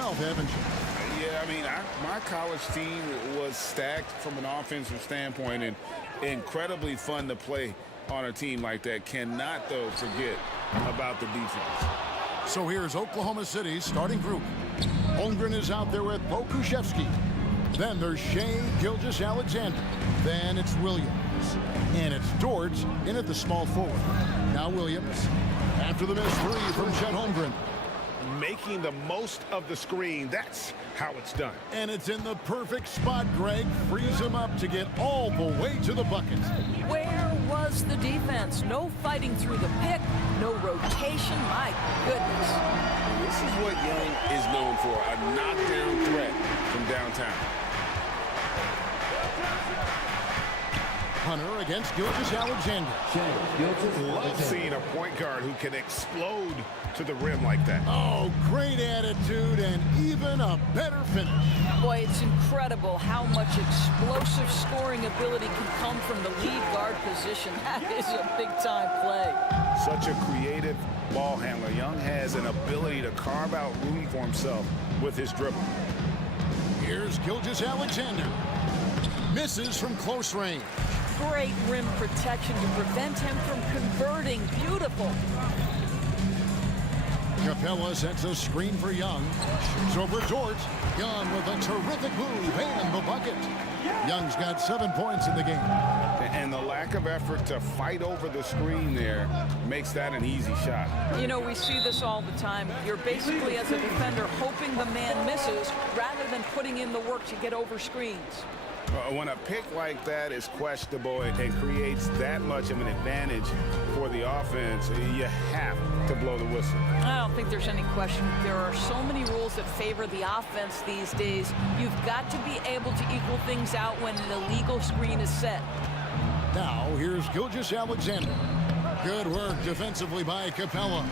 yourself, haven't you? Yeah, I mean, my college team was stacked from an offensive standpoint and incredibly fun to play on a team like that. Cannot, though, forget about the defense. So here's Oklahoma City's starting group. Holmgren is out there with Pokushevsky. Then there's Shea Gilgeous-Alexander. Then it's Williams. And it's Dort in at the small forward. Now Williams. After the missed three from Chet Holmgren. Making the most of the screen. That's how it's done. And it's in the perfect spot, Greg. Frees him up to get all the way to the bucket. Where was the defense? No fighting through the pick, no rotation. My goodness. This is what Young is known for, a knockdown threat from downtown. Hunter against Gilgeous-Alexander. Love seeing a point guard who can explode to the rim like that. Oh, great attitude and even a better finish. Boy, it's incredible how much explosive scoring ability can come from the lead guard position. That is a big-time play. Such a creative ball handler. Young has an ability to carve out room for himself with his dribble. Here's Gilgeous-Alexander. Misses from close range. Great rim protection to prevent him from converting. Beautiful. Capella sets a screen for Young. Shoots over Dort. Young with a terrific move and the bucket. Young's got 7 points in the game. And the lack of effort to fight over the screen there makes that an easy shot. You know, we see this all the time. You're basically, as a defender, hoping the man misses rather than putting in the work to get over screens. When a pick like that is questionable and creates that much of an advantage for the offense, you have to blow the whistle. I don't think there's any question. There are so many rules that favor the offense these days. You've got to be able to equal things out when an illegal screen is set. Now, here's Gilgeous-Alexander. Good work defensively by Capella.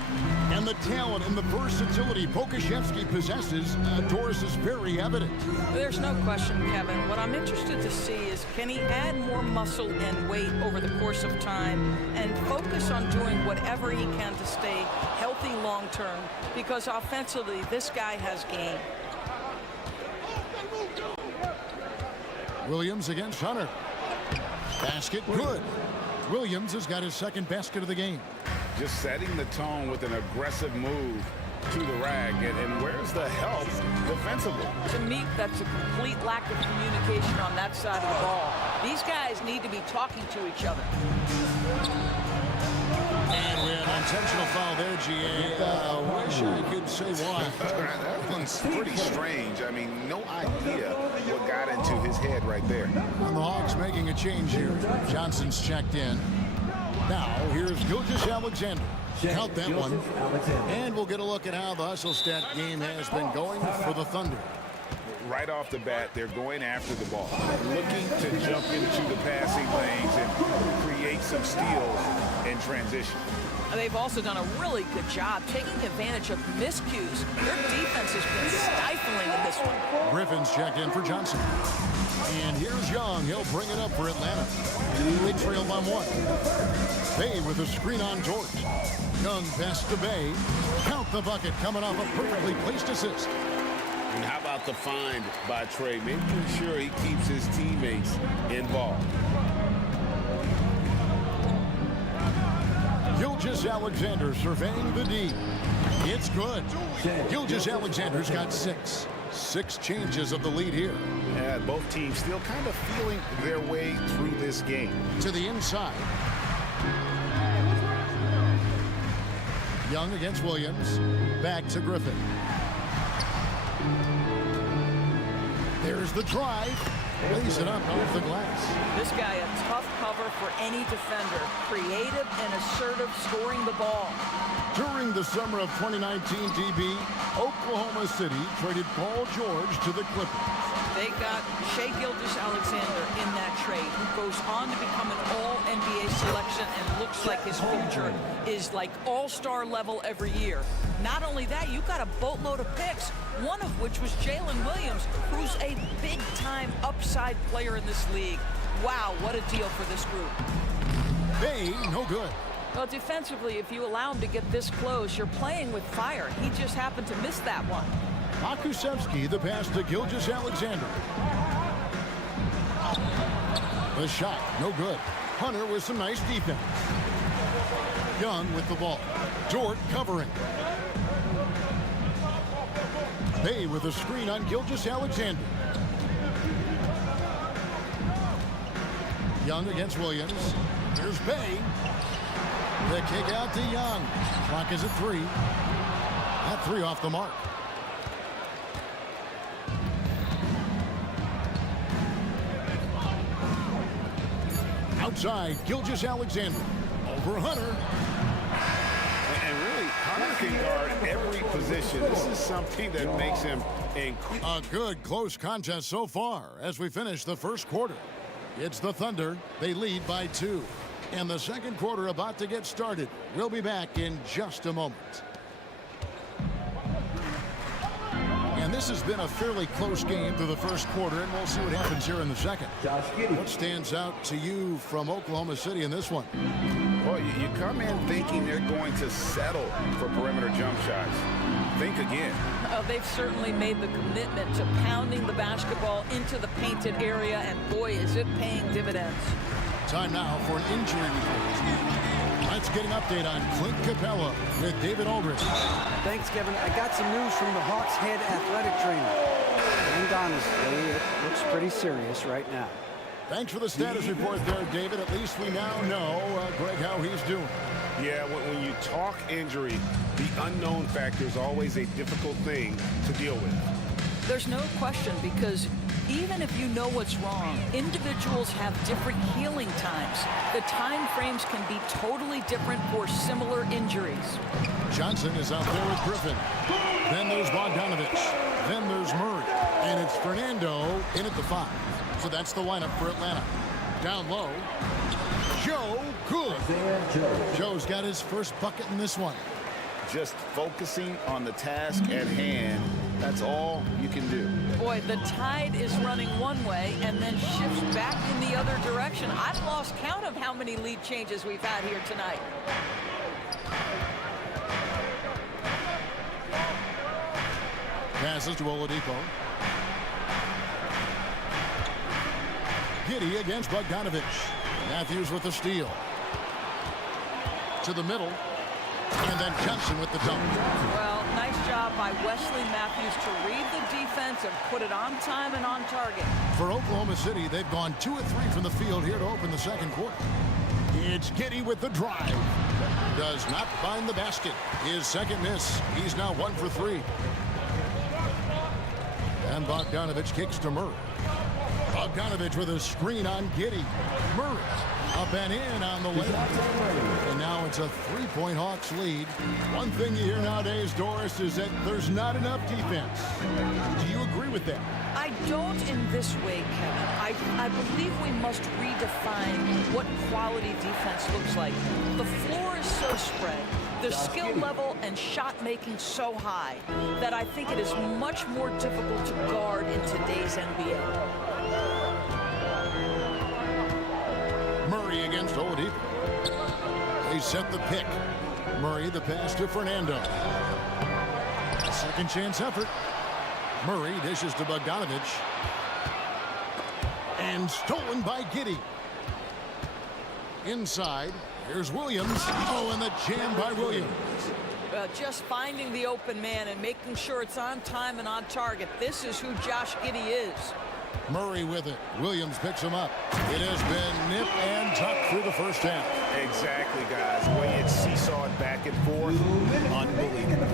And the talent and the versatility Pokushevsky possesses, Doris, is very evident. There's no question, Kevin. What I'm interested to see is, can he add more muscle and weight over the course of time and focus on doing whatever he can to stay healthy long term? Because offensively, this guy has game. Williams against Hunter. Basket good. Williams has got his second basket of the game. Just setting the tone with an aggressive move to the rack. And where's the help defensively? To me, that's a complete lack of communication on that side of the ball. These guys need to be talking to each other. And we had an intentional foul there, GA. Wish I could say why. That one's pretty strange. I mean, no idea what got into his head right there. And the Hawks making a change here. Johnson's checked in. Now, here's Gilgeous-Alexander. Count that one. And we'll get a look at how the hustle stat game has been going for the Thunder. Right off the bat, they're going after the ball, looking to jump into the passing lanes and create some steals in transition. They've also done a really good job taking advantage of miscues. Their defense has been stifling in this one. Griffin's checked in for Johnson. And here's Young. He'll bring it up for Atlanta. They trail by one. Bay with a screen on Dort. Young pass to Bay. Count the bucket coming off a perfectly placed assist. And how about the find by Trey? Making sure he keeps his teammates involved. Gilgeous-Alexander surveying the D. It's good. Gilgeous-Alexander's got six. 6 changes of the lead here. Yeah, both teams still kind of feeling their way through this game. To the inside. Young against Williams. Back to Griffin. There's the drive. Lays it up off the glass. This guy a tough cover for any defender. Creative and assertive scoring the ball. During the summer of 2019, DB, Oklahoma City traded Paul George to the Clippers. They got Shea Gilgeous-Alexander in that trade, who goes on to become an all-NBA selection and looks like his future is like all-star level every year. Not only that, you got a boatload of picks, one of which was Jalen Williams, who's a big-time upside player in this league. Wow, what a deal for this group. They no good. Well, defensively, if you allow him to get this close, you're playing with fire. He just happened to miss that one. Pokusevski, the pass to Gilgeous Alexander. The shot, no good. Hunter with some nice defense. Young with the ball. Dort covering. Bay with a screen on Gilgeous Alexander. Young against Williams. Here's Bay. The kick out to Young. Clock is at 3. At 3 off the mark. Outside, Gilgeous Alexander. Over Hunter. And really, Hunter can guard every position. This is something that makes him a good close contest so far as we finish the first quarter. It's the Thunder. They lead by 2. And the second quarter about to get started. We'll be back in just a moment. And this has been a fairly close game through the first quarter, and we'll see what happens here in the second. What stands out to you from Oklahoma City in this one? Well, you come in thinking they're going to settle for perimeter jump shots. Think again. Oh, they've certainly made the commitment to pounding the basketball into the painted area, and boy, is it paying dividends. Time now for an injury report. Let's get an update on Clint Capella with David Aldridge. Thanks, Kevin. I got some news from the Hawks head athletic trainer. And honestly, it looks pretty serious right now. Thanks for the status report there, David. At least we now know, Greg, how he's doing. Yeah, when you talk injury, the unknown factor is always a difficult thing to deal with. There's no question, because even if you know what's wrong, individuals have different healing times. The time frames can be totally different for similar injuries. Johnson is out there with Griffin. Then there's Bogdanovich. Then there's Murray. And it's Fernando in at the 5. So that's the lineup for Atlanta. Down low, Joe Good. Joe's got his first bucket in this one. Just focusing on the task at hand, that's all you can do. Boy, the tide is running one way and then shifts back in the other direction. I've lost count of how many lead changes we've had here tonight. Passes to Oladipo. Giddey against Bogdanovich. Matthews with the steal. To the middle. And then Johnson with the dunk. Well, nice job by Wesley Matthews to read the defense and put it on time and on target. For Oklahoma City, they've gone 2 of 3 from the field here to open the second quarter. It's Giddey with the drive. Does not find the basket. His second miss. He's now 1 for 3. And Bogdanovich kicks to Murray. Bogdanovich with a screen on Giddey. Murray up and in on the layup. And now it's a 3-point Hawks lead. One thing you hear nowadays, Doris, is that there's not enough defense. Do you agree with that? I don't in this way, Kevin. I believe we must redefine what quality defense looks like. The floor is so spread, the skill level and shot making so high that I think it is much more difficult to guard in today's NBA. Murray against Oladipo. They set the pick. Murray the pass to Fernando. Second chance effort. Murray dishes to Bogdanovich. And stolen by Giddey. Inside, here's Williams. Oh, and the jam by Williams. Just finding the open man and making sure it's on time and on target. This is who Josh Giddey is. Murray with it. Williams picks him up. It has been nip and tuck through the first half. Exactly, guys. The way it seesawed back and forth, unbelievable.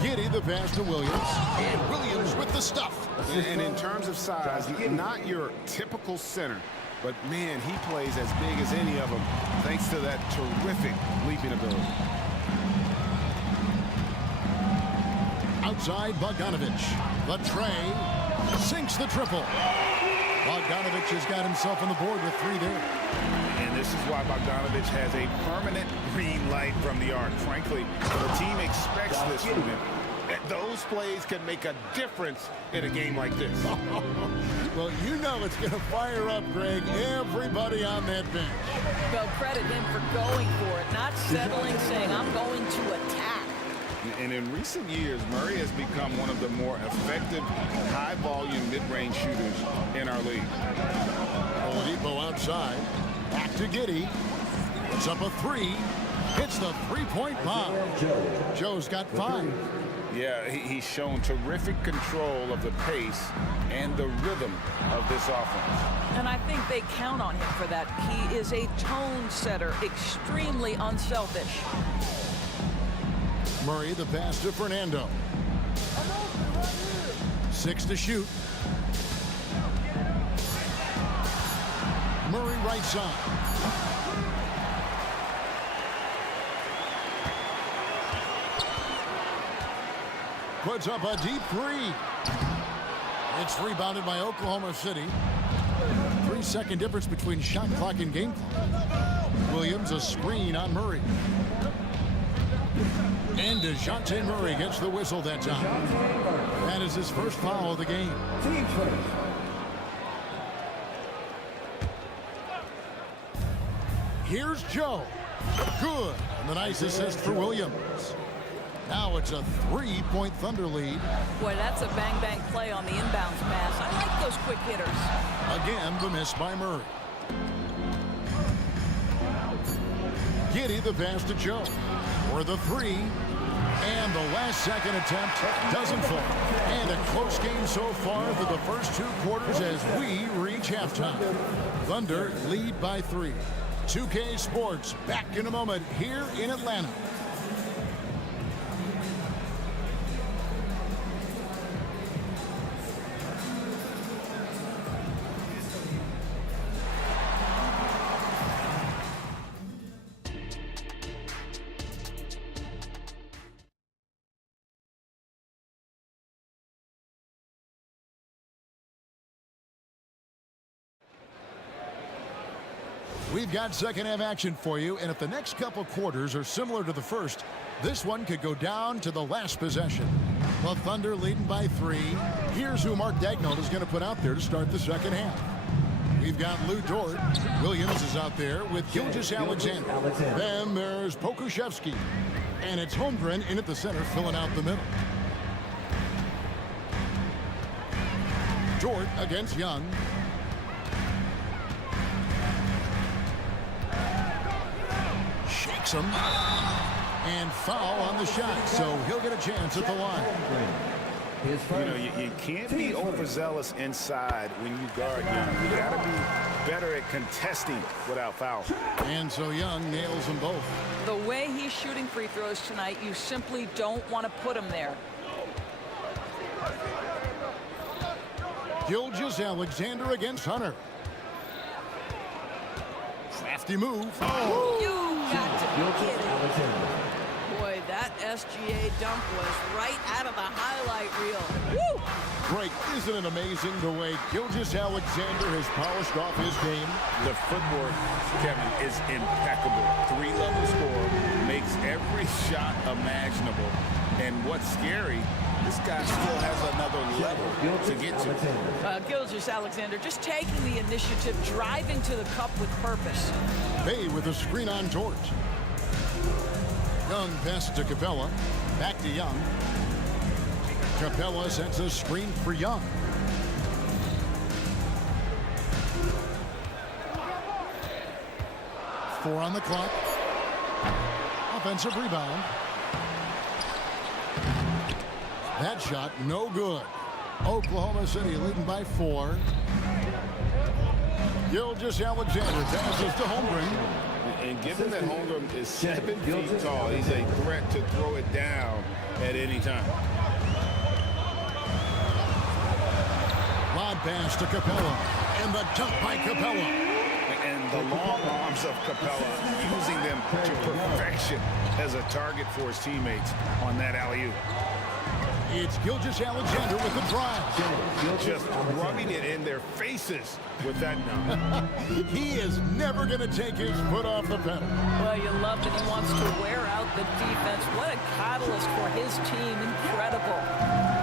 Giddey the pass to Williams. And Williams with the stuff. And in terms of size, not your typical center, but man, he plays as big as any of them thanks to that terrific leaping ability. Outside Bogdanovich. The tray. Sinks the triple. Bogdanovich has got himself on the board with 3 there. And this is why Bogdanovich has a permanent green light from the arc. Frankly, the team expects this from him. Those plays can make a difference in a game like this. Well, you know it's going to fire up, Greg, everybody on that bench. Well, credit him for going for it, not settling, saying, I'm going to attack. And in recent years, Murray has become one of the more effective high-volume mid-range shooters in our league. Oladipo outside. Back to Giddey. Puts up a three. Hits the three-point bomb. Joe's got 5. Yeah, he's shown terrific control of the pace and the rhythm of this offense. And I think they count on him for that. He is a tone setter, extremely unselfish. Murray, the pass to Fernando. 6 to shoot. Murray right side. Puts up a deep 3. It's rebounded by Oklahoma City. 3-second difference between shot clock and game clock. Williams a screen on Murray. And DeJounte Murray gets the whistle that time. That is his first foul of the game. Here's Joe. Good. And the nice assist for Williams. Now it's a 3-point Thunder lead. Boy, that's a bang-bang play on the inbounds pass. I like those quick hitters. Again, the miss by Murray. Giddey the pass to Joe. For the 3. And the last second attempt doesn't fall. And a close game so far through the first 2 quarters as we reach halftime. Thunder lead by 3. 2K Sports back in a moment here in Atlanta. We've got second half action for you, and if the next couple quarters are similar to the first, this one could go down to the last possession. The Thunder leading by 3. Here's who Mark Daigneault is going to put out there to start the second half. We've got Lou Dort. Williams is out there with Gilgeous Alexander. Then there's Pokuševski. And it's Holmgren in at the center, filling out the middle. Dort against Young. Shakes him. And foul on the shot, so he'll get a chance at the line. You know, you can't be overzealous inside when you guard Young. You got to be better at contesting without foul. And so Young nails them both. The way he's shooting free throws tonight, you simply don't want to put him there. Gilgeous Alexander against Hunter. Crafty move. Oh. You got to be kidding. Boy, that SGA dunk was right out of the highlight reel. Woo! Great. Isn't it amazing the way Gilgeous Alexander has polished off his game? The footwork, Kevin, is impeccable. 3-level score, makes every shot imaginable. And what's scary, this guy still has another level to get to. Gilgeous Alexander just taking the initiative, driving to the cup with purpose. Bay with a screen on George. Young pass to Capella. Back to Young. Capella sets a screen for Young. Four on the clock. Offensive rebound. That shot no good. Oklahoma City leading by 4. Gilgeous Alexander passes to Holmgren. And given that Holmgren is 7 feet tall, he's a threat to throw it down at any time. Lob pass to Capella. And the dunk by Capella. And the long arms of Capella, using them to perfection as a target for his teammates on that alley-oop. It's Gilgeous Alexander with the drive. Just rubbing it in their faces with that dunk. He is never going to take his foot off the pedal. Well, you love that he wants to wear out the defense. What a catalyst for his team. Incredible.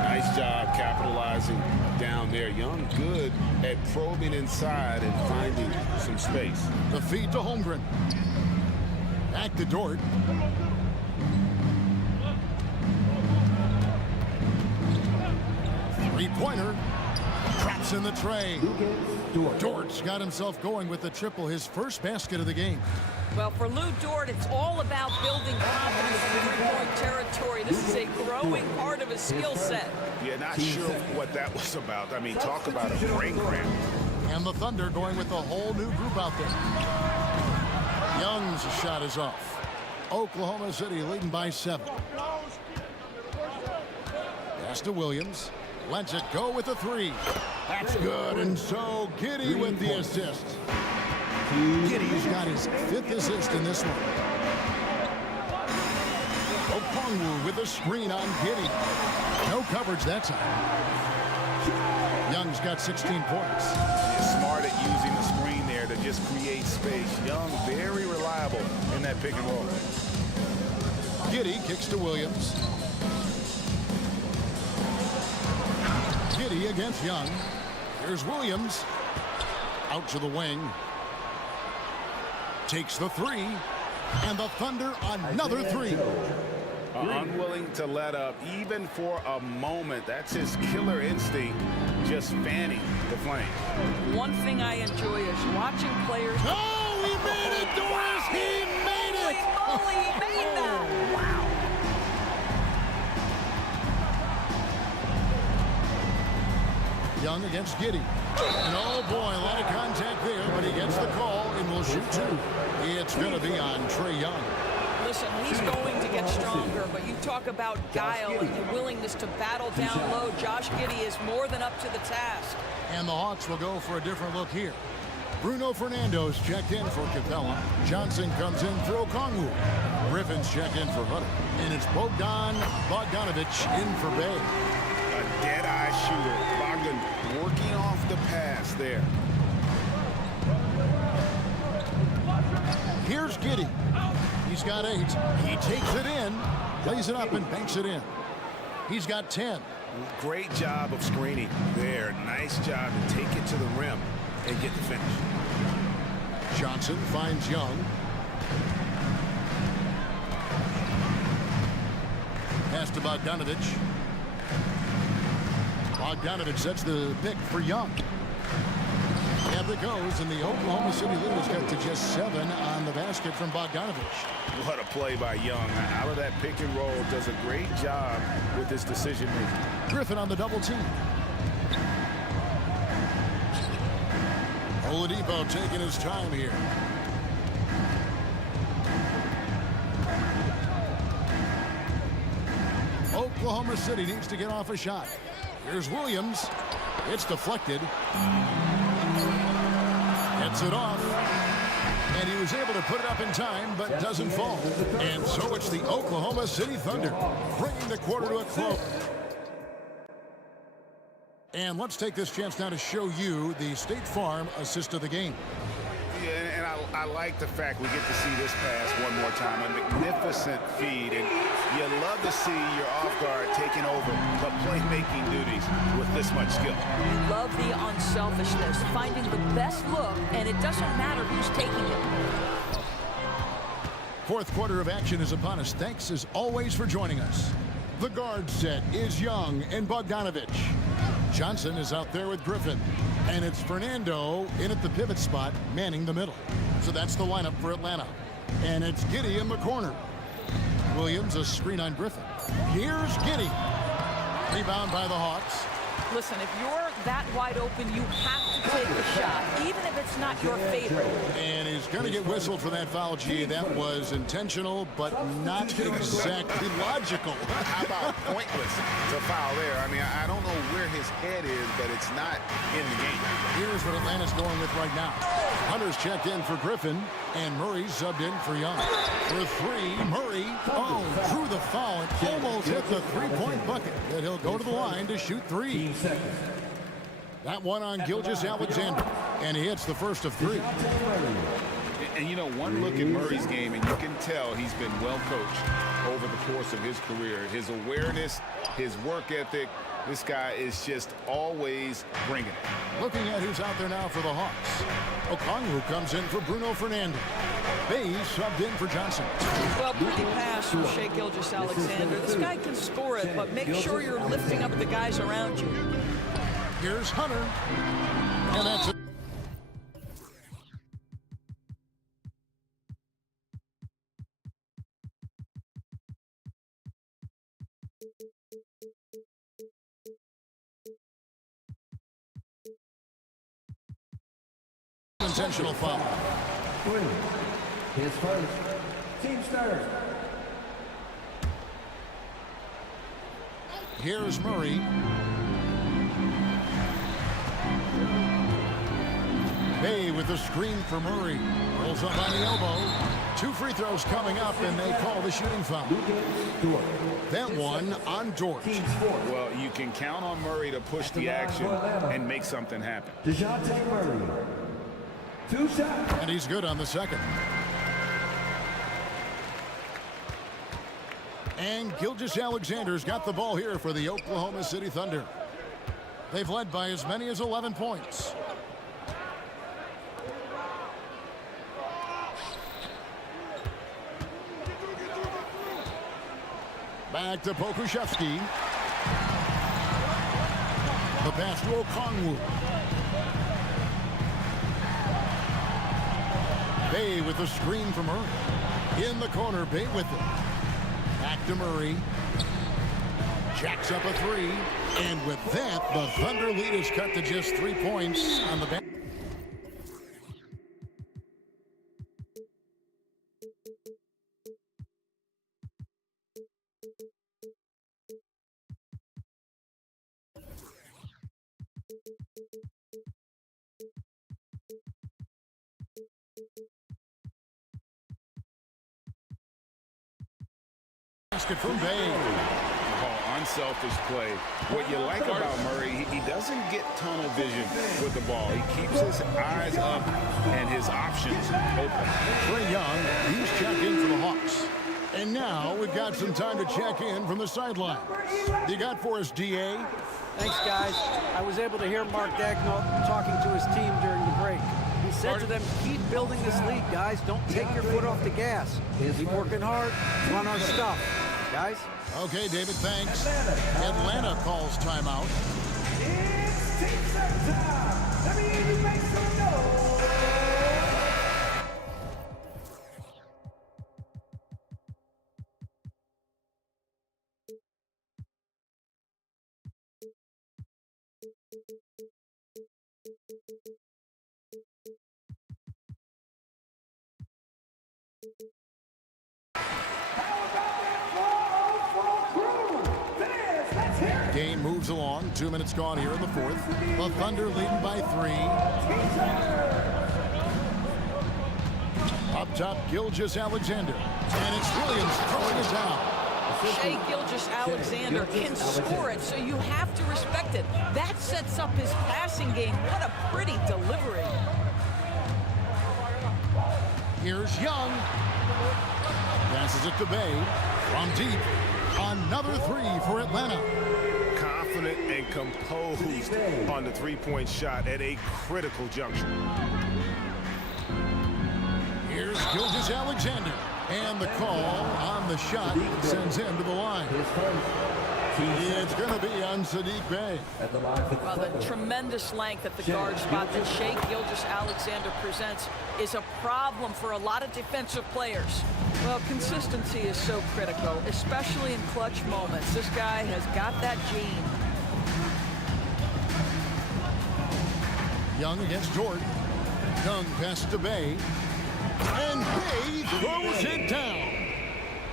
Nice job capitalizing down there. Young good at probing inside and finding some space. The feed to Holmgren. Back to Dort. Three-pointer. Traps in the tray. Dort's got himself going with the triple, his first basket of the game. Well, for Lou Dort, it's all about building confidence in three-point territory. This is a growing part of his skill set. Yeah, not sure what that was about. I mean, talk about a brain cramp. And the Thunder going with a whole new group out there. Young's shot is off. Oklahoma City leading by 7. Pass to Williams. Lets it go with the 3. That's good, and so Giddey with the assist. Giddey's got his 5th assist in this one. Okongwu with a screen on Giddey. No coverage that time. Young's got 16 points. He's smart at using the screen there to just create space. Young, very reliable in that pick and roll. Giddey kicks to Williams. Giddey against Young. Here's Williams. Out to the wing. Takes the 3. And the Thunder another 3. Unwilling to let up, even for a moment. That's his killer instinct, just fanning the flame. One thing I enjoy is watching players. Oh, he made it, Doris! He made it! Holy moly, he made that! Wow. Young against Giddey. And oh boy, a lot of contact there, but he gets the call and will shoot 2. It's going to be on Trae Young. Listen, he's going to get stronger, but you talk about guile and the willingness to battle down low. Josh Giddey is more than up to the task. And the Hawks will go for a different look here. Bruno Fernando's checked in for Capella. Johnson comes in for Okongwu. Griffin's checked in for Hutter. And it's Bogdanovic in for Bay. A dead-eye shooter. Bogdan working off the pass there. Here's Giddey. He's got 8. He takes it in, lays it up, and banks it in. He's got 10. Great job of screening there. Nice job to take it to the rim and get the finish. Johnson finds Young. Pass to Bogdanovic. Bogdanovic sets the pick for Young. And it goes, and the Oklahoma City leaders got to just 7 on the basket from Bogdanovic. What a play by Young. Out of that pick and roll, does a great job with his decision making. Griffin on the double team. Oladipo taking his time here. Oklahoma City needs to get off a shot. Here's Williams. It's deflected. Gets it off. And he was able to put it up in time, but doesn't fall. And so it's the Oklahoma City Thunder bringing the quarter to a close. And let's take this chance now to show you the State Farm assist of the game. Yeah, and I like the fact we get to see this pass one more time. A magnificent feed, and you love to see your off guard taking over the playmaking duties with this much skill. You love the unselfishness, finding the best look, and it doesn't matter who's taking it. Fourth quarter of action is upon us. Thanks as always for joining us. The guard set is Young and Bogdanovic. Johnson is out there with Griffin. And it's Fernando in at the pivot spot, manning the middle. So that's the lineup for Atlanta. And it's Giddey in the corner. Williams, a screen on Griffin. Here's Giddey. Rebound by the Hawks. Listen, if you're that wide open, you have to take the shot, even if it's not your favorite. And he's going to get whistled for that foul, G. That was intentional, but not exactly logical. How about pointless to foul there? I mean, I don't know where his head is, but it's not in the game. Here's what Atlanta's going with right now. Hunter's checked in for Griffin, and Murray's subbed in for Young. For 3, Murray, drew the foul and almost hit the three-point bucket. But he'll go to the line to shoot 3. That one on Gilgeous-Alexander, and he hits the first of 3. And you know, one look at Murray's game, and you can tell he's been well coached over the course of his career. His awareness, his work ethic, this guy is just always bringing it. Looking at who's out there now for the Hawks. Okongwu comes in for Bruno Fernando. Bay subbed in for Johnson. Well, pretty pass from Shai Gilgeous-Alexander. This guy can score it, but make sure you're lifting up the guys around you. Here's Hunter. And that's it. Intentional foul. His first. Team starter. Here's Murray. Bay with the screen for Murray. Rolls up on the elbow. 2 free throws coming up, and they call the shooting foul. That one on Dort. Well, you can count on Murray to push the action and make something happen. DeJounte Murray. 2 shots. And he's good on the second. And Gilgeous-Alexander's got the ball here for the Oklahoma City Thunder. They've led by as many as 11 points. Back to Pokuševski. The pass to Okongwu. Bay with the screen from Murray. In the corner, Bay with it. Back to Murray. Jacks up a 3. And with that, the Thunder lead is cut to just 3 points on the bench. Basket from Bay. Oh, unselfish play. What you like about Murray, he doesn't get tunnel vision with the ball. He keeps his eyes up and his options open. Trae Young, he's checked in for the Hawks. And now we've got some time to check in from the sideline. You got for us, DA? Thanks, guys. I was able to hear Mark Dagnall talking to his team during the break. He said to them, keep building this lead, guys. Don't take your foot off the gas. Keep working hard. Run our stuff. Guys? Okay, David, thanks. Atlanta calls timeout. It's team set time. Let me hear you make some noise. Game moves along. 2 minutes gone here in the fourth. The Thunder leading by 3. Up top, Gilgeous-Alexander. And it's Williams throwing it down. Shai Gilgeous-Alexander can score it, so you have to respect it. That sets up his passing game. What a pretty delivery. Here's Young. Passes it to Bay. From deep. Another 3 for Atlanta. Confident and composed on the three-point shot at a critical juncture. Here's Gilgeous-Alexander. And the call on the shot sends him to the line. It's going to be on Saddiq Bey. Well, the tremendous length at the guard spot that Shai Gilgeous-Alexander presents is a problem for a lot of defensive players. Well, consistency is so critical, especially in clutch moments. This guy has got that gene. Young against Dort. Young passes to Bay. And Bay throws it down.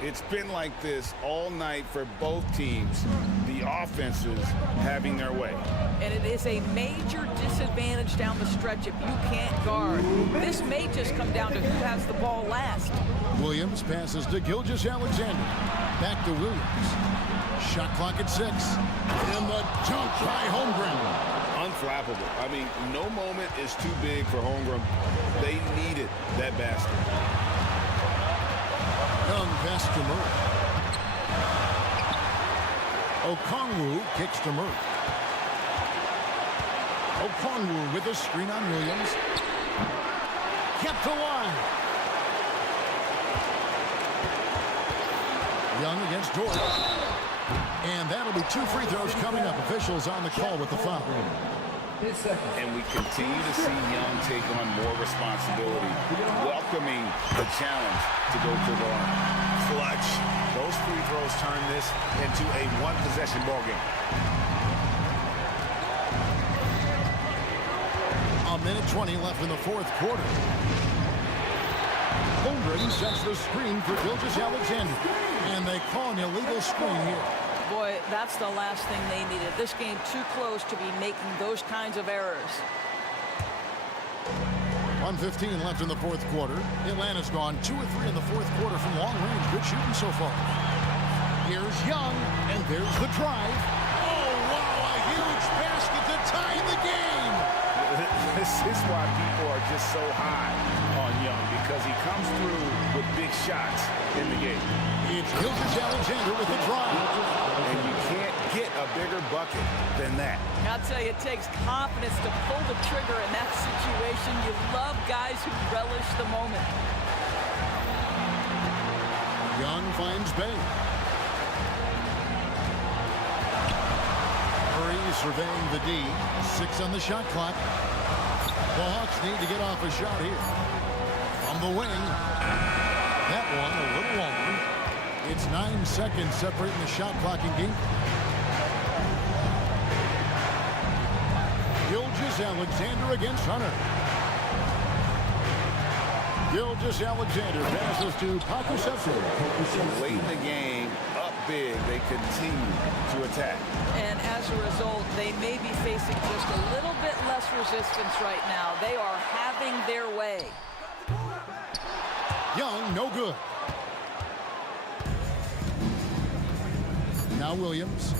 It's been like this all night for both teams. The offenses having their way. And it is a major disadvantage down the stretch if you can't guard. This may just come down to who has the ball last. Williams passes to Gilgeous-Alexander. Back to Williams. Shot clock at 6. And the dunk by Holmgren. Unflappable. I mean, no moment is too big for Holmgren. They needed that basket. Young pass to Murray. Okongwu kicks to Murray. Okongwu with a screen on Williams. Kept alive. Young against Dort. And that'll be 2 free throws coming up. Officials on the call with the foul. And we continue to see Young take on more responsibility, welcoming the challenge to go to the line. Clutch. Those free throws turn this into a one-possession ball game. A minute 20 left in the fourth quarter. Holmgren sets the screen for Gilgeous-Alexander. And they call an illegal screen here. Boy, that's the last thing they needed. This game too close to be making those kinds of errors. 1:15 left in the fourth quarter. Atlanta's gone 2 of 3 in the fourth quarter from long range. Good shooting so far. Here's Young, and there's the drive. Oh, wow, a huge basket to tie the game. This is why people are just so high on Young, because he comes through with big shots in the game. It's Gilgeous-Alexander with the drive. And you can't get a bigger bucket than that. I'll tell you, it takes confidence to pull the trigger in that situation. You love guys who relish the moment. Young finds Bay. Murray surveying the D. 6 on the shot clock. The Hawks need to get off a shot here. From the wing. That one a little longer. It's 9 seconds separating the shot clock and game. Gilgeous-Alexander against Hunter. Gilgeous-Alexander passes to Pakusevsky. Late in the game, up big, they continue to attack. And as a result, they may be facing just a little bit less resistance right now. They are having their way. Young, no good. Now Williams.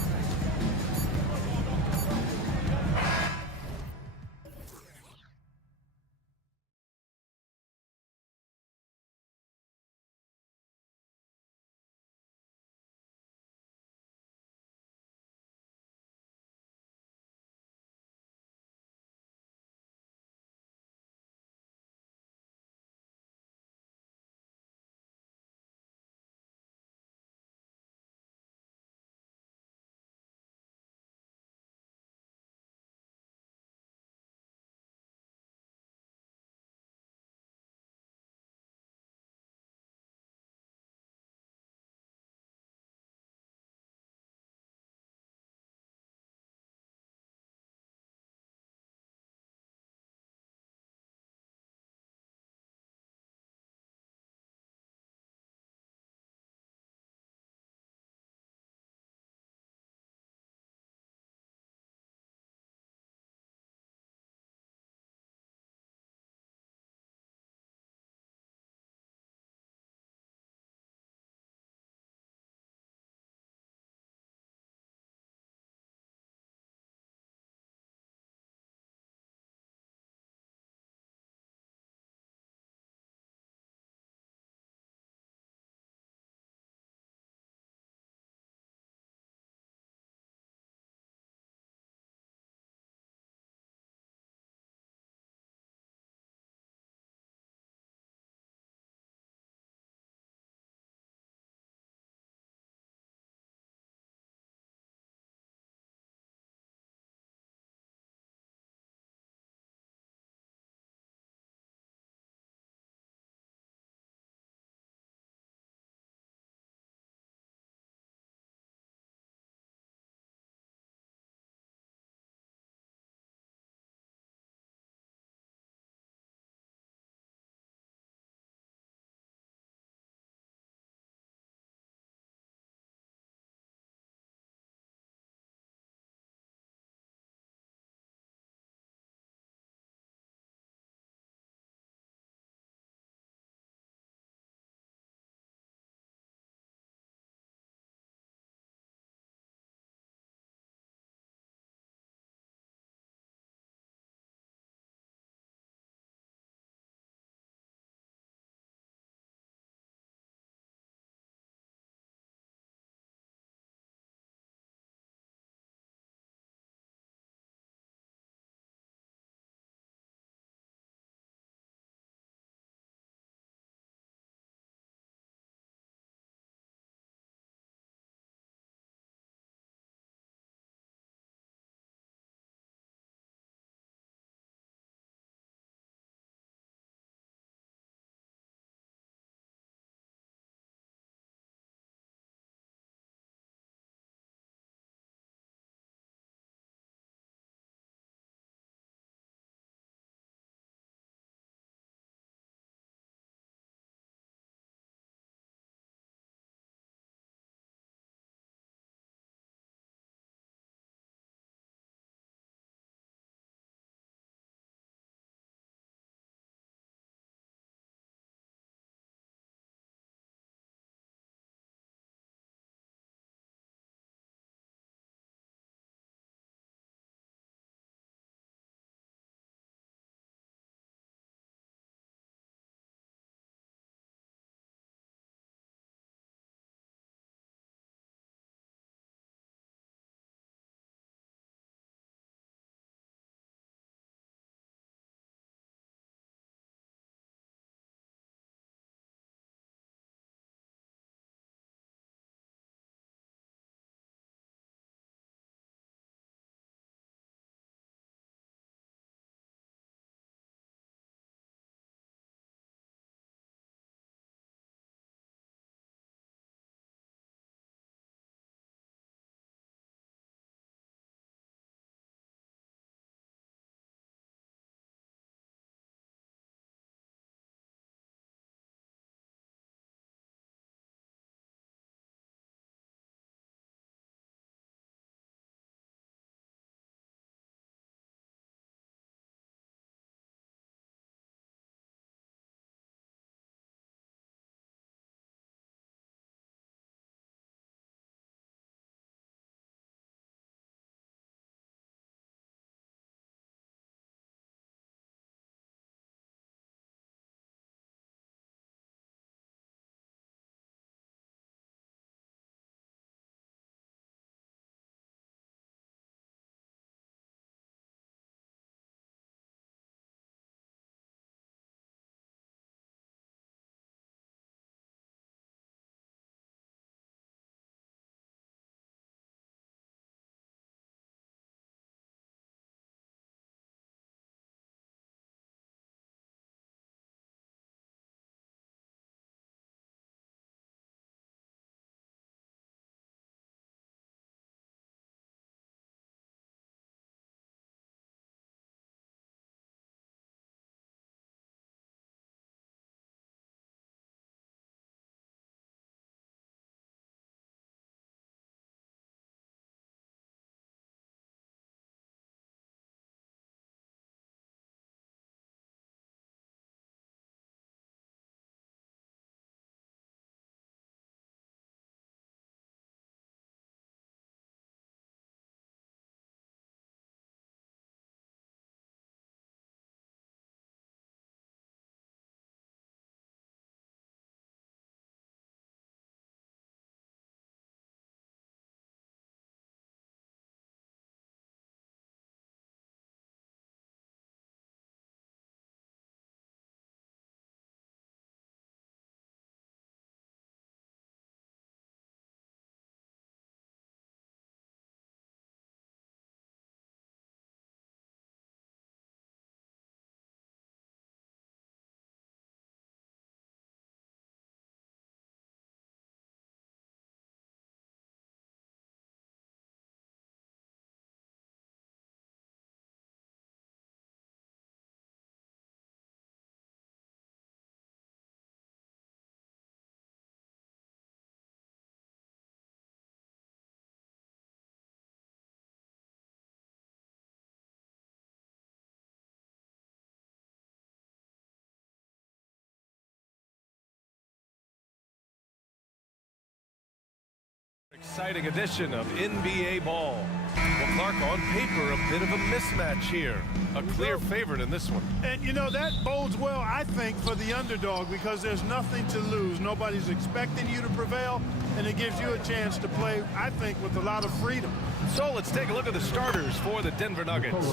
exciting edition of NBA ball. Well, Clark, on paper, a bit of a mismatch here. A clear favorite in this one. And, you know, that bodes well, I think, for the underdog because there's nothing to lose. Nobody's expecting you to prevail, and it gives you a chance to play, I think, with a lot of freedom. So let's take a look at the starters for the Denver Nuggets.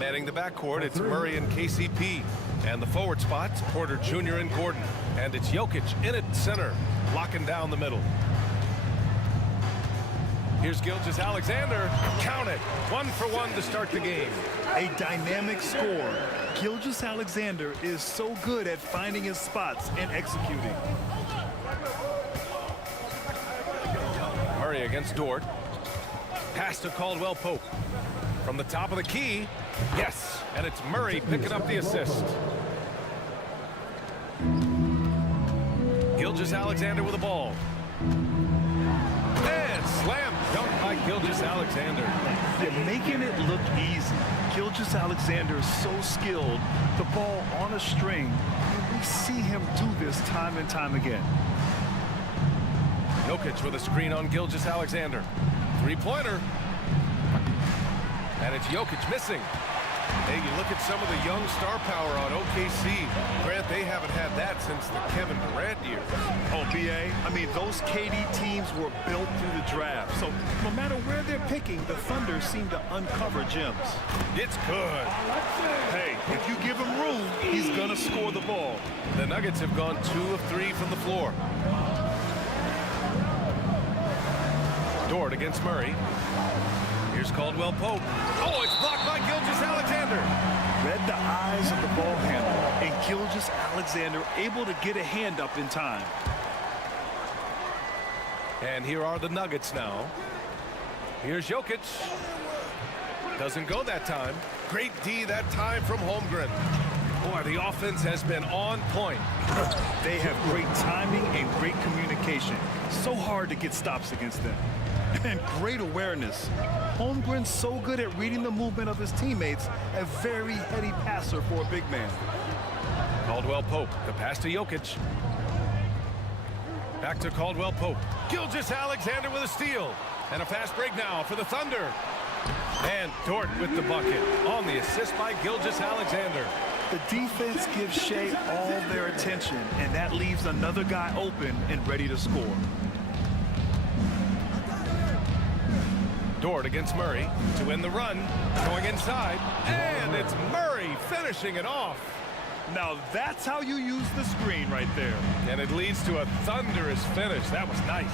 Manning the backcourt, it's Murray and KCP. And the forward spots, Porter Jr. and Gordon. And it's Jokic in at center, locking down the middle. Here's Gilgeous-Alexander. Count it. 1-for-1 to start the game. A dynamic score. Gilgeous-Alexander is so good at finding his spots and executing. Murray against Dort. Pass to Caldwell Pope. From the top of the key. Yes, and it's Murray picking up the assist. Gilgeous-Alexander with the ball. And slam dunk by Gilgeous-Alexander. They're making it look easy. Gilgeous-Alexander is so skilled. The ball on a string. And we see him do this time and time again. Jokic with a screen on Gilgeous-Alexander. Three-pointer. And it's Jokic missing. Hey, you look at some of the young star power on OKC. Grant, they haven't had that since the Kevin Durant years. Oh, B.A., I mean, those KD teams were built through the draft. So no matter where they're picking, the Thunder seem to uncover gems. It's good. Hey, if you give him room, he's going to score the ball. The Nuggets have gone 2 of 3 from the floor. Dort against Murray. Here's Caldwell Pope. Oh, it's blocked by Gilgeous-Alexander. Read the eyes of the ball handler, and Gilgeous-Alexander able to get a hand up in time. And here are the Nuggets now. Here's Jokic. Doesn't go that time. Great D that time from Holmgren. Boy, the offense has been on point. They have great timing and great communication. So hard to get stops against them. And great awareness. Holmgren's so good at reading the movement of his teammates, a very heady passer for a big man. Caldwell Pope, the pass to Jokic. Back to Caldwell Pope. Gilgeous-Alexander with a steal. And a fast break now for the Thunder. And Dort with the bucket on the assist by Gilgeous-Alexander. The defense gives Shea all their attention, and that leaves another guy open and ready to score. Dort against Murray to win the run, going inside, and it's Murray finishing it off. Now that's how you use the screen right there. And it leads to a thunderous finish. That was nice.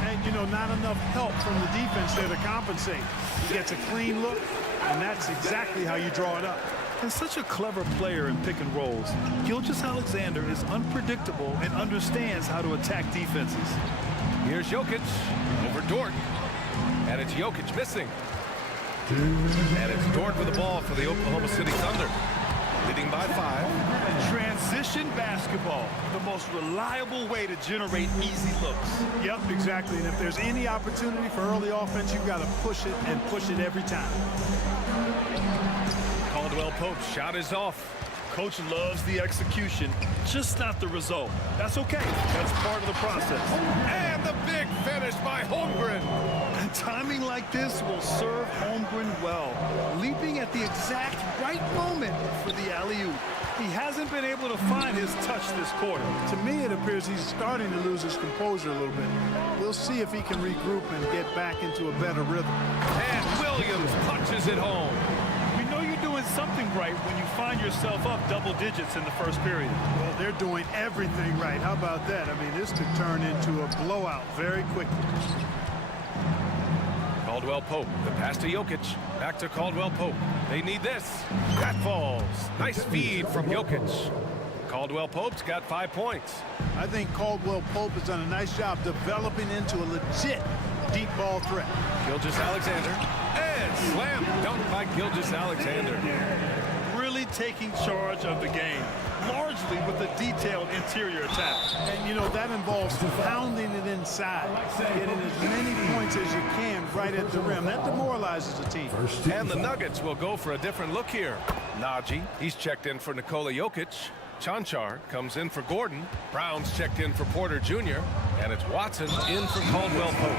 And, you know, not enough help from the defense there to compensate. He gets a clean look, and that's exactly how you draw it up. And such a clever player in pick and rolls. Gilgeous-Alexander is unpredictable and understands how to attack defenses. Here's Jokic over Dort. And it's Jokic missing. And it's Dort with the ball for the Oklahoma City Thunder. Leading by 5. Transition basketball, the most reliable way to generate easy looks. Yep, exactly. And if there's any opportunity for early offense, you've got to push it and push it every time. Caldwell Pope's shot is off. Coach loves the execution, just not the result. That's okay. That's part of the process. And the big finish by Holmgren. And timing like this will serve Holmgren well, leaping at the exact right moment for the alley-oop. He hasn't been able to find his touch this quarter. To me, it appears he's starting to lose his composure a little bit. We'll see if he can regroup and get back into a better rhythm. And Williams punches it home. Doing something right when you find yourself up double digits in the first period. Well, they're doing everything right. How about that? I mean, this could turn into a blowout very quickly. Caldwell Pope, the pass to Jokic. Back to Caldwell Pope. They need this. That falls. Nice feed from Jokic. Caldwell Pope's got 5 points. I think Caldwell Pope has done a nice job developing into a legit deep ball threat. Gilgeous-Alexander. And slam dunk by Gilgeous-Alexander. Really taking charge of the game, largely with a detailed interior attack. And, you know, that involves pounding it inside, getting as many points as you can right at the rim. That demoralizes the team. And the Nuggets will go for a different look here. Najee, he's checked in for Nikola Jokic. Chanchar comes in for Gordon. Brown's checked in for Porter Jr. And it's Watson in for Caldwell Pope.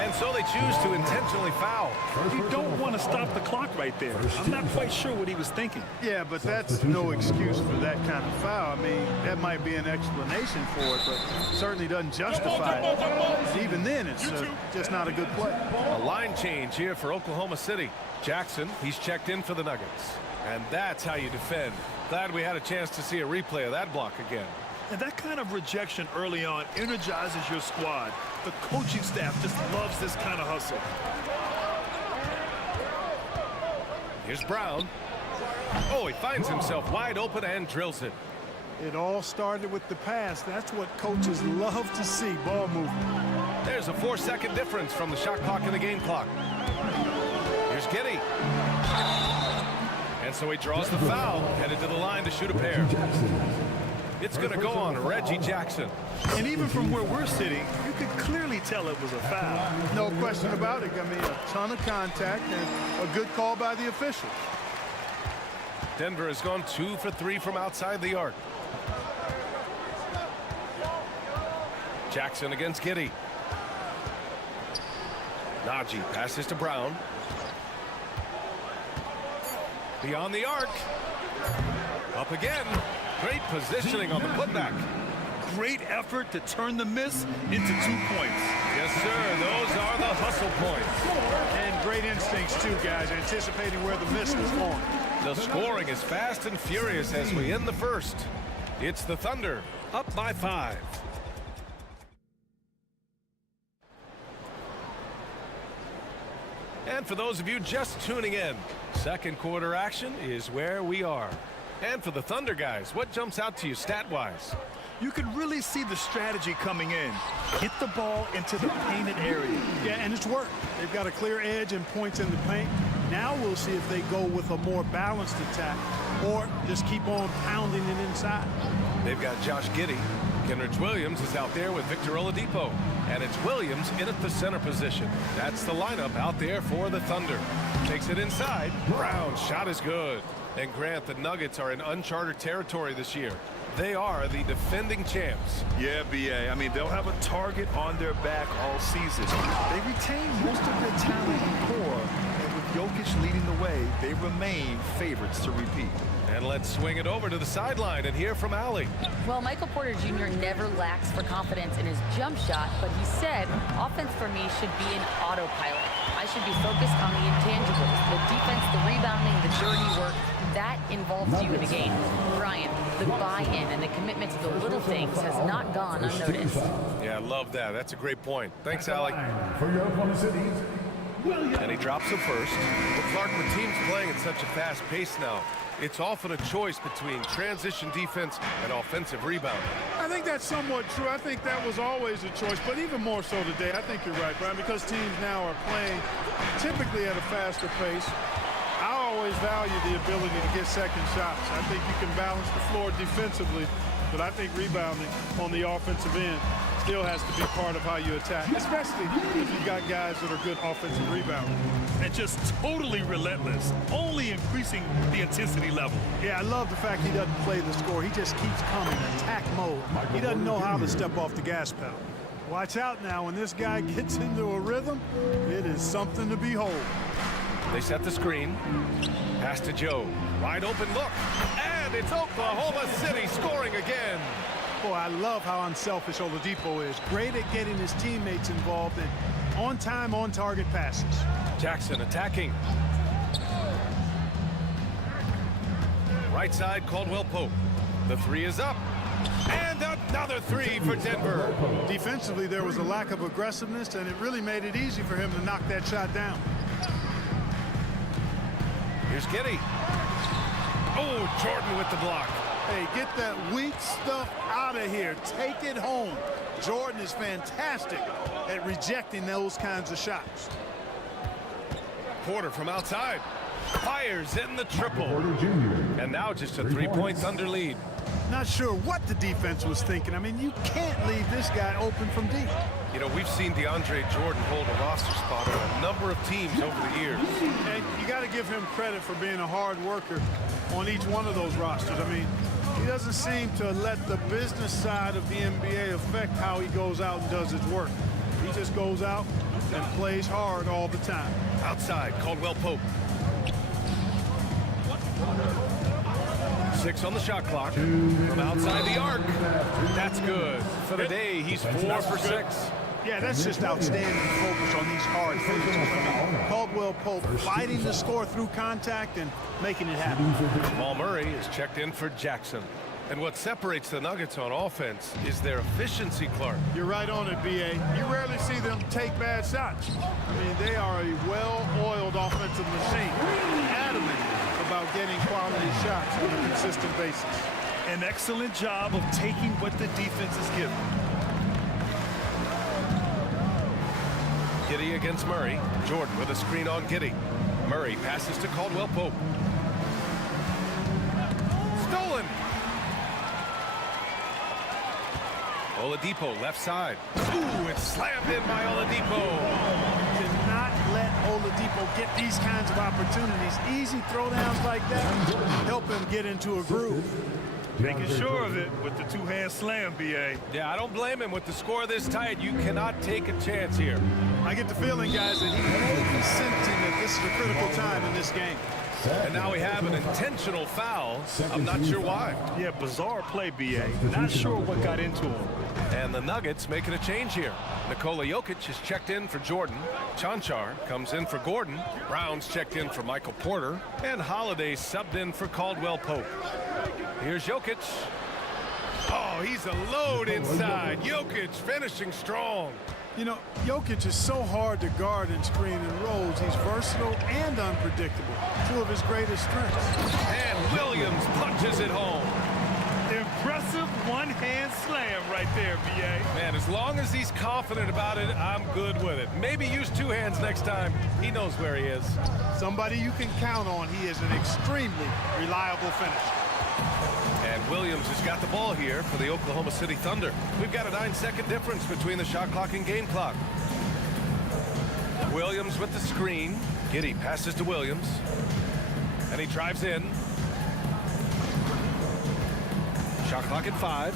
And And so they choose to intentionally foul. You don't want to stop the clock right there. I'm not quite sure what he was thinking. Yeah, but that's no excuse for that kind of foul. I mean, that might be an explanation for it, but certainly doesn't justify it. And even then, it's just not a good play. A line change here for Oklahoma City. Jackson, he's checked in for the Nuggets. And that's how you defend. Glad we had a chance to see a replay of that block again. And that kind of rejection early on energizes your squad. The coaching staff just loves this kind of hustle. Here's Brown. Oh, he finds himself wide open and drills it. It all started with the pass. That's what coaches love to see, ball movement. There's a 4-second difference from the shot clock and the game clock. Here's Giddey. And so he draws the foul, headed to the line to shoot a pair. It's going to go on Reggie Jackson. And even from where we're sitting, you could clearly tell it was a foul. No question about it. I mean, a ton of contact and a good call by the officials. Denver has gone 2 for 3 from outside the arc. Jackson against Giddey. Najee passes to Brown. Beyond the arc. Up again. Great positioning on the putback. Great effort to turn the miss into 2 points. Yes, sir. Those are the hustle points. And great instincts, too, guys, anticipating where the miss was going. The scoring is fast and furious as we end the first. It's the Thunder, up by 5. And for those of you just tuning in, second quarter action is where we are. And for the Thunder guys, what jumps out to you stat-wise? You can really see the strategy coming in. Hit the ball into the painted area. Yeah, and it's worked. They've got a clear edge and points in the paint. Now we'll see if they go with a more balanced attack or just keep on pounding it inside. They've got Josh Giddey. Kenrich Williams is out there with Victor Oladipo. And it's Williams in at the center position. That's the lineup out there for the Thunder. Takes it inside. Brown shot is good. And Grant, the Nuggets are in uncharted territory this year. They are the defending champs. Yeah, BA. I mean, they'll have a target on their back all season. They retain most of their talent and core, and with Jokic leading the way, they remain favorites to repeat. And let's swing it over to the sideline and hear from Allie. Well, Michael Porter Jr. never lacks for confidence in his jump shot, but he said, offense for me should be an autopilot. I should be focused on the intangibles, the defense, the rebounding, the dirty work. That involves you in the game. Brian, the buy-in and the commitment to the little things has not gone unnoticed. Yeah, I love that. That's a great point. Thanks, Allie. And he drops the first. Well, Clark, with teams playing at such a fast pace now, it's often a choice between transition defense and offensive rebounding. I think that's somewhat true. I think that was always a choice, but even more so today. I think you're right, Brian, because teams now are playing typically at a faster pace. I always value the ability to get second shots. I think you can balance the floor defensively, but I think rebounding on the offensive end still has to be part of how you attack, especially if you've got guys that are good offensive rebounders. And just totally relentless, only increasing the intensity level. Yeah, I love the fact he doesn't play the score. He just keeps coming, attack mode. He doesn't know how to step off the gas pedal. Watch out now, when this guy gets into a rhythm, it is something to behold. They set the screen. Pass to Joe. Wide open look. And it's Oklahoma City scoring again. Boy, I love how unselfish Oladipo is. Great at getting his teammates involved in on-time, on-target passes. Jackson attacking. Right side, Caldwell Pope. The three is up. And another three for Denver. Defensively, there was a lack of aggressiveness, and it really made it easy for him to knock that shot down. Here's Giddey. Oh, Jordan with the block. Hey, get that weak stuff out of here. Take it home. Jordan is fantastic at rejecting those kinds of shots. Porter from outside. Fires in the triple. And now just a three-point Thunder lead. Not sure what the defense was thinking. I mean, you can't leave this guy open from deep. You know, we've seen DeAndre Jordan hold a roster spot on a number of teams over the years. And you got to give him credit for being a hard worker on each one of those rosters. I mean, he doesn't seem to let the business side of the NBA affect how he goes out and does his work. He just goes out and plays hard all the time. Outside, Caldwell Pope. 6 on the shot clock. From outside the arc. That's good. For the day, he's 4 for 6. Yeah, that's just outstanding focus on these hard finishes. I mean, Caldwell Pope fighting the score through contact and making it happen. Jamal Murray is checked in for Jackson. And what separates the Nuggets on offense is their efficiency, Clark. You're right on it, B.A. You rarely see them take bad shots. I mean, they are a well-oiled offensive machine, adamant about getting quality shots on a consistent basis. An excellent job of taking what the defense is giving. Giddey against Murray. Jordan with a screen on Giddey. Murray passes to Caldwell Pope. Stolen. Oladipo left side. Ooh, it's slammed in by Oladipo. You cannot let Oladipo get these kinds of opportunities. Easy throwdowns like that help him get into a groove. Making sure of it with the two-hand slam, B.A. Yeah, I don't blame him. With the score this tight, you cannot take a chance here. I get the feeling, guys, that he may be sensing that this is a critical time in this game. And now we have an intentional foul. I'm not sure why. Yeah, bizarre play, B.A. Not sure what got into him. And the Nuggets making a change here. Nikola Jokic is checked in for Jordan. Chanchar comes in for Gordon. Brown's checked in for Michael Porter. And Holiday subbed in for Caldwell Pope. Here's Jokic. Oh, he's a load inside. Jokic finishing strong. You know, Jokic is so hard to guard and screen and rolls. He's versatile and unpredictable. Two of his greatest strengths. And Williams punches it home. Impressive one-hand slam right there, B.A. Man, as long as he's confident about it, I'm good with it. Maybe use two hands next time. He knows where he is. Somebody you can count on. He is an extremely reliable finisher. And Williams has got the ball here for the Oklahoma City Thunder. We've got a 9-second difference between the shot clock and game clock. Williams with the screen. Giddey passes to Williams. And he drives in. Shot clock at 5.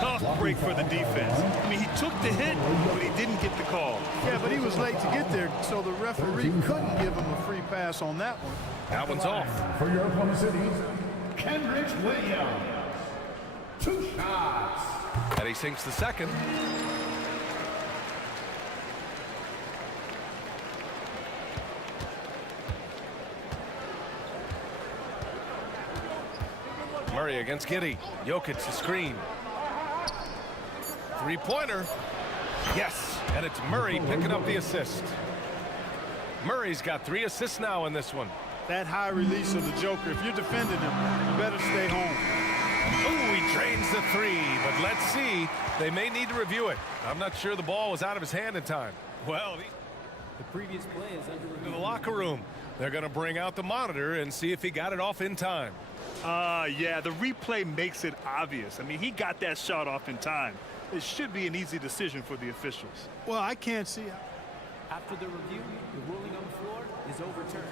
Tough break for the defense. I mean, he took the hit, but he didn't get the call. Yeah, but he was late to get there, so the referee couldn't give him a free pass on that one. That one's off. For your Oklahoma City, Kendrick Williams. 2 shots. And he sinks the second. Murray against Giddey. Jokic the screen. Three-pointer. Yes, and it's Murray picking up the assist. Murray's got 3 assists now in this one. That high release of the Joker, if you're defending him, you better stay home. Oh, he drains the 3, but let's see. They may need to review it. I'm not sure the ball was out of his hand in time. Well, the previous play is under review. In the locker room, they're going to bring out the monitor and see if he got it off in time. Yeah, the replay makes it obvious. I mean, he got that shot off in time. It should be an easy decision for the officials. Well, I can't see. After the review, the ruling on the floor is overturned.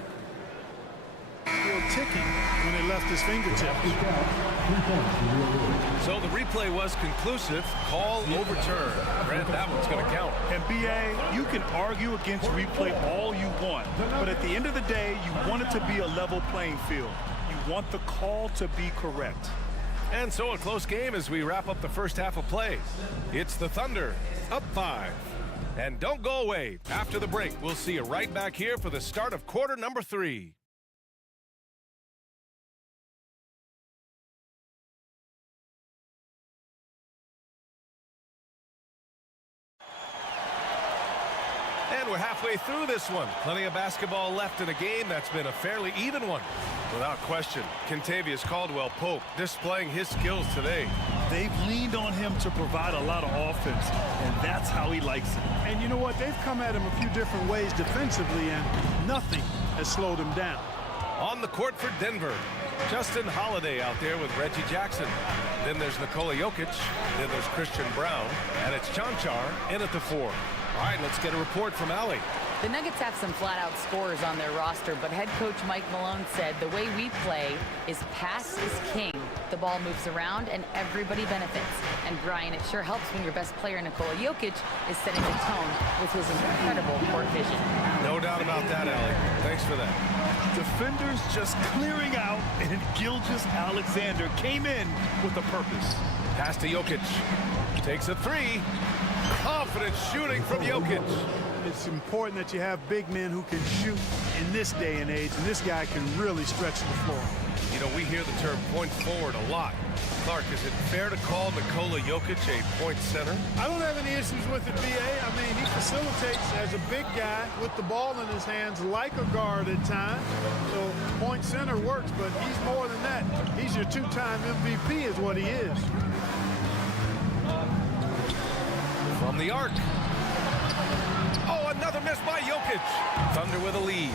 Still ticking when it left his fingertips. So the replay was conclusive. Call overturned. Grant, that one's going to count. And B.A., you can argue against replay all you want, but at the end of the day, you want it to be a level playing field. You want the call to be correct. And so a close game as we wrap up the first half of play. It's the Thunder, up 5. And don't go away. After the break, we'll see you right back here for the start of quarter number 3. And we're halfway through this one. Plenty of basketball left in a game that's been a fairly even one. Without question, Kentavious Caldwell-Pope displaying his skills today. They've leaned on him to provide a lot of offense, and that's how he likes it. And you know what? They've come at him a few different ways defensively, and nothing has slowed him down. On the court for Denver, Justin Holiday out there with Reggie Jackson. Then there's Nikola Jokic. Then there's Christian Brown. And it's Chanchar in at the 4. All right, let's get a report from Allie. The Nuggets have some flat-out scorers on their roster, but head coach Mike Malone said the way we play is pass is king. The ball moves around and everybody benefits. And Brian, it sure helps when your best player, Nikola Jokic, is setting the tone with his incredible court vision. No doubt about that, Allie. Thanks for that. Defenders just clearing out, and Gilgeous-Alexander came in with a purpose. Pass to Jokic. Takes a three. Confident shooting from Jokic. It's important that you have big men who can shoot in this day and age, and this guy can really stretch the floor. You know, we hear the term point forward a lot. Clark, is it fair to call Nikola Jokic a point center? I don't have any issues with it, B.A. I mean, he facilitates as a big guy with the ball in his hands like a guard at times. So point center works, but he's more than that. He's your two-time MVP is what he is. From the arc. Oh, another miss by Jokic. Thunder with a lead.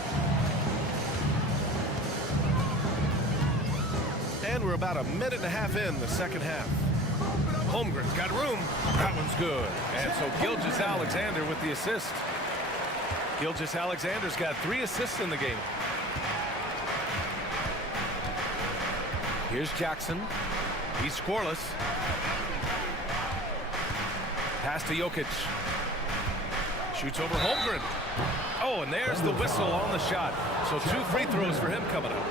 And we're about a minute and a half in the second half. Holmgren's got room. That one's good. And so Gilgeous-Alexander with the assist. Gilgeous-Alexander's got 3 assists in the game. Here's Jackson. He's scoreless. Pass to Jokic. Shoots over Holmgren. Oh, and there's the whistle on the shot. So 2 free throws for him coming up.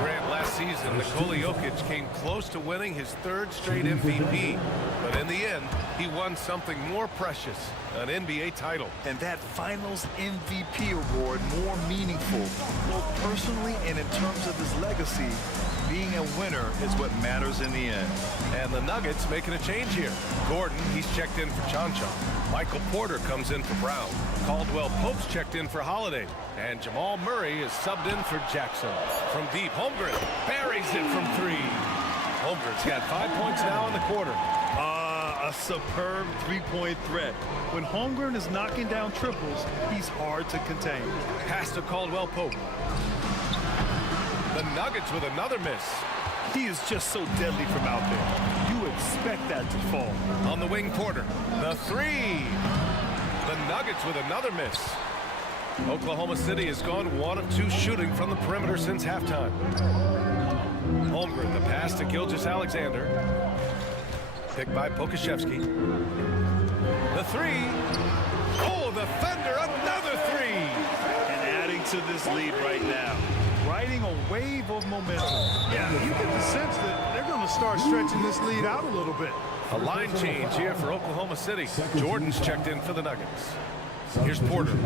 Grant, last season, Nikola Jokic came close to winning his 3rd straight MVP. But in the end, he won something more precious, an NBA title. And that finals MVP award more meaningful, both personally and in terms of his legacy. Being a winner is what matters in the end. And the Nuggets making a change here. Gordon, he's checked in for Choncha. Michael Porter comes in for Brown. Caldwell Pope's checked in for Holiday. And Jamal Murray is subbed in for Jackson. From deep, Holmgren buries it from 3. Holmgren's got 5 points now in the quarter. A superb three-point threat. When Holmgren is knocking down triples, he's hard to contain. Pass to Caldwell Pope. The Nuggets with another miss. He is just so deadly from out there. You expect that to fall. On the wing, Porter. The 3. The Nuggets with another miss. Oklahoma City has gone 1 of 2 shooting from the perimeter since halftime. Holmgren, the pass to Gilgeous-Alexander. Picked by Pokashevsky. The 3. Oh, the Thunder, another 3. And adding to this lead right now. Riding a wave of momentum. Yeah, you get the sense that they're going to start stretching this lead out a little bit. A line change here for Oklahoma City. Jordan's checked in for the Nuggets. Here's Porter.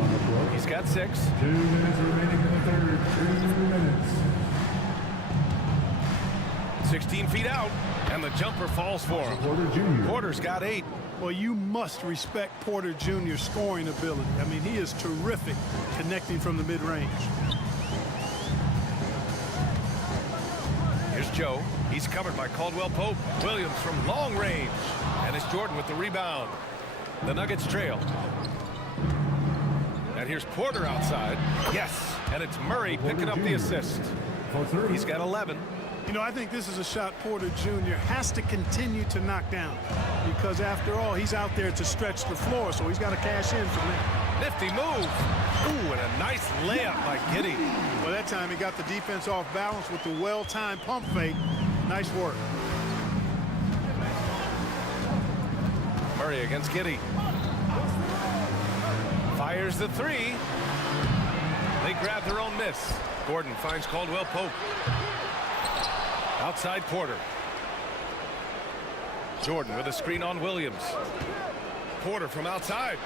He's got 6. 2 minutes remaining in the third. 2 minutes. 16 feet out, and the jumper falls for him. Porter's got 8. Well, you must respect Porter Jr.'s scoring ability. I mean, he is terrific connecting from the mid-range. Here's Joe. He's covered by Caldwell Pope. Williams from long range. And it's Jordan with the rebound. The Nuggets trail. And here's Porter outside. Yes, and it's Murray picking up the assist. He's got 11. You know, I think this is a shot Porter Jr. has to continue to knock down because, after all, he's out there to stretch the floor, so he's got to cash in from that. Nifty move. Ooh, and a nice layup by Giddey. Well, that time he got the defense off balance with the well-timed pump fake. Nice work. Murray against Giddey. Fires the 3. They grab their own miss. Gordon finds Caldwell Pope. Outside Porter. Jordan with a screen on Williams. Porter from outside.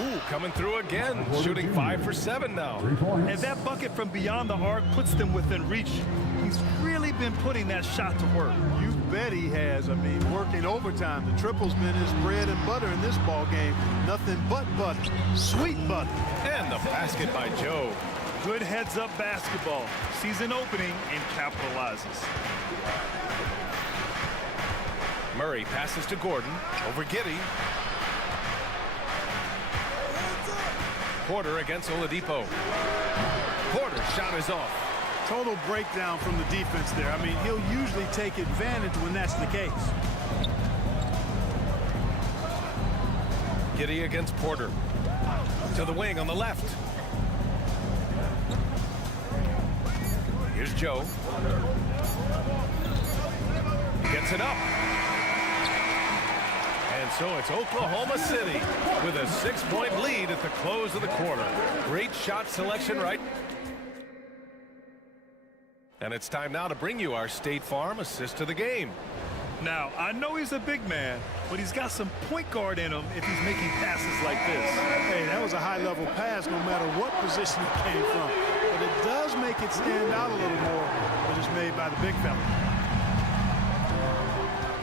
Ooh, coming through again. Shooting 5 for 7 now. And that bucket from beyond the arc puts them within reach. He's really been putting that shot to work. You bet he has. I mean, working overtime. The triple's been his bread and butter in this ball game. Nothing but butter. Sweet butter. And the basket by Joe. Good heads-up basketball. Season opening and capitalizes. Murray passes to Gordon. Over Giddey. Porter against Oladipo. Porter's shot is off. Total breakdown from the defense there. I mean, he'll usually take advantage when that's the case. Giddey against Porter. To the wing on the left. Here's Joe. Gets it up. And so it's Oklahoma City with a 6-point lead at the close of the quarter. Great shot selection, right? And it's time now to bring you our State Farm assist of the game. Now, I know he's a big man, but he's got some point guard in him if he's making passes like this. Hey, that was a high-level pass no matter what position it came from. But it does make it stand out a little more when it's made by the big fella.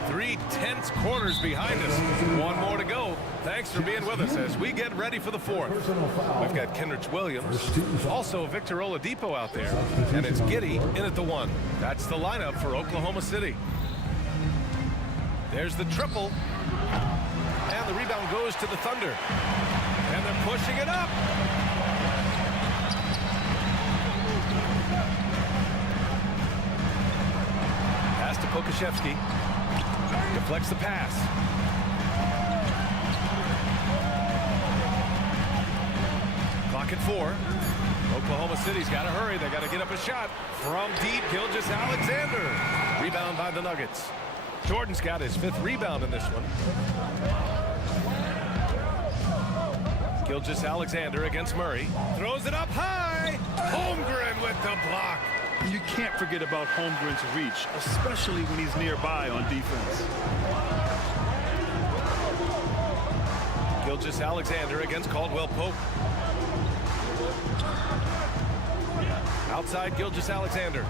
3 tense quarters behind us. One more to go. Thanks for being with us as we get ready for the fourth. We've got Kenrich Williams, also Victor Oladipo out there, and it's Giddey in at the 1. That's the lineup for Oklahoma City. There's the triple, and the rebound goes to the Thunder, and they're pushing it up. Pass to Pokashevsky. Deflects the pass. Clock at 4. Oklahoma City's got to hurry. They got to get up a shot from deep. Gilgeous-Alexander. Rebound by the Nuggets. Jordan's got his 5th rebound in this one. Gilgeous-Alexander against Murray. Throws it up high. Holmgren with the block. You can't forget about Holmgren's reach, especially when he's nearby on defense. Gilgeous-Alexander against Caldwell Pope. Outside Gilgeous-Alexander.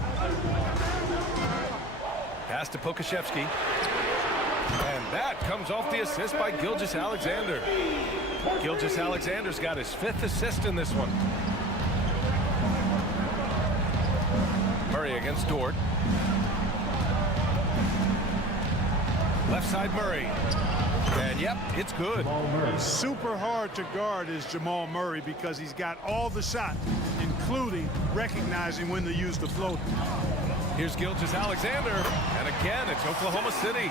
Pass to Pokashevsky. And that comes off the assist by Gilgeous-Alexander. Gilgeous-Alexander's got his 5th assist in this one. Murray against Dort. Left side Murray. And yep, it's good. Super hard to guard is Jamal Murray because he's got all the shot, including recognizing when to use the floater. Here's Gilgeous-Alexander, and again, it's Oklahoma City.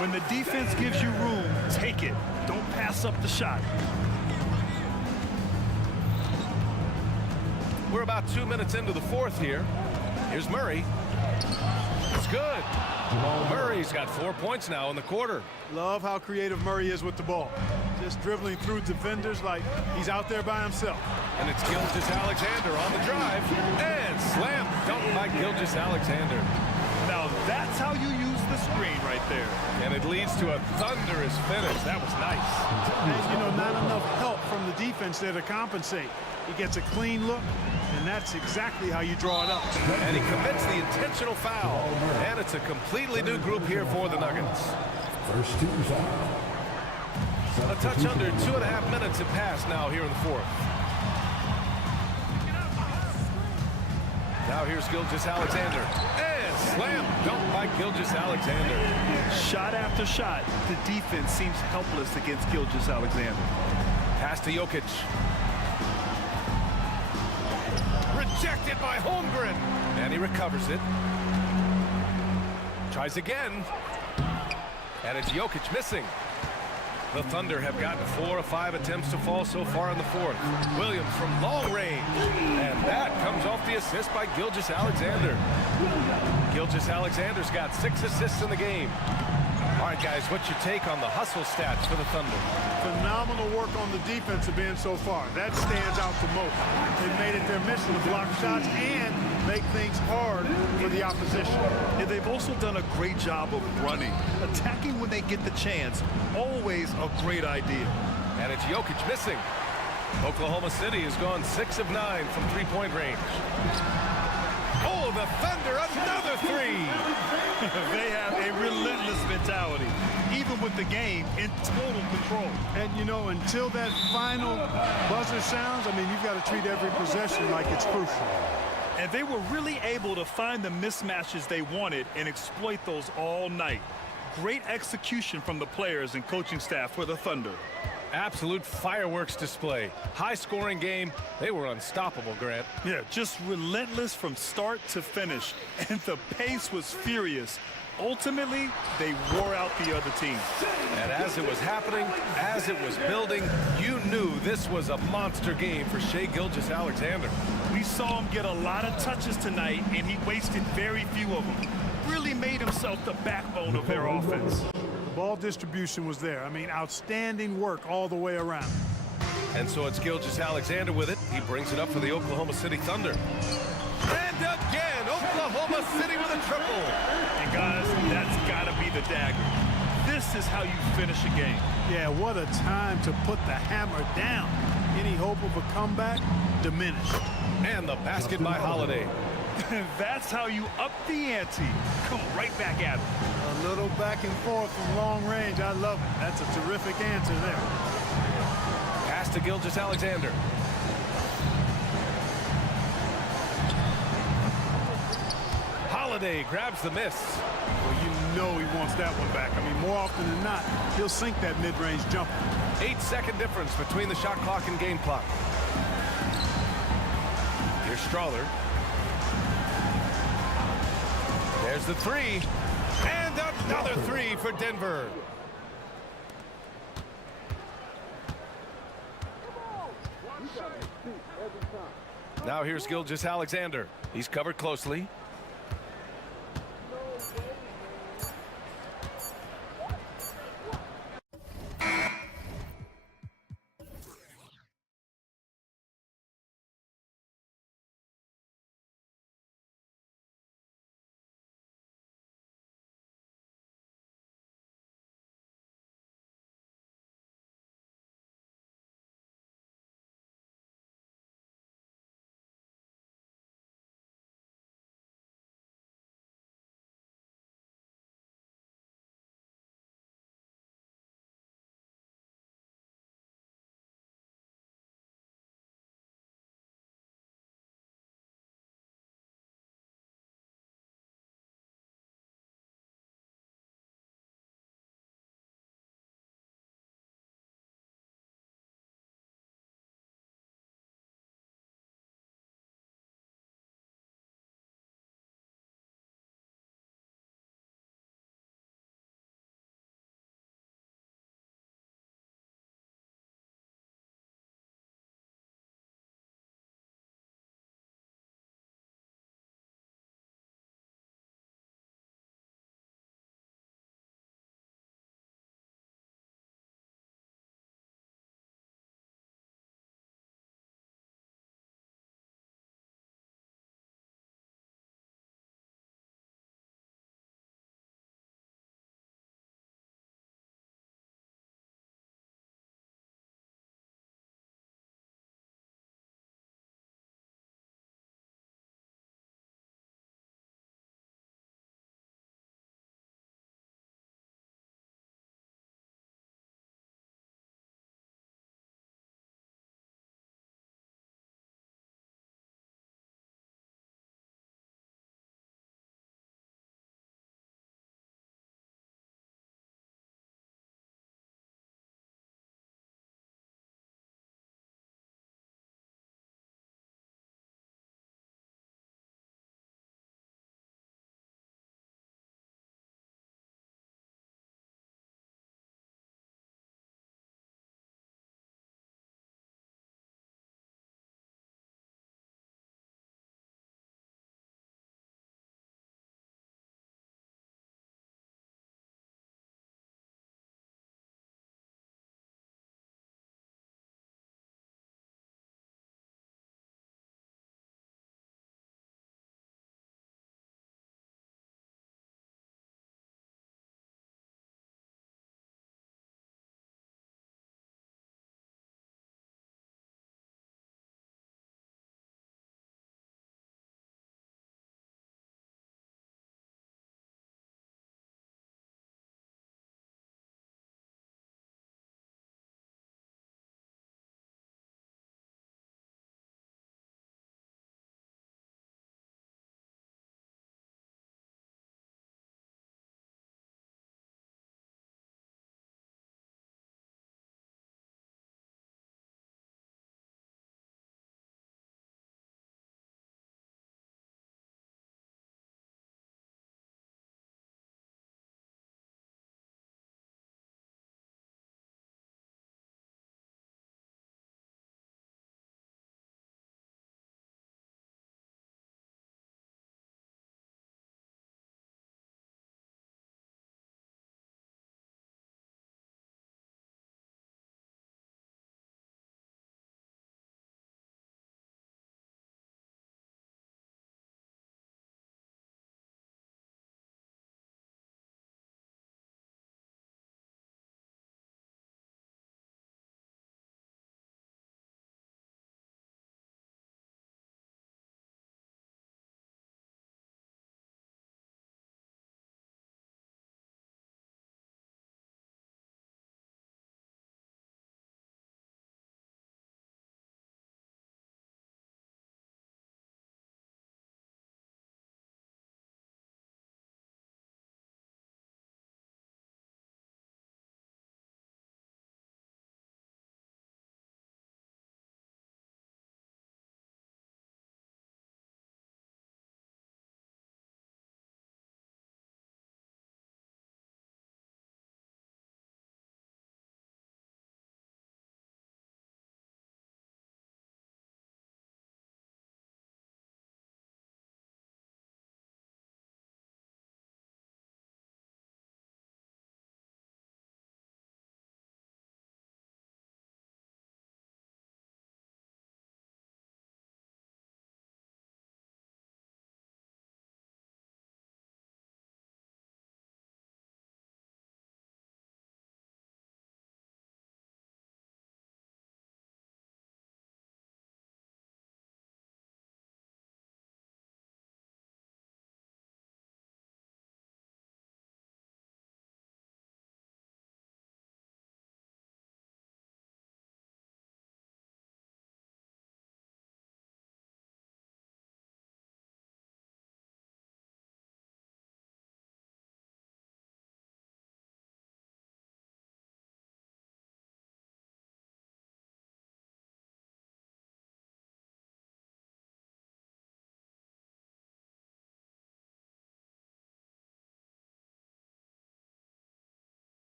When the defense gives you room, take it. Don't pass up the shot. We're about 2 minutes into the fourth here. Here's Murray. It's good. Murray's got 4 points now in the quarter. Love how creative Murray is with the ball. Just dribbling through defenders like he's out there by himself. And it's Gilgeous-Alexander on the drive. And slam dunk by Gilgeous-Alexander. Now that's how you use the screen right there. And it leads to a thunderous finish. That was nice. And, you know, not enough help from the defense there to compensate. He gets a clean look, and that's exactly how you draw it up. And he commits the intentional foul. And it's a completely new group here for the Nuggets. First team's out. A touch under 2.5 minutes have passed now here in the fourth. Now here's Gilgeous-Alexander. And slam dunk by Gilgeous-Alexander. Shot after shot, the defense seems helpless against Gilgeous-Alexander. Pass to Jokic. Rejected by Holmgren. And he recovers it. Tries again. And it's Jokic missing. The Thunder have gotten 4 of 5 attempts to fall so far in the fourth. Williams from long range. And that comes off the assist by Gilgeous-Alexander. Gilgeous-Alexander's got 6 assists in the game. All right, guys, what's your take on the hustle stats for the Thunder? Phenomenal work on the defensive end so far. That stands out the most. They've made it their mission to block shots and make things hard for the opposition. And they've also done a great job of running. Attacking when they get the chance, always a great idea. And it's Jokic missing. Oklahoma City has gone 6 of 9 from three-point range. Oh, the Thunder, another 3! They have a relentless mentality, even with the game in total control. And, you know, until that final buzzer sounds, I mean, you've got to treat every possession like it's crucial. And they were really able to find the mismatches they wanted and exploit those all night. Great execution from the players and coaching staff for the Thunder. Absolute fireworks display. High-scoring game. They were unstoppable, Grant. Yeah, just relentless from start to finish. And the pace was furious. Ultimately, they wore out the other team. And as it was happening, as it was building, you knew this was a monster game for Shai Gilgeous-Alexander. We saw him get a lot of touches tonight, and he wasted very few of them. Really made himself the backbone of their offense. Ball distribution was there. I mean, outstanding work all the way around. And so it's Gilgeous-Alexander with it. He brings it up for the Oklahoma City Thunder. And again, Oklahoma City with a triple. And guys, that's got to be the dagger. This is how you finish a game. Yeah, what a time to put the hammer down. Any hope of a comeback diminished. And the basket by Holiday. That's how you up the ante. Come right back at him. A little back and forth from long range. I love it. That's a terrific answer there. Pass to Gilgeous-Alexander. Holiday grabs the miss. Well, you know he wants that one back. I mean, more often than not, he'll sink that mid-range jumper. 8-second difference between the shot clock and game clock. Here's Strawler. There's the three. And another three for Denver. Now here's Gilgeous-Alexander. He's covered closely.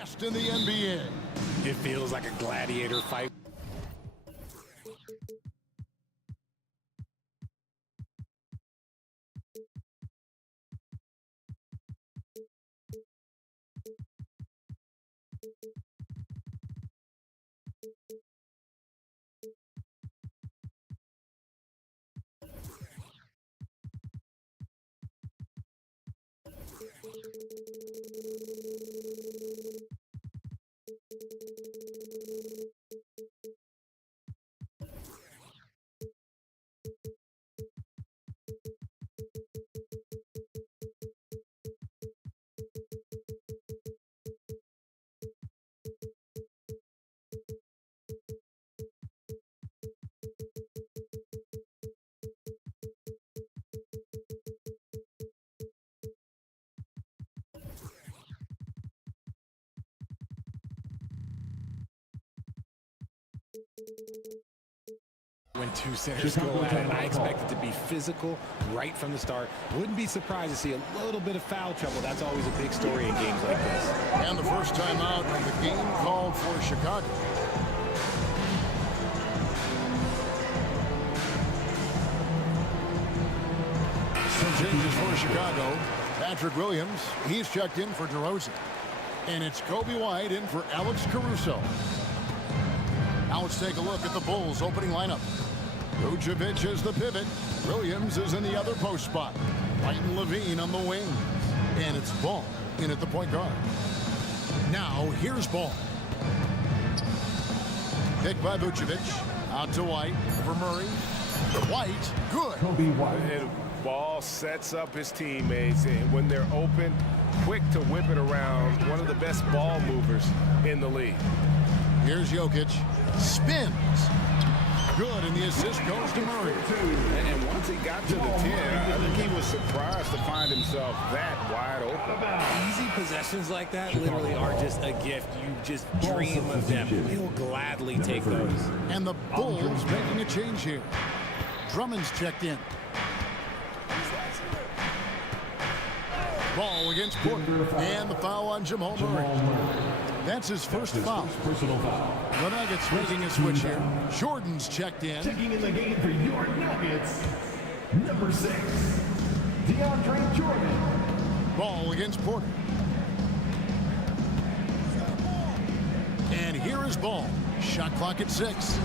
best in the NBA. It feels like a gladiator fight. When two centers go at it, I expect it to be physical right from the start. Wouldn't be surprised to see a little bit of foul trouble. That's always a big story in games like this. And the first time out of the game called for Chicago. Some changes for Chicago. Patrick Williams, he's checked in for DeRozan. And it's Kobe White in for Alex Caruso. Now let's take a look at the Bulls' opening lineup. Vucevic is the pivot. Williams is in the other post spot. White and Levine on the wing. And it's Ball in at the point guard. Now here's Ball. Picked by Vucevic. Out to White. For Murray. White. Good. And Ball sets up his teammates, and when they're open, quick to whip it around. One of the best ball movers in the league. Here's Jokic. Spins. Good, and the assist goes to Murray. And once he got to the 10, I think he was surprised to find himself that wide open. Easy possessions like that literally are just a gift. You just dream of them. We'll gladly take those. And the Bulls making a change here. Drummond's checked in. Ball against Porter. And the foul on Jamal Murray. That's his first foul. The Nuggets making a switch here. Jordan's checked in. Checking in the game for your Nuggets, number 6, DeAndre Jordan. Ball against Porter. And here is Ball. Shot clock at 6.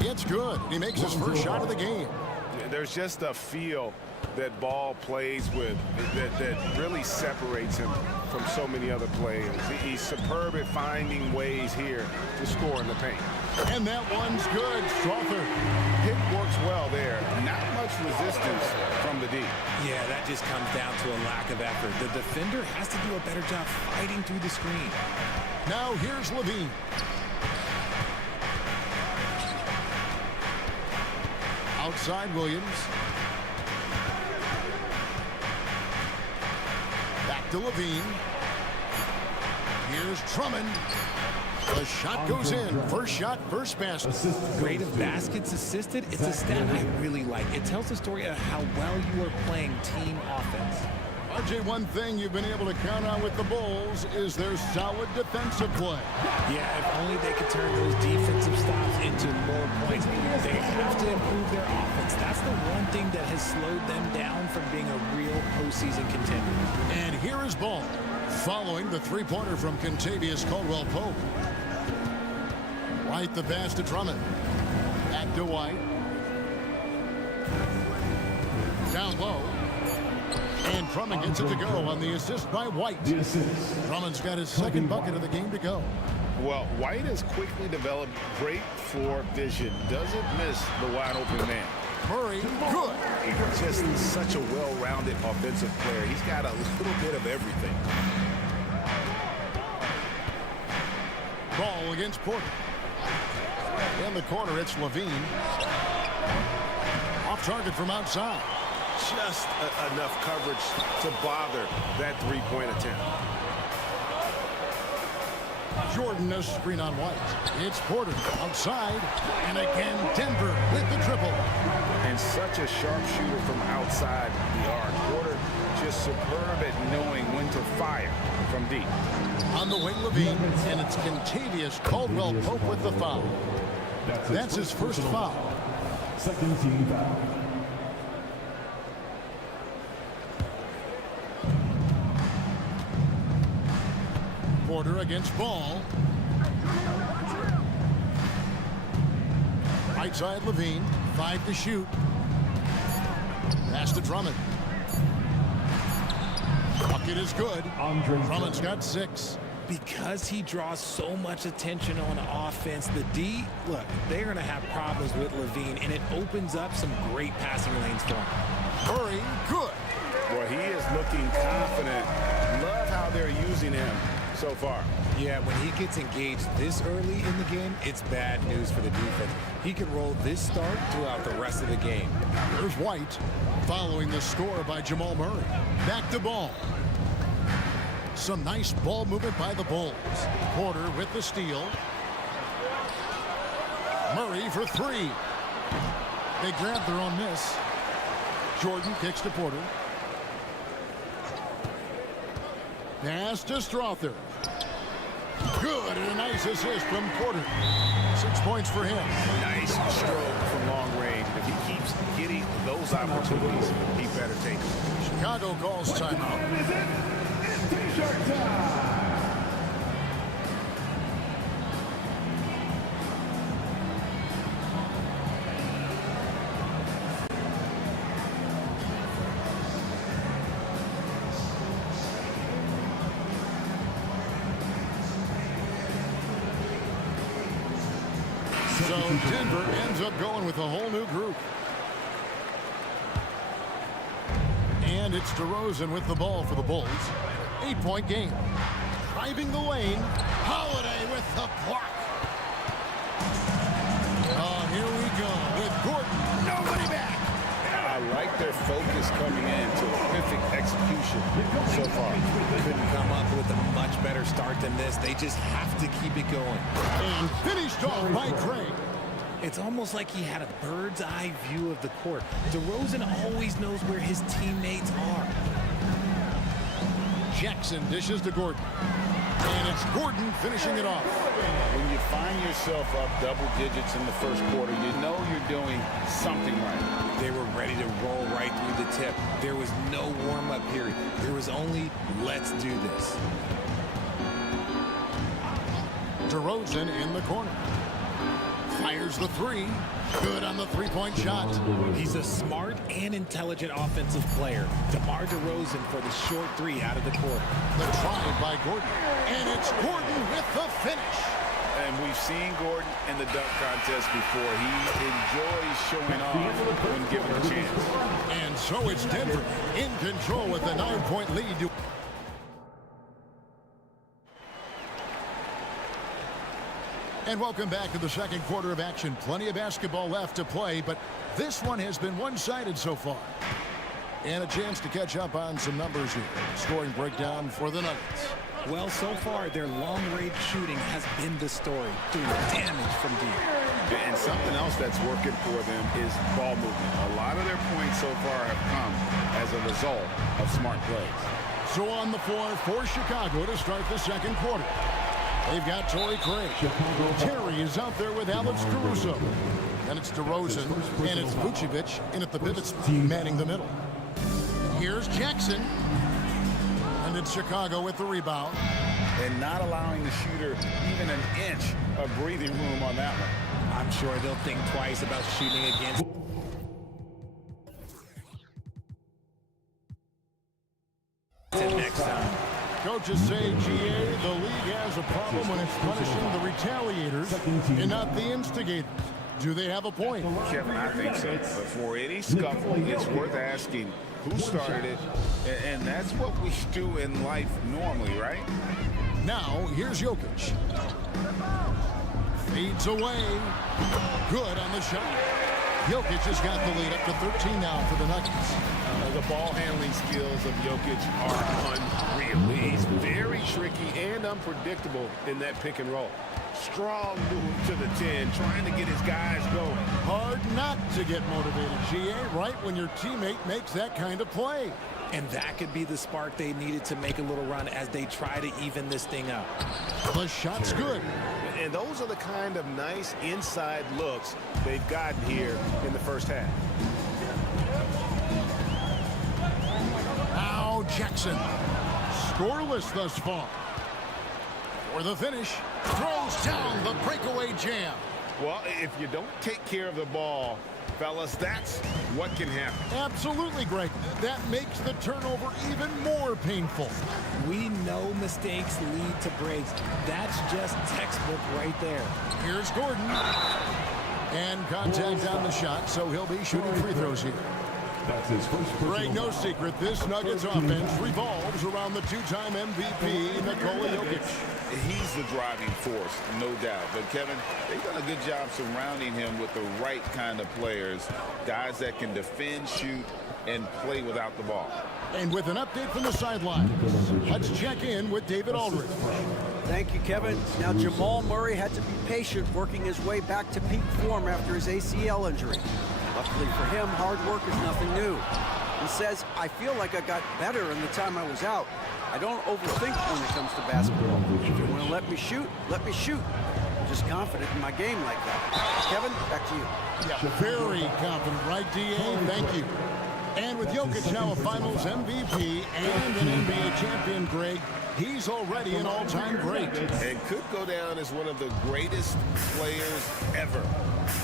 It's good. He makes his first shot of the game. There's just a feel that Ball plays with that really separates him from so many other players. He's superb at finding ways here to score in the paint. And that one's good. Strother. Hit works well there. Not much resistance from the D. Yeah, that just comes down to a lack of effort. The defender has to do a better job fighting through the screen. Now here's Levine. Outside Williams. Back to Levine. Here's Drummond. The shot goes in. First shot, first basket. Rate of baskets assisted, it's a stat I really like. It tells the story of how well you are playing team offense. RJ, one thing you've been able to count on with the Bulls is their solid defensive play. Yeah, if only they could turn those defensive stops into more points. They have to improve their offense. That's the one thing that has slowed them down from being a real postseason contender. And here is Ball, following the three-pointer from Kentavious Caldwell-Pope. White the pass to Drummond. Back to White. Down low. And Drummond gets it to go on the assist by White. Drummond's got his second bucket of the game to go. Well, White has quickly developed great floor vision. Doesn't miss the wide open man. Murray, good. He's just such a well-rounded offensive player. He's got a little bit of everything. Ball against Porter. In the corner, it's Levine. Off target from outside. Just enough coverage to bother that three-point attempt. Jordan, no screen on White. It's Porter outside. And again, Denver with the triple. And and such a sharpshooter from outside the arc. Porter just superb at knowing when to fire from deep. On the wing, Levine, and it's Contavious Caldwell Pope with the foul. That's his first foul. Second team foul. Porter against Ball. Right side, Levine. 5 to shoot. Pass to Drummond. Bucket is good. Drummond's got 6. Because he draws so much attention on offense, the D, look, they're going to have problems with Levine, and it opens up some great passing lanes for him. Murray, good. Boy, he is looking confident. Love how they're using him so far. Yeah, when he gets engaged this early in the game, it's bad news for the defense. He can roll this start throughout the rest of the game. There's White, following the score by Jamal Murray. Back to Ball. Some nice ball movement by the Bulls. Porter with the steal. Murray for 3. They grab their own miss. Jordan kicks to Porter. Pass to Strother. Good, and a nice assist from Porter. 6 points for him. Nice stroke from long range. If he keeps getting those opportunities, he better take them. Chicago calls timeout. T-shirt time. So Denver ends up going with a whole new group. And it's DeRozan with the ball for the Bulls. 8-point game. Driving the lane. Holiday with the block. Oh, here we go with Gordon. Nobody back. I like their focus coming in to perfect execution so far. Couldn't come up with a much better start than this. They just have to keep it going. And finished off by Craig. It's almost like he had a bird's eye view of the court. DeRozan always knows where his teammates are. Jackson dishes to Gordon. And it's Gordon finishing it off. When you find yourself up double digits in the first quarter, you know you're doing something right. They were ready to roll right through the tip. There was no warm-up period. There was only, let's do this. DeRozan in the corner. Fires the 3. Good on the 3-point shot. He's a smart and intelligent offensive player. DeMar DeRozan for the short 3 out of the court. The try by Gordon. And it's Gordon with the finish. And we've seen Gordon in the dunk contest before. He enjoys showing off when given a chance. And so it's Denver in control with the 9-point lead. And welcome back to the second quarter of action. Plenty of basketball left to play, but this one has been one-sided so far. And a chance to catch up on some numbers here. Scoring breakdown for the Nuggets. Well, so far, their long-range shooting has been the story, doing damage from deep. And something else that's working for them is ball movement. A lot of their points so far have come as a result of smart plays. So on the floor for Chicago to start the second quarter. They've got Torrey Craig. Terry is out there with Alex Caruso. And it's DeRozan, and it's Vucevic in at the pivots, manning the middle. Here's Jackson. And it's Chicago with the rebound. And not allowing the shooter even an inch of breathing room on that one. I'm sure they'll think twice about shooting against next time. Coaches say, GA, the league has a problem when it's punishing the retaliators and not the instigators. Do they have a point? Kevin, I think so. But for any scuffle, it's worth asking who started it, and that's what we do in life normally, right? Now, here's Jokic. Fades away. Good on the shot. Jokic has got the lead up to 13 now for the Nuggets. The ball handling skills of Jokic are unreal. He's very tricky and unpredictable in that pick and roll. Strong move to the 10, trying to get his guys going. Hard not to get motivated, GA, right when your teammate makes that kind of play. And that could be the spark they needed to make a little run as they try to even this thing up. The shot's good. And those are the kind of nice inside looks they've gotten here in the first half. Now Jackson, scoreless thus far. For the finish, throws down the breakaway jam. Well, if you don't take care of the ball, fellas, that's what can happen. Absolutely, Greg. That makes the turnover even more painful. We know mistakes lead to breaks. That's just textbook right there. Here's Gordon. And contact on the shot, so he'll be shooting free throws here. That's his first Greg, no secret, this Nuggets offense revolves around the two-time MVP, Nikola Jokic. He's the driving force, no doubt. But, Kevin, they've done a good job surrounding him with the right kind of players, guys that can defend, shoot, and play without the ball. And with an update from the sideline, let's check in with David Aldridge. Thank you, Kevin. Now, Jamal Murray had to be patient working his way back to peak form after his ACL injury. Luckily for him, hard work is nothing new. He says, I feel like I got better in the time I was out. I don't overthink when it comes to basketball. If you want to let me shoot, let me shoot. I'm just confident in my game like that. Kevin, back to you. Yeah, very confident, right, DA? Thank you. And with Jokic now a Finals MVP and an NBA champion, Greg, he's already an all-time great. And could go down as one of the greatest players ever.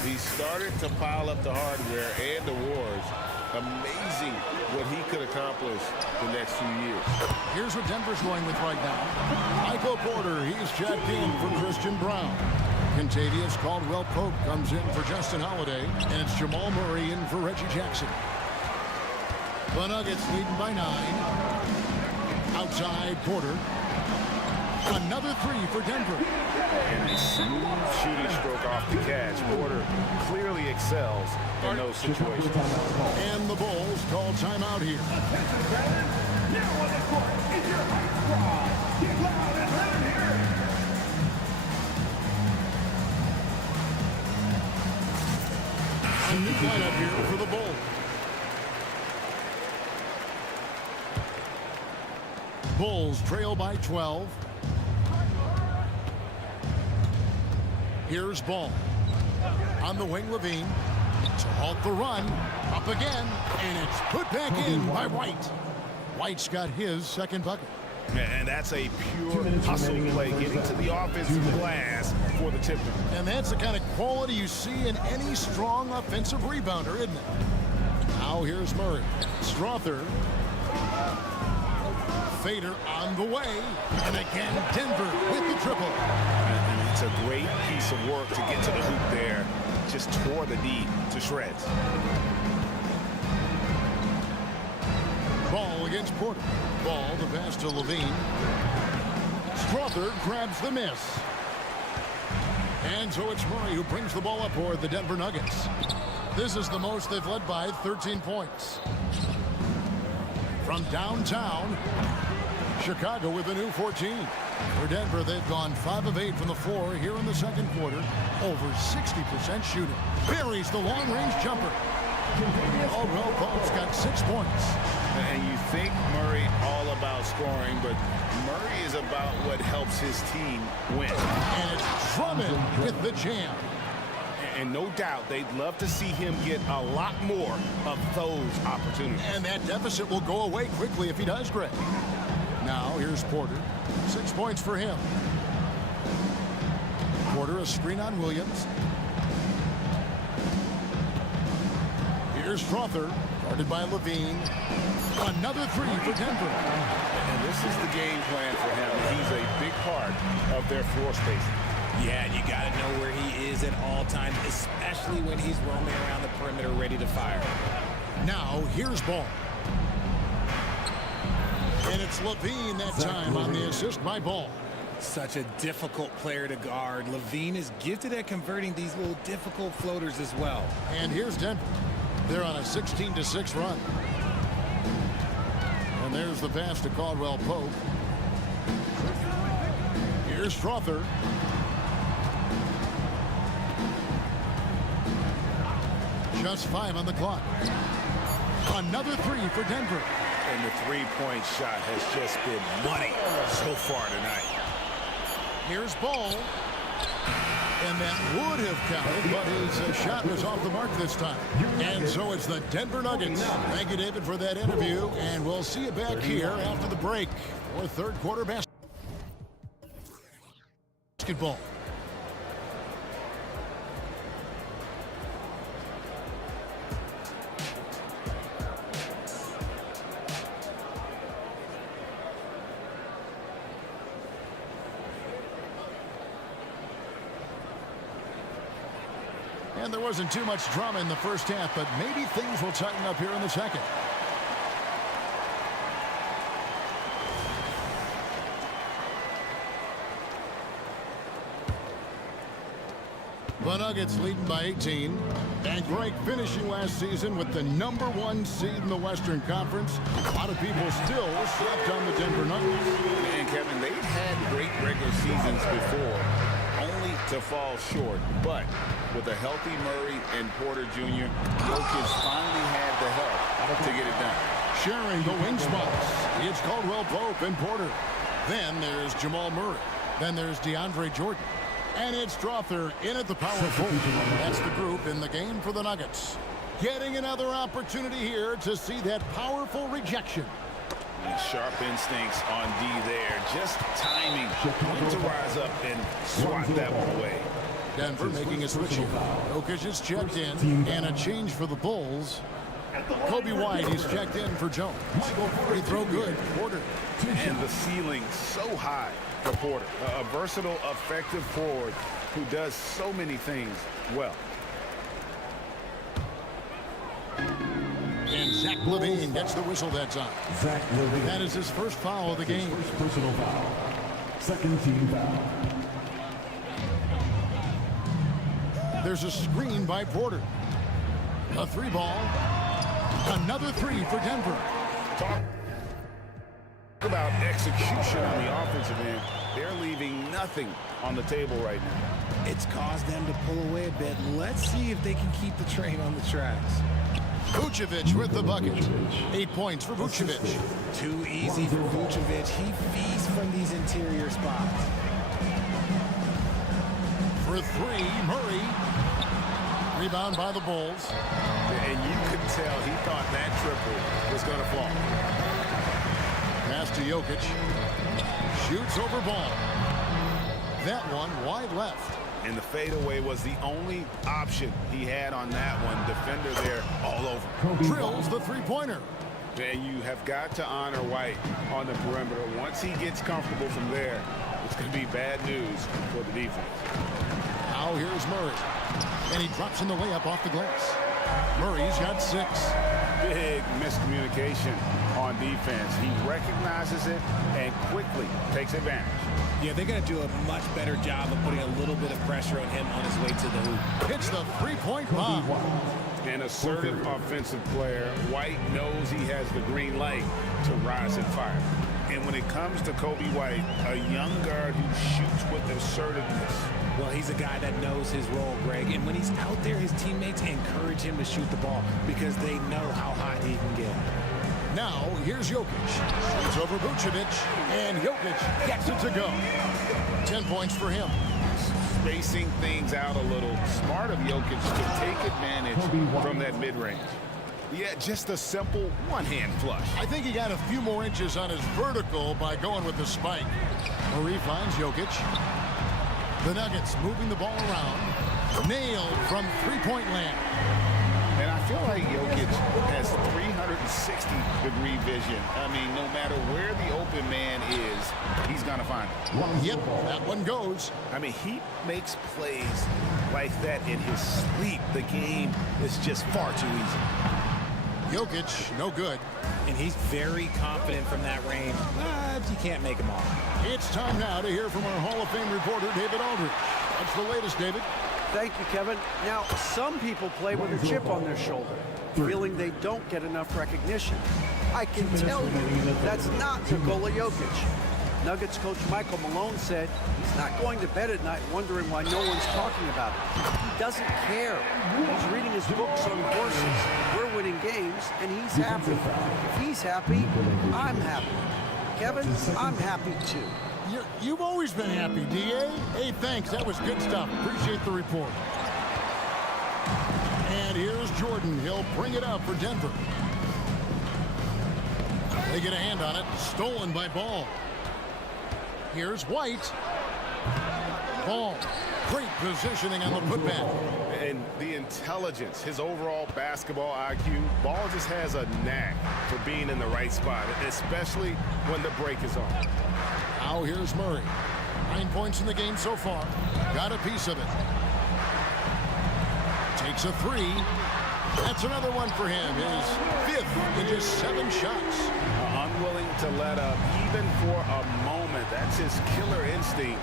He started to pile up the hardware and awards. Amazing what he could accomplish the next few years. Here's what Denver's going with right now. Michael Porter, he's checked in for Christian Brown. Contavious Caldwell-Pope comes in for Justin Holiday, and it's Jamal Murray in for Reggie Jackson. The Nuggets leading by 9. Outside Porter. Another three for Denver. And a smooth shooting stroke off the catch. Porter clearly excels in those situations. And the Bulls call timeout here. Now on the court is your hot squad. Get loud and let him hear it. A new lineup here for the Bulls. Bulls trail by 12. Here's Ball. On the wing, Levine. To halt the run. Up again. And it's put back in by White. White's got his second bucket. And that's a pure hustle play, getting to the offensive glass for the tipper. And that's the kind of quality you see in any strong offensive rebounder, isn't it? Now here's Murray. Strother. Fader on the way. And again, Denver with the triple. And it's a great piece of work to get to the hoop there. Just tore the D to shreds. Ball against Porter. Ball the pass to Levine. Strother grabs the miss. And so it's Murray who brings the ball up for the Denver Nuggets. This is the most they've led by 13 points. From downtown, Chicago with a new 14. For Denver, they've gone 5 of 8 from the floor here in the second quarter. Over 60% shooting. Buries the long-range jumper. Caldwell-Pope's got 6 points. And you think Murray all about scoring, but Murray is about what helps his team win. And it's Drummond with the jam. And no doubt they'd love to see him get a lot more of those opportunities. And that deficit will go away quickly if he does, Greg. Now here's Porter. 6 points for him. Porter, a screen on Williams. Here's Strother, guarded by Levine. Another three for Denver. And this is the game plan for him. He's a big part of their floor spacing. Yeah, and you got to know where he is at all times, especially when he's roaming around the perimeter ready to fire. Now, here's Ball. And it's Levine that time on the assist by Ball. Such a difficult player to guard. Levine is gifted at converting these little difficult floaters as well. And here's Denver. They're on a 16-6 run. And there's the pass to Caldwell-Pope. Here's Strother. Just 5 on the clock. Another 3 for Denver. And the three-point shot has just been money so far tonight. Here's Ball. And that would have counted, but his shot was off the mark this time. And so it's the Denver Nuggets. Thank you, David, for that interview. And we'll see you back here after the break for third quarter basketball. And there wasn't too much drama in the first half, but maybe things will tighten up here in the second. The Nuggets leading by 18. And Greg finishing last season with the #1 seed in the Western Conference. A lot of people still slept on the Denver Nuggets. And Kevin, they've had great regular seasons before, only to fall short. But with a healthy Murray and Porter Jr., Jokic finally had the help to get it done. Sharing the wing spots, it's Caldwell Pope and Porter. Then there's Jamal Murray. Then there's DeAndre Jordan. And it's Strother in at the power forward. That's the group in the game for the Nuggets. Getting another opportunity here to see that powerful rejection. And sharp instincts on D there. Just timing when to rise up and swat that one away. Denver making a switch here. Jokic is checked in, and a change for the Bulls. Kobe White is checked in for Jones. Free throw good. Porter. And the ceiling so high for Porter. A versatile, effective forward who does so many things well. And Zach LaVine gets the whistle that time. Zach LaVine. That is his first foul of the game. First personal foul. Second team foul. There's a screen by Porter. A 3-ball. Another 3 for Denver. Talk about execution on the offensive end. They're leaving nothing on the table right now. It's caused them to pull away a bit. Let's see if they can keep the train on the tracks. Vucevic with the bucket. 8 points for Vucevic. Too easy for Vucevic. He feasts from these interior spots. For 3, Murray. Rebound by the Bulls. And you could tell he thought that triple was going to fall. Pass to Jokic. Shoots over Ball. That one wide left. And the fadeaway was the only option he had on that one. Defender there all over. Drills the 3-pointer. And you have got to honor White on the perimeter. Once he gets comfortable from there, it's going to be bad news for the defense. Now here's Murray. And he drops in the layup off the glass. Murray's got 6. Big miscommunication on defense. He recognizes it and quickly takes advantage. Yeah, they're going to do a much better job of putting a little bit of pressure on him on his way to the hoop. Hits the 3-point bomb. An assertive offensive player. White knows he has the green light to rise and fire. And when it comes to Kobe White, a young guard who shoots with assertiveness. Well, he's a guy that knows his role, Greg. And when he's out there, his teammates encourage him to shoot the ball because they know how hot he can get. Now, here's Jokic. Shoots over Vucevic, and Jokic gets it to go. 10 points for him. Spacing things out a little. Smart of Jokic to take advantage from that mid-range. Yeah, just a simple one-hand flush. I think he got a few more inches on his vertical by going with the spike. Murray finds Jokic. The Nuggets moving the ball around. Nailed from 3-point land. And I feel like Jokic has 360-degree vision. I mean, no matter where the open man is, he's going to find it. Yep, that one goes. I mean, he makes plays like that in his sleep. The game is just far too easy. Jokic, no good. And he's very confident from that range, but you can't make him all. It's time now to hear from our Hall of Fame reporter, David Aldridge. What's the latest, David? Thank you, Kevin. Now, some people play with a chip on their shoulder, feeling they don't get enough recognition. I can tell you that's not Nikola Jokic. Nuggets coach Michael Malone said he's not going to bed at night wondering why no one's talking about it. He doesn't care. He's reading his books on horses. We're winning games, and he's happy. If he's happy, I'm happy. Kevin, I'm happy too. You've always been happy, D.A. Hey, thanks. That was good stuff. Appreciate the report. And here's Jordan. He'll bring it up for Denver. They get a hand on it. Stolen by Ball. Here's White. Ball. Great positioning on the putback. And the intelligence, his overall basketball IQ, Ball just has a knack for being in the right spot, especially when the break is on. Now here's Murray. 9 points in the game so far. Got a piece of it. Takes a three. That's another one for him. His fifth in just 7 shots. Unwilling to let up, even for a moment. That's his killer instinct,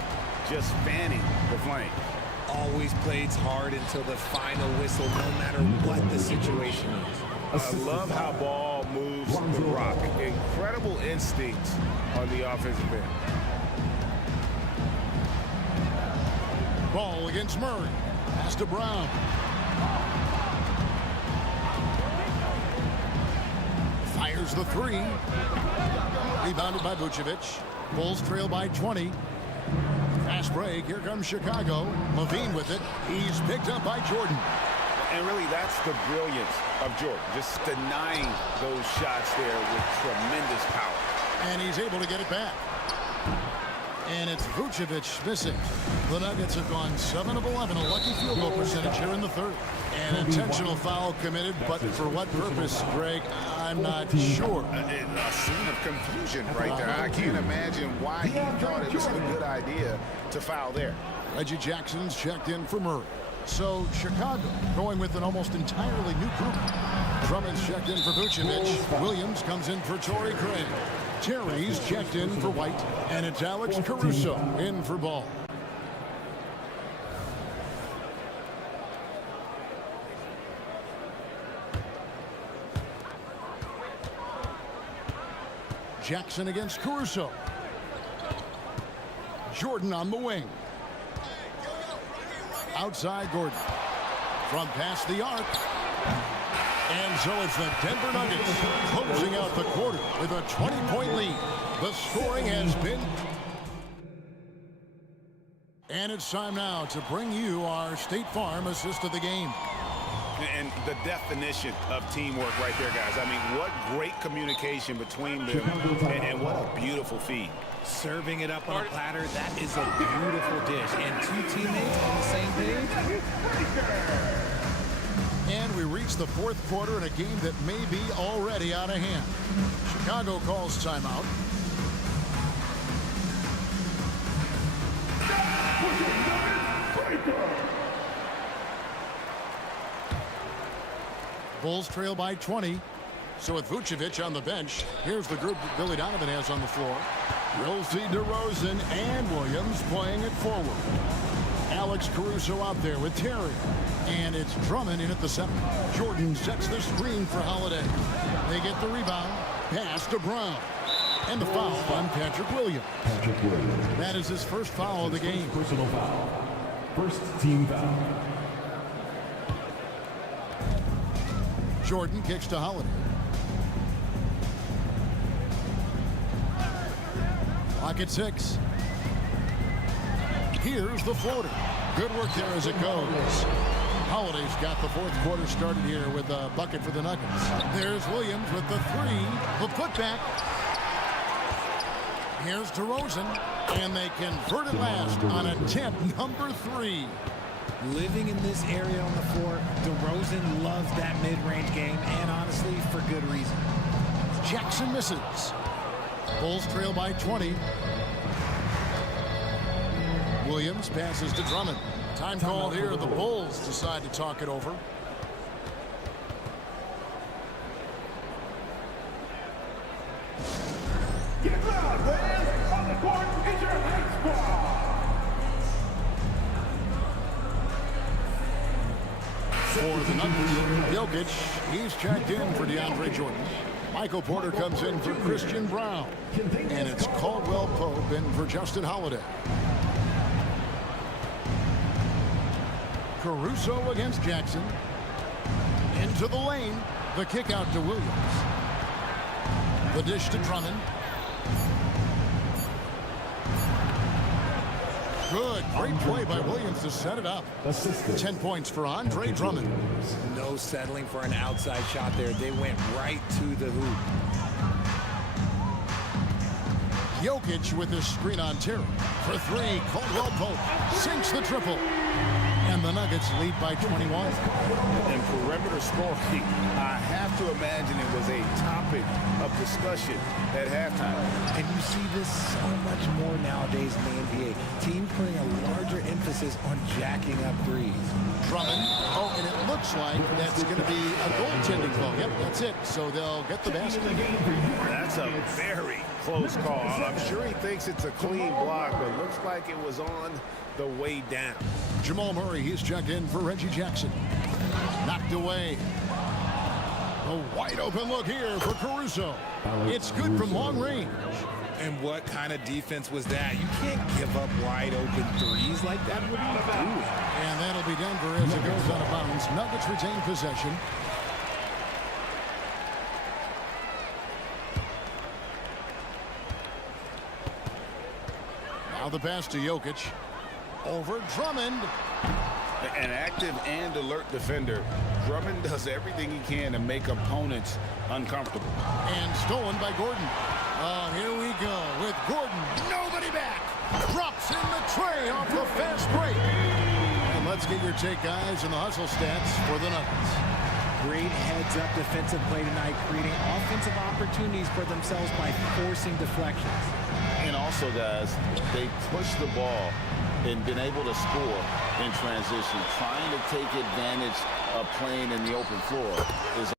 just fanning the flame. Always plays hard until the final whistle, no matter what the situation is. I love how Ball moves the rock. Incredible instinct on the offensive end. Ball against Murray. Pass to Brown. Fires the three. Rebounded by Vucevic. Bulls trail by 20. Fast break. Here comes Chicago. Levine with it. He's picked up by Jordan. And really, that's the brilliance of Jordan, just denying those shots there with tremendous power. And he's able to get it back. And it's Vucevic missing. The Nuggets have gone 7 of 11, a lucky field goal percentage here in the third. An intentional foul committed, but for what purpose, Greg, I'm not sure. A scene of confusion right there. I can't imagine why he thought it was a good idea to foul there. Reggie Jackson's checked in for Murray. So Chicago going with an almost entirely new group. Drummond's checked in for Vucevic. Williams comes in for Torrey Craig. Terry's checked in for White. And it's Alex Caruso in for Ball. Jackson against Caruso. Jordan on the wing. Outside Gordon. From past the arc. And so it's the Denver Nuggets closing out the quarter with a 20-point lead. The scoring has been... And it's time now to bring you our State Farm assist of the game. And the definition of teamwork right there, guys. I mean, what great communication between them, and what a beautiful feed. Serving it up on a platter, that is a beautiful dish. And 2 teammates on the same page. And we reach the fourth quarter in a game that may be already out of hand. Chicago calls timeout. Bulls trail by 20. So with Vucevic on the bench, here's the group that Billy Donovan has on the floor. We'll see DeRozan and Williams playing it forward. Alex Caruso out there with Terry. And it's Drummond in at the center. Jordan sets the screen for Holiday. They get the rebound. Pass to Brown. And the foul on Patrick Williams. That is his first foul of the game. Personal foul. First team foul. Jordan kicks to Holiday. Clock at 6. Here's the floater. Good work there as it goes. Holiday's got the fourth quarter started here with a bucket for the Nuggets. There's Williams with the three. The putback. Here's DeRozan. And they convert it last on attempt number 3. Living in this area on the floor, DeRozan loves that mid-range game, and honestly, for good reason. Jackson misses. Bulls trail by 20. Williams passes to Drummond. Time called here. The Bulls decide to talk it over. Get loud, fans! On the court is your high squad! For the Nuggets, Jokic, he's checked in for DeAndre Jordan. Michael Porter comes in for Christian Brown. And it's Caldwell Pope in for Justin Holiday. Caruso against Jackson. Into the lane. The kick out to Williams. The dish to Drummond. Good. Great play by Williams to set it up. 10 points for Andre Drummond. No settling for an outside shot there. They went right to the hoop. Jokic with his screen on Terry. For three, Caldwell Pope sinks the triple. And the Nuggets lead by 21. And perimeter scoring, I have to imagine it was a topic of discussion at halftime. And you see this so much more nowadays in the NBA. Teams putting a larger emphasis on jacking up threes. Drummond. Oh, and it looks like that's going to be a goaltending call. Yep, that's it. So they'll get the basket. That's a very close call. I'm sure he thinks it's a clean block, but it looks like it was on the way down. Jamal Murray, he's checked in for Reggie Jackson. Knocked away. A wide open look here for Caruso. It's good from long range. And what kind of defense was that? You can't give up wide open threes like that. What are you doing? And that'll be Denver as it goes out of bounds. Nuggets retain possession. Now the pass to Jokic. Over Drummond. An active and alert defender. Drummond does everything he can to make opponents uncomfortable. And stolen by Gordon. Oh, here we go with Gordon. Nobody back. Drops in the tray off the fast break. And let's get your take, guys, on the hustle stats for the Nuggets. Great heads-up defensive play tonight, creating offensive opportunities for themselves by forcing deflections. And also, guys, they pushed the ball and been able to score in transition. Trying to take advantage of playing in the open floor is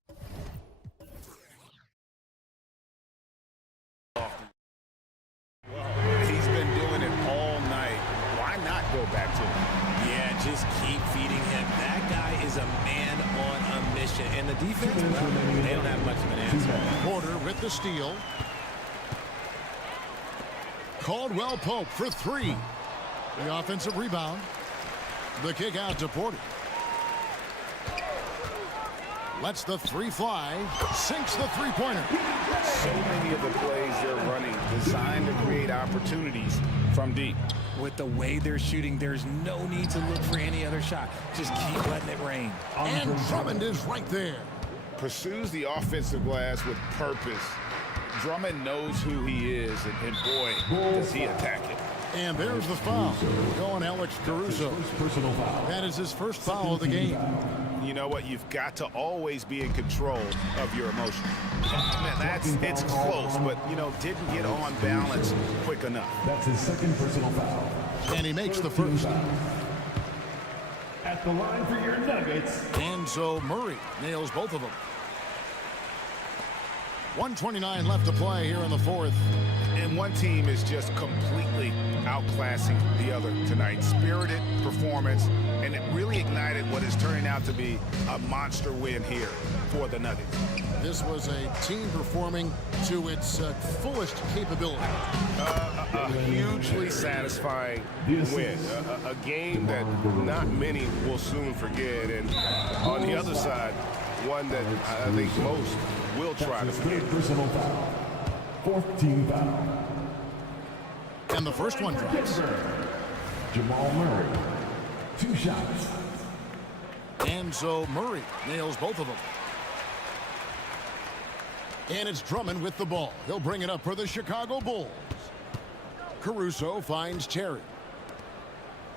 he's been doing it all night. Why not go back to him? Yeah, just keep feeding him. That guy is a man on a mission. And the defense, well, they don't have much of an answer. Porter with the steal. Caldwell Pope for three. The offensive rebound. The kick out to Porter. Lets the three fly. Sinks the three-pointer. So many of the plays they're running designed to create opportunities from deep. With the way they're shooting, there's no need to look for any other shot. Just keep letting it rain. And Drummond is right there. Pursues the offensive glass with purpose. Drummond knows who he is, and boy, does he attack it. And there's the foul. Going Alex Caruso. That is his first foul of the game. You know what? You've got to always be in control of your emotions. Man, it's close, but, you know, didn't get on balance quick enough. That's his second personal foul. And he makes the first. At the line for your Nuggets. And so Murray nails both of them. 1:29 left to play here in the fourth. And one team is just completely outclassing the other tonight. Spirited performance, and it really ignited what is turning out to be a monster win here for the Nuggets. This was a team performing to its fullest capability. A hugely satisfying win. A game that not many will soon forget. And on the other side, one that I think most will try to forget. Personal foul. Fourth team foul. And the first one drops. Jamal Murray. 2 shots. And so Murray nails both of them. And it's Drummond with the ball. He'll bring it up for the Chicago Bulls. Caruso finds Terry.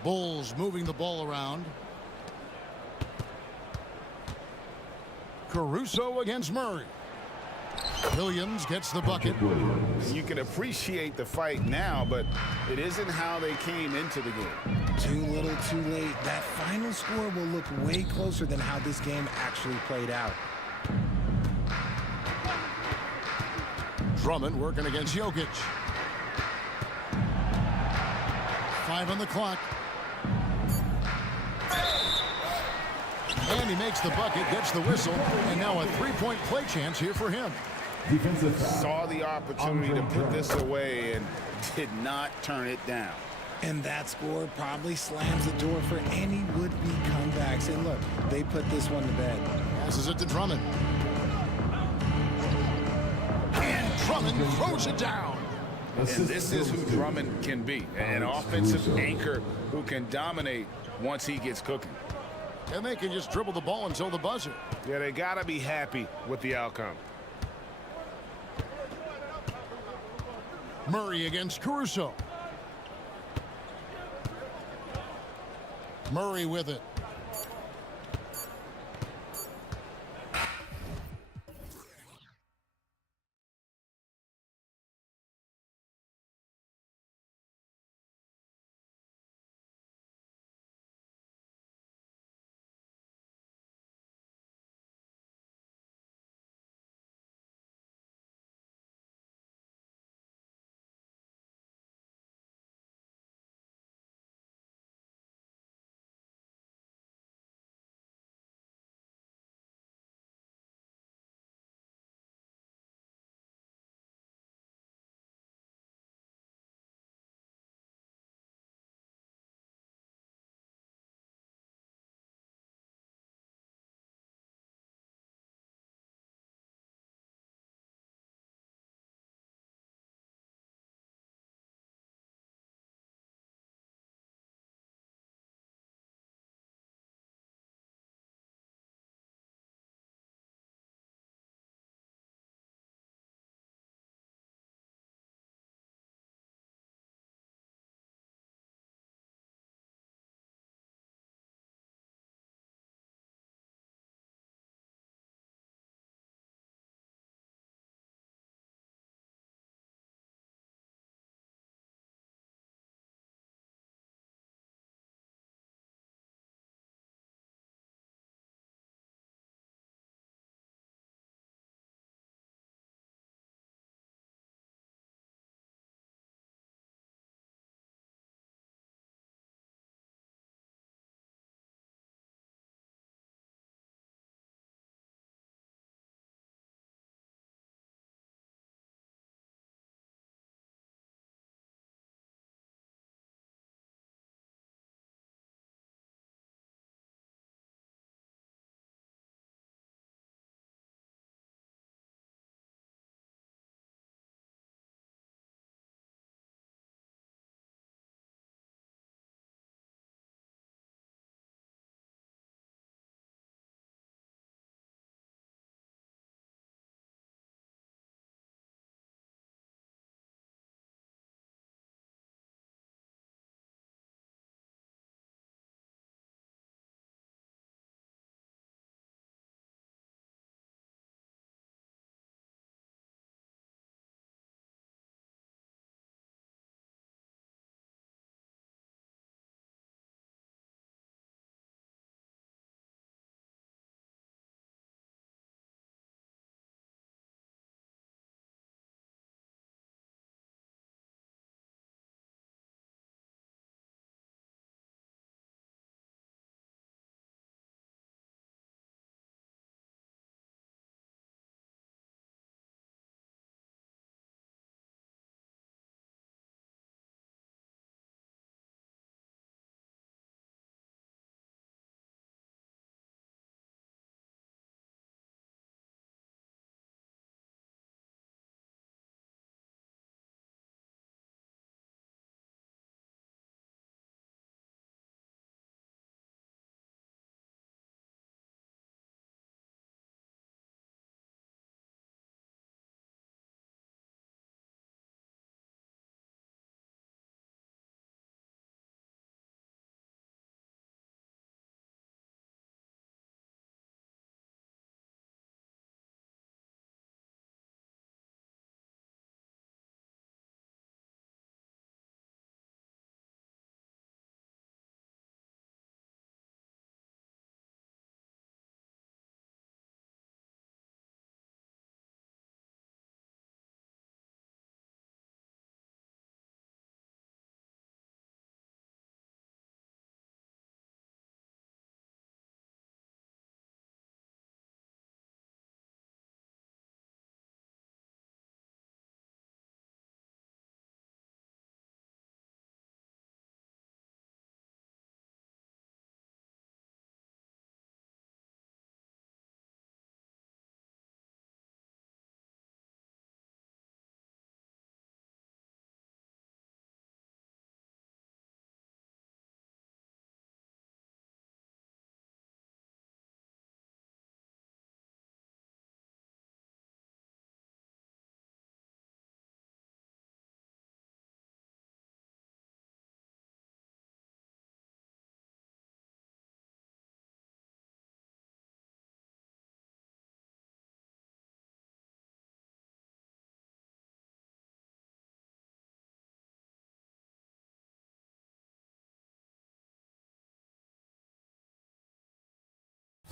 Bulls moving the ball around. Caruso against Murray. Williams gets the bucket. You can appreciate the fight now, but it isn't how they came into the game. Too little, too late. That final score will look way closer than how this game actually played out. Drummond working against Jokic. 5 on the clock. And he makes the bucket, gets the whistle, and now a three-point play chance here for him. Defensive foul. Saw the opportunity to put this away and did not turn it down. And that score probably slams the door for any would-be comebacks. And look, they put this one to bed. Passes it to Drummond. And Drummond throws it down. And this is who Drummond can be, an offensive anchor who can dominate once he gets cooking. And they can just dribble the ball until the buzzer. Yeah, they got to be happy with the outcome. Murray against Caruso. Murray with it.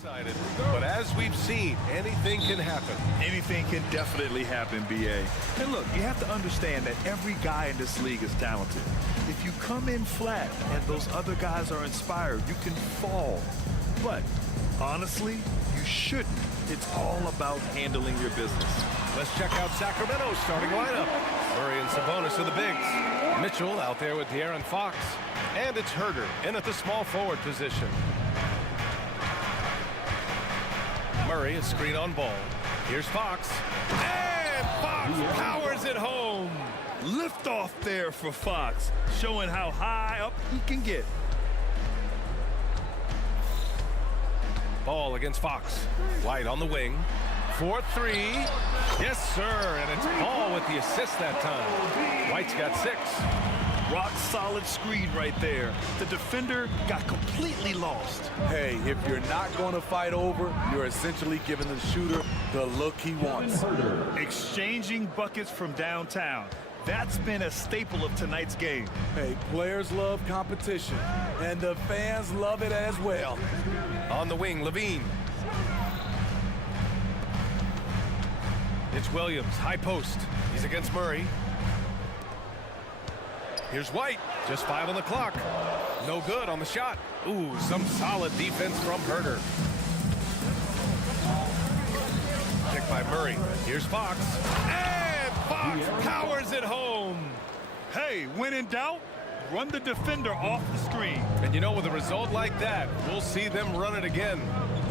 But as we've seen, anything can happen. Anything can definitely happen, BA. And look, you have to understand that every guy in this league is talented. If you come in flat and those other guys are inspired, you can fall. But honestly, you shouldn't. It's all about handling your business. Let's check out Sacramento's starting lineup. Murray and Sabonis are the bigs. Mitchell out there with De'Aaron Fox. And it's Herder in at the small forward position. Murray, a screen on ball. Here's Fox. And Fox powers it home. Lift off there for Fox, showing how high up he can get. Ball against Fox. White on the wing. 4-3. Yes, sir. And it's Ball with the assist that time. White's got 6. Rock solid screen right there. The defender got completely lost. Hey, if you're not going to fight over, you're essentially giving the shooter the look he wants. Exchanging buckets from downtown. That's been a staple of tonight's game. Hey, players love competition, and the fans love it as well. On the wing, Levine. It's Williams, high post. He's against Murray. Here's White, just 5 on the clock. No good on the shot. Ooh, some solid defense from Herder. Picked by Murray. Here's Fox. And Fox powers it home. Hey, when in doubt, run the defender off the screen. And you know, with a result like that, we'll see them run it again.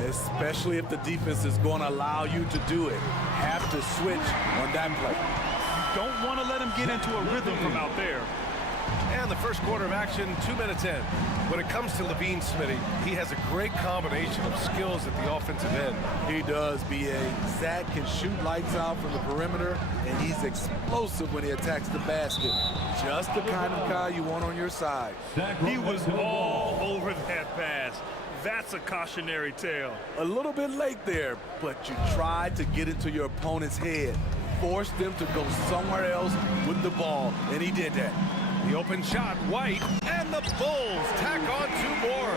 Especially if the defense is going to allow you to do it. Have to switch on that play. You don't want to let him get into a rhythm from out there. And the first quarter of action, 2 minutes in. When it comes to Levine, Smitty, he has a great combination of skills at the offensive end. He does, B.A. Zach can shoot lights out from the perimeter, and he's explosive when he attacks the basket. Just the kind of guy you want on your side. He was all over that pass. That's a cautionary tale. A little bit late there, but you tried to get into your opponent's head. Force them to go somewhere else with the ball, and he did that. The open shot, White, and the Bulls tack on 2 more.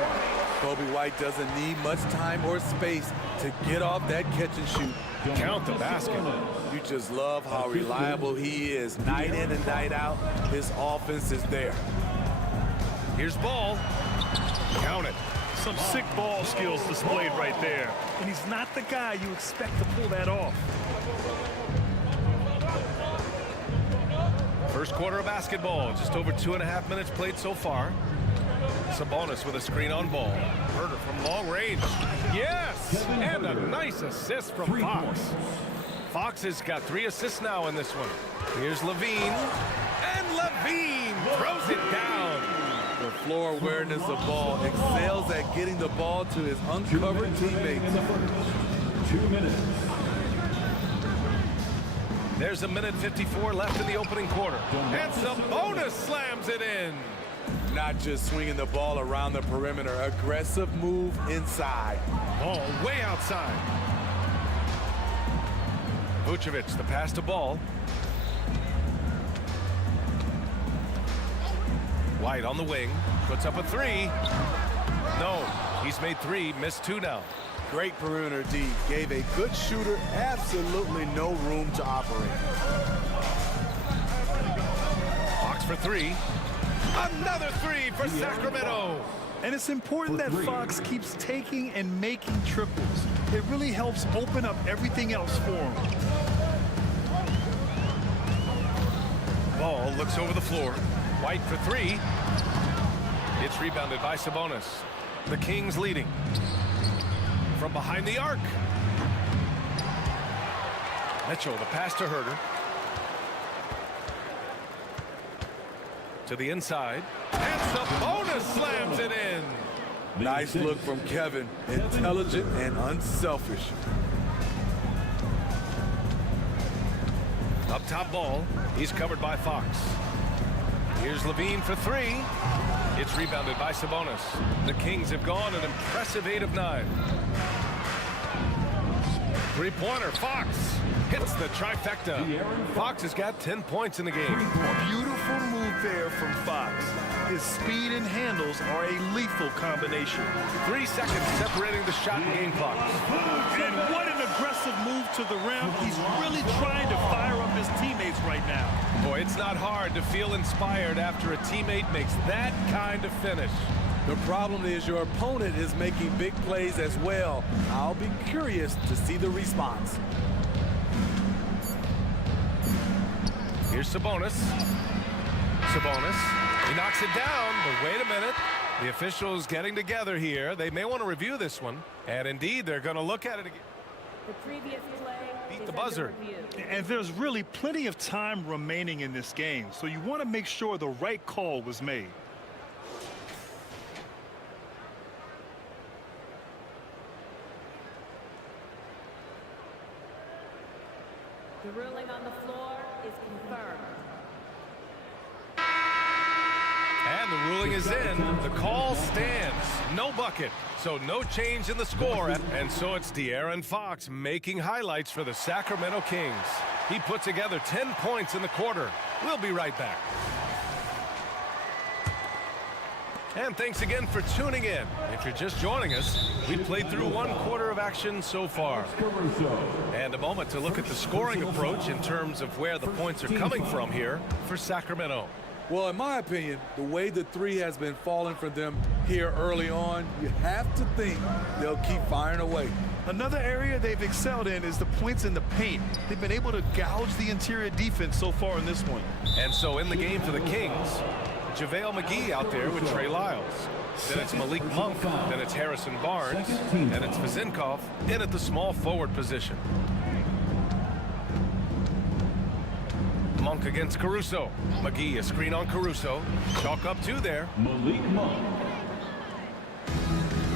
Kobe White doesn't need much time or space to get off that catch and shoot. Count the basket. You just love how reliable he is. Night in and night out, his offense is there. Here's Ball. Count it. Some sick ball skills displayed right there. And he's not the guy you expect to pull that off. First quarter of basketball, just over 2.5 minutes played so far. Sabonis with a screen on Ball. Herder from long range. Yes! And a nice assist from Fox. Fox has got 3 assists now in this one. Here's Levine. And Levine throws it down. The floor awareness of Ball excels at getting the ball to his uncovered teammates. 2 minutes. There's a minute 54 left in the opening quarter. And Sabonis slams it in. Not just swinging the ball around the perimeter, aggressive move inside. Ball way outside. Vucevic, the pass to Ball. White on the wing, puts up a 3. No, he's made 3, missed 2 now. Great perimeter D. Gave a good shooter absolutely no room to operate. Fox for 3. Another 3 for Sacramento. And it's important that Fox keeps taking and making triples. It really helps open up everything else for him. Ball looks over the floor. White for 3. It's rebounded by Sabonis. The Kings leading. From behind the arc. Mitchell, the pass to Herder. To the inside. And Sabonis slams it in. Nice look from Kevin. Intelligent and unselfish. Up top Ball. He's covered by Fox. Here's Levine for 3. It's rebounded by Sabonis. The Kings have gone an impressive 8 of 9. Three-pointer, Fox hits the trifecta. Fox has got 10 points in the game. Beautiful move there from Fox. His speed and handles are a lethal combination. 3 seconds separating the shot and game clock. And what an aggressive move to the rim. He's really trying to fire up his teammates right now. Boy, it's not hard to feel inspired after a teammate makes that kind of finish. The problem is your opponent is making big plays as well. I'll be curious to see the response. Here's Sabonis. Sabonis. He knocks it down, but wait a minute. The officials getting together here. They may want to review this one. And indeed, they're going to look at it again. The previous play Beat the buzzer. And there's really plenty of time remaining in this game, so you want to make sure the right call was made. The ruling on the floor is confirmed. And the ruling is in. The call stands. No bucket. So no change in the score. And so it's De'Aaron Fox making highlights for the Sacramento Kings. He put together 10 points in the quarter. We'll be right back. And thanks again for tuning in. If you're just joining us, we played through 1 quarter of action so far. And a moment to look at the scoring approach in terms of where the points are coming from here for Sacramento. Well, in my opinion, the way the three has been falling for them here early on, you have to think they'll keep firing away. Another area they've excelled in is the points in the paint. They've been able to gouge the interior defense so far in this one. And so in the game for the Kings, JaVale McGee out there with Trey Lyles. Then it's Malik Monk. Then it's Harrison Barnes. Then it's Vezinkov in at the small forward position. Monk against Caruso. McGee a screen on Caruso. Chalk up 2 there. Malik Monk.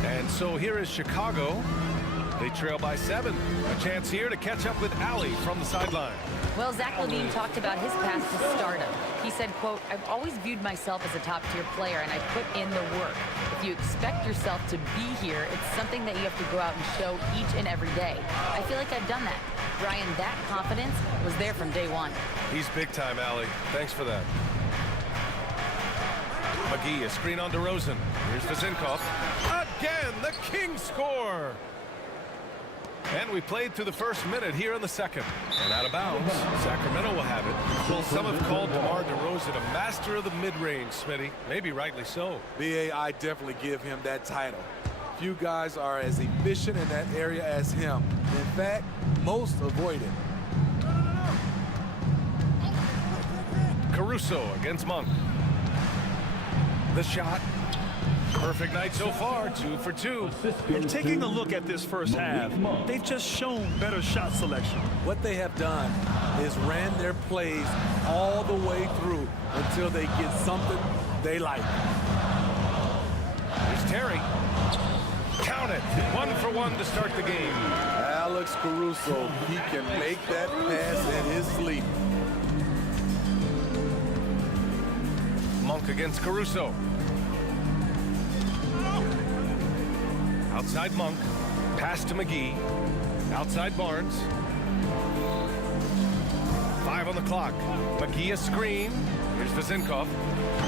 And so here is Chicago. They trail by 7. A chance here to catch up with Allie from the sideline. Well, Zach LaVine talked about his path to stardom. He said, quote, "I've always viewed myself as a top-tier player, and I put in the work. If you expect yourself to be here, it's something that you have to go out and show each and every day. I feel like I've done that." Brian, that confidence was there from day one. He's big time, Allie. Thanks for that. McGee a screen on DeRozan. Here's Vezinkov. Again, the Kings score. And we played through the first minute here in the second. And out of bounds, Sacramento will have it. Well, some have called DeMar DeRozan a master of the mid-range, Smitty. Maybe rightly so. BA, I definitely give him that title. Few guys are as efficient in that area as him. In fact, most avoid it. Caruso against Monk. The shot. Perfect night so far, 2 for 2. And taking a look at this first half, they've just shown better shot selection. What they have done is ran their plays all the way through until they get something they like. Here's Terry. Count it. 1 for 1 to start the game. Alex Caruso, he can make that pass in his sleep. Monk against Caruso. Outside Monk. Pass to McGee. Outside Barnes. 5 on the clock. McGee a screen. Here's Vezinkov.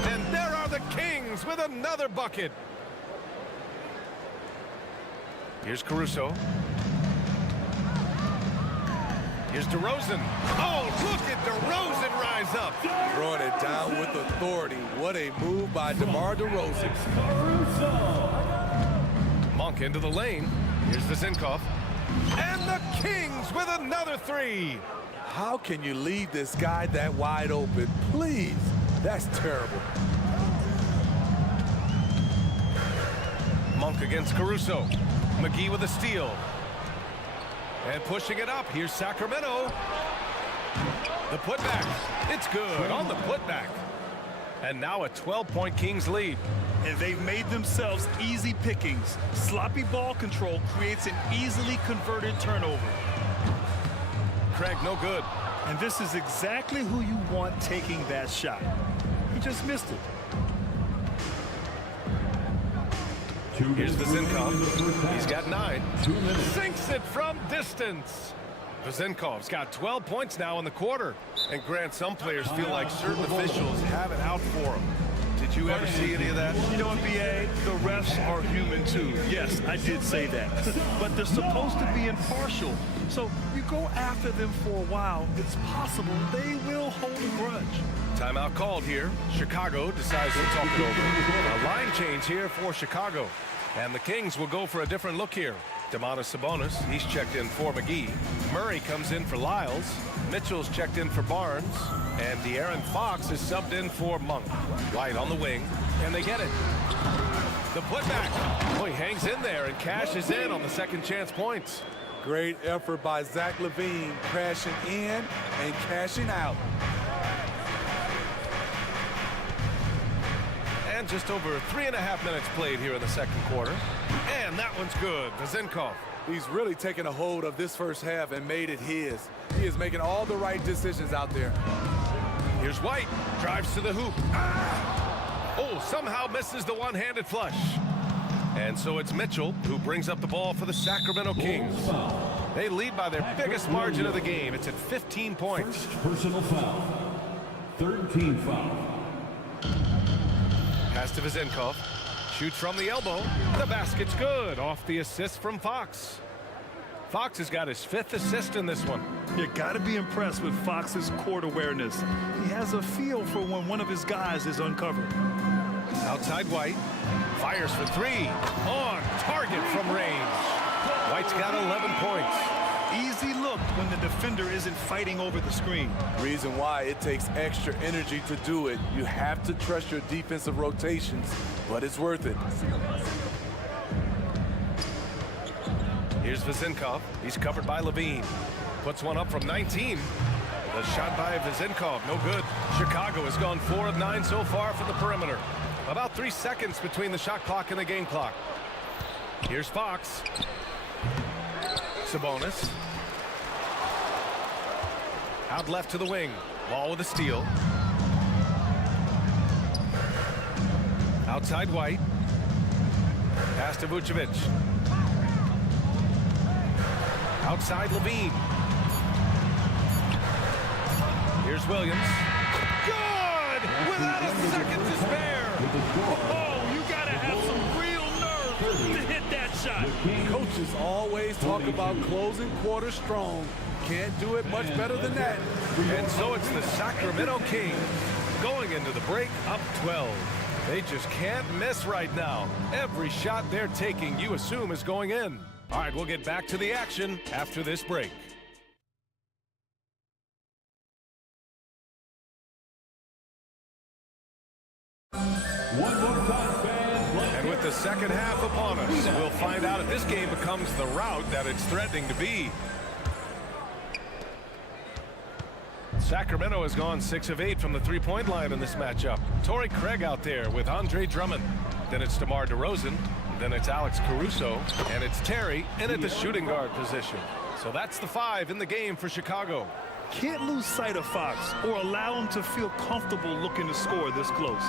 And there are the Kings with another bucket. Here's Caruso. Here's DeRozan. Oh, look at DeRozan rise up. Throwing it down with authority. What a move by DeMar DeRozan. Monk into the lane. Here's Vezinkov. And the Kings with another 3. How can you leave this guy that wide open? Please. That's terrible. Monk against Caruso. McGee with a steal. And pushing it up. Here's Sacramento. The putback. It's good on the putback. And now a 12-point Kings lead. And they've made themselves easy pickings. Sloppy ball control creates an easily converted turnover. Craig, no good. And this is exactly who you want taking that shot. He just missed it. Here's Vezinkov. He's got 9. Sinks it from distance. Vezinkov's got 12 points now in the quarter. And Grant, some players feel like certain officials have it out for them. Did Did you ever see any of that? You know, NBA, the refs are human too. Yes, I did say that. But they're supposed to be impartial. So you go after them for a while, it's possible they will hold a grudge. Timeout called here. Chicago decides to talk it over. A line change here for Chicago. And the Kings will go for a different look here. Domantas Sabonis, he's checked in for McGee. Murray comes in for Lyles. Mitchell's checked in for Barnes. And De'Aaron Fox is subbed in for Monk. White on the wing. And they get it. The putback. Oh, he hangs in there and cashes in on the second chance points. Great effort by Zach LaVine, crashing in and cashing out. And just over 3.5 minutes played here in the second quarter. And that one's good. Vezenkov. He's really taken a hold of this first half and made it his. He is making all the right decisions out there. Here's White. Drives to the hoop. Ah! Oh, somehow misses the one-handed flush. And so it's Mitchell who brings up the ball for the Sacramento Kings. They lead by their biggest margin of the game. It's at 15 points. First personal foul. Third team foul. Pass to Vezenkov. Shoots from the elbow. The basket's good. Off the assist from Fox. Fox has got his 5th assist in this one. You got to be impressed with Fox's court awareness. He has a feel for when one of his guys is uncovered. Outside White. Fires for 3. On target from range. White's got 11 points. Easy look when the defender isn't fighting over the screen. Reason why it takes extra energy to do it. You have to trust your defensive rotations, but it's worth it. Here's Vezenkov. He's covered by LaVine. Puts one up from 19. The shot by Vezenkov, no good. Chicago has gone 4 of 9 so far from the perimeter. About 3 seconds between the shot clock and the game clock. Here's Fox. Sabonis. Out left to the wing. Ball with a steal. Outside White. Pass to Vucevic. Outside LaVine. Here's Williams. Good! Without a second to spare. Oh, you got to have some real nerve to hit that shot. Coaches always talk about closing quarters strong. Can't do it much better than that. And so it's the Sacramento Kings going into the break up 12. They just can't miss right now. Every shot they're taking, you assume, is going in. All right, we'll get back to the action after this break. One more time, fans. And with the second half upon us, we'll find out if this game becomes the rout that it's threatening to be. Sacramento has gone 6 of 8 from the three-point line in this matchup. Torrey Craig out there with Andre Drummond. Then it's DeMar DeRozan. Then it's Alex Caruso. And it's Terry in at the shooting guard position. So that's the 5 in the game for Chicago. Can't lose sight of Fox or allow him to feel comfortable looking to score this close.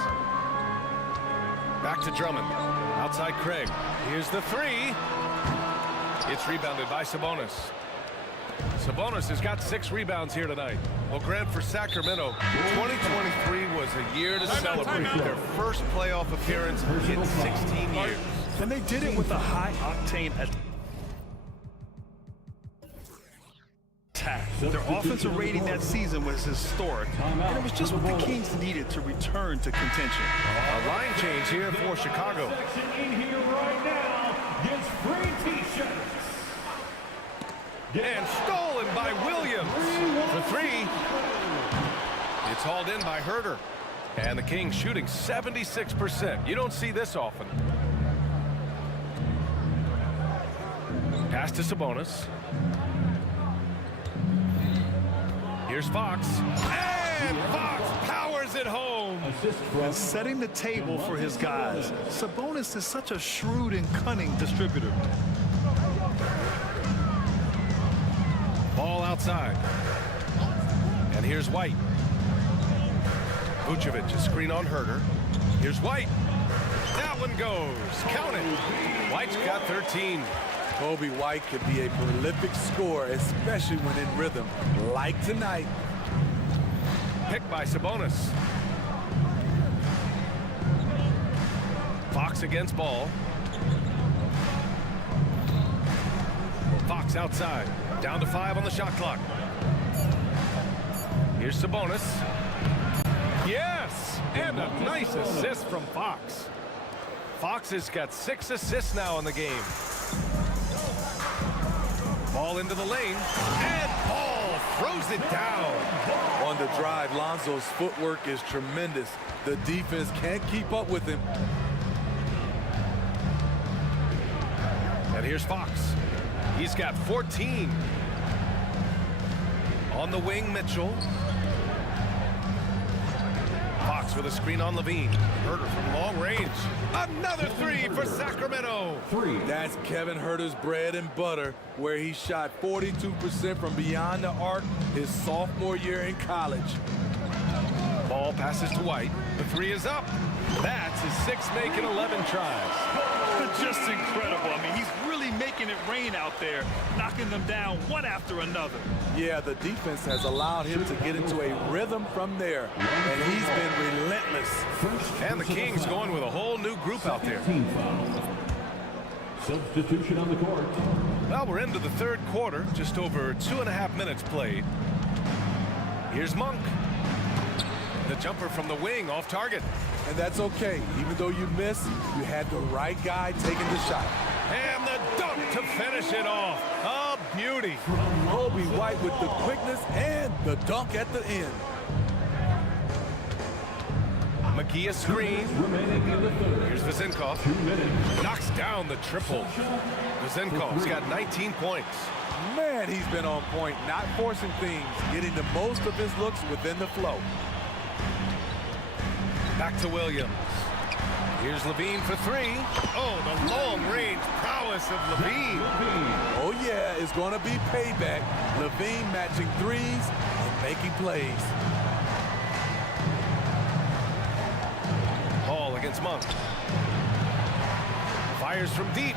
Back to Drummond. Outside Craig. Here's the 3. It's rebounded by Sabonis. Sabonis has got 6 rebounds here tonight. Well, Grant, for Sacramento, 2023 was a year to celebrate. Their first playoff appearance in 16 years. And they did it with a high-octane attack. Their offensive rating that season was historic, and it was just what the Kings needed to return to contention. A line change here for Chicago. Section in here right now gets free t-shirts. And stolen by Williams for 3. It's hauled in by Herter. And the Kings shooting 76%. You don't see this often. Pass to Sabonis. Here's Fox. And Fox powers it home. And setting the table for his guys. Sabonis is such a shrewd and cunning distributor. Ball outside. And here's White. Vucevic, a screen on Herter. Here's White. That one goes. Count it. White's got 13. Kobe White could be a prolific scorer, especially when in rhythm, like tonight. Picked by Sabonis. Fox against ball. Fox outside. Down to 5 on the shot clock. Here's Sabonis. Yes! And a nice assist from Fox. Fox has got 6 assists now in the game. Ball into the lane. And Ball throws it down. On the drive, Lonzo's footwork is tremendous. The defense can't keep up with him. And here's Fox. He's got 14. On the wing, Mitchell. Fox with a screen on Levine. Herter from long range. Another 3 for Sacramento. That's Kevin Herter's bread and butter, where he shot 42% from beyond the arc his sophomore year in college. Ball passes to White. The 3 is up. That's his 6th make in 11 tries. Just incredible. I mean, he's really making it rain out there, knocking them down one after another. Yeah, the defense has allowed him to get into a rhythm from there, and he's been relentless. And the Kings going with a whole new group out there. Substitution on the court. Well, we're into the third quarter, just over 2.5 minutes played. Here's Monk. The jumper from the wing off target. And that's okay. Even though you miss, you had the right guy taking the shot. And the dunk to finish it off. A beauty. Kobe White with the quickness and the dunk at the end. McGee a screen. Here's Vezenkov. Knocks down the triple. Vezenkov's got 19 points. Man, he's been on point, not forcing things, getting the most of his looks within the flow. Back to Williams. Here's Levine for 3. Oh, the long-range prowess of Levine. Oh, yeah, it's going to be payback. Levine matching 3s and making plays. Ball against Monk. Fires from deep.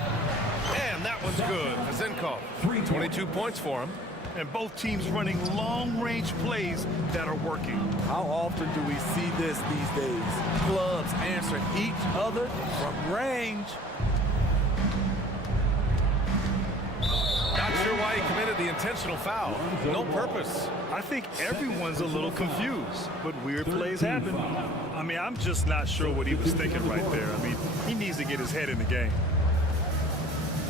And that one's good. Vezenkov. 22 points for him. And both teams running long-range plays that are working. How often do we see this these days? Clubs answering each other from range. Not sure why he committed the intentional foul. No purpose. I think everyone's a little confused, but weird plays happen. I mean, I'm just not sure what he was thinking right there. I mean, he needs to get his head in the game.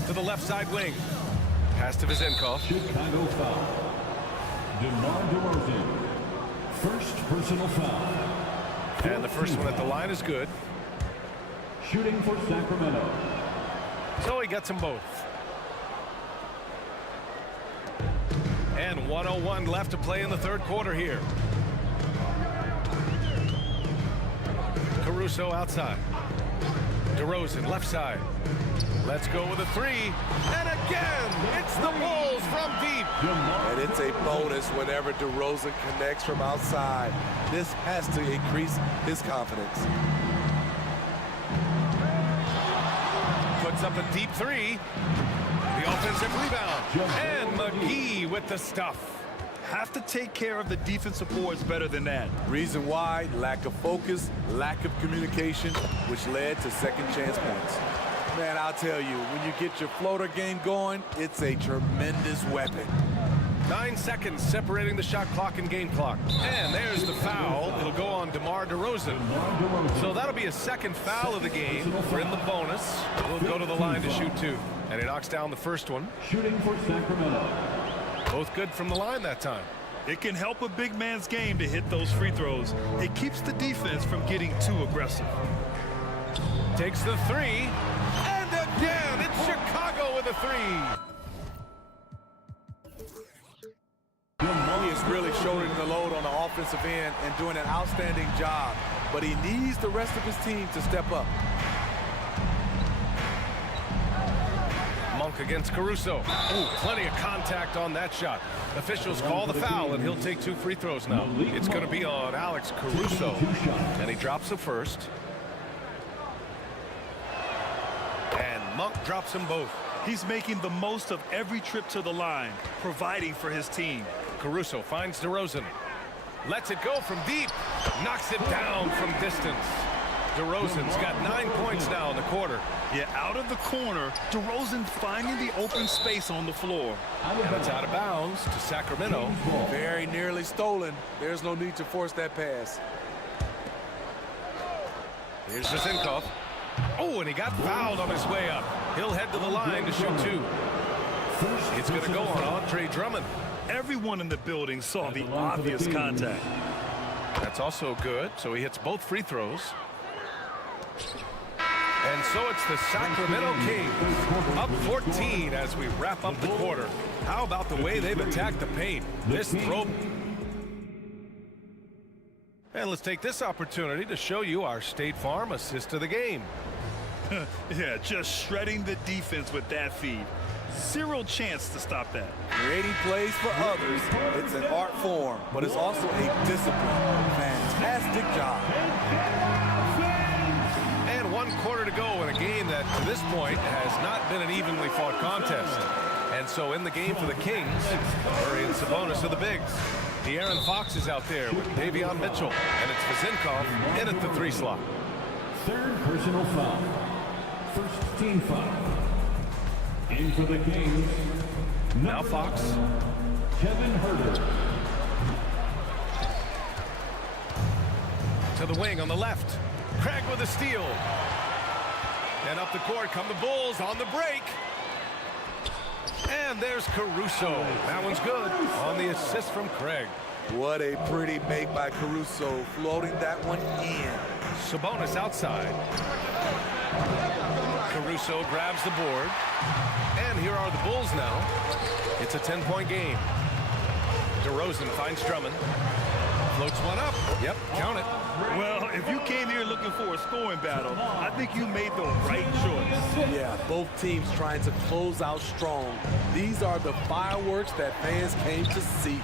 To the left side wing. Pass to Vezenkov. Chicago foul. DeMar DeRozan. First personal foul. And the first one at the line is good. Shooting for Sacramento. So he gets them both. And 1:01 left to play in the third quarter here. Caruso outside. DeRozan left side. Let's go with a 3. And again, it's the Bulls from deep. And it's a bonus whenever DeRozan connects from outside. This has to increase his confidence. Puts up a deep 3. The offensive rebound. And McGee with the stuff. Have to take care of the defensive boards better than that. Reason why, lack of focus, lack of communication, which led to second chance points. Man, I'll tell you, when you get your floater game going, it's a tremendous weapon. 9 seconds separating the shot clock and game clock. And there's the foul. It'll go on DeMar DeRozan. So that'll be a second foul of the game. We're in the bonus. We'll go to the line to shoot 2. And he knocks down the first one. Shooting for Sacramento. Both good from the line that time. It can help a big man's game to hit those free throws. It keeps the defense from getting too aggressive. Takes the 3. And again, it's Chicago with a 3. He is really shouldering the load on the offensive end and doing an outstanding job. But he needs the rest of his team to step up. Monk against Caruso. Ooh, plenty of contact on that shot. Officials call the foul, and he'll take 2 free throws now. It's going to be on Alex Caruso. And he drops the first. And Monk drops them both. He's making the most of every trip to the line, providing for his team. Caruso finds DeRozan. Lets it go from deep. Knocks it down from distance. DeRozan's got 9 points now in the quarter. Yeah, out of the corner, DeRozan finding the open space on the floor. And it's out of bounds to Sacramento. Very nearly stolen. There's no need to force that pass. Here's Zizinkov. Oh, and he got fouled on his way up. He'll head to the line to shoot 2. It's going to go on Andre Drummond. Everyone in the building saw the obvious contact. That's also good, so he hits both free throws. And so it's the Sacramento Kings up 14 as we wrap up the quarter. How about the way they've attacked the paint? This throw. And let's take this opportunity to show you our State Farm assist of the game. Yeah, just shredding the defense with that feed. Zero chance to stop that. Creating plays for others, it's an art form, but it's also a discipline. Fantastic job. And 1 quarter to go in a game that, to this point, has not been an evenly fought contest. And so in the game for the Kings, Murray and Sabonis are the bigs. De'Aaron Fox is out there with Davion Mitchell, and it's Zizinkov in at the 3 slot. Third personal foul. First team foul. In for the Kings. Now Fox. Kevin Huerter. To the wing on the left. Craig with a steal. And up the court come the Bulls on the break. And there's Caruso. That one's good on the assist from Craig. What a pretty make by Caruso, floating that one in. Sabonis outside. Caruso grabs the board. And here are the Bulls now. It's a 10-point game. DeRozan finds Drummond. Floats one up. Yep, count it. Well, if you came here looking for a scoring battle, I think you made the right choice. Yeah, both teams trying to close out strong. These are the fireworks that fans came to see.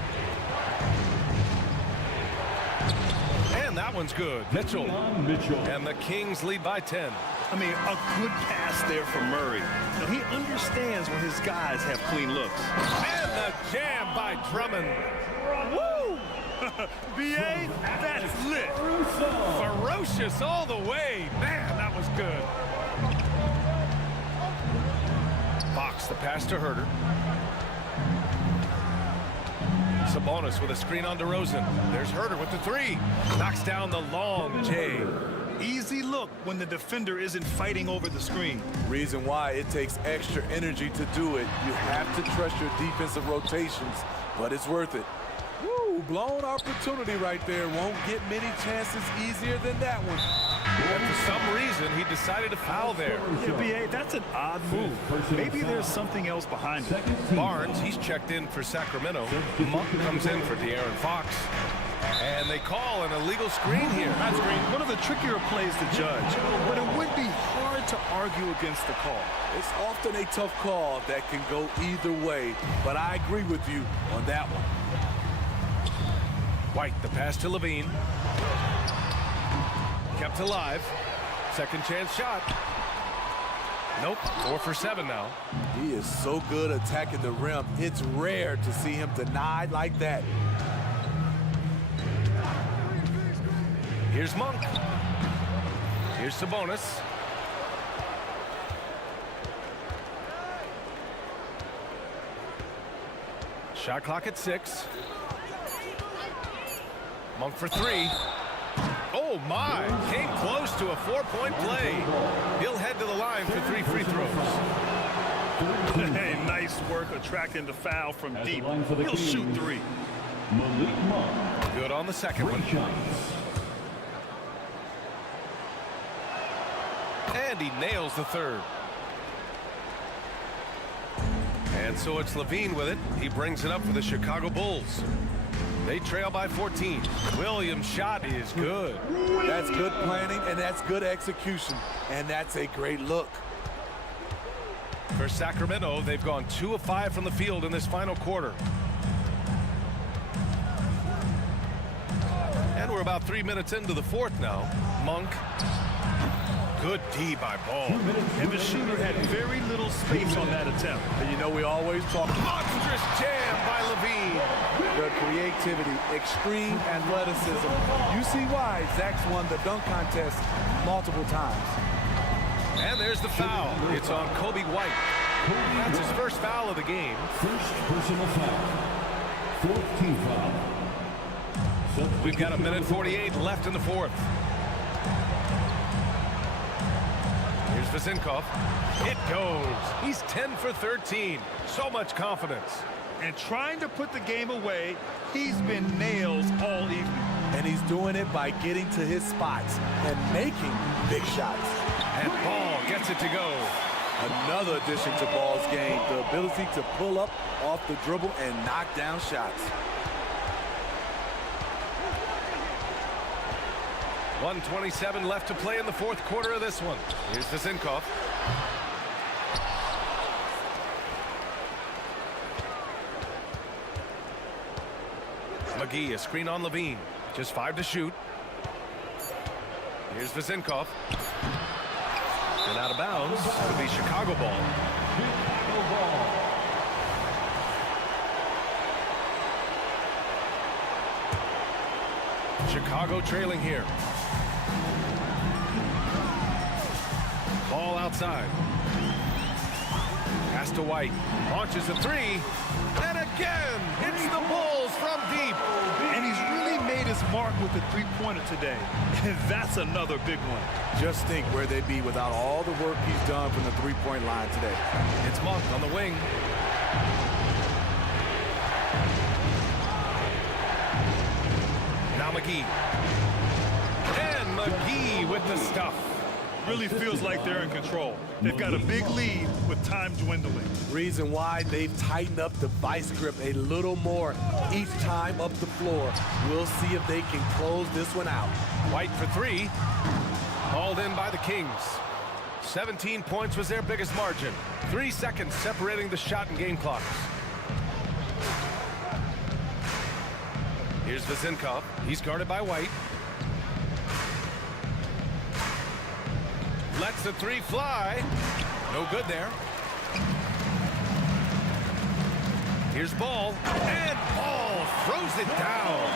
And that one's good. Mitchell. And the Kings lead by 10. I mean, a good pass there from Murray. Now, he understands when his guys have clean looks. And the jam by Drummond. Woo! B.A., that's lit. Ferocious all the way. Man, that was good. Fox, the pass to Huerter. Sabonis with a screen on DeRozan. There's Huerter with the 3. Knocks down the long J. Easy look when the defender isn't fighting over the screen. Reason why it takes extra energy to do it. You have to trust your defensive rotations, but it's worth it. Woo, blown opportunity right there. Won't get many chances easier than that one. And for some reason, he decided to foul there. Yeah, B.A., that's an odd move. Maybe there's something else behind it. Barnes, he's checked in for Sacramento. Monk comes in for De'Aaron Fox. And they call an illegal screen here. That screen, one of the trickier plays to judge, but it would be hard to argue against the call. It's often a tough call that can go either way, but I agree with you on that one. White, the pass to Levine. Kept alive. Second chance shot. Nope, 4 for 7 now. He is so good attacking the rim. It's rare to see him denied like that. Here's Monk. Here's Sabonis. Shot clock at 6. Monk for 3. Oh my, came close to a 4-point play. He'll head to the line for 3 free throws. Hey, nice work attracting the foul from deep. He'll shoot 3. Good on the second one. And he nails the third. And so it's Levine with it. He brings it up for the Chicago Bulls. They trail by 14. Williams' shot is good. That's good planning, and that's good execution. And that's a great look. For Sacramento, they've gone 2 of 5 from the field in this final quarter. And we're about 3 minutes into the fourth now. Monk Good D by Ball. And the shooter had very little space on that attempt. And you know we always talk Monstrous jam by Levine. the creativity, extreme athleticism. You see why Zach's won the dunk contest multiple times. And there's the foul. It's on Kobe White. That's his first foul of the game. First personal foul. Fourth team foul. We've got 1:48 left in the fourth. Here's Vezinkov. It goes. He's 10 for 13. So much confidence. And trying to put the game away, he's been nails all evening. And he's doing it by getting to his spots and making big shots. And Ball gets it to go. Another addition to Ball's game, the ability to pull up off the dribble and knock down shots. 1:27 left to play in the fourth quarter of this one. Here's Vezinkov. McGee, a screen on Levine. Just 5 to shoot. Here's Vezinkov. And out of bounds. It'll be Chicago ball. Chicago trailing here. Ball outside. Pass to White. Launches a three. And again, hits the Bulls from deep. And he's really made his mark with the three-pointer today. And that's another big one. Just think where they'd be without all the work he's done from the three-point line today. It's Monk on the wing. Now McGee. And McGee with the stuff. Really feels like they're in control. They've got a big lead with time dwindling. Reason why they've tightened up the vice grip a little more each time up the floor. We'll see if they can close this one out. White for three. Hauled in by the Kings. 17 points was their biggest margin. 3 seconds separating the shot and game clocks. Here's Vezinkov. He's guarded by White. Lets the three fly. No good there. Here's Ball. And Ball throws it down.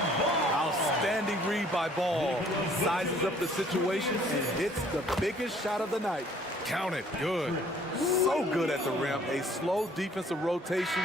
Outstanding read by Ball. Sizes up the situation and hits the biggest shot of the night. Count it. Good. So good at the rim. A slow defensive rotation.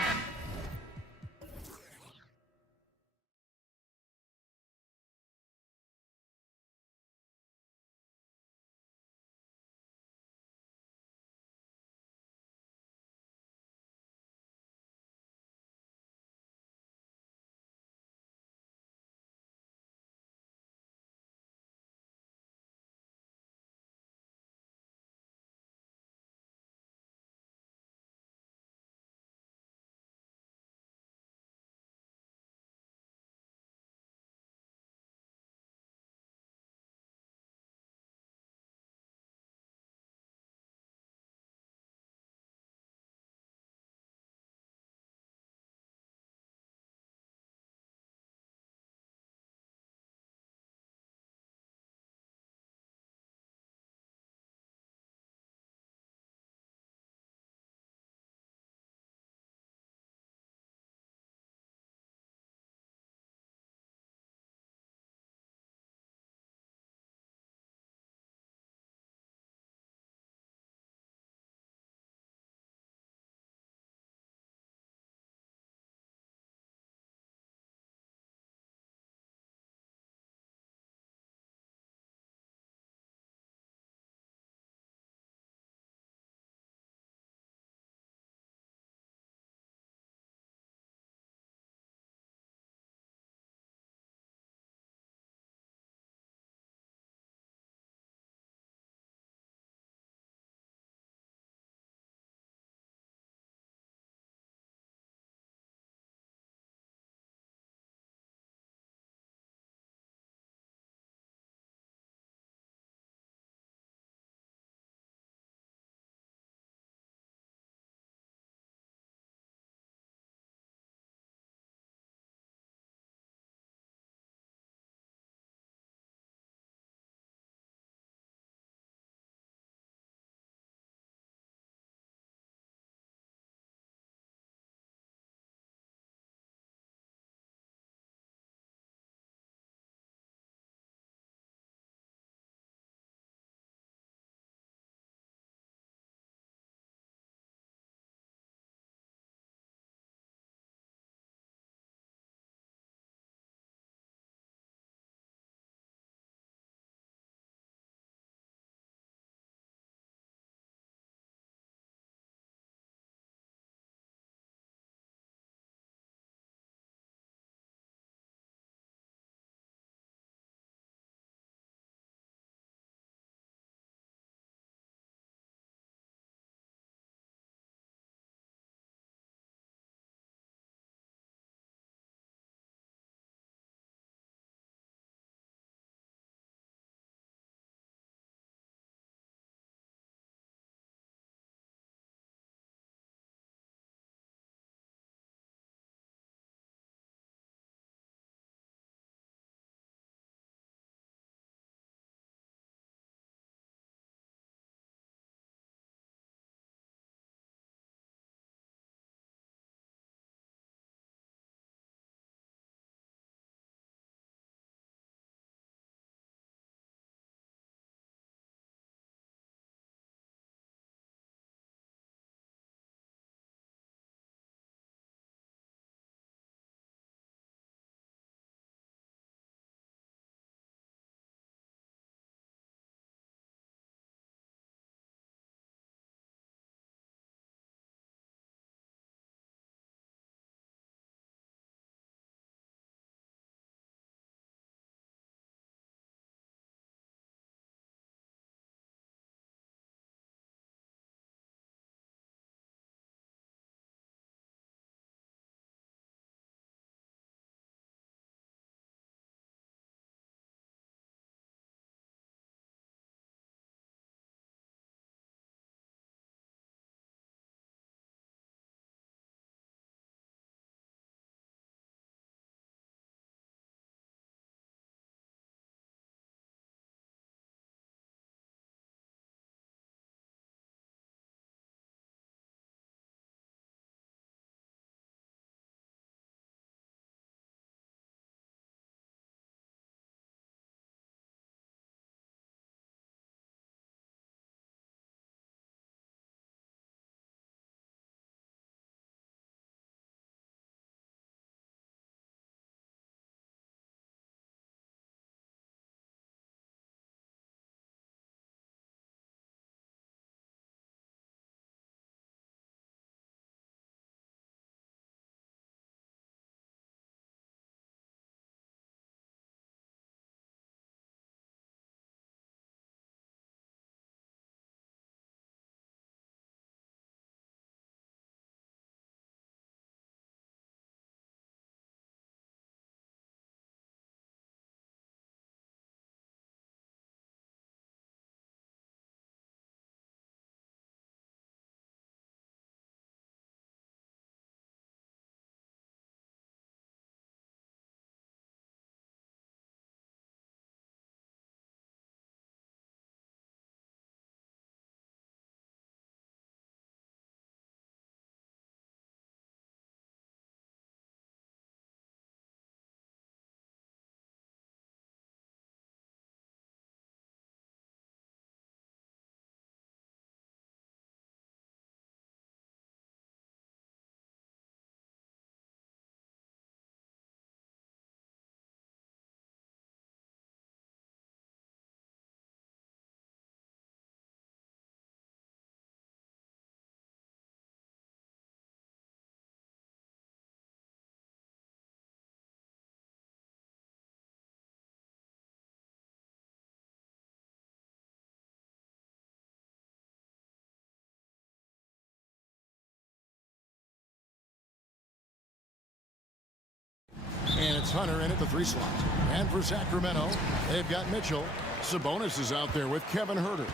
it's Hunter in at the 3 slot. And for Sacramento, they've got Mitchell. Sabonis is out there with Kevin Huerter.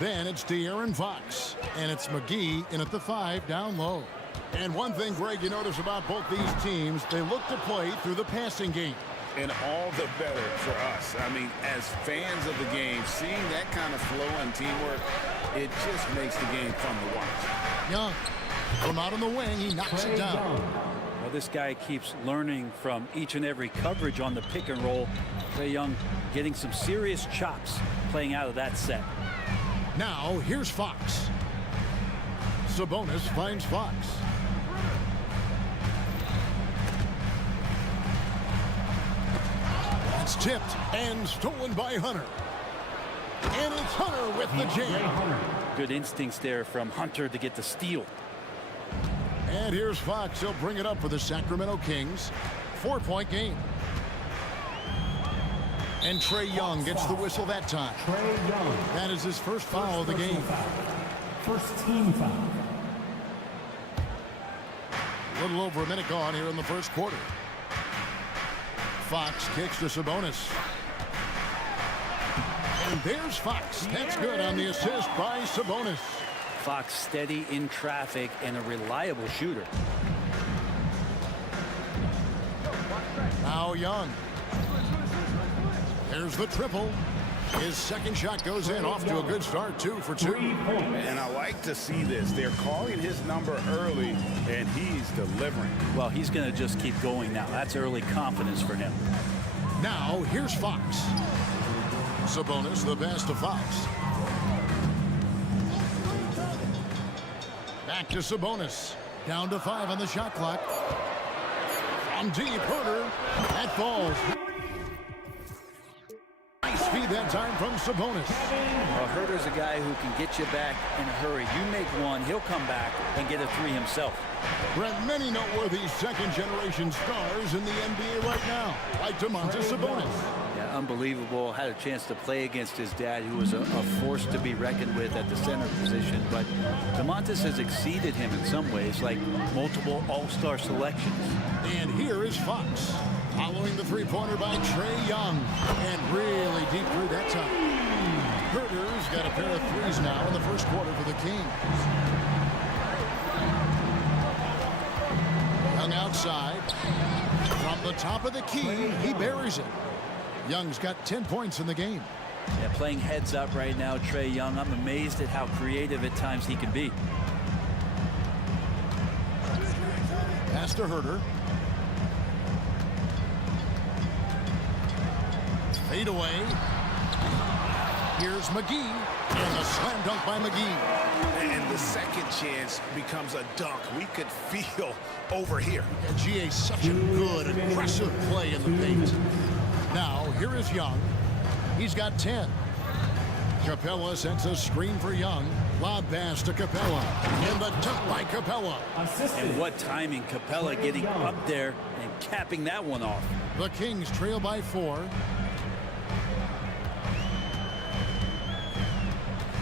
Then it's De'Aaron Fox. And it's McGee in at the 5 down low. And one thing, Greg, you notice about both these teams, they look to play through the passing game. And all the better for us. I mean, as fans of the game, seeing that kind of flow and teamwork, it just makes the game fun to watch. Young, from out on the wing, he knocks it down. Well, this guy keeps learning from each and every coverage on the pick and roll. Trae Young getting some serious chops playing out of that set. Now, here's Fox. Sabonis finds Fox. It's tipped and stolen by Hunter. And it's Hunter with the jam. Good instincts there from Hunter to get the steal. And here's Fox. He'll bring it up for the Sacramento Kings. 4-point game. And Trae Young gets the whistle that time. Trae Young. That is his first foul of the game. First team foul. A little over a minute gone here in the first quarter. Fox kicks to Sabonis. And there's Fox. That's good on the assist by Sabonis. Fox steady in traffic and a reliable shooter. Now Young. There's the triple. His second shot goes in, off to a good start, 2 for 2. And I like to see this. They're calling his number early, and he's delivering. Well, he's going to just keep going now. That's early confidence for him. Now, here's Fox. Sabonis, the pass to Fox. Back to Sabonis. Down to 5 on the shot clock. From deep, Huerter. That falls. Nice feed that time from Sabonis. Well, Huerter's a guy who can get you back in a hurry. You make one, he'll come back and get a 3 himself. Brent, many noteworthy second-generation stars in the NBA right now, like Domantas Sabonis. Yeah, unbelievable. Had a chance to play against his dad, who was a force to be reckoned with at the center position. But Domantas has exceeded him in some ways, like multiple all-star selections. And here is Fox, following the three-pointer by Trae Young, and really deep through that time. Huerter's got a pair of threes now in the first quarter for the Kings. Young outside. From the top of the key, he buries it. Young's got 10 points in the game. Yeah, playing heads up right now, Trae Young. I'm amazed at how creative at times he can be. Pass to Huerter. Fade away. Here's McGee. And a slam dunk by McGee. And the second chance becomes a dunk. We could feel over here. And GA's such a good, aggressive play in the paint. Now, here is Young. He's got 10. Capella sends a screen for Young. Lob pass to Capella. And the dunk by Capella. And what timing. Capella getting up there and capping that one off. The Kings trail by 4.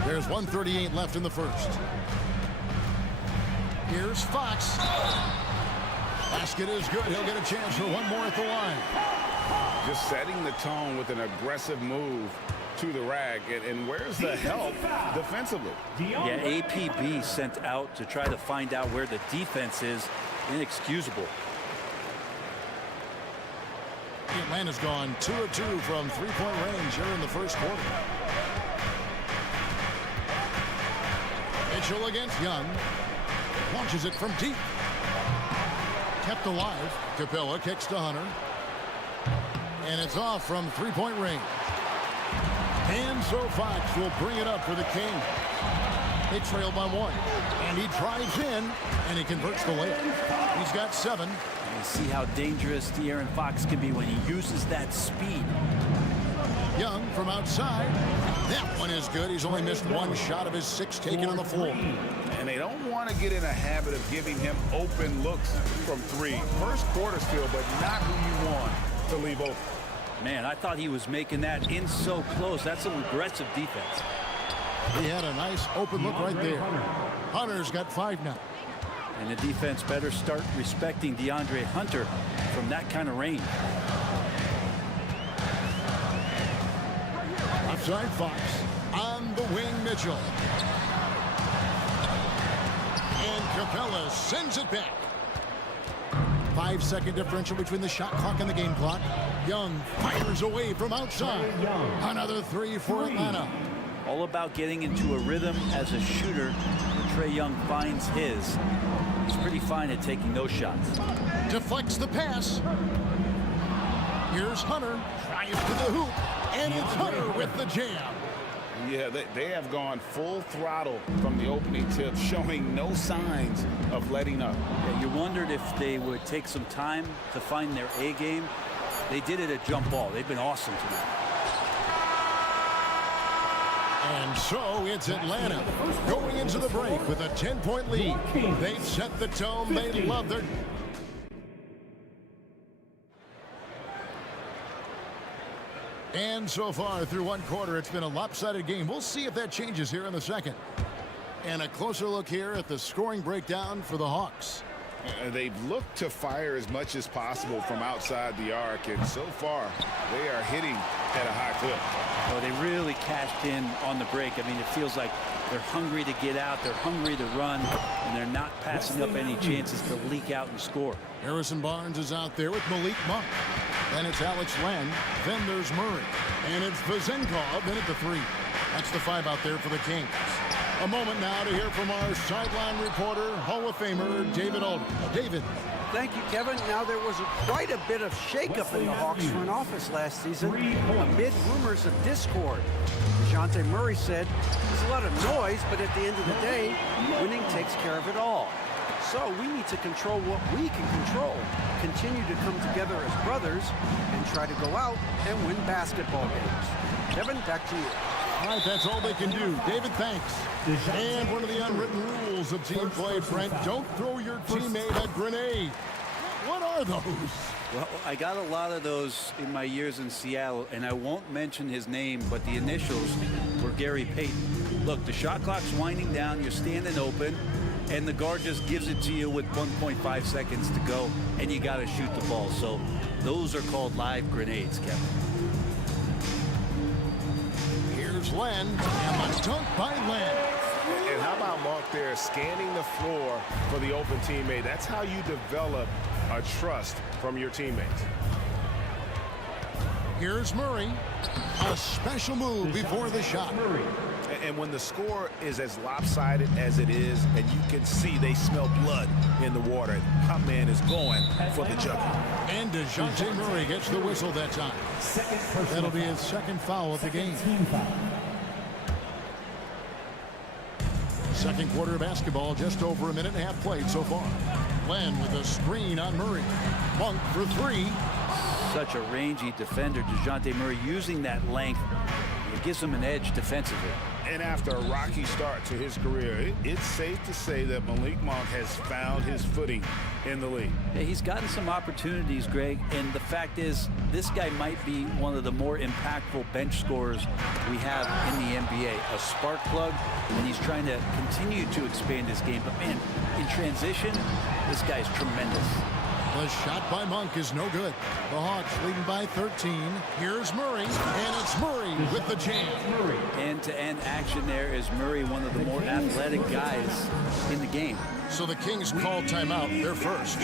There's 1:38 left in the first. Here's Fox. Basket is good. He'll get a chance for one more at the line. Just setting the tone with an aggressive move to the rack. And where's the help defensively? Yeah, APB sent out to try to find out where the defense is. Inexcusable. Atlanta's gone 2 of 2 from three-point range here in the first quarter. Mitchell against Young. Launches it from deep. Kept alive. Capella kicks to Hunter. And it's off from three-point range. And so Fox will bring it up for the Kings. They trail by 1. And he drives in, and he converts the layup. He's got 7. And you see how dangerous De'Aaron Fox can be when he uses that speed. Young from outside. That one is good. He's only missed one shot of his 6 taken on the floor. And they don't want to get in a habit of giving him open looks from 3. First quarter still, but not who you want to leave open. Man, I thought he was making that in so close. That's some aggressive defense. He had a nice open look right there. Hunter's got 5 now. And the defense better start respecting DeAndre Hunter from that kind of range. Offside Fox. On the wing, Mitchell. And Capella sends it back. 5-second differential between the shot clock and the game clock. Young fires away from outside. Another three for Atlanta. All about getting into a rhythm as a shooter. Trae Young finds his. He's pretty fine at taking those shots. Deflects the pass. Here's Hunter. Drives to the hoop. And it's Hunter with the jam. Yeah, they have gone full throttle from the opening tip, showing no signs of letting up. Yeah, you wondered if they would take some time to find their A game. They did it at jump ball. They've been awesome tonight. And so it's Atlanta going into the break with a 10-point lead. They've set the tone. They love their... And so far through one quarter, it's been a lopsided game. We'll see if that changes here in the second. And a closer look here at the scoring breakdown for the Hawks. They've looked to fire as much as possible from outside the arc, and so far they are hitting at a high clip. Oh, they really cashed in on the break. I mean, it feels like they're hungry to get out, they're hungry to run, and they're not passing up any chances to leak out and score. Harrison Barnes is out there with Malik Monk. Then it's Alex Len. Then there's Murray. And it's Vezenkov in at the three. That's the five out there for the Kings. A moment now to hear from our sideline reporter, Hall of Famer David Aldridge. David. Thank you, Kevin. Now, there was quite a bit of shakeup in the Hawks front office last season amid rumors of discord. DeJounte Murray said, there's a lot of noise, but at the end of the day, winning takes care of it all. So we need to control what we can control, continue to come together as brothers, and try to go out and win basketball games. Kevin, back to you. All right, that's all they can do. David, thanks. And one of the unwritten rules of team play, Brent, don't throw your teammate a grenade. What are those? Well, I got a lot of those in my years in Seattle, and I won't mention his name, but the initials were Gary Payton. Look, the shot clock's winding down, you're standing open, and the guard just gives it to you with 1.5 seconds to go, and you got to shoot the ball. So those are called live grenades, Kevin. Here's Len, and the dunk by Len. And how about Monk there scanning the floor for the open teammate? That's how you develop a trust from your teammates. Here's Murray. A special move before the shot. And when the score is as lopsided as it is, and you can see they smell blood in the water, my man is going for the jumper. And DeJounte Murray gets the whistle that time. That'll be his second foul of the game. Second quarter of basketball, just over a minute and a half played so far. Len with a screen on Murray. Monk for three. Such a rangy defender, DeJounte Murray, using that length. It gives him an edge defensively. And after a rocky start to his career, it's safe to say that Malik Monk has found his footing in the league. Hey, he's gotten some opportunities, Greg, and the fact is this guy might be one of the more impactful bench scorers we have in the NBA. A spark plug, and he's trying to continue to expand his game. But, man, in transition, this guy's tremendous. The shot by Monk is no good. The Hawks leading by 13. Here's Murray, and it's Murray with the jam. End-to-end action there is Murray, one of the more athletic guys in the game. So the Kings call timeout. They're first.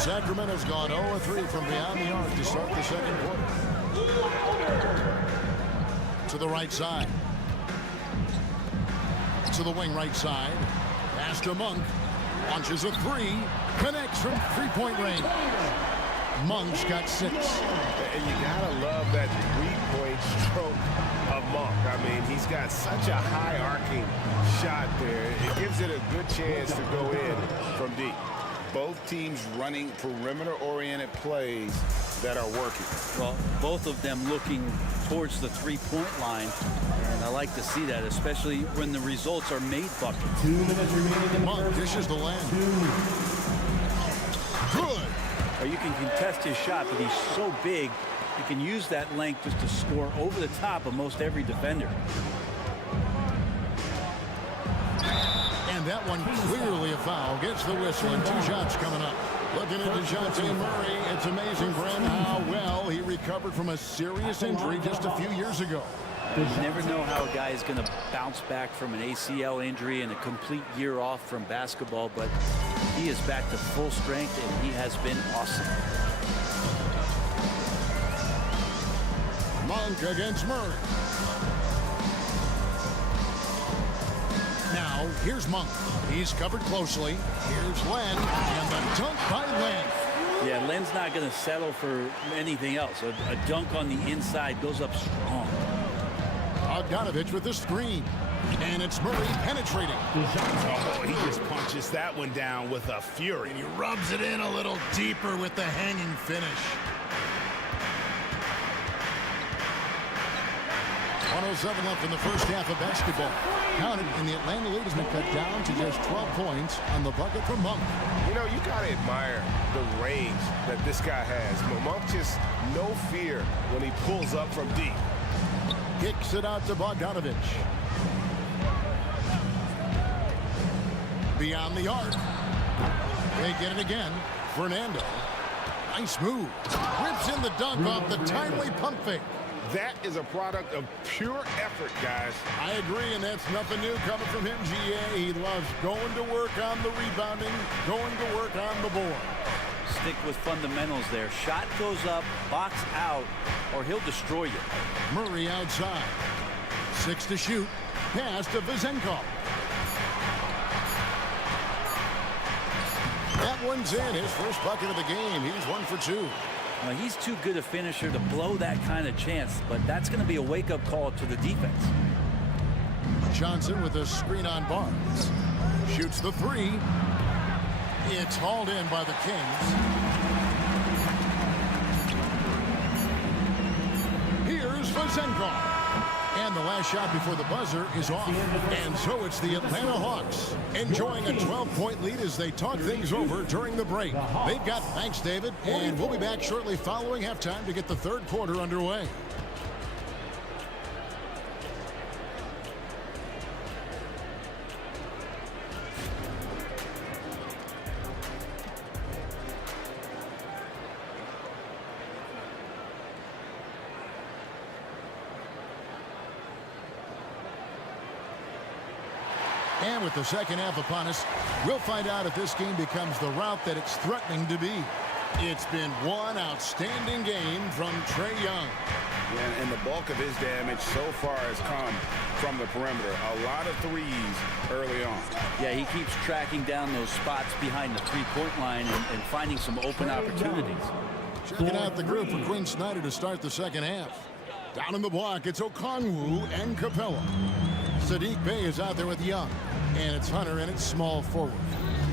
Sacramento's gone 0-3 from beyond the arc to start the second quarter. To the right side. To the wing right side. Pass to Monk. Launches a three. Connects from three-point range. Monk's got 6. And you gotta love that three-point stroke of Monk. I mean, he's got such a high arcing shot there. It gives it a good chance to go in from deep. Both teams running perimeter-oriented plays that are working. Well, both of them looking towards the three-point line, and I like to see that, especially when the results are made buckets. 2 minutes remaining. Monk dishes the land. Good. Or you can contest his shot, but he's so big, He can use that length just to score over the top of most every defender. And that one clearly a foul. Gets the whistle and 2 shots coming up. Looking at DeJounte Murray, it's amazing, Brent, how well he recovered from a serious injury just a few years ago. You never know how a guy is going to bounce back from an ACL injury and a complete year off from basketball, but he is back to full strength, and he has been awesome. Monk against Murray. Now, here's Monk. He's covered closely. Here's Len, and the dunk by Len. Yeah, Len's not going to settle for anything else. A dunk on the inside goes up strong. Bogdanovich with the screen. And it's Murray penetrating. Oh, he just punches that one down with a fury. And he rubs it in a little deeper with the hanging finish. 107 left in the first half of basketball. Counted, and the Atlanta lead has been cut down to just 12 points on the bucket from Monk. You know, you got to admire the range that this guy has. Monk just no fear when he pulls up from deep. Kicks it out to Bogdanovich. Beyond the arc. They get it again. Fernando. Nice move. Rips in the dunk off the timely pump fake. That is a product of pure effort, guys. I agree, and that's nothing new coming from him, GA. He loves going to work on the rebounding, going to work on the board. Stick with fundamentals there. Shot goes up, box out, or he'll destroy you. Murray outside. 6 to shoot. Pass to Vizenkov. That one's in. His first bucket of the game. He's 1 for 2. Well, he's too good a finisher to blow that kind of chance, but that's going to be a wake-up call to the defense. Johnson with a screen on Barnes. Shoots the 3. It's hauled in by the Kings. Here's Vizenkov. And the last shot before the buzzer is off. And so it's the Atlanta Hawks enjoying a 12-point lead as they talk things over during the break. They've got thanks, David, and we'll be back shortly following halftime to get the third quarter underway. And with the second half upon us, we'll find out if this game becomes the route that it's threatening to be. It's been one outstanding game from Trae Young. Yeah, and the bulk of his damage so far has come from the perimeter. A lot of threes early on. Yeah, he keeps tracking down those spots behind the three-point line and finding some open opportunities. Checking out the group for Quinn Snyder to start the second half. Down in the block, it's Okongwu and Capella. Sadiq Bey is out there with Young. And it's Hunter, and it's small forward.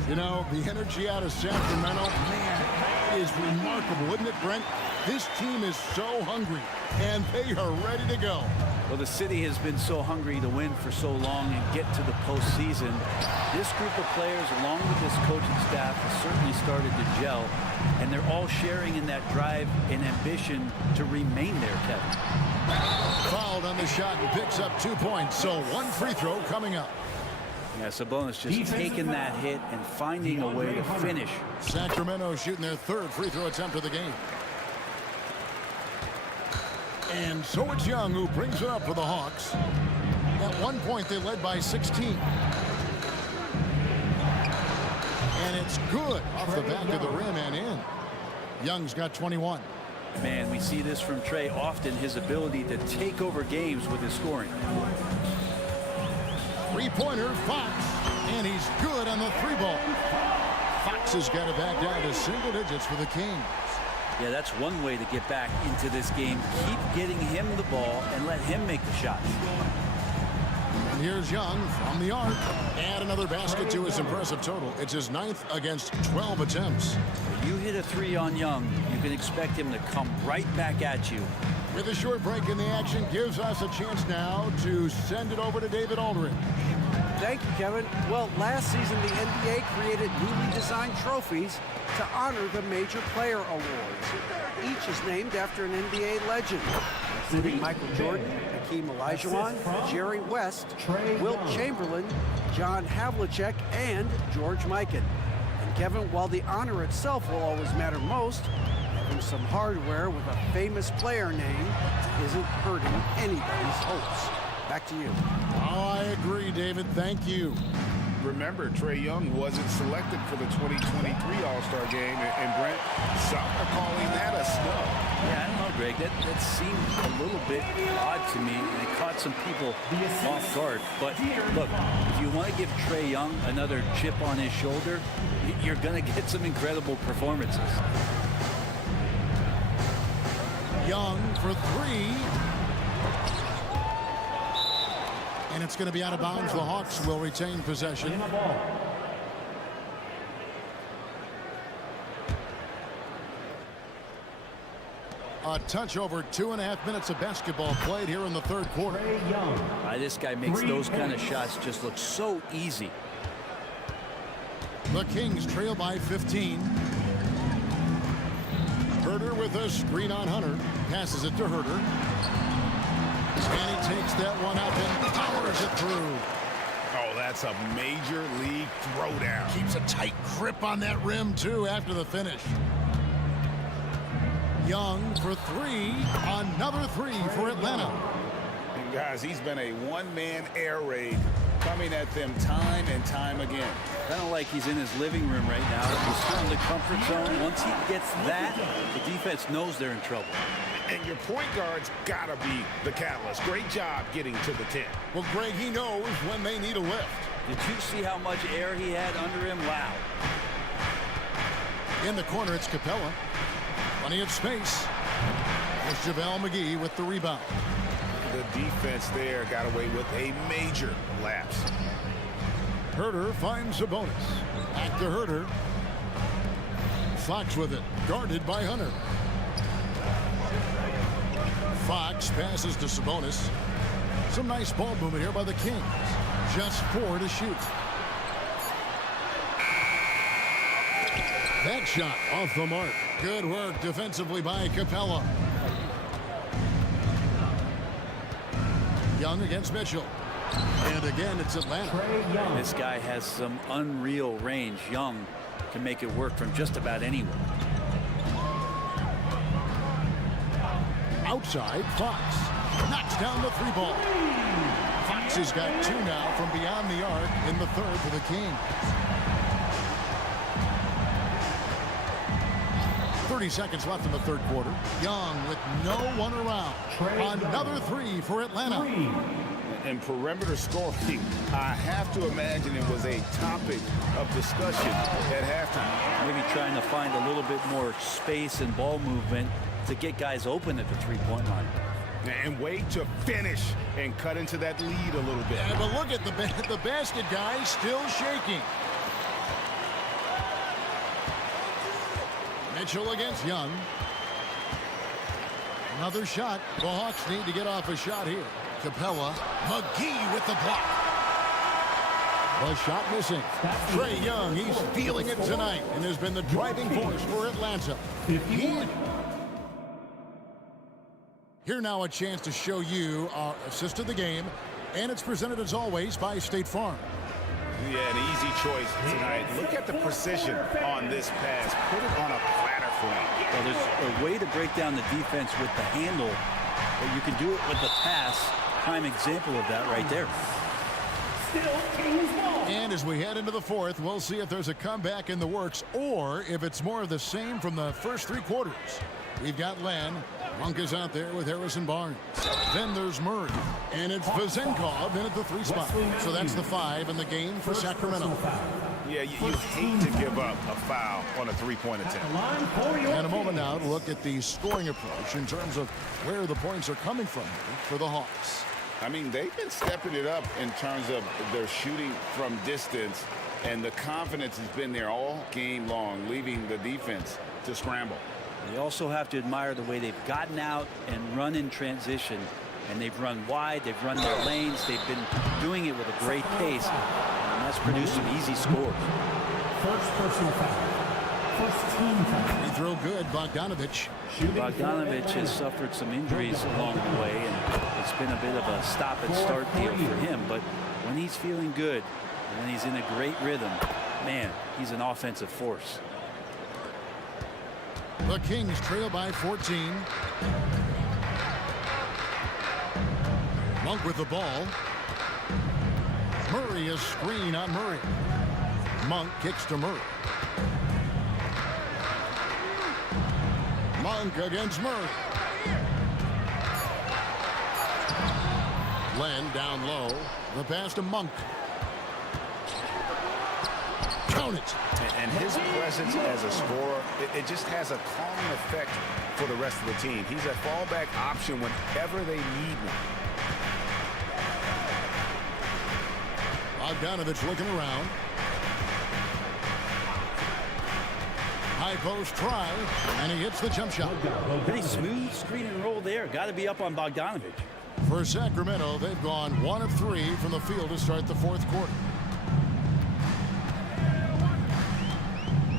You know, the energy out of Sacramento, man, it is remarkable, isn't it, Brent? This team is so hungry, and they are ready to go. Well, the city has been so hungry to win for so long and get to the postseason. This group of players, along with this coaching staff, has certainly started to gel, and they're all sharing in that drive and ambition to remain there, Kevin. Fouled on the shot and picks up 2 points, so one free throw coming up. Yeah, Sabonis just taking that hit and finding a way to finish. Sacramento shooting their third free throw attempt of the game. And so it's Young who brings it up for the Hawks. At one point, they led by 16. And it's good off the back of the rim and in. Young's got 21. Man, we see this from Trae often, his ability to take over games with his scoring. Three-pointer, Fox, and he's good on the 3-ball. Fox has got it back down to single digits for the Kings. Yeah, that's one way to get back into this game. Keep getting him the ball and let him make the shots. And here's Young from the arc. Add another basket to his impressive total. It's his 9th against 12 attempts. If you hit a 3 on Young, you can expect him to come right back at you With a short break in the action gives us a chance now to send it over to David Aldridge. Thank you, Kevin. Well, last season, the NBA created newly designed trophies to honor the major player awards. Each is named after an NBA legend, including Michael Jordan, Hakeem Olajuwon, Jerry West, Wilt Chamberlain, John Havlicek, and George Mikan. And Kevin, while the honor itself will always matter most, having some hardware with a famous player name isn't hurting anybody's hopes. Back to you. Oh, I agree, David. Thank you. Remember, Trae Young wasn't selected for the 2023 All-Star game, and Brent, some are calling that a snub. Yeah, I don't know, Greg. That seemed a little bit odd to me, and it caught some people off guard. But look, if you want to give Trae Young another chip on his shoulder, you're going to get some incredible performances. Young for three. And it's going to be out of bounds. The Hawks will retain possession. A touch over 2.5 minutes of basketball played here in the third quarter. This guy makes those kind of shots just look so easy. The Kings trail by 15. Herter with a screen on Hunter. Passes it to Herter. And he takes that one up and powers it through. Oh, that's a major league throwdown. Keeps a tight grip on that rim, too, after the finish. Young for three. Another three for Atlanta. And guys, he's been a one-man air raid coming at them time and time again. Kind of like he's in his living room right now. He's still in the comfort zone. Once he gets that, the defense knows they're in trouble. And your point guard's gotta be the catalyst. Great job getting to the 10. Well, Greg, he knows when they need a lift. Did you see how much air he had under him? Wow. In the corner, it's Capella. Plenty of space. It's JaVale McGee with the rebound. The defense there got away with a major lapse. Herter finds Sabonis. Back to Herter. Fox with it. Guarded by Hunter. Fox passes to Sabonis. Some nice ball movement here by the Kings. Just 4 to shoot. That shot off the mark. Good work defensively by Capella. Young against Mitchell. And again, it's Atlanta. This guy has some unreal range. Young can make it work from just about anywhere. Outside, Fox knocks down the three ball. Fox has got 2 now from beyond the arc in the third for the Kings. 30 seconds left in the third quarter. Young with no one around. Another 3 for Atlanta. And perimeter scoring, I have to imagine it was a topic of discussion at halftime. Maybe trying to find a little bit more space and ball movement to get guys open at the three-point line. And wait to finish and cut into that lead a little bit. Yeah, but look at the basket guy still shaking. Mitchell against Young. Another shot. The Hawks need to get off a shot here. Capella. McGee with the block. The shot missing. Trae Young, he's feeling it tonight and has been the driving force for Atlanta. Here now a chance to show you our assist of the game, and it's presented as always by State Farm. Yeah, an easy choice tonight. Look at the precision on this pass. Put it on a platter for me. Well, there's a way to break down the defense with the handle, but you can do it with the pass. Prime example of that right there. And as we head into the fourth, we'll see if there's a comeback in the works or if it's more of the same from the first 3 quarters. We've got Len. Monk is out there with Harrison Barnes. Then there's Murray. And it's Vezenkov in at the 3 spot. So that's the 5 in the game for Sacramento. Yeah, you hate to give up a foul on a 3-point attempt. And a moment now to look at the scoring approach in terms of where the points are coming from for the Hawks. I mean, they've been stepping it up in terms of their shooting from distance, and the confidence has been there all game long, leaving the defense to scramble. You also have to admire the way they've gotten out and run in transition. And they've run wide, they've run their lanes, they've been doing it with a great pace, and that's produced some easy scores. First personal foul. First team foul. Free throw good, Bogdanovich. Bogdanovich has suffered some injuries along the way, and it's been a bit of a stop-and-start deal for him. But when he's feeling good, when he's in a great rhythm, man, he's an offensive force. The Kings trail by 14. Monk with the ball. Murray is screen on Murray. Monk kicks to Murray. Monk against Murray. Len down low. The pass to Monk. Count it. And his presence as a scorer, it just has a calming effect for the rest of the team. He's a fallback option whenever they need one. Bogdanovich looking around. High post try, and he hits the jump shot. Pretty smooth screen and roll there. Got to be up on Bogdanovich. For Sacramento, they've gone 1 of 3 from the field to start the fourth quarter.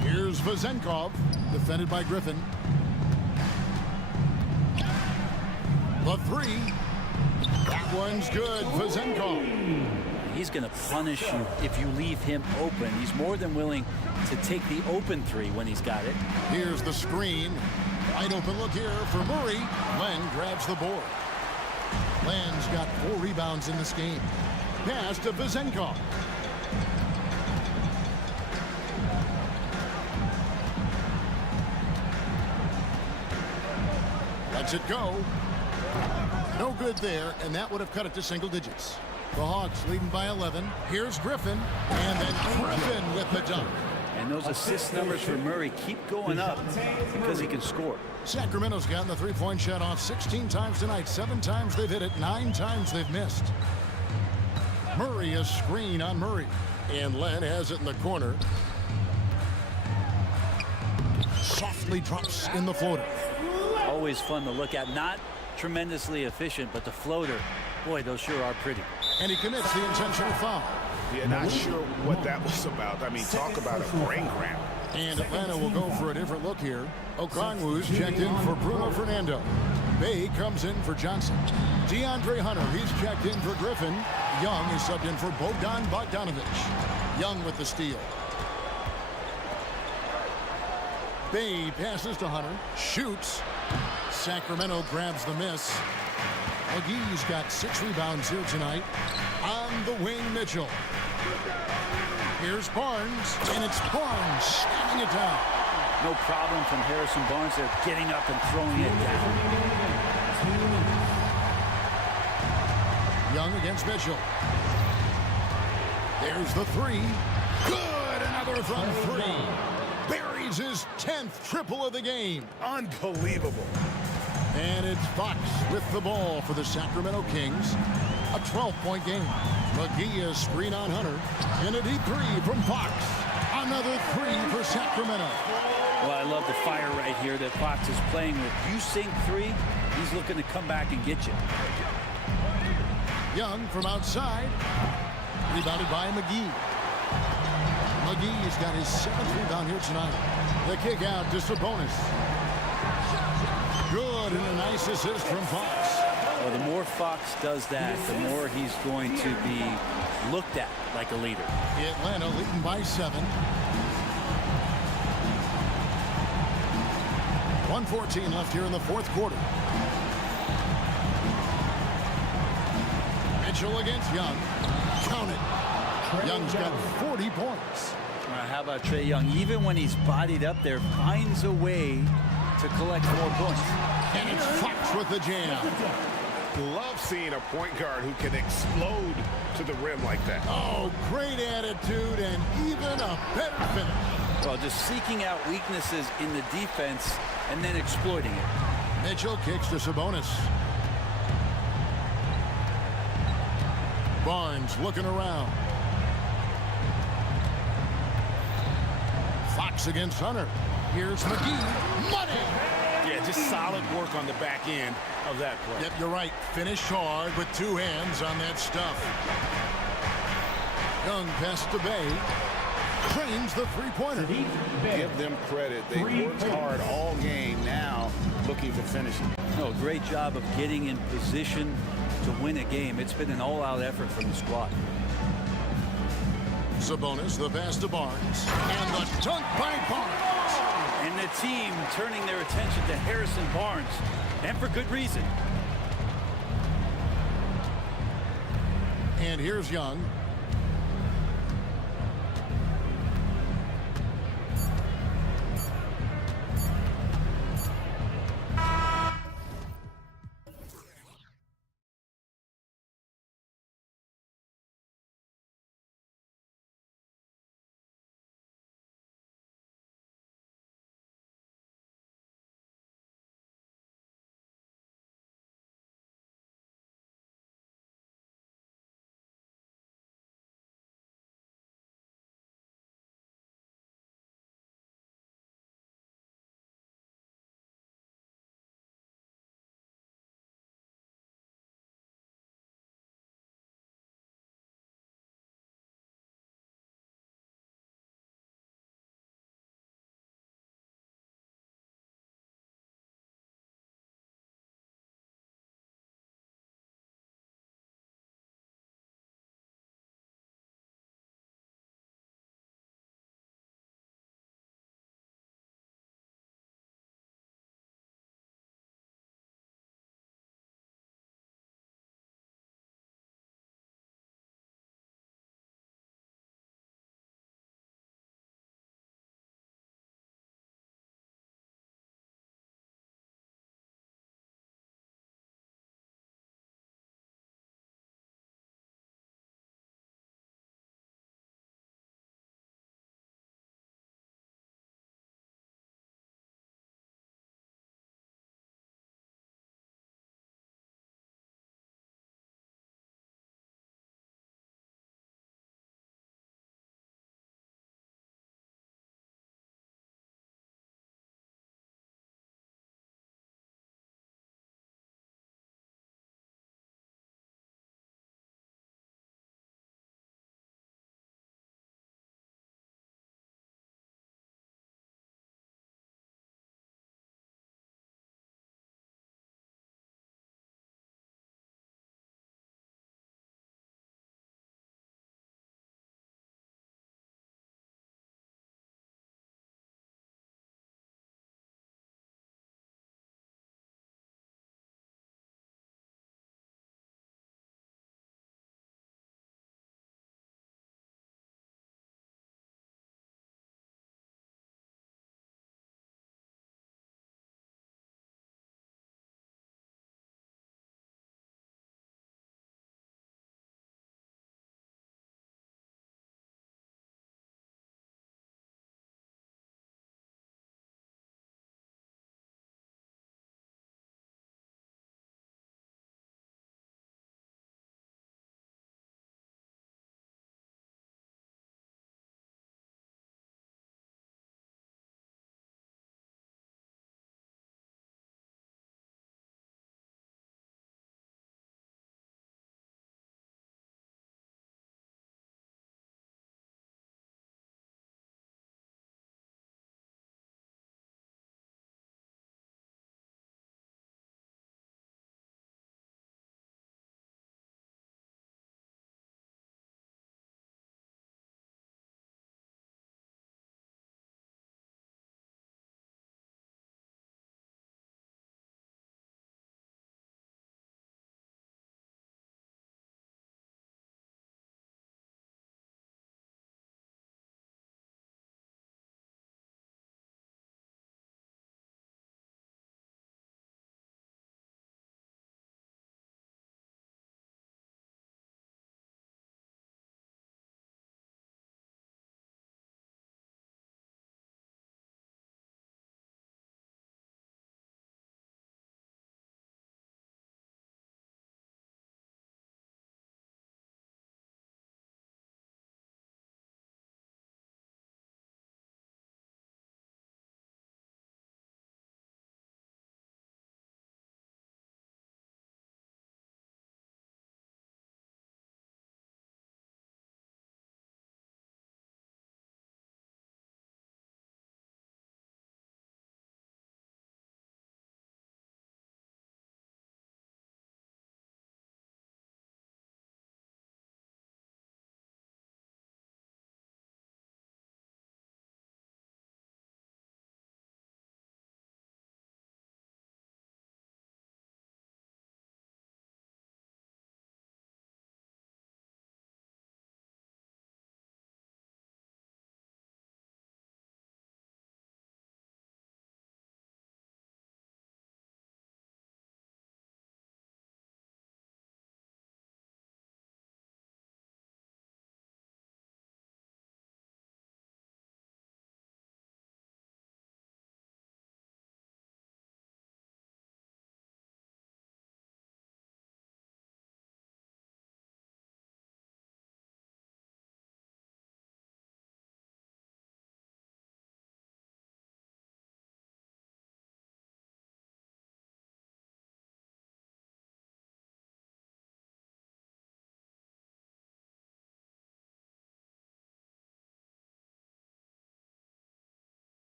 Here's Vazenkov, defended by Griffin. The three. That one's good. Vazenkov. He's going to punish you if you leave him open. He's more than willing to take the open three when he's got it. Here's the screen. Wide open look here for Murray. Len grabs the board. Len's got 4 rebounds in this game. Pass to Vazenkov. Lets it go. No good there, and that would have cut it to single digits. The Hawks leading by 11. Here's Griffin, and then Griffin with the dunk. And those assist numbers for Murray keep going up because he can score. Sacramento's gotten the three-point shot off 16 times tonight. 7 times they've hit it, 9 times they've missed. Murray a screen on Murray, and Len has it in the corner. Softly drops in the floater. Always fun to look at. Not tremendously efficient, but the floater, boy, those sure are pretty. And he commits the intentional foul. Yeah, not sure what that was about. I mean, talk about a brain cramp. And Atlanta will go for a different look here. Okongwu's checked in for Bruno Fernando. Bay comes in for Johnson. DeAndre Hunter, he's checked in for Griffin. Young is subbed in for Bogdan Bogdanovich. Young with the steal. Bay passes to Hunter. Shoots. Sacramento grabs the miss. McGee's got 6 rebounds here tonight. On the wing, Mitchell. Here's Barnes, and it's Barnes slamming it down. No problem from Harrison Barnes there, getting up and throwing it down. Young against Mitchell. There's the 3. Good, another from 3. Buries his 10th triple of the game. Unbelievable. And it's Fox with the ball for the Sacramento Kings. A 12-point game. McGee is screen on Hunter. And a deep 3 from Fox. Another 3 for Sacramento. Well, I love the fire right here that Fox is playing with. You sink 3, he's looking to come back and get you. Young from outside. Rebounded by McGee. McGee's got his 7th rebound here tonight. The kick out to Sabonis. Good, and a nice assist from Fox. Well, the more Fox does that, the more he's going to be looked at like a leader. Atlanta leading by 7. 1:14 left here in the fourth quarter. Mitchell against Young. Count it. Young's got 40 points. How about Trae Young? Even when he's bodied up there, finds a way to collect more points. And it's Fox with the jam. Love seeing a point guard who can explode to the rim like that. Oh, great attitude and even a better finish. Well, just seeking out weaknesses in the defense and then exploiting it. Mitchell kicks to Sabonis. Barnes looking around. Fox against Hunter. Here's McGee. Money! Yeah, just solid work on the back end of that play. Yep, you're right. Finished hard with two hands on that stuff. Young past the bay. Trains the three-pointer. Give them credit. They worked hard all game, now looking to finish it. No, great job of getting in position to win a game. It's been an all-out effort from the squad. Sabonis, the pass to Barnes. And the dunk by Barnes. And the team turning their attention to Harrison Barnes, and for good reason. And here's Young.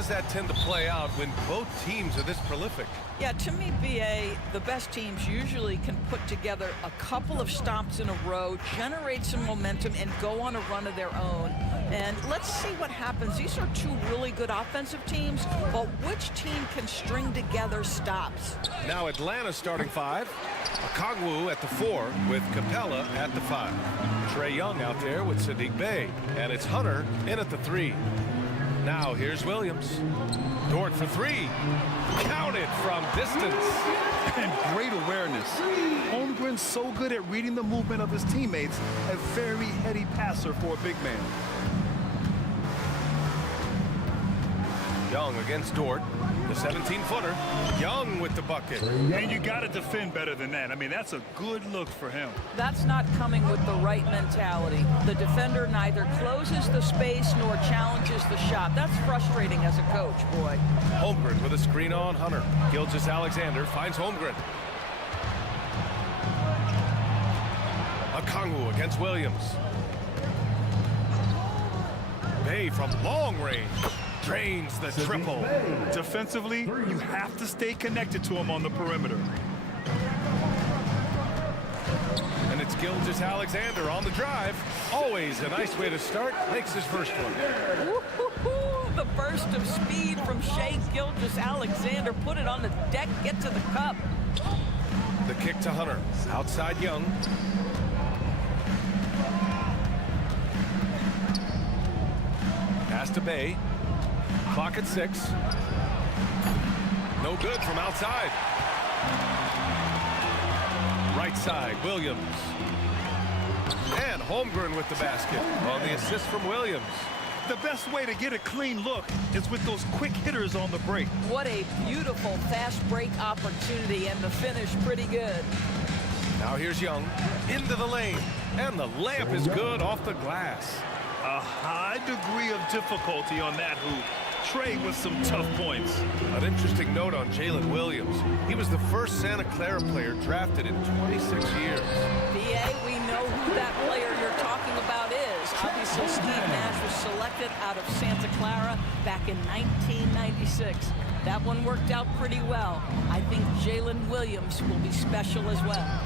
does that tend to play out when both teams are this prolific? Yeah, to me, BA, the best teams usually can put together a couple of stops in a row, generate some momentum, and go on a run of their own. And let's see what happens. These are two really good offensive teams, but which team can string together stops? Now Atlanta starting five. Okongwu at the 4 with Capella at the 5. Trae Young out there with Sadiq Bey. And it's Hunter in at the 3. Now here's Williams. Dort for 3. Counted from distance. And great awareness. Holmgren's so good at reading the movement of his teammates. A very heady passer for a big man. Young against Dort. The 17-footer. Young with the bucket. And you got to defend better than that. I mean, that's a good look for him. That's not coming with the right mentality. The defender neither closes the space nor challenges the shot. That's frustrating as a coach, boy. Holmgren with a screen on Hunter. Gilgeous-Alexander finds Holmgren. Okongwu against Williams. Bey from long range. Drains the triple. Defensively, you have to stay connected to him on the perimeter. And it's Gilgeous-Alexander on the drive. Always a nice way to start. Makes his first one. The burst of speed from Shai Gilgeous-Alexander. Put it on the deck, get to the cup. The kick to Hunter. Outside Young. Pass to Bey. Clock at 6. No good from outside. Right side, Williams. And Holmgren with the basket on the assist from Williams. The best way to get a clean look is with those quick hitters on the break. What a beautiful fast break opportunity, and the finish pretty good. Now here's Young into the lane, and the layup is good off the glass. A high degree of difficulty on that hoop. Trae with some tough points. An interesting note on Jalen Williams. He was the first Santa Clara player drafted in 26 years. BA, we know who that player you're talking about is. Obviously, Steve Nash was selected out of Santa Clara back in 1996. That one worked out pretty well. I think Jalen Williams will be special as well.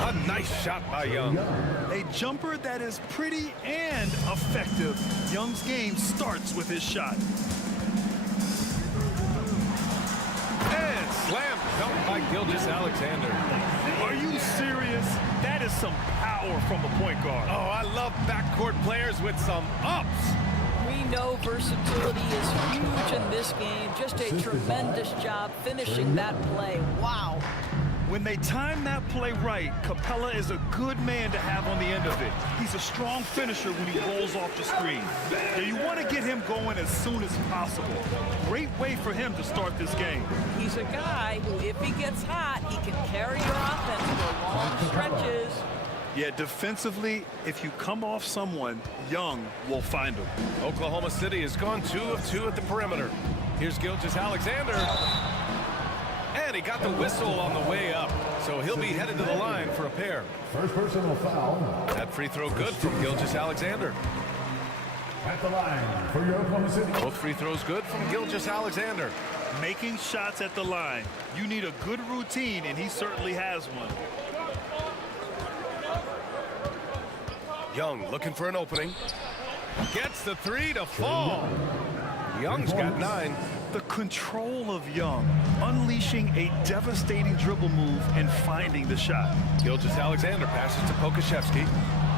A nice shot by Young. A jumper that is pretty and effective. Young's game starts with his shot. And slam dunk by Gilgeous-Alexander. Are you serious? That is some power from a point guard. Oh, I love backcourt players with some ups. We know versatility is huge in this game. Just a tremendous job finishing that play. Wow. When they time that play right, Capella is a good man to have on the end of it. He's a strong finisher when he rolls off the screen. Now you want to get him going as soon as possible. Great way for him to start this game. He's a guy who, if he gets hot, he can carry your offense for long stretches. Yeah, defensively, if you come off someone, Young will find him. Oklahoma City has gone 2 of 2 at the perimeter. Here's Gilgeous-Alexander. And he got the whistle on the way up, so he'll be headed to the line for a pair. First personal foul. That free throw good from Gilgeous-Alexander. At the line for your Oklahoma City. Both free throws good from Gilgeous-Alexander. Making shots at the line. You need a good routine, and he certainly has one. Young looking for an opening. Gets the 3 to fall. Young's got 9. The control of Young, unleashing a devastating dribble move and finding the shot. Gilgeous-Alexander passes to Pokusevski.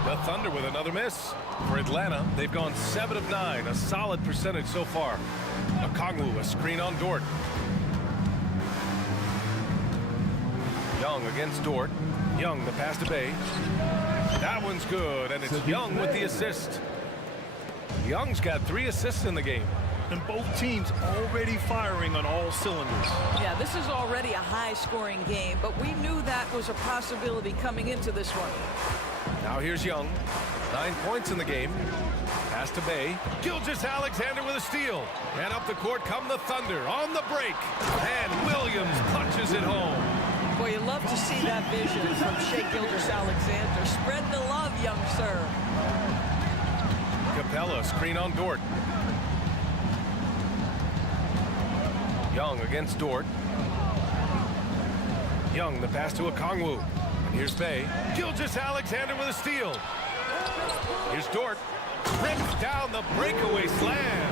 The Thunder with another miss. For Atlanta, they've gone 7 of 9, a solid percentage so far. Okongwu, a screen on Dort. Young against Dort. Young, the pass to Bey. That one's good, and it's Young with the assist. Young's got 3 assists in the game. And both teams already firing on all cylinders. Yeah, this is already a high-scoring game, but we knew that was a possibility coming into this one. Now here's Young. 9 points in the game. Pass to Bey. Gilgeous-Alexander with a steal. And up the court come the Thunder on the break. And Williams punches it home. Boy, you love to see that vision from Shai Gilgeous-Alexander. Spread the love, young sir. Capella, screen on Dort. Young against Dort. Young, the pass to Okongwu. And here's Bay. Gilgeous-Alexander with a steal. Here's Dort. Rips down the breakaway slam.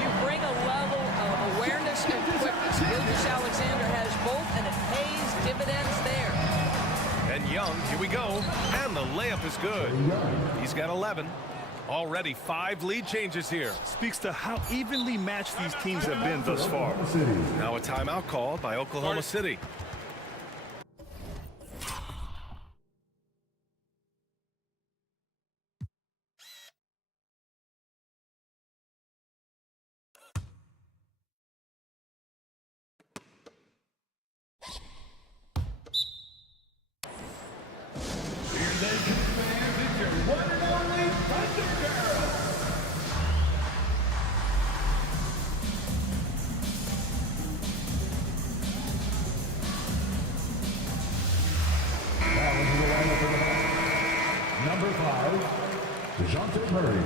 You bring a level of awareness and quickness. Gilgeous-Alexander has both, and it pays dividends there. And Young, here we go. And the layup is good. He's got 11. Already 5 lead changes here. Speaks to how evenly matched these teams have been thus far. Now a timeout called by Oklahoma City. Number 5, DeJounte Murray.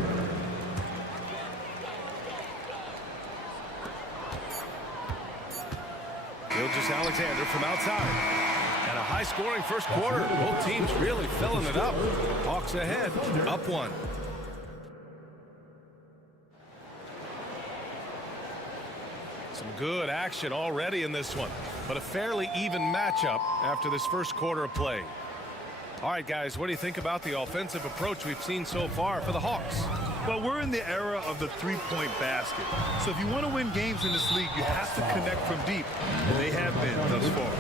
Gilgeous-Alexander from outside. And a high-scoring first quarter. Both teams really filling it up. Hawks ahead, up 1. Some good action already in this one, but a fairly even matchup after this first quarter of play. All right, guys, what do you think about the offensive approach we've seen so far for the Hawks? Well, we're in the era of the three-point basket. So if you want to win games in this league, you have to connect from deep. And they have been thus far.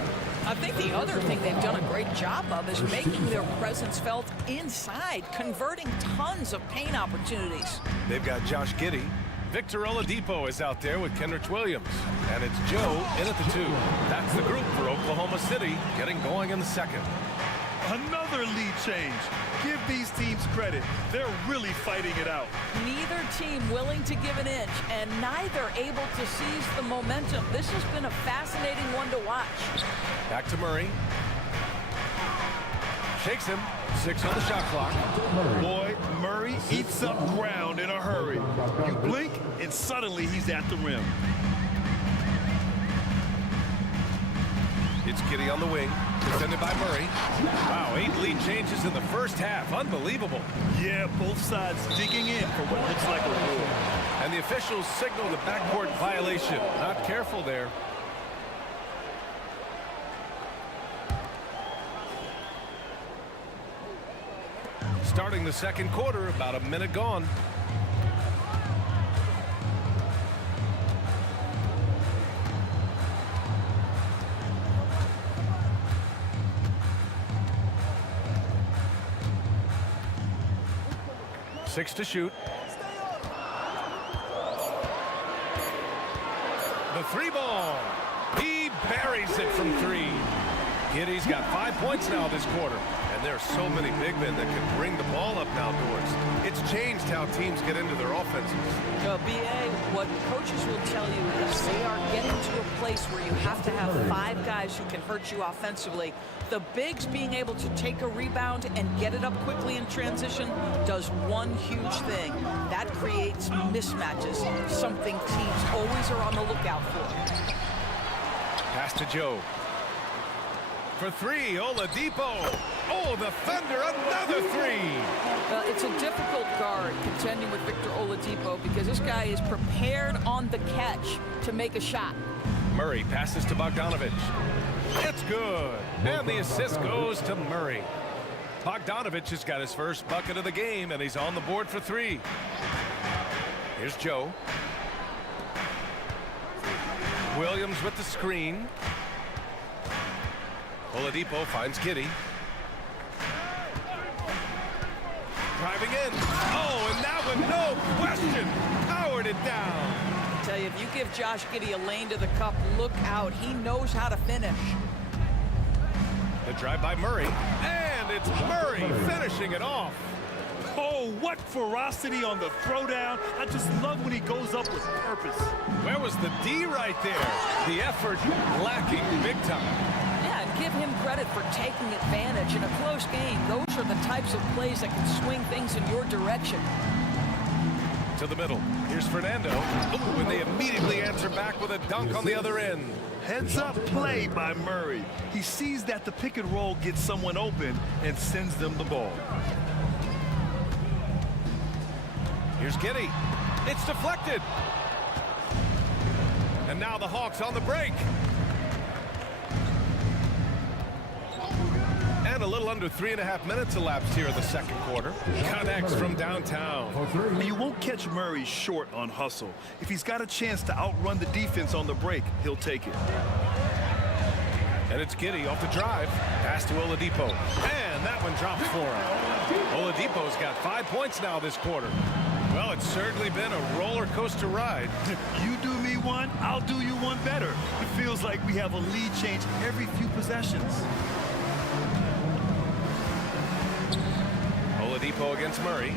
I think the other thing they've done a great job of is making their presence felt inside, converting tons of paint opportunities. They've got Josh Giddey. Victor Oladipo is out there with Kenrich Williams. And it's Joe in at the 2. That's the group for Oklahoma City, getting going in the second. Another lead change. Give these teams credit. They're really fighting it out. Neither team willing to give an inch, and neither able to seize the momentum. This has been a fascinating one to watch. Back to Murray. Shakes him. 6 on the shot clock. Boy, Murray eats up ground in a hurry. You blink, and suddenly he's at the rim. It's Giddey on the wing, defended by Murray. Wow, 8 lead changes in the first half. Unbelievable. Yeah, both sides digging in for what looks like a war. And the officials signal the backcourt violation. Not careful there. Starting the second quarter, about a minute gone. Six to shoot. The 3 ball. He buries it from 3. Giddey's got 5 points now this quarter. And there are so many big men that can bring the ball up now, Doors. It's changed how teams get into their offenses. BA, what coaches will tell you is they are getting to a place where you have to have 5 guys who can hurt you offensively. The bigs being able to take a rebound and get it up quickly in transition does one huge thing. That creates mismatches, something teams always are on the lookout for. Pass to Joe. For 3, Oladipo. Oh, the Thunder, another 3. It's a difficult guard contending with Victor Oladipo because this guy is prepared on the catch to make a shot. Murray passes to Bogdanovich. It's good. And the assist goes to Murray. Bogdanovich has got his first bucket of the game, and he's on the board for 3. Here's Joe. Williams with the screen. Oladipo finds Giddey. Driving in. Oh, and that one, no question, powered it down. I tell you, if you give Josh Giddey a lane to the cup, look out. He knows how to finish. The drive by Murray. And it's Murray finishing it off. Oh, what ferocity on the throwdown. I just love when he goes up with purpose. Where was the D right there? The effort lacking big time. Give him credit for taking advantage in a close game. Those are the types of plays that can swing things in your direction. To the middle. Here's Fernando. Ooh, and they immediately answer back with a dunk on the other end. Heads up play by Murray. He sees that the pick and roll gets someone open and sends them the ball. Here's Giddy. It's deflected. And now the Hawks on the break. And a little under 3.5 minutes elapsed here in the second quarter. Connects from downtown. You won't catch Murray short on hustle. If he's got a chance to outrun the defense on the break, he'll take it. And it's Giddy off the drive. Pass to Oladipo. And that one drops for him. Oladipo's got 5 points now this quarter. Well, it's certainly been a roller coaster ride. You do me one, I'll do you one better. It feels like we have a lead change every few possessions. Oladipo against Murray.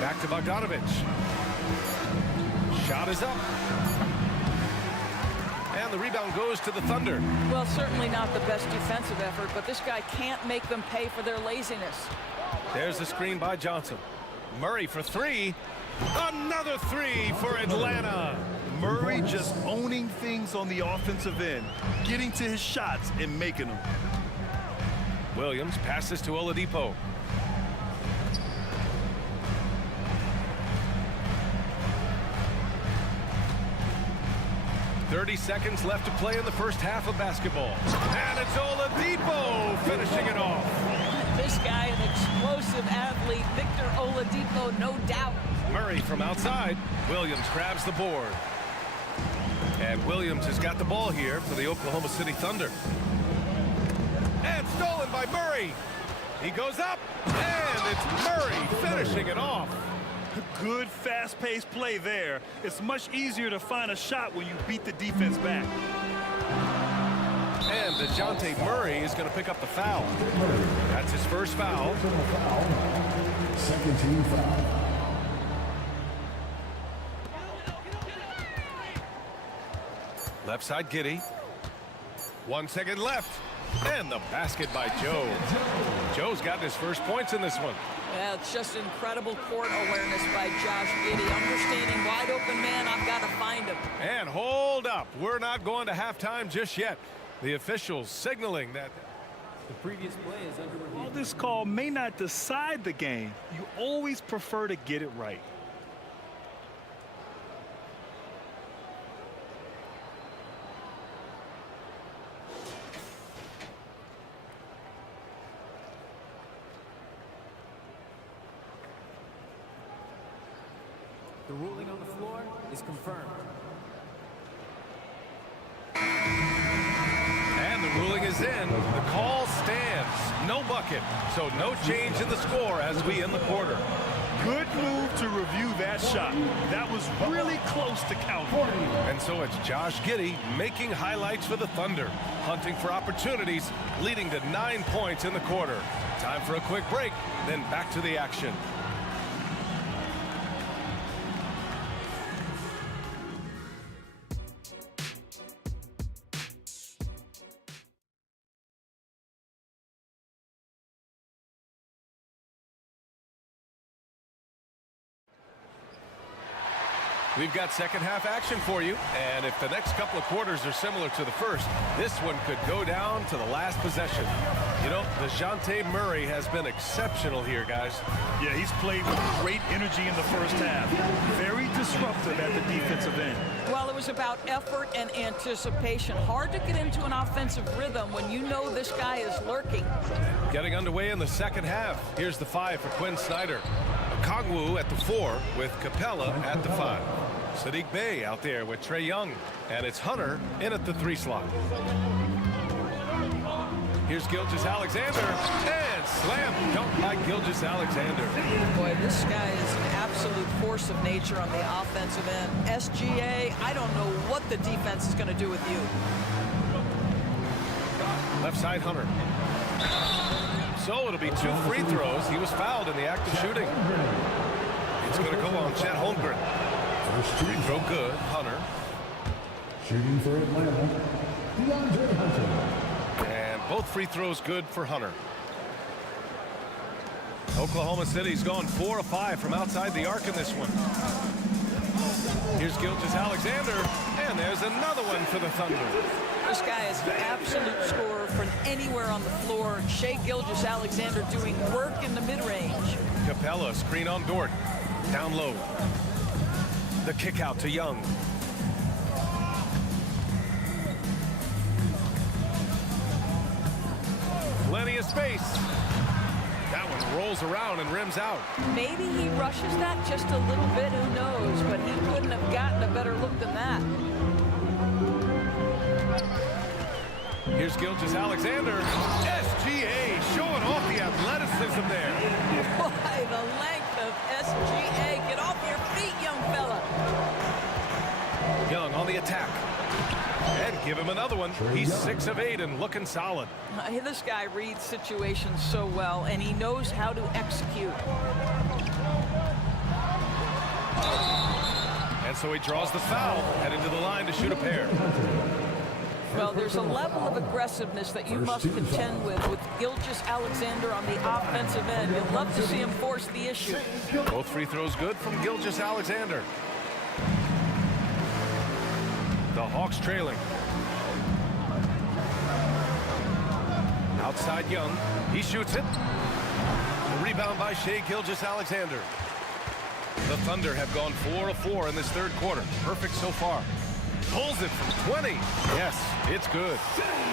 Back to Bogdanovic. Shot is up. And the rebound goes to the Thunder. Well, certainly not the best defensive effort, but this guy can't make them pay for their laziness. There's the screen by Johnson. Murray for three. Another three for Atlanta. Murray just owning things on the offensive end, getting to his shots and making them. Williams passes to Oladipo. "30 seconds left to play in the first half of basketball. And it's Oladipo finishing it off. This guy, an explosive athlete, Victor Oladipo, no doubt. Murray from outside. Williams grabs the board. And Williams has got the ball here for the Oklahoma City Thunder. And stolen by Murray. He goes up, and it's Murray finishing it off. Good fast-paced play there. It's much easier to find a shot when you beat the defense back. And DeJounte Murray is going to pick up the foul. That's his first foul. Second team foul. Left side Giddy. 1 second left. And the basket by Joe. Joe's gotten his first points in this one. Yeah, it's just incredible court awareness by Josh Giddey. Understanding wide open man, I've got to find him. And hold up. We're not going to halftime just yet. The officials signaling that the previous play is under review. While this call may not decide the game, you always prefer to get it right. The ruling on the floor is confirmed. And the ruling is in. The call stands. No bucket. So no change in the score as we end the quarter. Good move to review that shot. That was really close to counting. And so it's Josh Giddey making highlights for the Thunder, hunting for opportunities, leading to 9 points in the quarter. Time for a quick break, then back to the action. We've got second half action for you, and if the next couple of quarters are similar to the first, this one could go down to the last possession. You know, DeJounte Murray has been exceptional here, guys. Yeah, he's played with great energy in the first half. Very disruptive at the defensive end. Well, it was about effort and anticipation. Hard to get into an offensive rhythm when you know this guy is lurking. Getting underway in the second half. Here's the 5 for Quinn Snyder. Kongwu at the 4 with Capella at the 5. Sadiq Bey out there with Trae Young. And it's Hunter in at the 3 slot. Here's Gilgeous-Alexander. And slam dunk by Gilgeous-Alexander. Boy, this guy is an absolute force of nature on the offensive end. SGA, I don't know what the defense is going to do with you. Left side Hunter. So it'll be 2 free throws. He was fouled in the act of shooting. It's going to go on Chet Holmgren. Free throw good. Hunter. Shooting for Atlanta, DeAndre Hunter. And both free throws good for Hunter. Oklahoma City's gone 4 of 5 from outside the arc in this one. Here's Gilgeous-Alexander, and there's another one for the Thunder. This guy is an absolute scorer from anywhere on the floor. Shai Gilgeous-Alexander doing work in the mid-range. Capella, screen on Dort. Down low. The kick out to Young. Plenty of space. That one rolls around and rims out. Maybe he rushes that just a little bit, who knows, but he couldn't have gotten a better look than that. Here's Gilgeous-Alexander. SGA showing off the athleticism there. Why, the length of SGA. Get off your feet, young fella. Young on the attack. And give him another one. He's 6 of 8 and looking solid. This guy reads situations so well, and he knows how to execute. And so he draws the foul, heading to the line to shoot a pair. Well, there's a level of aggressiveness that you must contend with Gilgeous-Alexander on the offensive end. You'd love to see him force the issue. Both free throws good from Gilgeous-Alexander. The Hawks trailing. Outside Young. He shoots it. The rebound by Shai Gilgeous-Alexander. The Thunder have gone 4 of 4 in this third quarter. Perfect so far. Pulls it from 20. Yes, it's good.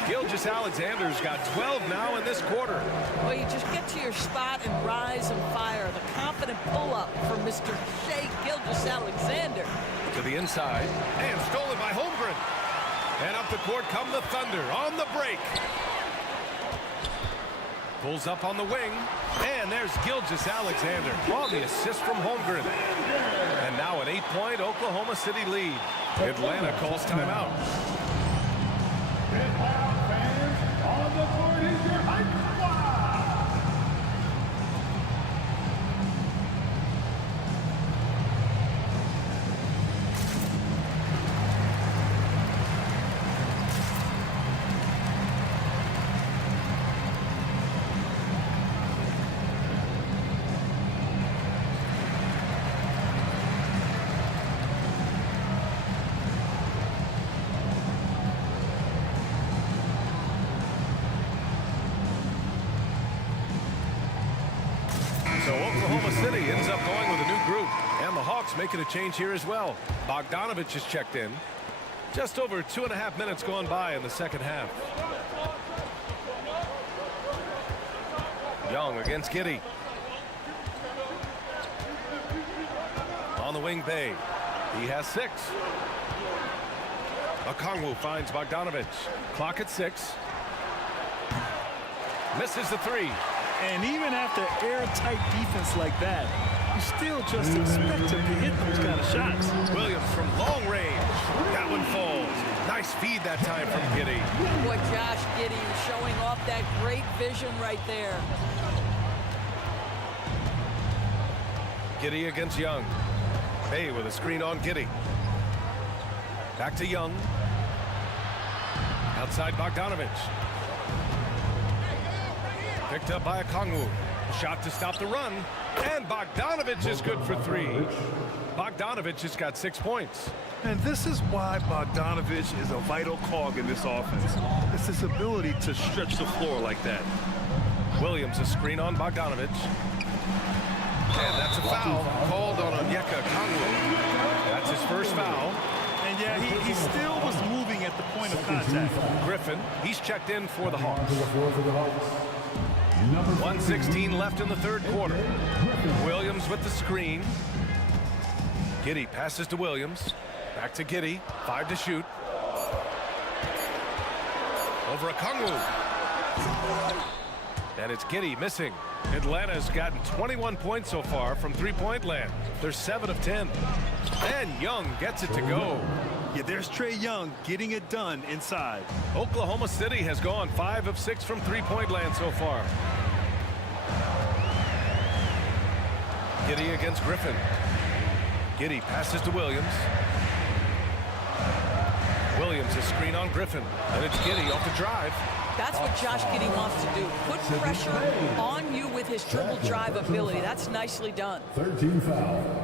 Gilgeous-Alexander's got 12 now in this quarter. Well, you just get to your spot and rise and fire. The confident pull-up from Mr. Shai Gilgeous-Alexander. To the inside, and stolen by Holmgren. And up the court come the Thunder on the break. Pulls up on the wing, and there's Gilgeous-Alexander on the assist from Holmgren. And now an 8-point Oklahoma City lead. Atlanta calls timeout. On the court is your hype squad. So Oklahoma City ends up going with a new group. And the Hawks making a change here as well. Bogdanovich is checked in. Just over 2.5 minutes gone by in the second half. Young against Giddey. On the wing, Bay. He has 6. Okongwu finds Bogdanovich. Clock at 6. Misses the 3. And even after airtight defense like that, you still just expect him to hit those kind of shots. Williams from long range. That one falls. Nice feed that time from Giddey. Boy, Josh Giddey showing off that great vision right there. Giddey against Young. Bay with a screen on Giddey. Back to Young. Outside Bogdanovich. Picked up by Okongwu. Shot to stop the run. And Bogdanovich is good for 3. Bogdanovich has got 6 points. And this is why Bogdanovich is a vital cog in this offense. It's his ability to stretch the floor like that. Williams a screen on Bogdanovich. And that's a foul called on Onyeka Okongwu. That's his first foul. And yeah, he still was moving at the point of contact. Griffin, he's checked in for the Hawks. 1:16 left in the third quarter. Williams with the screen. Giddey passes to Williams. Back to Giddey. 5 to shoot. Over Okongwu. And it's Giddey missing. Atlanta's gotten 21 points so far from three-point land. They're 7 of 10. And Young gets it to go. Yeah, there's Trae Young getting it done inside. Oklahoma City has gone 5 of 6 from three-point land so far. Giddey against Griffin. Giddey passes to Williams. Williams, a screen on Griffin. And it's Giddey off the drive. That's what Josh Giddey wants to do. Put pressure on you with his dribble drive ability. That's nicely done. 13 foul.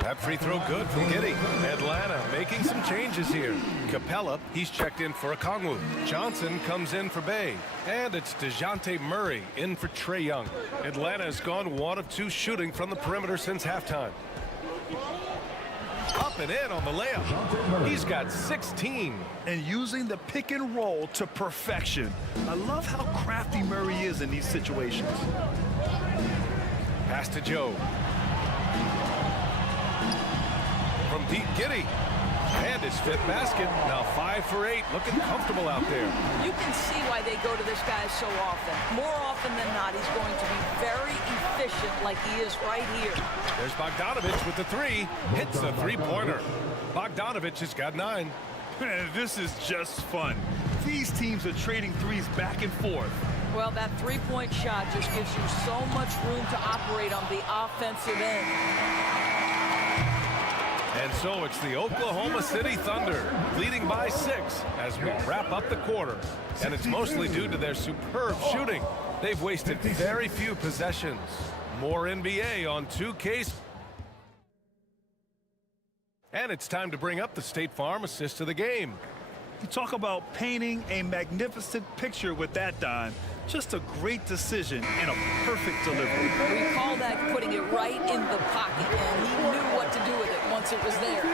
That free throw good from Giddey. Atlanta making some changes here. Capella, he's checked in for Okongwu. Johnson comes in for Bay. And it's DeJounte Murray in for Trae Young. Atlanta has gone 1 of 2 shooting from the perimeter since halftime. Up and in on the layup. He's got 16. And using the pick and roll to perfection. I love how crafty Murray is in these situations. Pass to Joe. From deep, Giddey. And his fifth basket. Now 5 for 8. Looking comfortable out there. You can see why they go to this guy so often. More often than not, he's going to be very efficient like he is right here. There's Bogdanovich with the 3. Hits a three-pointer. Bogdanovich has got 9. Man, this is just fun. These teams are trading threes back and forth. Well, that three-point shot just gives you so much room to operate on the offensive end. And so it's the Oklahoma City Thunder leading by 6 as we wrap up the quarter. And it's mostly due to their superb shooting. They've wasted very few possessions. More NBA on 2K. And it's time to bring up the State Farm assist of the game. You talk about painting a magnificent picture with that, Don. Just a great decision and a perfect delivery. We call that putting it right in the pocket, and he knew what to do with it once it was there.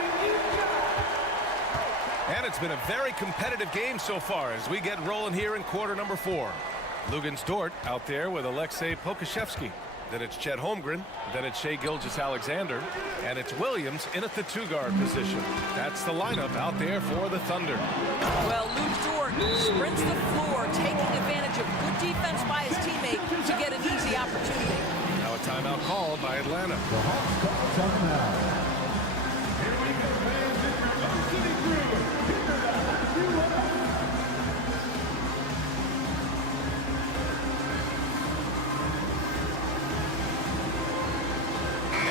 And it's been a very competitive game so far as we get rolling here in quarter number 4. Lugens Dort out there with Alexei Pokusevski. Then it's Chet Holmgren. Then it's Shai Gilgeous-Alexander. And it's Williams in at the 2-guard position. That's the lineup out there for the Thunder. Well, Luke Dort sprints the floor, taking advantage of good defense by his teammate to get an easy opportunity. Now a timeout called by Atlanta. The Hawks call timeout. Here we go, fans. It's your City Crew.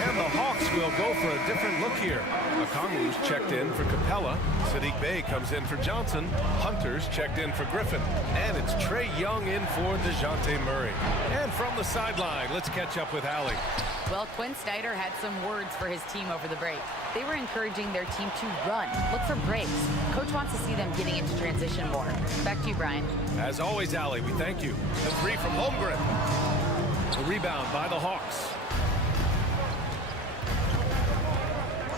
And the Hawks will go for a different look here. Okongwu's checked in for Capella. Sadiq Bey comes in for Johnson. Hunter's checked in for Griffin. And it's Trae Young in for DeJounte Murray. And from the sideline, let's catch up with Allie. Well, Quinn Snyder had some words for his team over the break. They were encouraging their team to run, look for breaks. Coach wants to see them getting into transition more. Back to you, Brian. As always, Allie, we thank you. The 3 from Holmgren. The rebound by the Hawks.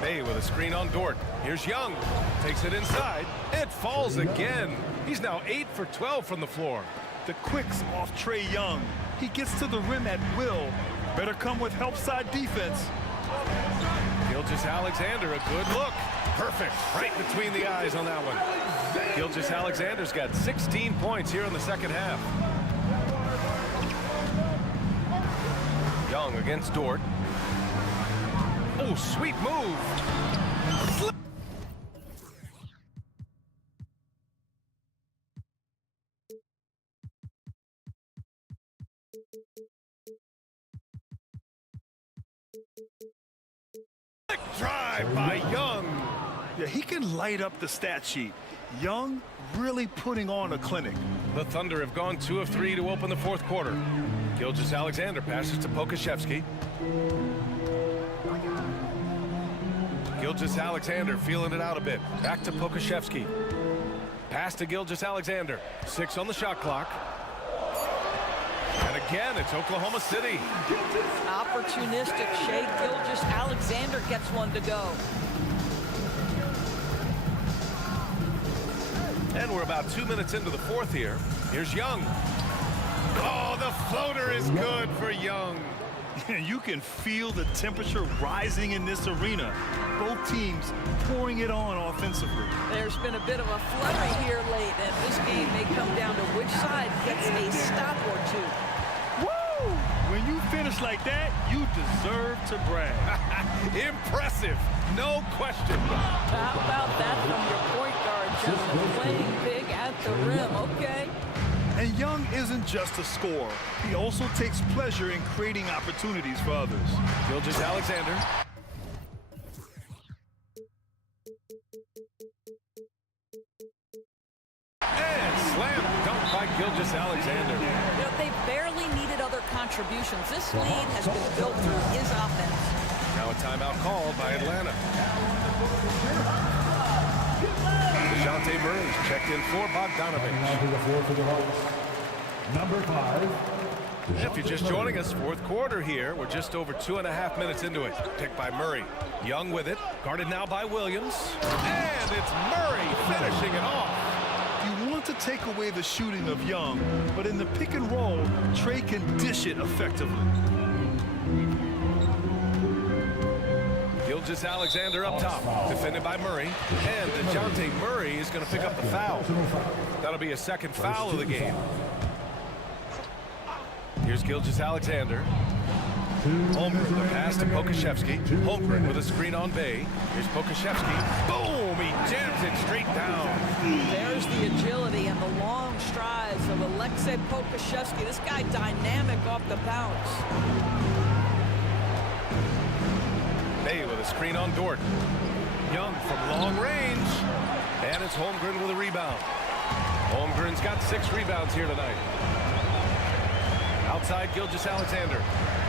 Bay with a screen on Dort. Here's Young. Takes it inside. It falls again. He's now 8 for 12 from the floor. The quicks off Trae Young. He gets to the rim at will. Better come with help side defense. Gilgeous-Alexander, a good look. Perfect. Right between the eyes on that one. Gilgeous-Alexander's got 16 points here in the second half. Young against Dort. Oh, sweet move. Drive by Young. Yeah, he can light up the stat sheet. Young really putting on a clinic. The Thunder have gone 2 of 3 to open the fourth quarter. Gilgeous-Alexander passes to Pokusevski. Gilgeous-Alexander feeling it out a bit. Back to Pokusevski. Pass to Gilgeous-Alexander. 6 on the shot clock. And again, it's Oklahoma City. Opportunistic. Shai Gilgeous-Alexander gets one to go. And we're about 2 minutes into the fourth here. Here's Young. Oh, the floater is good for Young. You can feel the temperature rising in this arena. Both teams pouring it on offensively. There's been a bit of a flurry here late, and this game may come down to which side gets a stop or two. Woo! When you finish like that, you deserve to brag. Impressive, no question. How about that from your point guard, gentlemen? Playing big at the rim, okay? And Young isn't just a scorer. He also takes pleasure in creating opportunities for others. Gilgeous-Alexander. Gilgeous Alexander. You know, they barely needed other contributions. This lead has been built through his offense. Now a timeout called by Atlanta. DeJounte Murray's checked in for Bogdanovich. Number 5. If you're just joining us, fourth quarter here. We're just over 2.5 minutes into it. Picked by Murray. Young with it. Guarded now by Williams. And it's Murray finishing it off. You want to take away the shooting of Young, but in the pick and roll, Trey can dish it effectively. Gilgeous Alexander up top, defended by Murray. And DeJounte Murray is going to pick up the foul. That'll be a second foul of the game. Here's Gilgeous Alexander. Holmgren, the pass to Pokashevsky. Holmgren with a screen on Bay. Here's Pokashevsky. Boom! He jams it straight down. There's the agility and the long strides of Alexei Pokashevsky. This guy dynamic off the bounce. Bay with a screen on Dort. Young from long range. And it's Holmgren with a rebound. Holmgren's got 6 rebounds here tonight. Outside Gilgeous Alexander.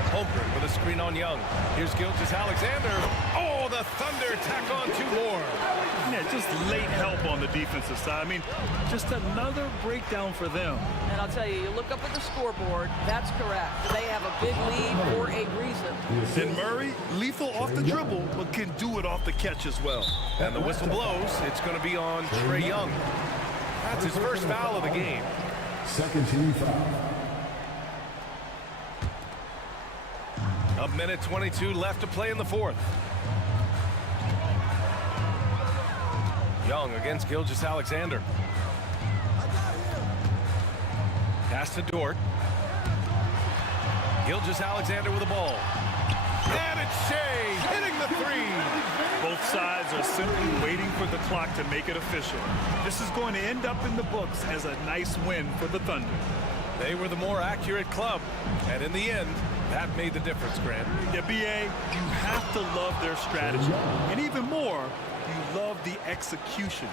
Holmgren with a screen on Young. Here's Gilgeous Alexander. Oh, the Thunder tack on 2 more. Yeah, just late help on the defensive side. I mean, just another breakdown for them. And I'll tell you, you look up at the scoreboard, that's correct. They have a big lead for a reason. And Murray, lethal off the dribble, but can do it off the catch as well. And the whistle blows. It's going to be on Trae Young. That's his first foul of the game. Second team foul. A minute 22 left to play in the fourth. Young against Gilgeous Alexander. Pass to Dort. Gilgeous Alexander with the ball. And it's Shea hitting the 3. Both sides are simply waiting for the clock to make it official. This is going to end up in the books as a nice win for the Thunder. They were the more accurate club, and in the end, that made the difference, Grant. Yeah, BA, you have to love their strategy. And even more, you love the execution.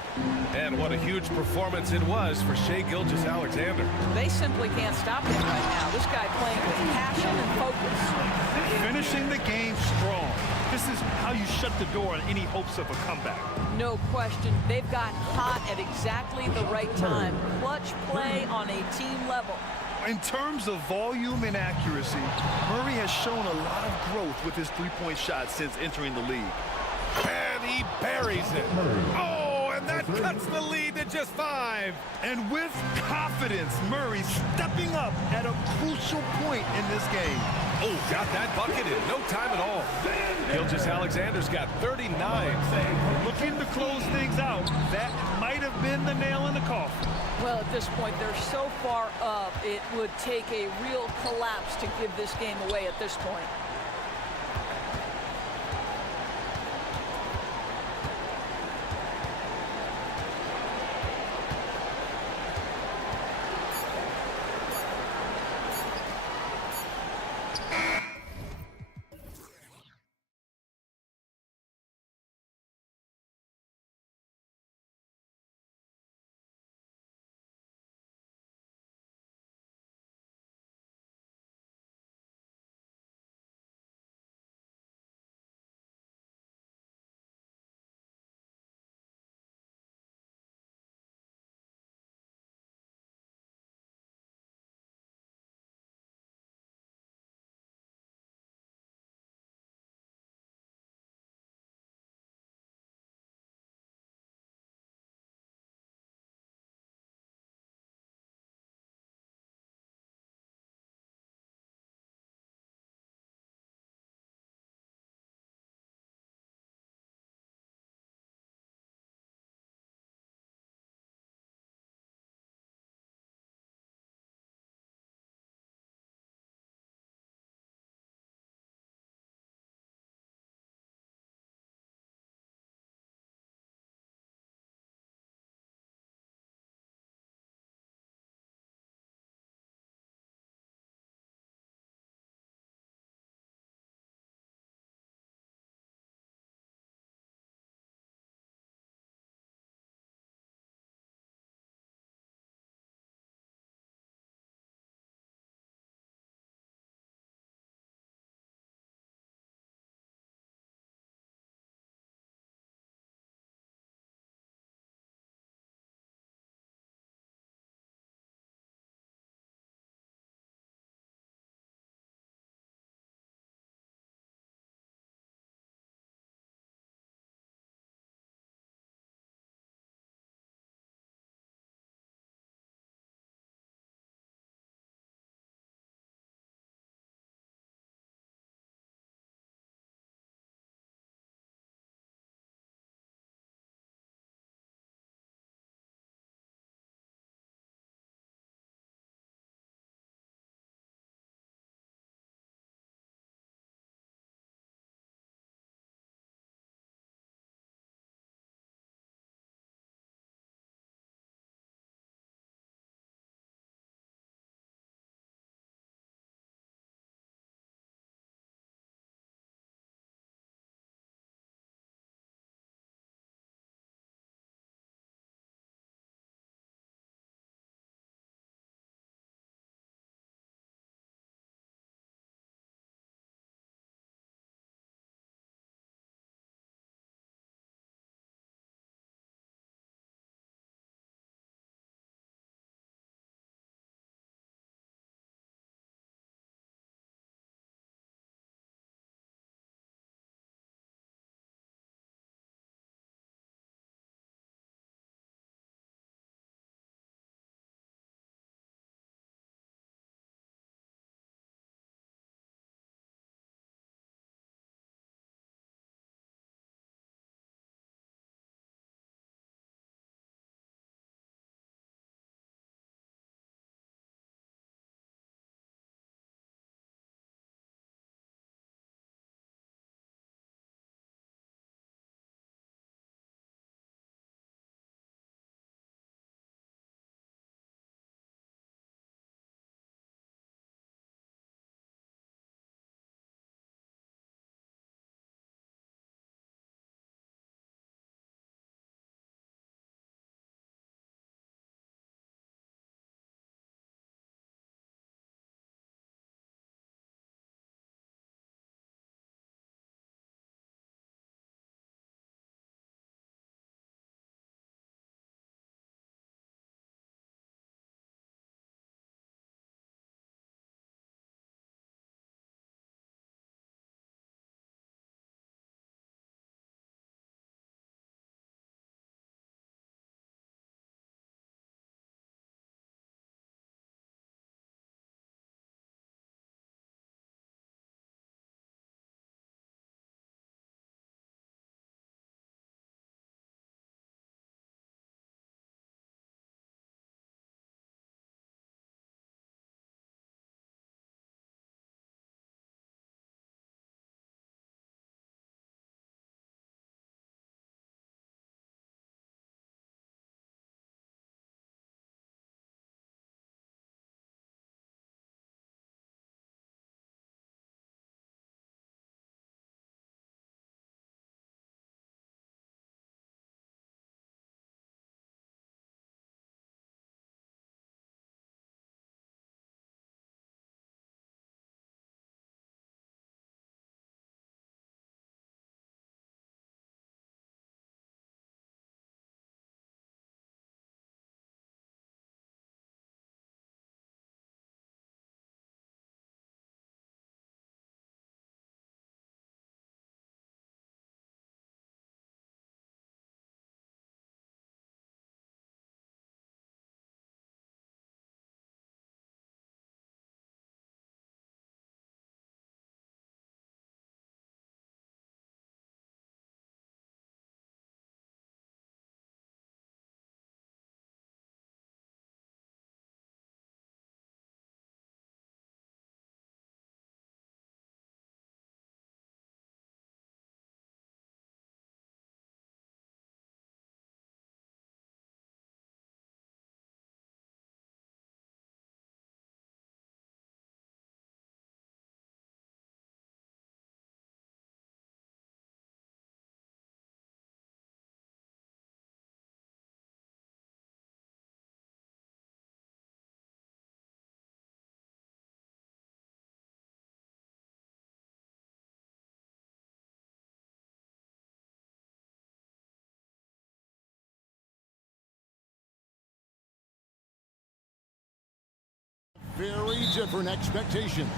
And what a huge performance it was for Shea Gilgeous Alexander. They simply can't stop him right now. This guy playing with passion and focus. Finishing the game strong. This is how you shut the door on any hopes of a comeback. No question. They've gotten hot at exactly the right time. Clutch play on a team level. In terms of volume and accuracy, Murray has shown a lot of growth with his three-point shot since entering the league. And he buries it. Oh, and that cuts the lead to just 5. And with confidence, Murray stepping up at a crucial point in this game. Oh, got that bucket in no time at all. Gilgeous Alexander's got 39. Looking to close things out. That might have been the nail in the coffin. Well, at this point, they're so far up, it would take a real collapse to give this game away at this point. very different expectations.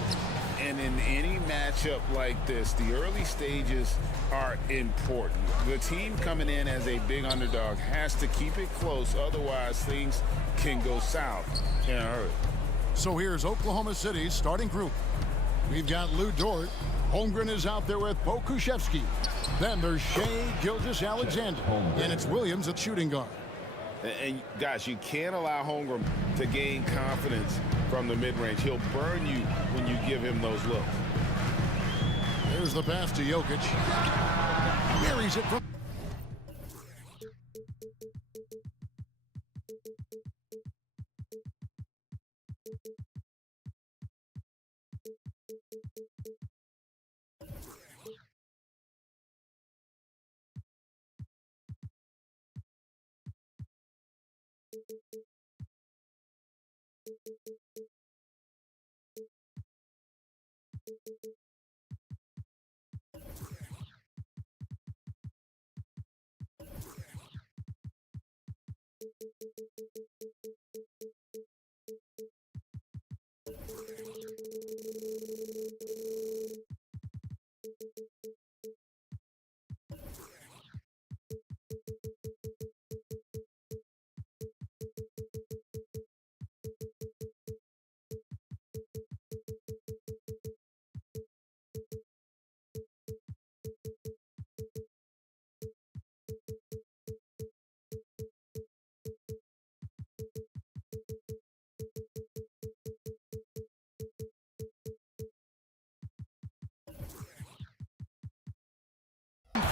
And in any matchup like this, the early stages are important. The team coming in as a big underdog has to keep it close, otherwise things can go south in a hurry. So here's Oklahoma City's starting group. We've got Lou Dort. Holmgren is out there with Pokushevsky. Then there's Shea Gilgeous-Alexander. And it's Williams at shooting guard. And guys, you can't allow Holmgren to gain confidence from the mid-range. He'll burn you when you give him those looks. There's the pass to Jokic. Buries it from...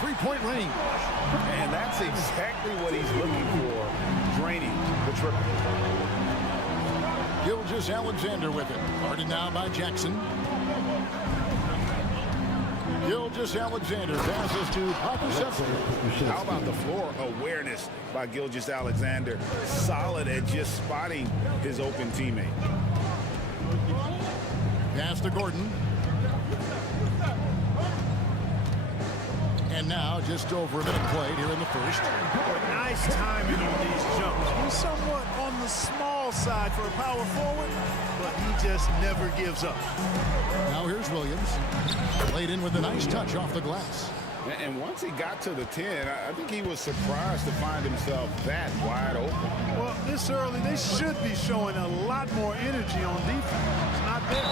Three-point range. And that's exactly what he's looking for, draining the triple. Gilgeous-Alexander with it. Guarded now by Jackson. Gilgeous-Alexander passes to Pokusevsky. How about the floor awareness by Gilgeous-Alexander? Solid at just spotting his open teammate. Pass to Gordon. And now just over a minute played here in the first. Nice timing on these jumps. He's somewhat on the small side for a power forward, but he just never gives up. Now here's Williams. Played in with a nice touch off the glass. And once he got to the 10, I think he was surprised to find himself that wide open. Well, this early, they should be showing a lot more energy on defense. It's not there.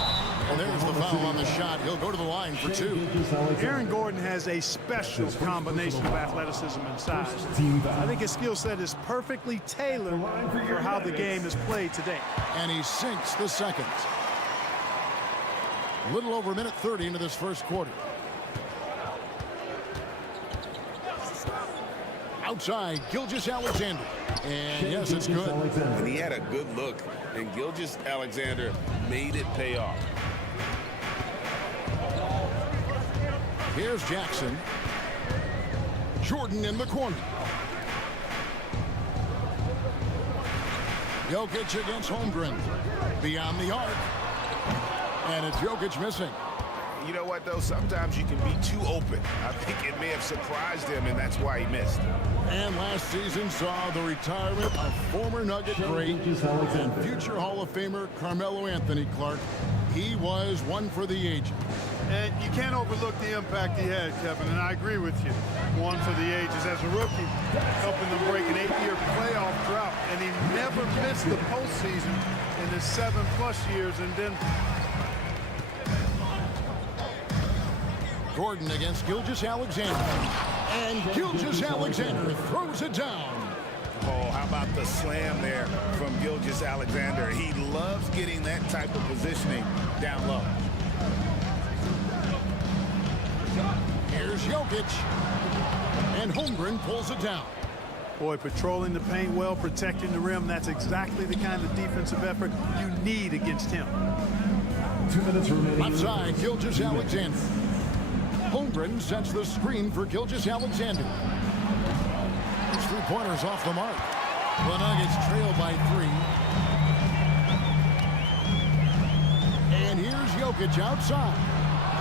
Well, there's the foul on the shot. He'll go to the line for two. Aaron Gordon has a special combination of athleticism and size. I think his skill set is perfectly tailored for how the game is played today. And he sinks the second. A little over a minute 30 into this first quarter. Outside, Gilgeous-Alexander. And yes, it's good. And he had a good look, and Gilgeous-Alexander made it pay off. Here's Jackson. Jordan in the corner. Jokic against Holmgren. Beyond the arc. And it's Jokic missing. You know what, though? Sometimes you can be too open. I think it may have surprised him, and that's why he missed. And last season saw the retirement of former Nugget great and future Hall of Famer Carmelo Anthony Clark. He was one for the ages. And you can't overlook the impact he had, Kevin, and I agree with you. One for the ages as a rookie, helping them break an 8-year playoff drought, and he never missed the postseason in his 7+ years, and then Gordon against Gilgeous-Alexander. And Gilgeous-Alexander throws it down. Oh, how about the slam there from Gilgeous-Alexander? He loves getting that type of positioning down low. Here's Jokic. And Holmgren pulls it down. Boy, patrolling the paint well, protecting the rim, that's exactly the kind of defensive effort you need against him. 2 minutes remaining. Outside, Gilgeous-Alexander. Holmgren sets the screen for Gilgeous-Alexander. His three-pointers off the mark. The Nuggets trail by 3. And here's Jokic outside.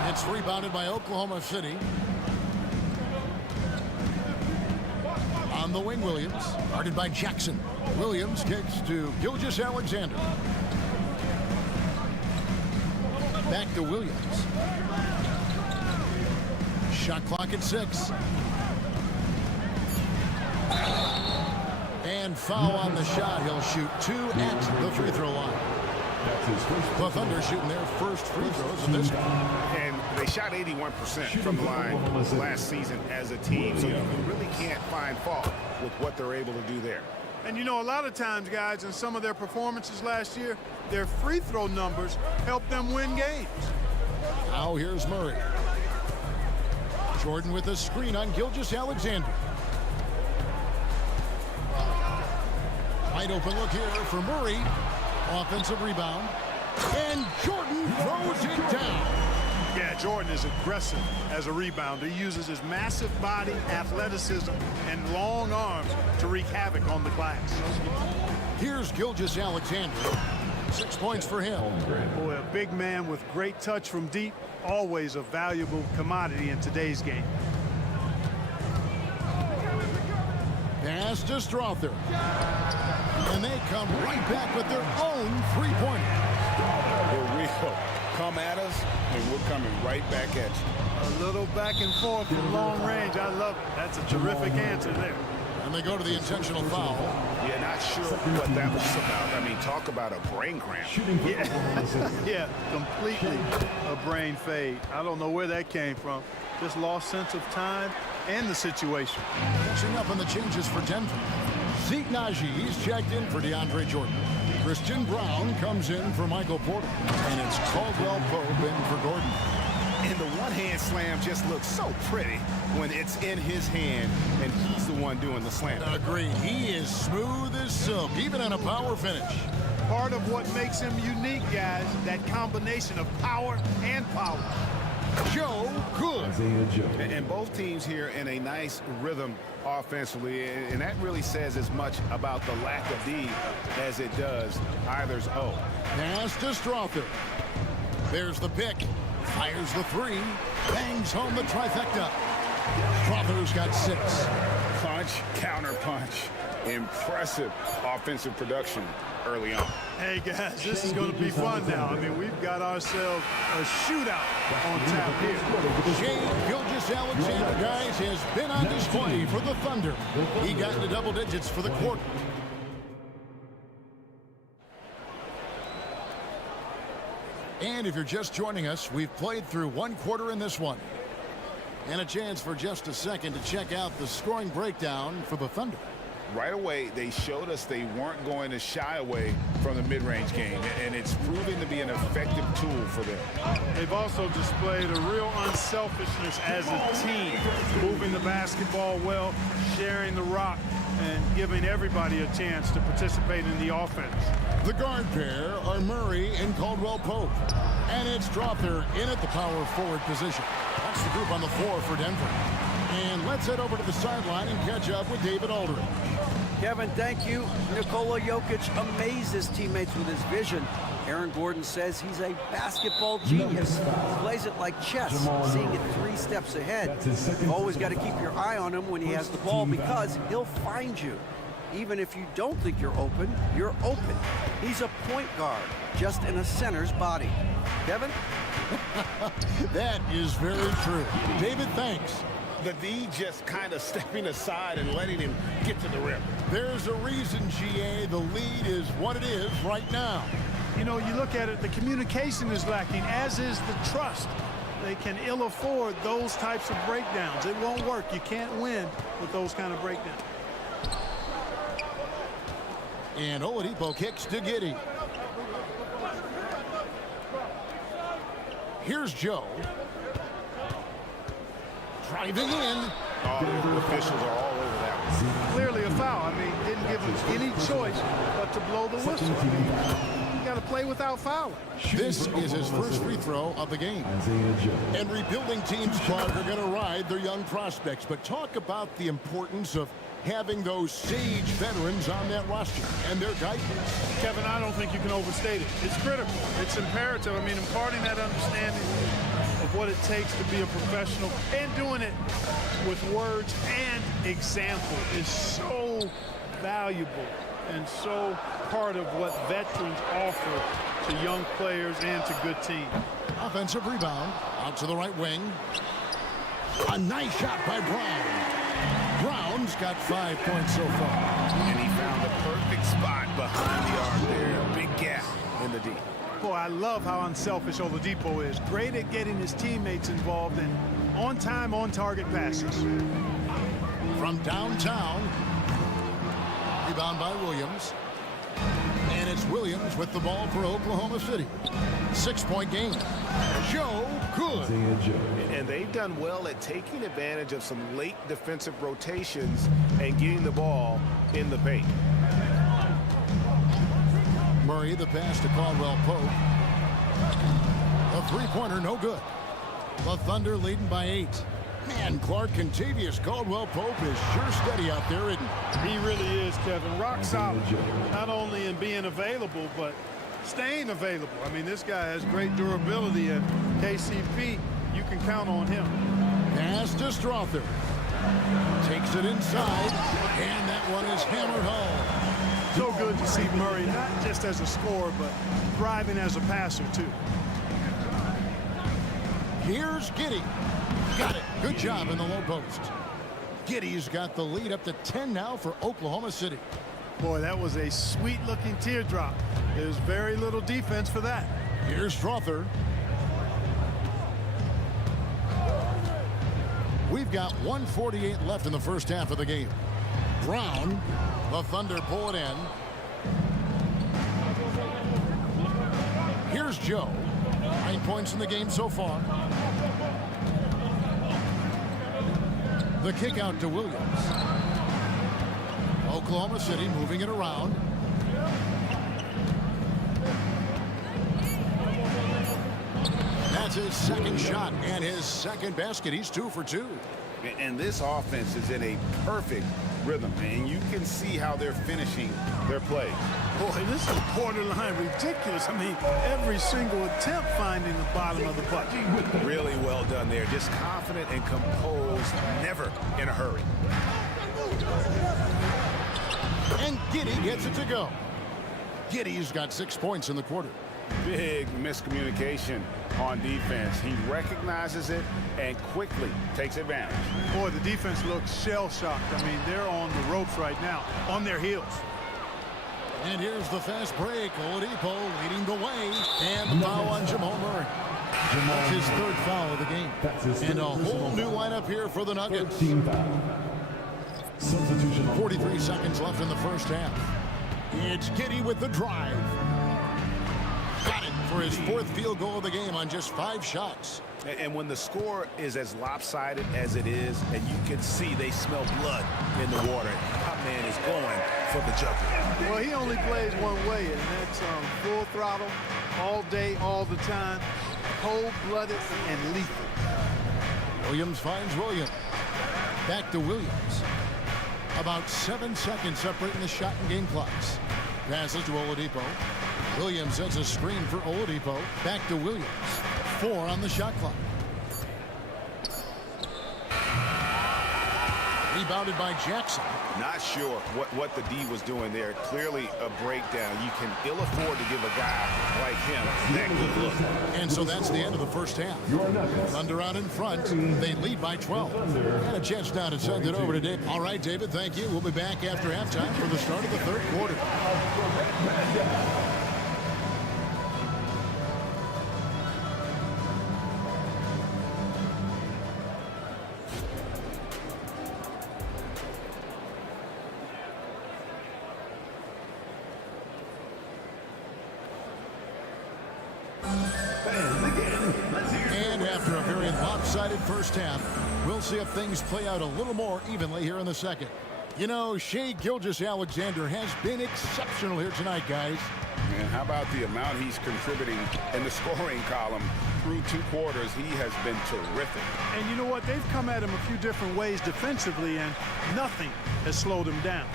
It's rebounded by Oklahoma City. On the wing, Williams. Guarded by Jackson. Williams kicks to Gilgeous-Alexander. Back to Williams. Shot clock at 6. And foul on the shot. He'll shoot 2 at the free throw line. The Thunder shooting their first free throws of this game. And they shot 81% from the line last season as a team, so you really can't find fault with what they're able to do there. And you know, a lot of times, guys, in some of their performances last year, their free throw numbers helped them win games. Now here's Murray. Jordan with a screen on Gilgeous-Alexander. Wide open look here for Murray. Offensive rebound. And Jordan throws it down. Yeah, Jordan is aggressive as a rebounder. He uses his massive body, athleticism, and long arms to wreak havoc on the glass. Here's Gilgeous-Alexander. 6 points for him. Boy, a big man with great touch from deep, always a valuable commodity in today's game. Pass to Strother. And they come right back with their own three-pointer. Here we go. Come at us, and we're coming right back at you. A little back and forth from long range. I love it. That's a terrific answer there. And they go to the intentional foul. Yeah, not sure what that was about. I mean, talk about a brain cramp. Yeah, completely a brain fade. I don't know where that came from. Just lost sense of time and the situation. Catching up on the changes for Denver. Zeke Naji, he's checked in for DeAndre Jordan. Christian Brown comes in for Michael Porter. And it's Caldwell Pope in for Gordon. And the one-hand slam just looks so pretty when it's in his hand and he's the one doing the slam. Agreed. He is smooth as silk, even on a power finish. Part of what makes him unique, guys, that combination of power and power. Joe Good. And both teams here in a nice rhythm offensively, and that really says as much about the lack of D as it does either's O. Pass to Strother. There's the pick. Fires the three. Bangs home the trifecta. Strother's got 6. Punch, counter punch. Impressive offensive production early on. Hey, guys, this is going to be fun now. I mean, we've got ourselves a shootout on tap here. Shai Gilgeous-Alexander, guys, has been on display for the Thunder. He got into double digits for the quarter. And if you're just joining us, we've played through 1 quarter in this one. And a chance for just a second to check out the scoring breakdown for the Thunder. Right away, they showed us they weren't going to shy away from the mid-range game, and it's proving to be an effective tool for them. They've also displayed a real unselfishness as a team, moving the basketball well, sharing the rock, and giving everybody a chance to participate in the offense. The guard pair are Murray and Caldwell Pope. And it's Strother in at the power forward position. That's the group on the floor for Denver. And let's head over to the sideline and catch up with David Aldridge. Kevin, thank you. Nikola Jokic amazes teammates with his vision. Aaron Gordon says he's a basketball genius. He plays it like chess, seeing it 3 steps ahead. You've always got to keep your eye on him when he has the ball because he'll find you. Even if you don't think you're open, you're open. He's a point guard, just in a center's body. Kevin? That is very true. David, thanks. The D just kind of stepping aside and letting him get to the rim. There's a reason, GA, the lead is what it is right now. You know, you look at it, the communication is lacking, as is the trust. They can ill afford those types of breakdowns. It won't work. You can't win with those kind of breakdowns. And Oladipo kicks to Giddey. Here's Joe. Driving in. Oh, the officials are all over that one. Clearly a foul. I mean, didn't give him any choice but to blow the whistle. You got to play without fouling. This is his first free throw of the game. And rebuilding teams, Clark, are going to ride their young prospects. But talk about the importance of having those sage veterans on that roster and their guidance. Kevin, I don't think you can overstate it. It's critical. It's imperative. I mean, imparting that understanding of what it takes to be a professional and doing it with words and example is so valuable and so part of what veterans offer to young players and to good teams. Offensive rebound. Out to the right wing. A nice shot by Brown. Brown's got 5 points so far. And he found the perfect spot behind the arc there. A big gap in the D. Boy, I love how unselfish Oladipo is. Great at getting his teammates involved in on-time, on-target passes. From downtown. Rebound by Williams. And it's Williams with the ball for Oklahoma City. 6-point game. Joe good. And they've done well at taking advantage of some late defensive rotations and getting the ball in the paint. Murray, the pass to Caldwell Pope. A three-pointer, no good. The Thunder leading by 8. Man, Clark, Contavious Caldwell Pope is sure steady out there, isn't he? He really is, Kevin. Rock solid. Not only in being available, but staying available. I mean, this guy has great durability, and KCP, you can count on him. Pass to Strother. Takes it inside, and that one is hammered home. So good to see Murray, not just as a scorer, but thriving as a passer, too. Here's Giddey. Got it. Good job in the low post. Giddey's got the lead up to 10 now for Oklahoma City. Boy, that was a sweet-looking teardrop. There's very little defense for that. Here's Strother. We've got 1:48 left in the first half of the game. Brown, the Thunder pull it in. Here's Joe. 9 points in the game so far. The kick out to Williams. Oklahoma City moving it around. That's his second shot and his second basket. He's 2 for 2. And this offense is in a perfect rhythm, and you can see how they're finishing their play. Boy, this is borderline ridiculous. I mean, every single attempt finding the bottom of the bucket. Really well done there. Just confident and composed, never in a hurry. And Giddey gets it to go. Giddey's got 6 points in the quarter. Big miscommunication on defense. He recognizes it and quickly takes advantage. Boy, the defense looks shell-shocked. I mean, they're on the ropes right now, on their heels. And here's the fast break. Oladipo leading the way. And the foul on Jamal Murray. That's his 3rd foul of the game. And a whole new lineup here for the Nuggets. 43 seconds left in the first half. It's Giddey with the drive. Got it for his 4th field goal of the game on just 5 shots. And when the score is as lopsided as it is, and you can see they smell blood in the water, that man is going for the jugular. Well, he only plays one way, and that's full throttle, all day, all the time, cold-blooded and lethal. Williams finds Williams. Back to Williams. About 7 seconds separating the shot and game clocks. Passes to Oladipo. Williams sets a screen for Oladipo. Back to Williams. 4 on the shot clock. Rebounded by Jackson. Not sure what the D was doing there. Clearly a breakdown. You can ill afford to give a guy like him that good look. And so that's the end of the first half. Thunder out in front. They lead by 12. And a chance now to send it over to David. All right, David, thank you. We'll be back after halftime for the start of the 3rd quarter. And after a very lopsided first half, we'll see if things play out a little more evenly here in the second. You know, Shai Gilgeous-Alexander has been exceptional here tonight, guys. And how about the amount he's contributing in the scoring column through 2 quarters? He has been terrific. And you know what? They've come at him a few different ways defensively, and nothing has slowed him down.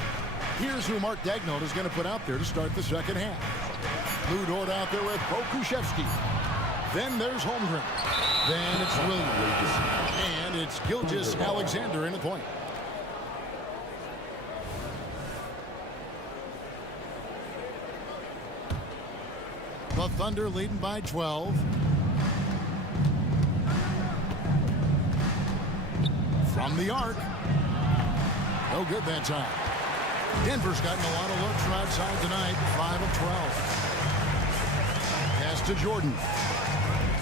Here's who Mark Daigneault is going to put out there to start the second half. Lou Dort out there with Pokusevski. Then there's Holmgren. Then it's Williams. And it's Gilgeous-Alexander in the point. The Thunder leading by 12. From the arc. No good that time. Denver's gotten a lot of looks from outside tonight. 5 of 12. Pass to Jordan.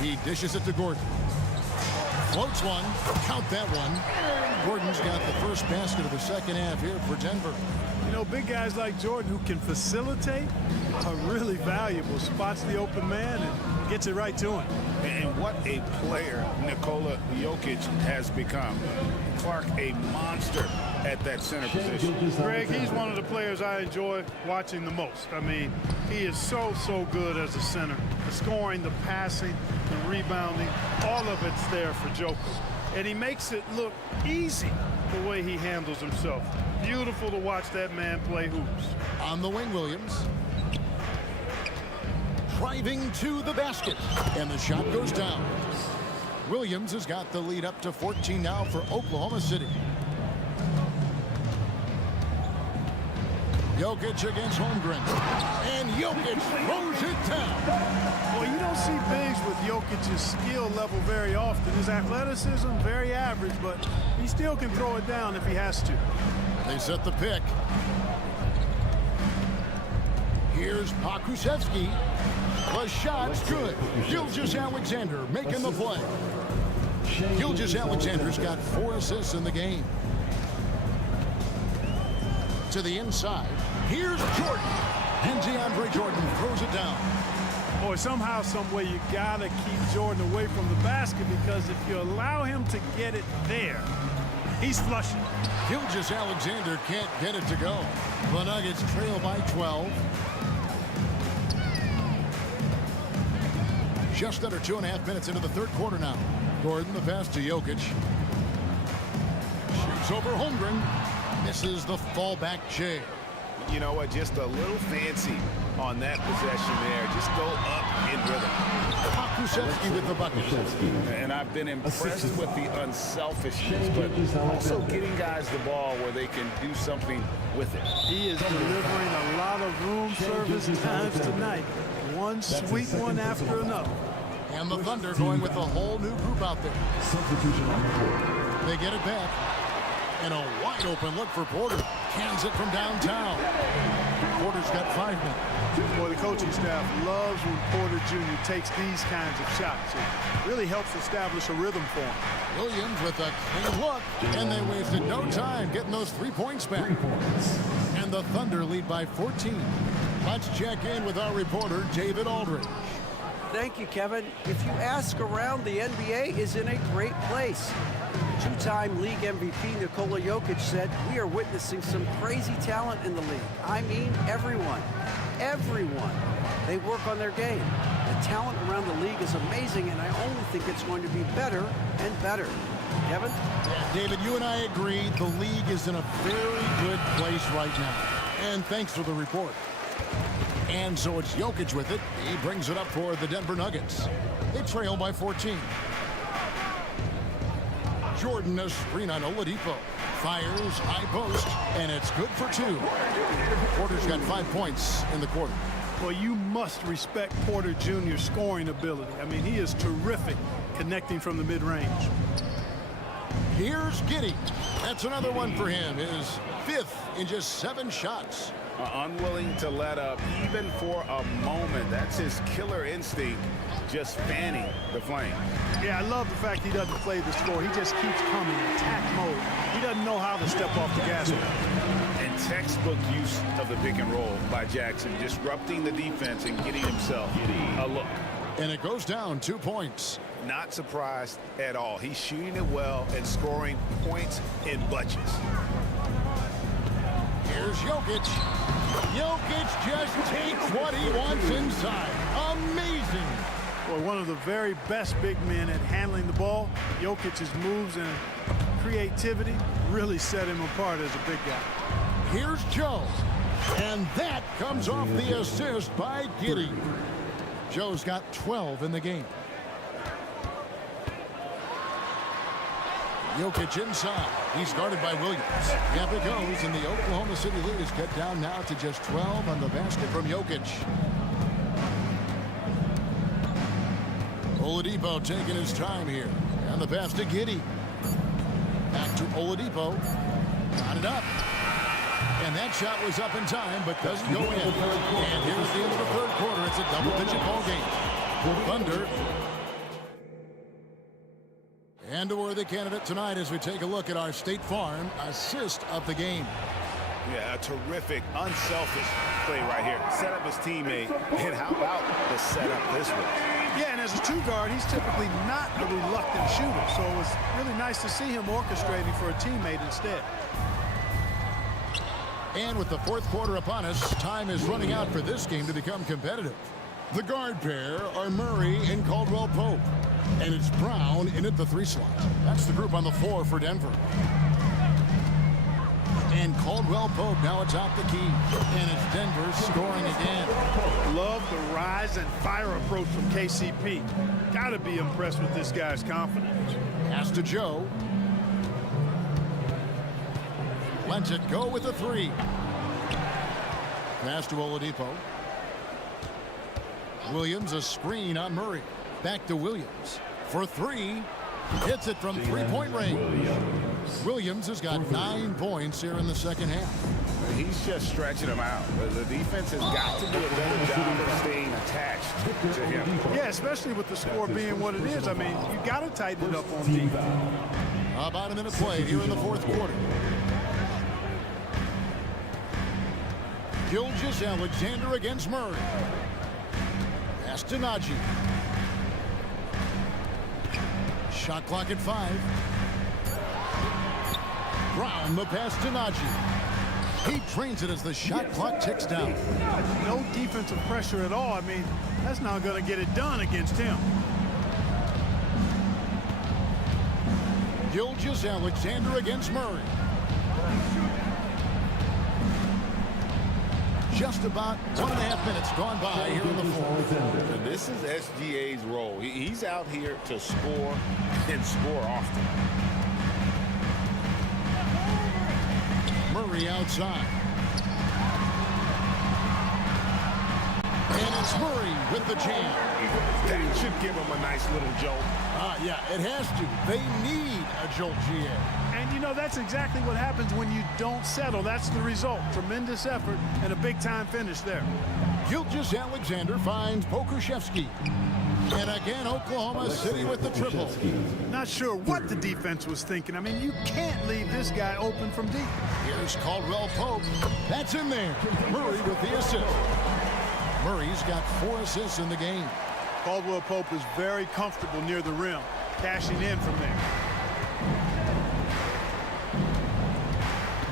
He dishes it to Gordon. Floats one. Count that one. Gordon's got the first basket of the second half here for Denver. You know, big guys like Jordan who can facilitate are really valuable. Spots the open man and gets it right to him. And what a player Nikola Jokic has become. Clark, a monster at that center position. Greg, he's one of the players I enjoy watching the most. I mean, he is so good as a center. The scoring, the passing, the rebounding, all of it's there for Jokic. And he makes it look easy the way he handles himself. Beautiful to watch that man play hoops. On the wing, Williams. Driving to the basket. And the shot goes down. Williams has got the lead up to 14 now for Oklahoma City. Jokic against Holmgren. And Jokic throws it down. Well, you don't see bigs with Jokic's skill level very often. His athleticism, very average, but he still can throw it down if he has to. They set the pick. Here's Pakusevsky. The shot's good. Gilgeous-Alexander making the play. Gilgeous-Alexander's got 4 assists in the game. To the inside. Here's Jordan. And DeAndre Jordan throws it down. Boy, somehow, some way, you gotta keep Jordan away from the basket, because if you allow him to get it there, he's flushing. Gilgeous-Alexander can't get it to go. The Nuggets trail by 12. Just under 2.5 minutes into the third quarter now. Gordon, the pass to Jokic. Shoots over Holmgren. Misses the fallback Jay. You know what? Just a little fancy on that possession there. Just go up in rhythm. Pakusevsky with the bucket. And I've been impressed with the unselfishness, but also getting guys the ball where they can do something with it. He is delivering a lot of room service times tonight. One sweet one after another. And the Thunder going with a whole new group out there. Substitution on the court. They get it back. And a wide open look for Porter. Cans it from downtown. Porter's got 5 minutes. Boy, the coaching staff loves when Porter Jr. takes these kinds of shots. It really helps establish a rhythm for him. Williams with a clean look. And they wasted no time getting those 3 points back. 3 points. And the Thunder lead by 14. Let's check in with our reporter, David Aldridge. Thank you, Kevin. If you ask around, the NBA is in a great place. Two-time league MVP Nikola Jokic said, "We are witnessing some crazy talent in the league. I mean, everyone. Everyone. They work on their game. The talent around the league is amazing, and I only think it's going to be better and better." Kevin? David, you and I agree the league is in a very good place right now. And thanks for the report. And so it's Jokic with it. He brings it up for the Denver Nuggets. They trail by 14. Jordan, a screen on Oladipo. Fires, high post, and it's good for 2. Porter's got 5 points in the quarter. Well, you must respect Porter Jr.'s scoring ability. I mean, he is terrific connecting from the mid-range. Here's Giddey. That's another one for him. His 5th in just 7 shots. Unwilling to let up even for a moment. That's his killer instinct, just fanning the flame. Yeah, I love the fact he doesn't play the score. He just keeps coming, attack mode. He doesn't know how to step off the gas pedal. And textbook use of the pick and roll by Jackson, disrupting the defense and getting himself a look. And it goes down 2 points. Not surprised at all. He's shooting it well and scoring points in bunches. Here's Jokic. Jokic just takes what he wants inside. Amazing. Boy, one of the very best big men at handling the ball. Jokic's moves and creativity really set him apart as a big guy. Here's Joe. And that comes off the assist by Giddey. Joe's got 12 in the game. Jokic inside. He's guarded by Williams. Up it goes, and the Oklahoma City lead is cut down now to just 12 on the basket from Jokic. Oladipo taking his time here. And the pass to Giddey. Back to Oladipo. Got it up. And that shot was up in time, but doesn't go in. And here's the end of the third quarter. It's a double-digit ball game. Thunder. And a worthy candidate tonight as we take a look at our State Farm assist of the game. Yeah, a terrific, unselfish play right here. Set up his teammate, and how about the setup this way? Yeah, and as a two guard, he's typically not a reluctant shooter, so it was really nice to see him orchestrating for a teammate instead. And with the fourth quarter upon us, time is running out for this game to become competitive. The guard pair are Murray and Caldwell Pope. And it's Brown in at the 3 slot. That's the group on the floor for Denver. And Caldwell Pope now atop the key. And it's Denver scoring again. Love the rise and fire approach from KCP. Gotta be impressed with this guy's confidence. Pass to Joe. Lets it go with a 3. Pass to Oladipo. Williams, a screen on Murray. Back to Williams for 3. Hits it from 3-point range. Williams has got 9 points here in the second half. He's just stretching him out. The defense has got to do a better job of staying attached to him. Yeah, especially with the score being what it is. I mean, you got to tighten it up on defense. About a minute played here in the fourth quarter. Gilgeous-Alexander against Murray. Pass to Najee. Shot clock at 5. Brown, the pass to Najee. He trains it as the shot clock ticks down. No defensive pressure at all. I mean, that's not going to get it done against him. Gilgeous-Alexander against Murray. Just about 1.5 minutes gone by here in the fourth. And this is SGA's role. He's out here to score and score often. Murray outside. And it's Murray with the jam. That should give him a nice little jolt. Yeah, it has to. They need a jolt, GA. And, you know, that's exactly what happens when you don't settle. That's the result. Tremendous effort and a big-time finish there. Gilgeous-Alexander finds Pokuševski. And again, Oklahoma City with the triple. Not sure what the defense was thinking. I mean, you can't leave this guy open from deep. Here's Caldwell Pope. That's in there. Murray with the assist. Murray's got 4 assists in the game. Caldwell Pope is very comfortable near the rim, cashing in from there.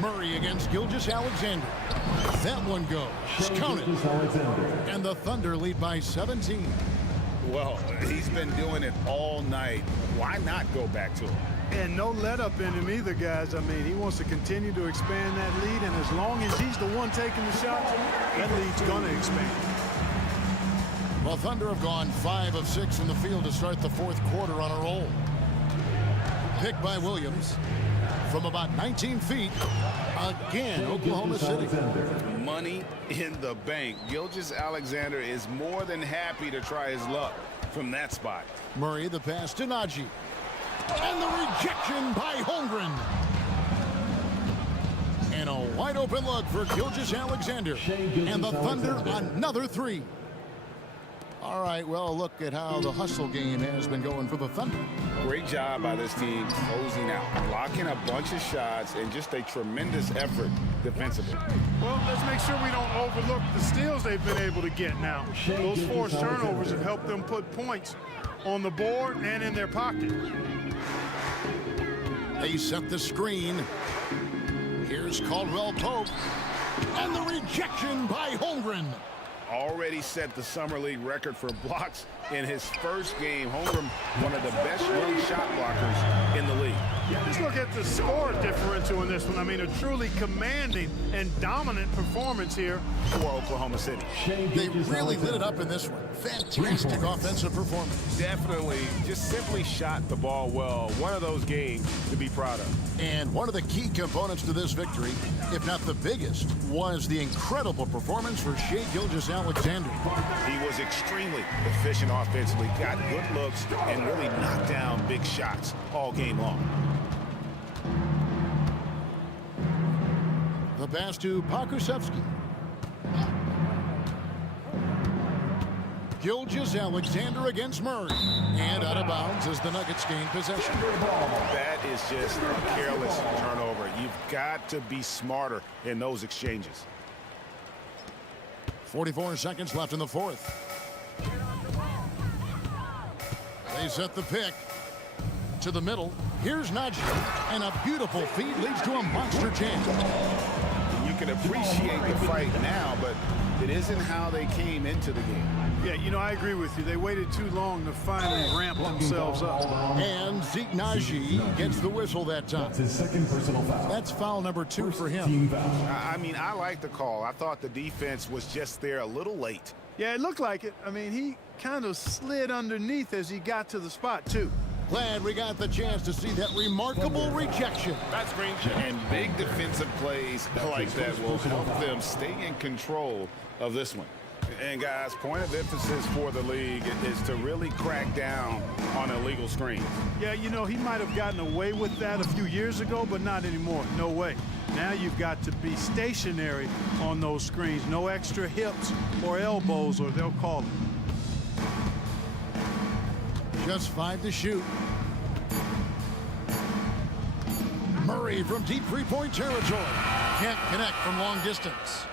Murray against Gilgeous-Alexander. That one goes. Count it. And the Thunder lead by 17. Well, he's been doing it all night. Why not go back to him? And no let up in him either, guys. I mean, he wants to continue to expand that lead, and as long as he's the one taking the shots, that lead's going to expand. Well, Thunder have gone 5 of 6 in the field to start the fourth quarter on a roll. Picked by Williams from about 19 feet. Again, Oklahoma City. Money in the bank. Gilgeous-Alexander is more than happy to try his luck from that spot. Murray, the pass to Najee. And the rejection by Holmgren. And a wide open look for Gilgeous-Alexander. And the Thunder another 3. All right, well, look at how the hustle game has been going for the Thunder. Great job by this team closing out, blocking a bunch of shots, and just a tremendous effort defensively. Well, let's make sure we don't overlook the steals they've been able to get now. Those forced turnovers have helped them put points on the board and in their pocket. They set the screen. Here's Caldwell Pope. And the rejection by Holmgren. Already set the Summer League record for blocks in his first game. Holmgren, one of the best young shot blockers in the league. Just look at the score differential in this one. I mean, a truly commanding and dominant performance here for Oklahoma City. They really lit it up in this one. Fantastic offensive performance. Definitely just simply shot the ball well. One of those games to be proud of. And one of the key components to this victory, if not the biggest, was the incredible performance for Shai Gilgeous-Alexander. He was extremely efficient offensively, got good looks, and really knocked down big shots all game long. pass to Pokusevski. Gilgeous-Alexander against Murray. And out of bounds as the Nuggets gain possession. That is just a careless turnover. You've got to be smarter in those exchanges. 44 seconds left in the fourth. They set the pick to the middle. Here's Najee, and a beautiful feed leads to a monster jam. You can appreciate the fight now, but it isn't how they came into the game. Yeah, you know, I agree with you. They waited too long to finally ramp themselves up. And Zeke Najee gets the whistle that time. That's his second personal foul. That's foul number 2 for him. Team foul. I mean, I like the call. I thought the defense was just there a little late. Yeah, it looked like it. I mean, he kind of slid underneath as he got to the spot, too. Glad we got the chance to see that remarkable rejection. That's green check. And big defensive plays like that will help them stay in control of this one. And guys, point of emphasis for the league is to really crack down on illegal screens. Yeah, you know, he might have gotten away with that a few years ago, but not anymore. No way. Now you've got to be stationary on those screens. No extra hips or elbows, or they'll call it. Just 5 to shoot. Murray from deep three-point territory. Can't connect from long distance.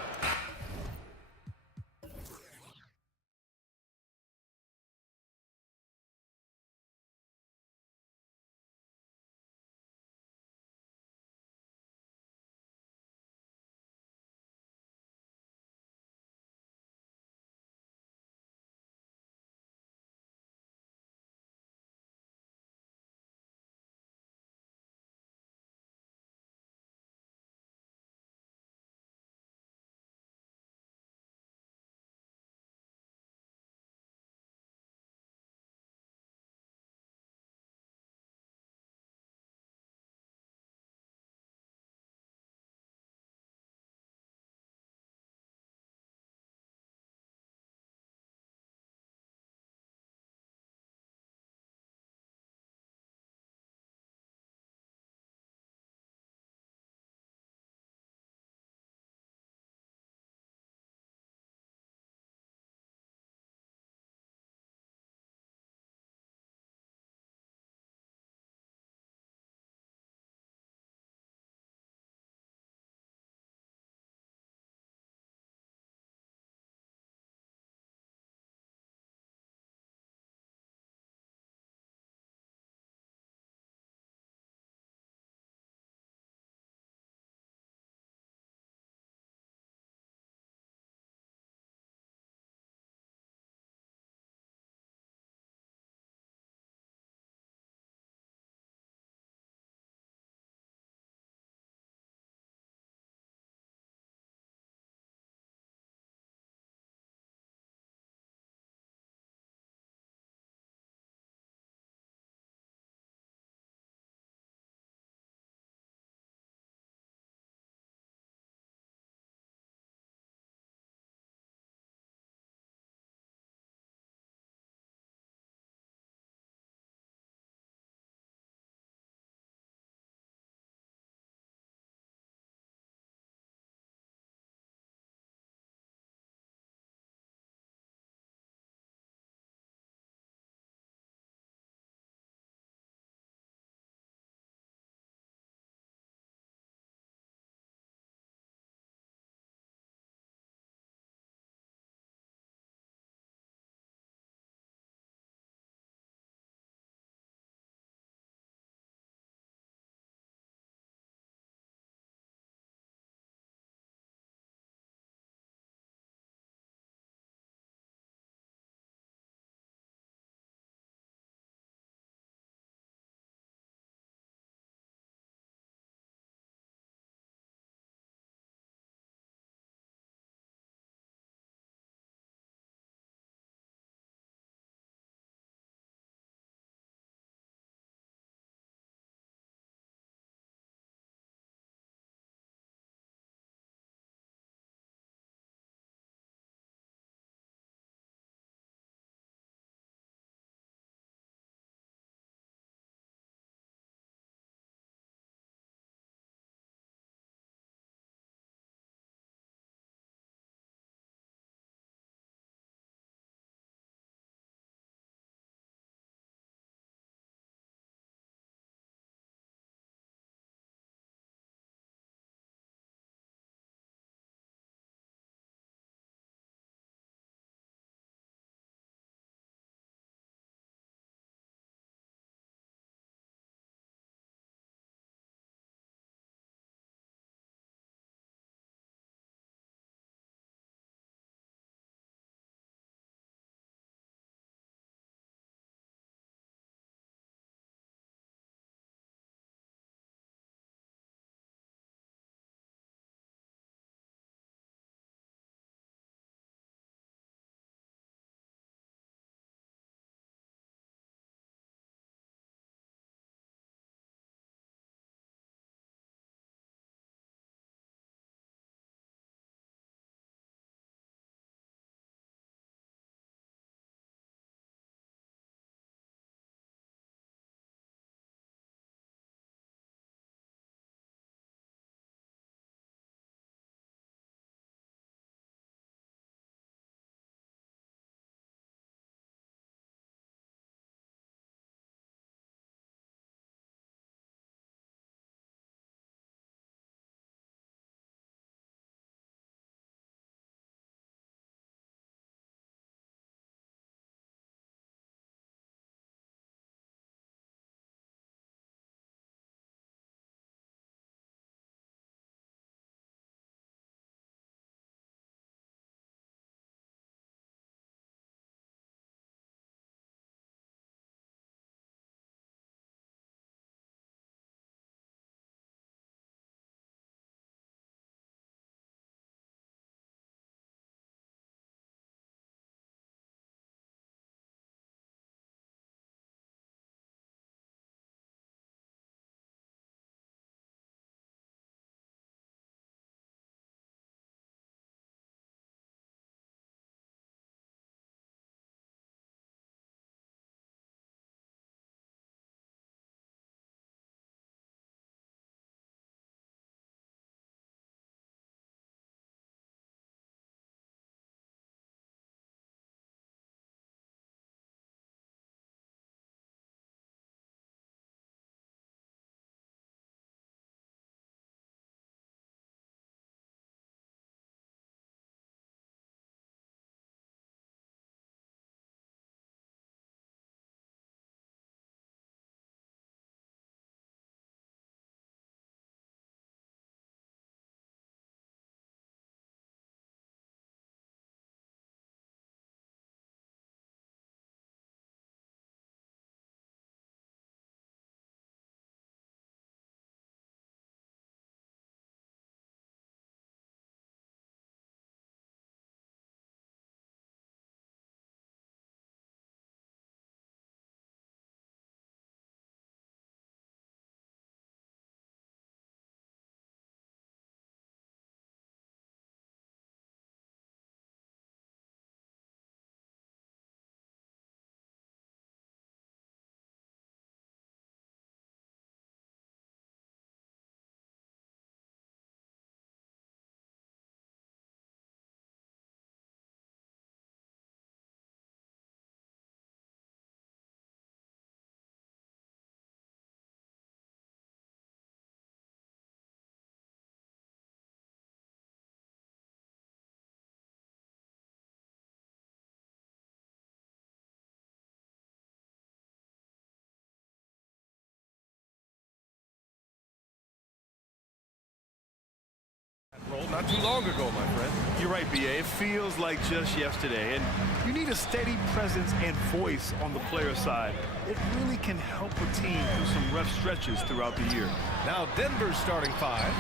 not too long ago, my friend. You're right, B.A. It feels like just yesterday. And you need a steady presence and voice on the player side. It really can help a team through some rough stretches throughout the year. Now Denver's starting five.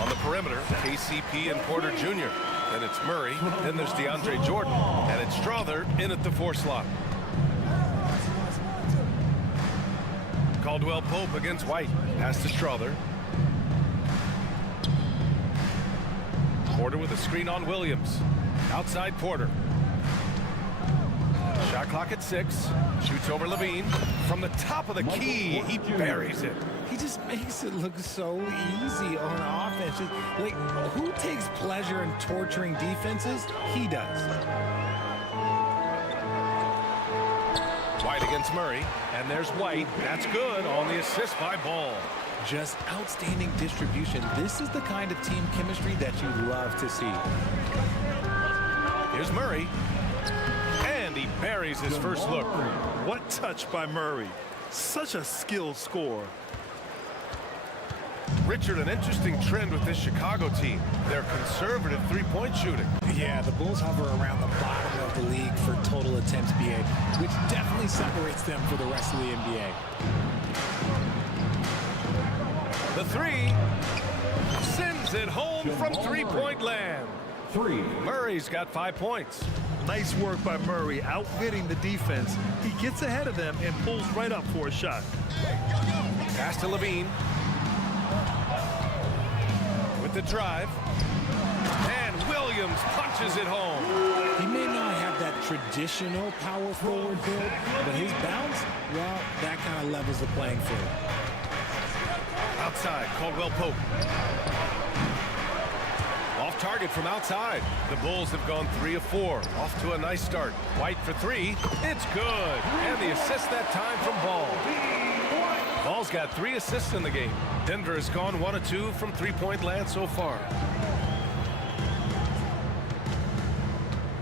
On the perimeter, KCP and Porter Jr. Then it's Murray. Then there's DeAndre Jordan. And it's Strother in at the 4 slot. Caldwell Pope against White. Pass to Strother. Porter with a screen on Williams. Outside Porter. Shot clock at 6. Shoots over Levine. From the top of the key, he buries it. He just makes it look so easy on offense. Like, who takes pleasure in torturing defenses? He does. White against Murray, and there's White. That's good on the assist by Ball. Just outstanding distribution. This is the kind of team chemistry that you love to see. Here's Murray, and he buries his first look. What touch by Murray. Such a skilled scorer. Richard, an interesting trend with this Chicago team. They're conservative three-point shooting. Yeah, the Bulls hover around the bottom of the league for total attempts, BA, which definitely separates them for the rest of the NBA. The three sends it home from three-point land. Murray's got 5 points. Nice work by Murray, outwitting the defense. He gets ahead of them and pulls right up for a shot. Pass to Levine. With the drive. And Williams punches it home. He may not have that traditional power forward build, but his bounce, well, that kind of levels the playing field. Outside, Caldwell Pope. Off target from outside. The Bulls have gone 3 of 4. Off to a nice start. White for 3. It's good. And the assist that time from Ball. Ball's got 3 assists in the game. Denver has gone 1 of 2 from three-point land so far.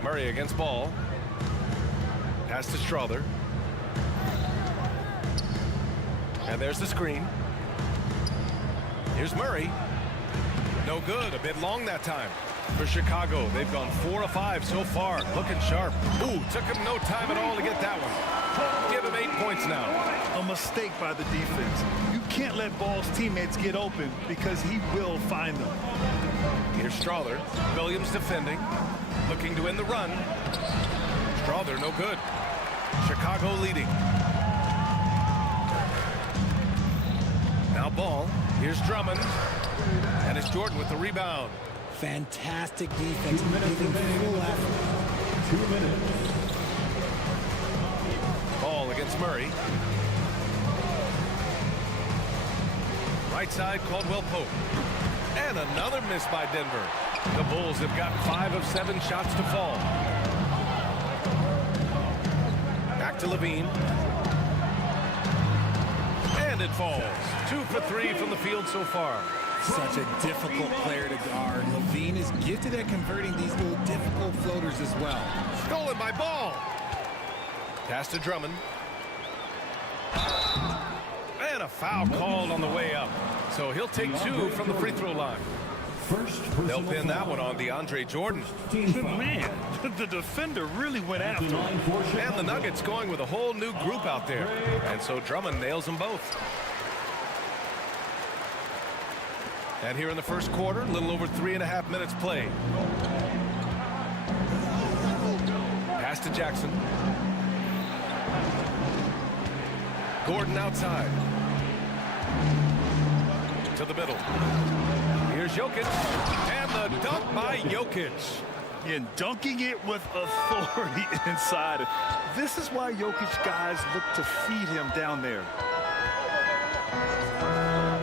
Murray against Ball. Pass to Strother. And there's the screen. Here's Murray. No good. A bit long that time. For Chicago, they've gone 4 of 5 so far. Looking sharp. Ooh, took him no time at all to get that one. Give him 8 points now. A mistake by the defense. You can't let Ball's teammates get open because he will find them. Here's Strother. Williams defending. Looking to win the run. Strother, no good. Chicago leading. Now Ball. Here's Drummond. And it's Jordan with the rebound. Fantastic defense. Giving full effort. 2 minutes. Ball against Murray. Right side, Caldwell Pope. And another miss by Denver. The Bulls have got 5 of 7 shots to fall. Back to Levine. And it falls. 2 for 3 from the field so far. Such a difficult player to guard. Levine is gifted at converting these little difficult floaters as well. Stolen by Ball. Pass to Drummond. And a foul called on the way up. So he'll take 2 from the free throw line. They'll pin that one on DeAndre Jordan. Man, the defender really went after him. And the Nuggets going with a whole new group out there. And so Drummond nails them both. And here in the first quarter, a little over 3.5 minutes played. Pass to Jackson. Gordon outside. To the middle. Here's Jokic. And the dunk by Jokic. And dunking it with authority inside. This is why Jokic guys look to feed him down there.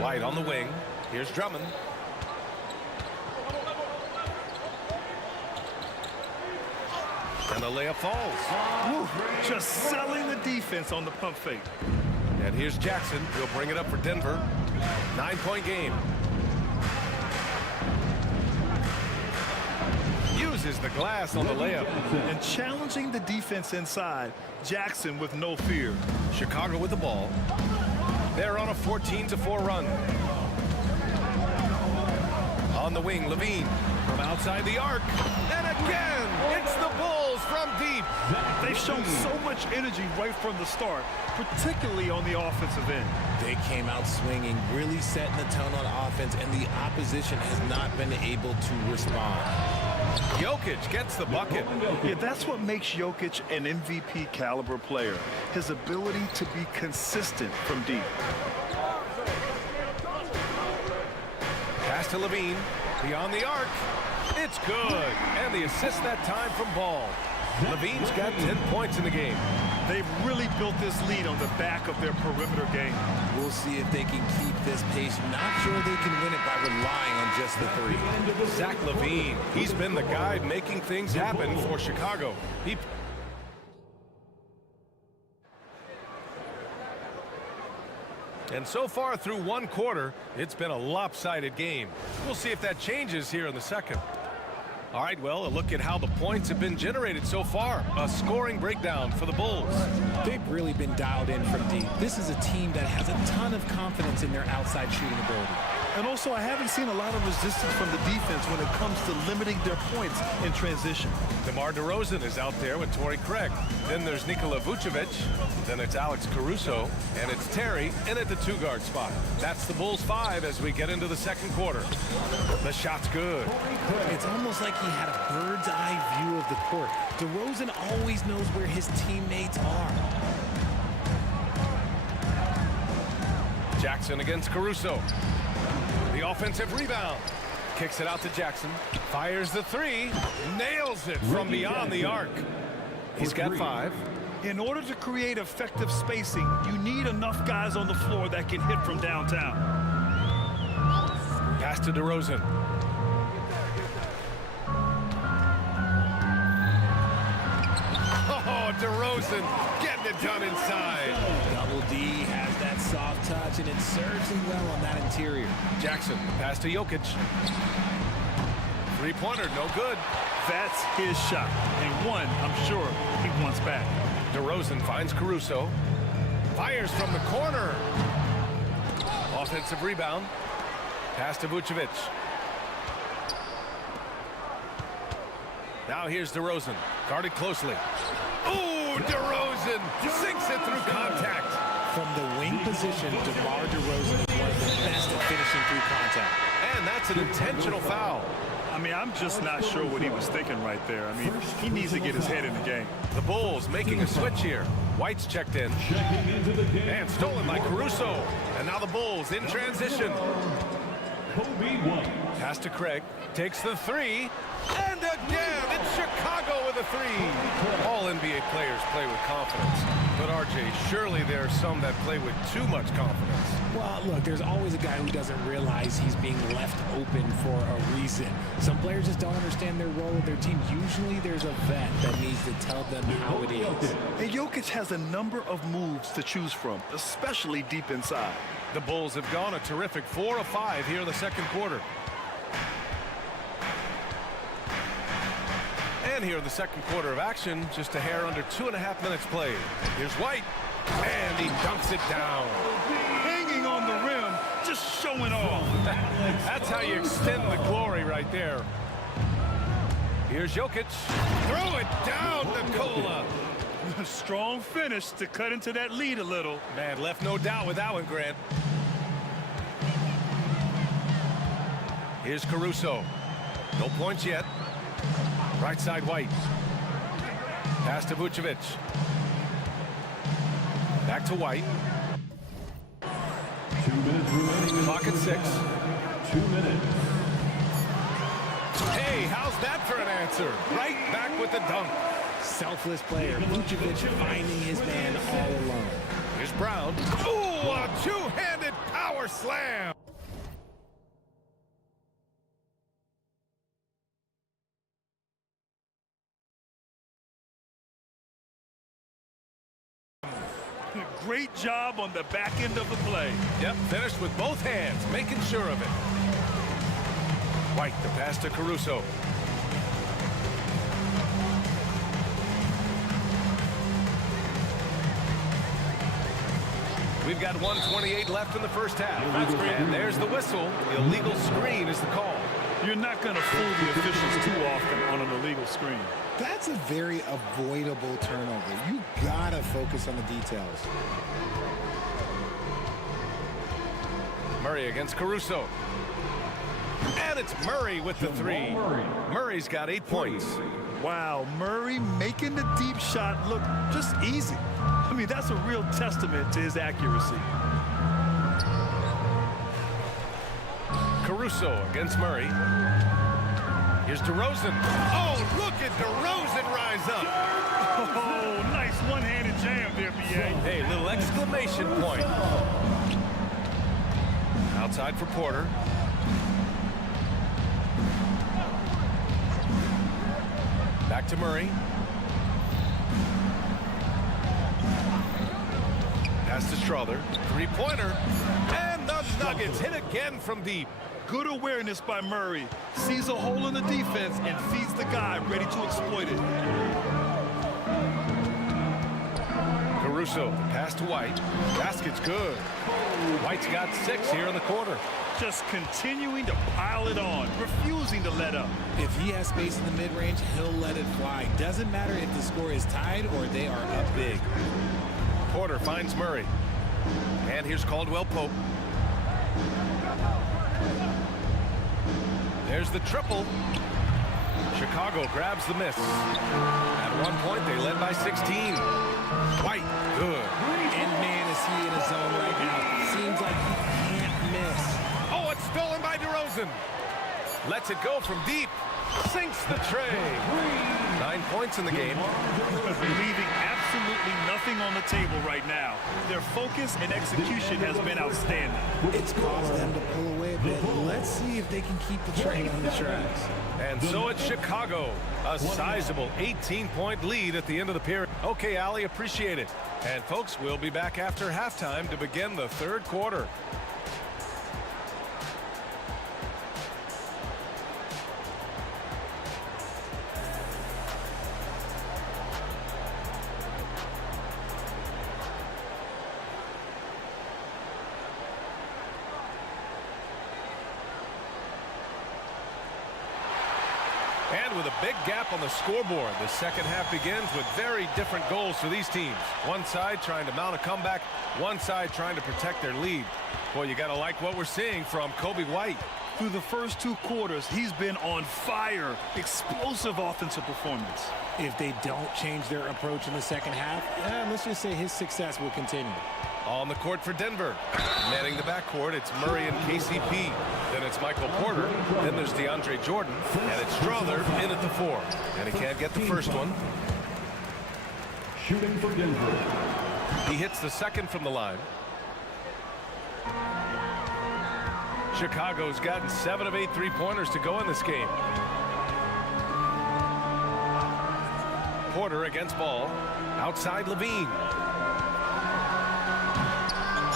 White on the wing. Here's Drummond. And the layup falls. Woo, just selling the defense on the pump fake. And here's Jackson. He'll bring it up for Denver. 9-point game. Uses the glass on the layup. And challenging the defense inside. Jackson with no fear. Chicago with the ball. They're on a 14-4 run. On the wing, Levine. From outside the arc. And again, it's the Bulls from deep. They've shown so much energy right from the start, particularly on the offensive end. They came out swinging, really setting the tone on offense, and the opposition has not been able to respond. Jokic gets the bucket. Yeah, that's what makes Jokic an MVP caliber player. His ability to be consistent from deep. Pass to Levine, beyond the arc. It's good, and the assist that time from Ball. Levine's got 10 points in the game. They've really built this lead on the back of their perimeter game. We'll see if they can keep this pace. Not sure they can win it by relying on just the three. Zach Levine, he's been the guy making things happen for Chicago. And so far through one quarter, it's been a lopsided game. We'll see if that changes here in the second. All right, well, a look at how the points have been generated so far. A scoring breakdown for the Bulls. They've really been dialed in from deep. This is a team that has a ton of confidence in their outside shooting ability. And also, I haven't seen a lot of resistance from the defense when it comes to limiting their points in transition. DeMar DeRozan is out there with Torrey Craig. Then there's Nikola Vucevic. Then it's Alex Caruso. And it's Terry in at the two-guard spot. That's the Bulls 5 as we get into the second quarter. The shot's good. It's almost like he had a bird's-eye view of the court. DeRozan always knows where his teammates are. Jackson against Caruso. The offensive rebound. Kicks it out to Jackson. Fires the three. Nails it from beyond the arc. He's got 5. In order to create effective spacing, you need enough guys on the floor that can hit from downtown. Pass to DeRozan. Oh, DeRozan getting it done inside. Double D has that soft touch, and it serves him well on that interior. Jackson, pass to Jokic. Three-pointer, no good. That's his shot, and one I'm sure he wants back. DeRozan finds Caruso. Fires from the corner. Offensive rebound. Pass to Vucevic. Now here's DeRozan. Guarded closely. Ooh, DeRozan sinks it through contact. From the wing position, DeMar DeRozan is one of the best at finishing through contact. And that's an intentional foul. I mean, I'm just not sure what he was thinking right there. I mean, he needs to get his head in the game. The Bulls making a switch here. White's checked in. And stolen by Caruso. And now the Bulls in transition. Pass to Craig. Takes the three. And again, it's Chicago with a three. All NBA players play with confidence. But, RJ, surely there are some that play with too much confidence. Well, look, there's always a guy who doesn't realize he's being left open for a reason. Some players just don't understand their role with their team. Usually there's a vet that needs to tell them how it is. And Jokic has a number of moves to choose from, especially deep inside. The Bulls have gone a terrific 4 of 5 here in the second quarter. And here in the second quarter of action, just a hair under 2.5 minutes played. Here's White, and he dunks it down. Hanging on the rim, just showing off. That's how you extend the glory right there. Here's Jokic. Throw it down, Nikola. Strong finish to cut into that lead a little. Man, left no doubt with that one, Grant. Here's Caruso. No points yet. Right side, White. Pass to Vucevic. Back to White. 2 minutes remaining. Clock at 6. 2 minutes. Hey, how's that for an answer? Right back with the dunk. Selfless player. Vucevic finding his man all alone. Here's Brown. Ooh, a two-handed power slam. Great job on the back end of the play. Yep, finished with both hands, making sure of it. White, the pass to Caruso. We've got 1:28 left in the first half. And there's the whistle. The illegal screen is the call. You're not going to fool the officials too often on an illegal screen. That's a very avoidable turnover. You gotta focus on the details. Murray against Caruso. And it's Murray with the three. Murray's got 8 points. Wow, Murray making the deep shot look just easy. I mean, that's a real testament to his accuracy. Caruso against Murray. Here's DeRozan. Oh, look at DeRozan rise up. Oh, nice one-handed jam there, B.A. Hey, little exclamation point. Outside for Porter. Back to Murray. Pass to Strother. Three-pointer. And the Nuggets hit again from deep. Good awareness by Murray. Sees a hole in the defense and feeds the guy ready to exploit it. Caruso, pass to White. Basket's good. White's got 6 here in the quarter. Just continuing to pile it on, refusing to let up. If he has space in the mid-range, he'll let it fly. Doesn't matter if the score is tied or they are up big. Porter finds Murray. And here's Caldwell Pope. There's the triple. Chicago grabs the miss. At one point, they led by 16. White, good. And man, is he in a zone right now. Seems like he can't miss. Oh, it's stolen by DeRozan. Lets it go from deep. Sinks the tray. 9 points in the game. Leaving absolutely nothing on the table right now. Their focus and execution has been outstanding. It's caused them to pull away a bit. Let's see if they can keep the train on the tracks. And so it's Chicago. A sizable 18-point lead at the end of the period. Okay, Allie, appreciate it. And folks, we'll be back after halftime to begin the third quarter. And with a big gap on the scoreboard, the second half begins with very different goals for these teams. One side trying to mount a comeback, one side trying to protect their lead. Boy, you got to like what we're seeing from Kobe White. Through the first 2 quarters, he's been on fire. Explosive offensive performance. If they don't change their approach in the second half, let's just say his success will continue. On the court for Denver. Manning the backcourt, it's Murray and KCP. Then it's Michael Porter. Then there's DeAndre Jordan. And it's Strother in at the 4. And he can't get the first one. Shooting for Denver. He hits the second from the line. Chicago's gotten 7 of 8 3-pointers to go in this game. Porter against Ball. Outside Levine.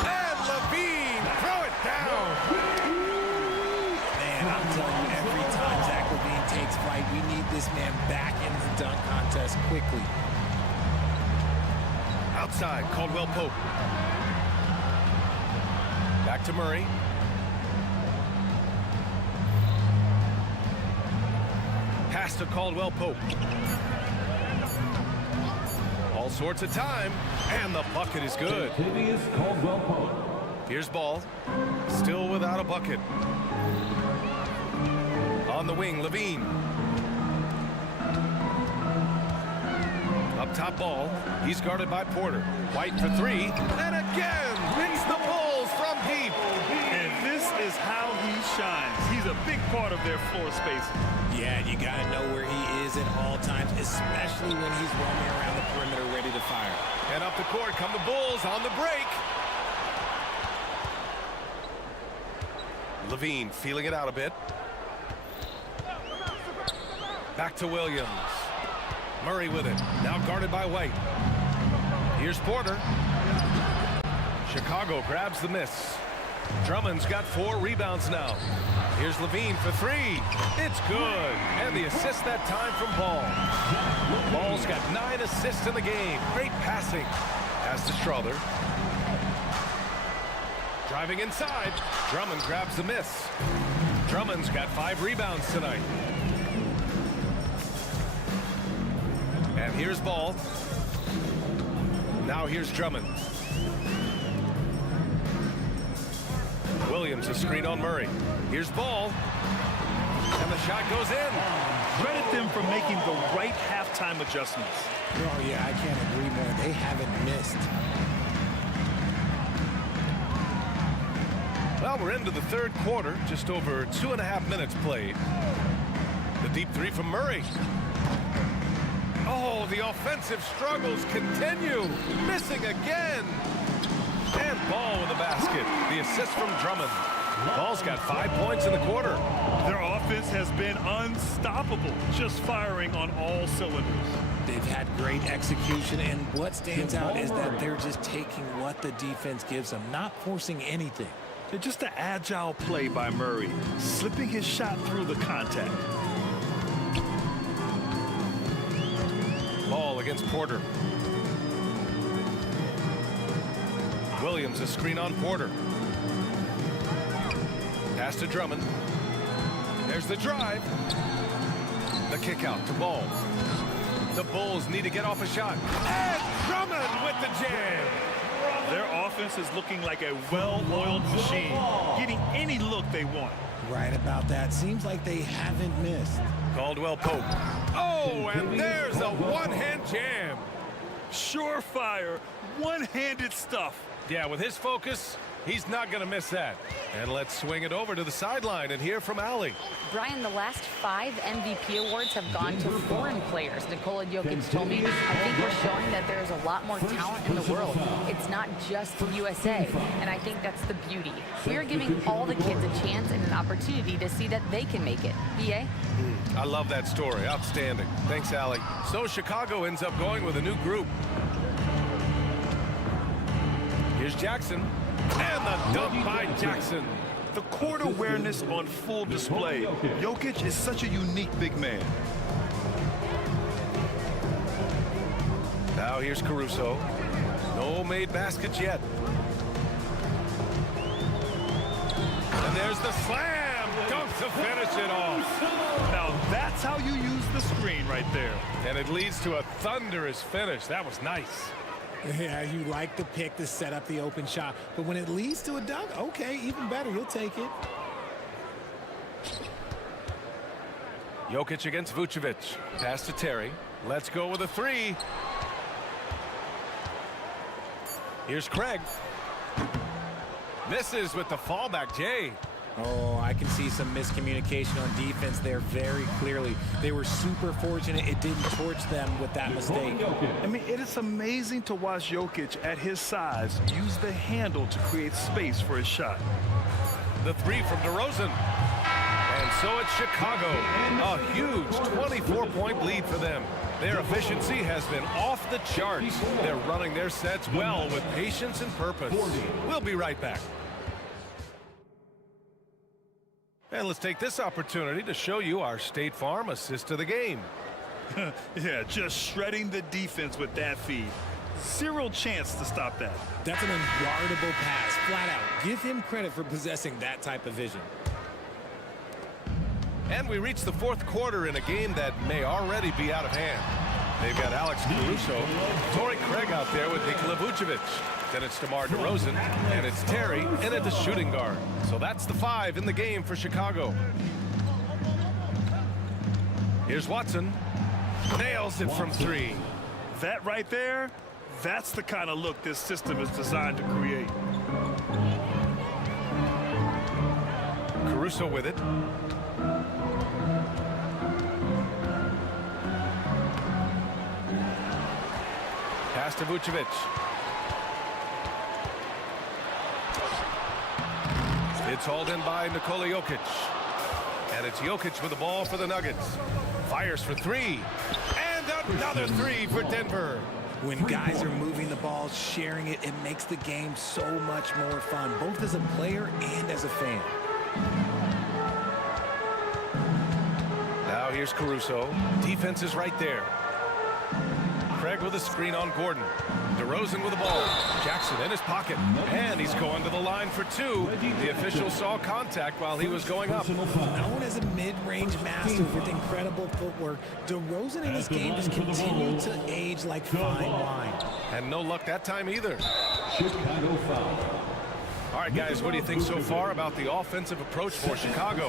And Levine, throw it down. Man, I'm telling you, every time Zach Levine takes flight, we need this man back in the dunk contest quickly. Outside, Caldwell Pope. Back to Murray. Pass to Caldwell Pope. All sorts of time, and the bucket is good. Caldwell Pope. Here's Ball, still without a bucket. On the wing, Levine. Up top Ball, he's guarded by Porter. White for 3, and again, hits the Bulls from deep. And this is how he shines. He's a big part of their floor spacing. Yeah, you got to know where he is at all times, especially when he's roaming around the perimeter ready to fire. And up the court come the Bulls on the break. Levine feeling it out a bit. Back to Williams. Murray with it. Now guarded by White. Here's Porter. Chicago grabs the miss. Drummond's got 4 rebounds now. Here's Levine for 3. It's good. And the assist that time from Ball. Ball's got 9 assists in the game. Great passing. Pass to Strother. Driving inside. Drummond grabs the miss. Drummond's got 5 rebounds tonight. And here's Ball. Now here's Drummond. Williams, a screen on Murray. Here's Ball. And the shot goes in. Credit them for making the right halftime adjustments. Oh, yeah, I can't agree more. They haven't missed. Well, we're into the third quarter. Just over 2.5 minutes played. The deep three from Murray. Oh, the offensive struggles continue. Missing again. And Ball with the basket. The assist from Drummond. Ball's got 5 points in the quarter. Their offense has been unstoppable, just firing on all cylinders. They've had great execution, and what stands out is that they're just taking what the defense gives them, not forcing anything. They're just an agile play by Murray, slipping his shot through the contact. Ball against Porter. Williams, a screen on Porter. Pass to Drummond. There's the drive. The kick out to Ball. The Bulls need to get off a shot. And Drummond with the jam. Their offense is looking like a well-oiled machine, getting any look they want. Right about that. Seems like they haven't missed. Caldwell Pope. Oh, and there's a one-hand jam. Surefire, one-handed stuff. Yeah, with his focus, he's not going to miss that. And let's swing it over to the sideline and hear from Allie. Brian, the last 5 MVP awards have gone to foreign players. Nikola Jokic told me, I think we're showing that there's a lot more talent in the world. It's not just the USA, and I think that's the beauty. We're giving all the kids a chance and an opportunity to see that they can make it. BA? I love that story. Outstanding. Thanks, Allie. So Chicago ends up going with a new group. Here's Jackson. And the dunk by Jackson. The court awareness on full display. Jokic is such a unique big man. Now here's Caruso. No made baskets yet. And there's the slam. Dunk to finish it off. Now that's how you use the screen right there. And it leads to a thunderous finish. That was nice. Yeah, you like the pick to set up the open shot, but when it leads to a dunk, okay, even better, you'll take it. Jokic against Vucevic. Pass to Terry. Let's go with a 3. Here's Craig. Misses with the fallback, Jay. Oh, I can see some miscommunication on defense there very clearly. They were super fortunate it didn't torch them with that mistake. I mean, it is amazing to watch Jokic at his size use the handle to create space for his shot. The 3 from DeRozan. And so it's Chicago. A huge 24-point lead for them. Their efficiency has been off the charts. They're running their sets well with patience and purpose. We'll be right back. And let's take this opportunity to show you our State Farm assist to the game. Yeah, just shredding the defense with that feed. Zero chance to stop that. That's an unguardable pass, flat out. Give him credit for possessing that type of vision. And we reach the fourth quarter in a game that may already be out of hand. They've got Alex Caruso, Torrey Craig out there with Nikola Vucevic. Then it's DeMar DeRozan, and it's Terry in at the shooting guard. So that's the 5 in the game for Chicago. Here's Watson. Nails it from 3. That right there, that's the kind of look this system is designed to create. Caruso with it. Pass to Vucevic. It's hauled in by Nikola Jokic. And it's Jokic with the ball for the Nuggets. Fires for 3. And another 3 for Denver. When guys are moving the ball, sharing it, it makes the game so much more fun, both as a player and as a fan. Now here's Caruso. Defense is right there. Craig with a screen on Gordon. DeRozan with the ball. Jackson in his pocket. And he's going to the line for two. The official saw contact while he was going up. Known as a mid-range master with incredible footwork, DeRozan in this game has continued to age like fine wine. And no luck that time either. Chicago foul. All right, guys, what do you think so far about the offensive approach for Chicago?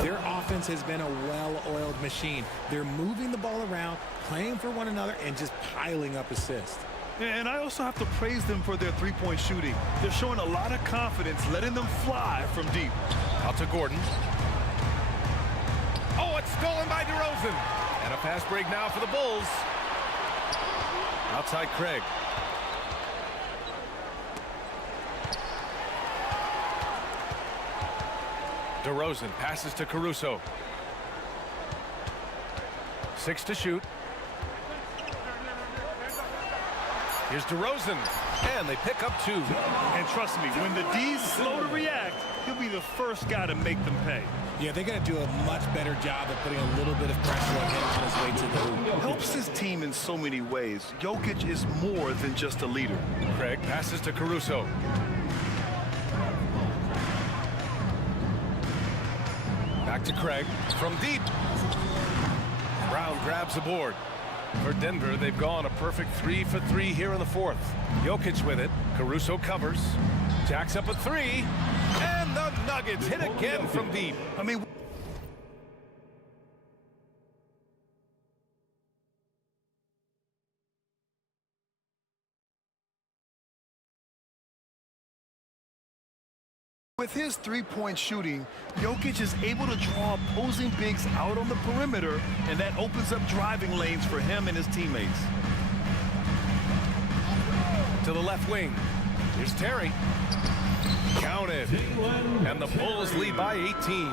Their offense has been a well-oiled machine. They're moving the ball around, playing for one another, and just piling up assists. And I also have to praise them for their three-point shooting. They're showing a lot of confidence, letting them fly from deep. Out to Gordon. Oh, it's stolen by DeRozan. And a fast break now for the Bulls. Outside Craig. DeRozan passes to Caruso. 6 to shoot. Here's DeRozan, and they pick up 2. And trust me, when the D's slow to react, he'll be the first guy to make them pay. Yeah, they're going to do a much better job of putting a little bit of pressure on him on his way to the hoop. Helps his team in so many ways. Jokic is more than just a leader. Craig passes to Caruso. Back to Craig from deep. Brown grabs the board. For Denver, they've gone a perfect 3 for 3 here in the fourth. Jokic with it. Caruso covers. Jacks up a 3. And the Nuggets hit again from deep. I mean, with his three-point shooting, Jokic is able to draw opposing bigs out on the perimeter, and that opens up driving lanes for him and his teammates. To the left wing. Here's Terry. Counted. And the Bulls lead by 18.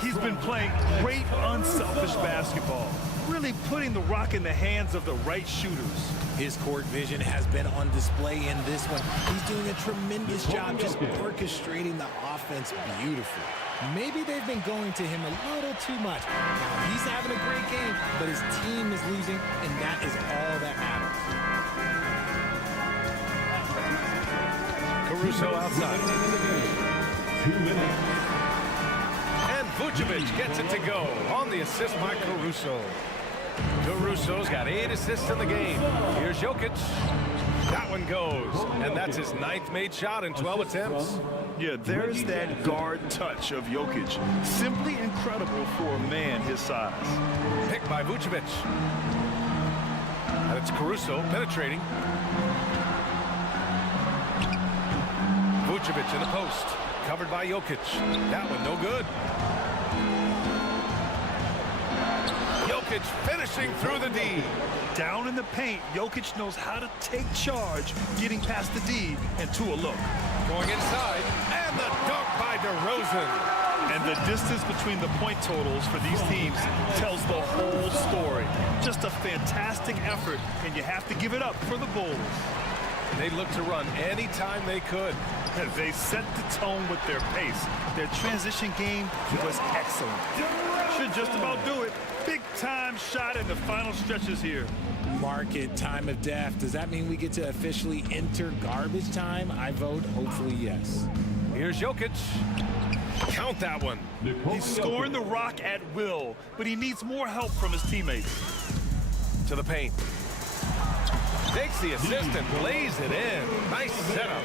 He's been playing great, unselfish basketball, really putting the rock in the hands of the right shooters. His court vision has been on display in this one. He's doing a tremendous job just orchestrating the offense beautifully. Maybe they've been going to him a little too much. Now, he's having a great game, but his team is losing, and that is all that matters. Caruso outside. 2 minutes. And Vucevic gets it to go on the assist by Caruso. Caruso's got 8 assists in the game. Here's Jokic. That one goes. And that's his 9th made shot in 12 attempts. Yeah, there's that guard touch of Jokic. Simply incredible for a man his size. Picked by Vucevic. And it's Caruso penetrating. Vucevic in the post. Covered by Jokic. That one no good. Jokic finishing through the D. Down in the paint, Jokic knows how to take charge, getting past the D and to a look. Going inside, and the dunk by DeRozan. And the distance between the point totals for these teams tells the whole story. Just a fantastic effort, and you have to give it up for the Bulls. They looked to run anytime they could. They set the tone with their pace. Their transition game was excellent. Should just about do it. Big time shot in the final stretches here. Mark it, time of death. Does that mean we get to officially enter garbage time? I vote hopefully yes. Here's Jokic. Count that one. He's scoring the rock at will, but he needs more help from his teammates. To the paint. Takes the assist and lays it in. Nice setup.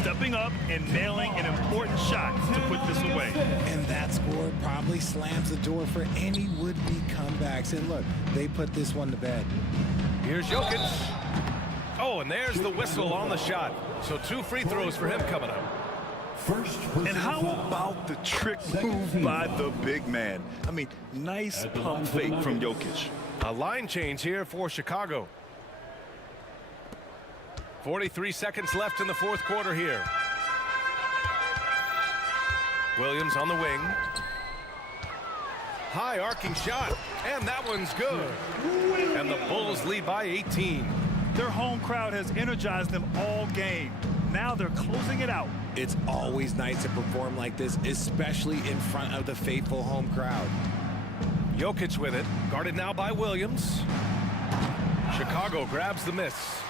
Stepping up and nailing an important shot to put this away. And that score probably slams the door for any would-be comebacks. And look, they put this one to bed. Here's Jokic. Oh, and there's the whistle on the shot. So 2 free throws for him coming up. And how about the trick move by the big man? I mean, nice pump fake from Jokic. A line change here for Chicago. 43 seconds left in the fourth quarter here. Williams on the wing. High arcing shot, and that one's good. And the Bulls lead by 18. Their home crowd has energized them all game. Now they're closing it out. It's always nice to perform like this, especially in front of the faithful home crowd. Jokic with it, guarded now by Williams. Chicago Chicago grabs the miss.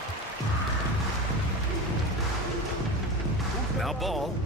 Now ball.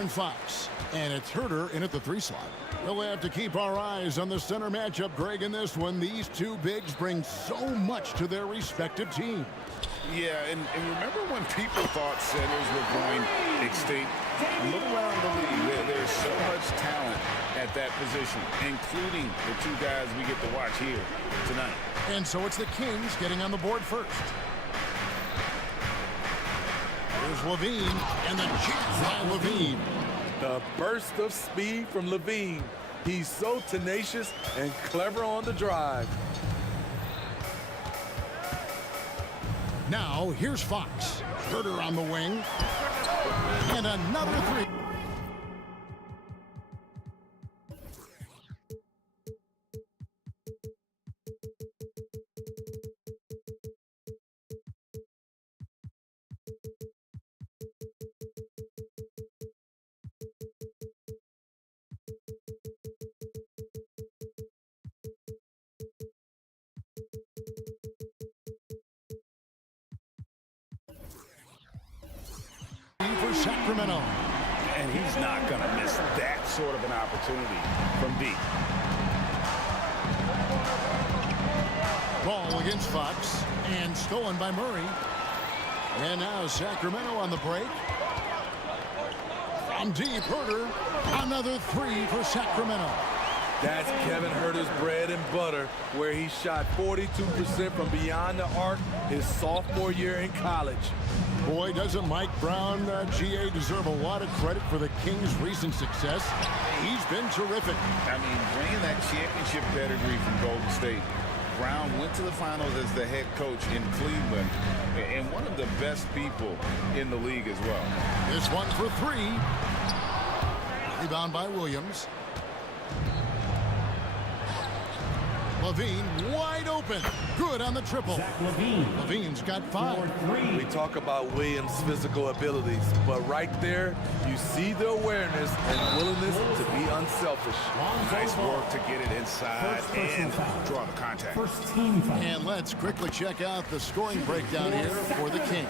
Aaron Fox. And it's Herder in at the 3 slot. We'll have to keep our eyes on the center matchup, Greg, in this one. These two bigs bring so much to their respective teams. Yeah, and remember when people thought centers were going extinct? Look around the league. There's so much talent at that position, including the two guys we get to watch here tonight. And so it's the Kings getting on the board first. Here's Levine, and the chip by Levine. The burst of speed from Levine. He's so tenacious and clever on the drive. Now, here's Fox. Herder on the wing. And another 3. For Sacramento. And he's not going to miss that sort of an opportunity from deep. Ball against Fox, and stolen by Murray. And now Sacramento on the break. From deep, Herder. Another 3 for Sacramento. That's Kevin Herter's bread and butter, where he shot 42% from beyond the arc his sophomore year in college. Boy, doesn't Mike Brown, GA, deserve a lot of credit for the Kings' recent success. He's been terrific. I mean, bringing that championship pedigree from Golden State. Brown went to the finals as the head coach in Cleveland, and one of the best people in the league as well. This one for 3. Rebound by Williams. Levine wide open. Good on the triple. Levine's got 5. We talk about Williams' physical abilities, but right there, you see the awareness and willingness to be unselfish. Nice work to get it inside and draw the contact. And let's quickly check out the scoring breakdown here for the Kings.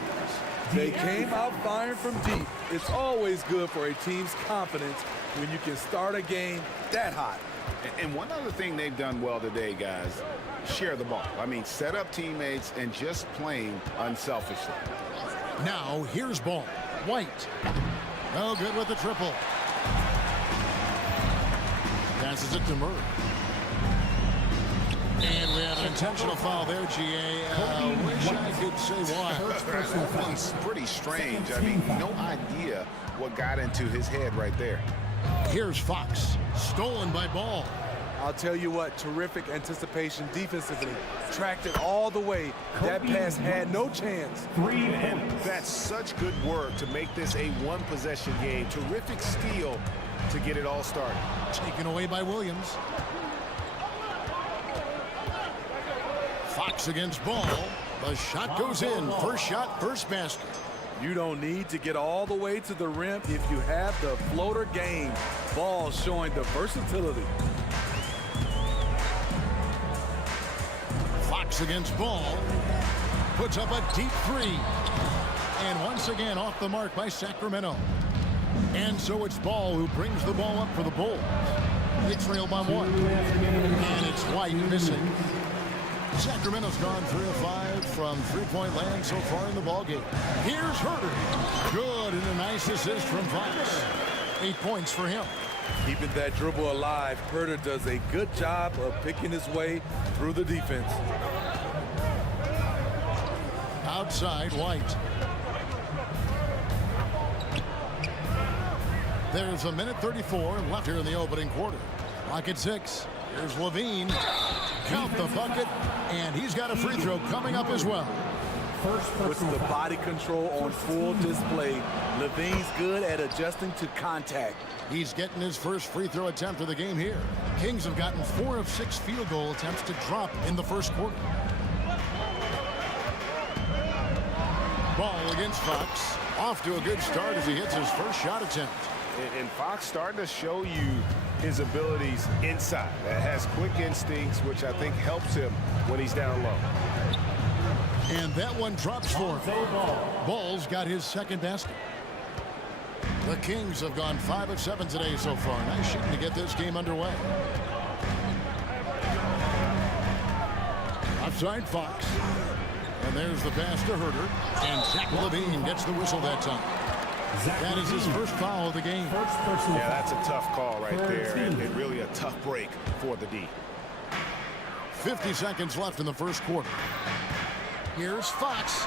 They came out firing from deep. It's always good for a team's confidence when you can start a game that hot. And one other thing they've done well today, guys, share the ball. I mean, set up teammates and just playing unselfishly. Now, here's ball. White. No good with the triple. Passes it to Murray. And we have an intentional foul there, GA. Wish I could say why. That one's pretty strange. I mean, no idea what got into his head right there. Here's Fox. Stolen by Ball. I'll tell you what, terrific anticipation defensively. Tracked it all the way. That pass had no chance. And that's such good work to make this a one-possession game. Terrific steal to get it all started. Taken away by Williams. Fox against Ball. The shot goes in. First shot, first basket. You don't need to get all the way to the rim if you have the floater game. Ball showing the versatility. Fox against Ball. Puts up a deep 3. And once again off the mark by Sacramento. And so it's Ball who brings the ball up for the Bulls. They trail by 1. And it's White missing. Sacramento's gone 3 of 5 from three-point land so far in the ballgame. Here's Herder. Good, and a nice assist from Fox. 8 points for him. Keeping that dribble alive, Herder does a good job of picking his way through the defense. Outside, White. There's a minute 34 left here in the opening quarter. Clock at 6. Here's Levine. Count the bucket, and he's got a free throw coming up as well. Puts the body control on full display. Levine's good at adjusting to contact. He's getting his first free throw attempt of the game here. Kings have gotten 4 of 6 field goal attempts to drop in the first quarter. Ball against Fox. Off to a good start as he hits his first shot attempt. And Fox starting to show you his abilities inside. That has quick instincts, which I think helps him when he's down low. And that one drops for him. Ball's got his second basket. The Kings have gone 5 of 7 today so far. Nice shooting to get this game underway. Outside Fox. And there's the pass to Herder. And Zach Levine gets the whistle that time. That is his first foul of the game. Yeah, that's a tough call right there. And really a tough break for the D. 50 seconds left in the first quarter. Here's Fox.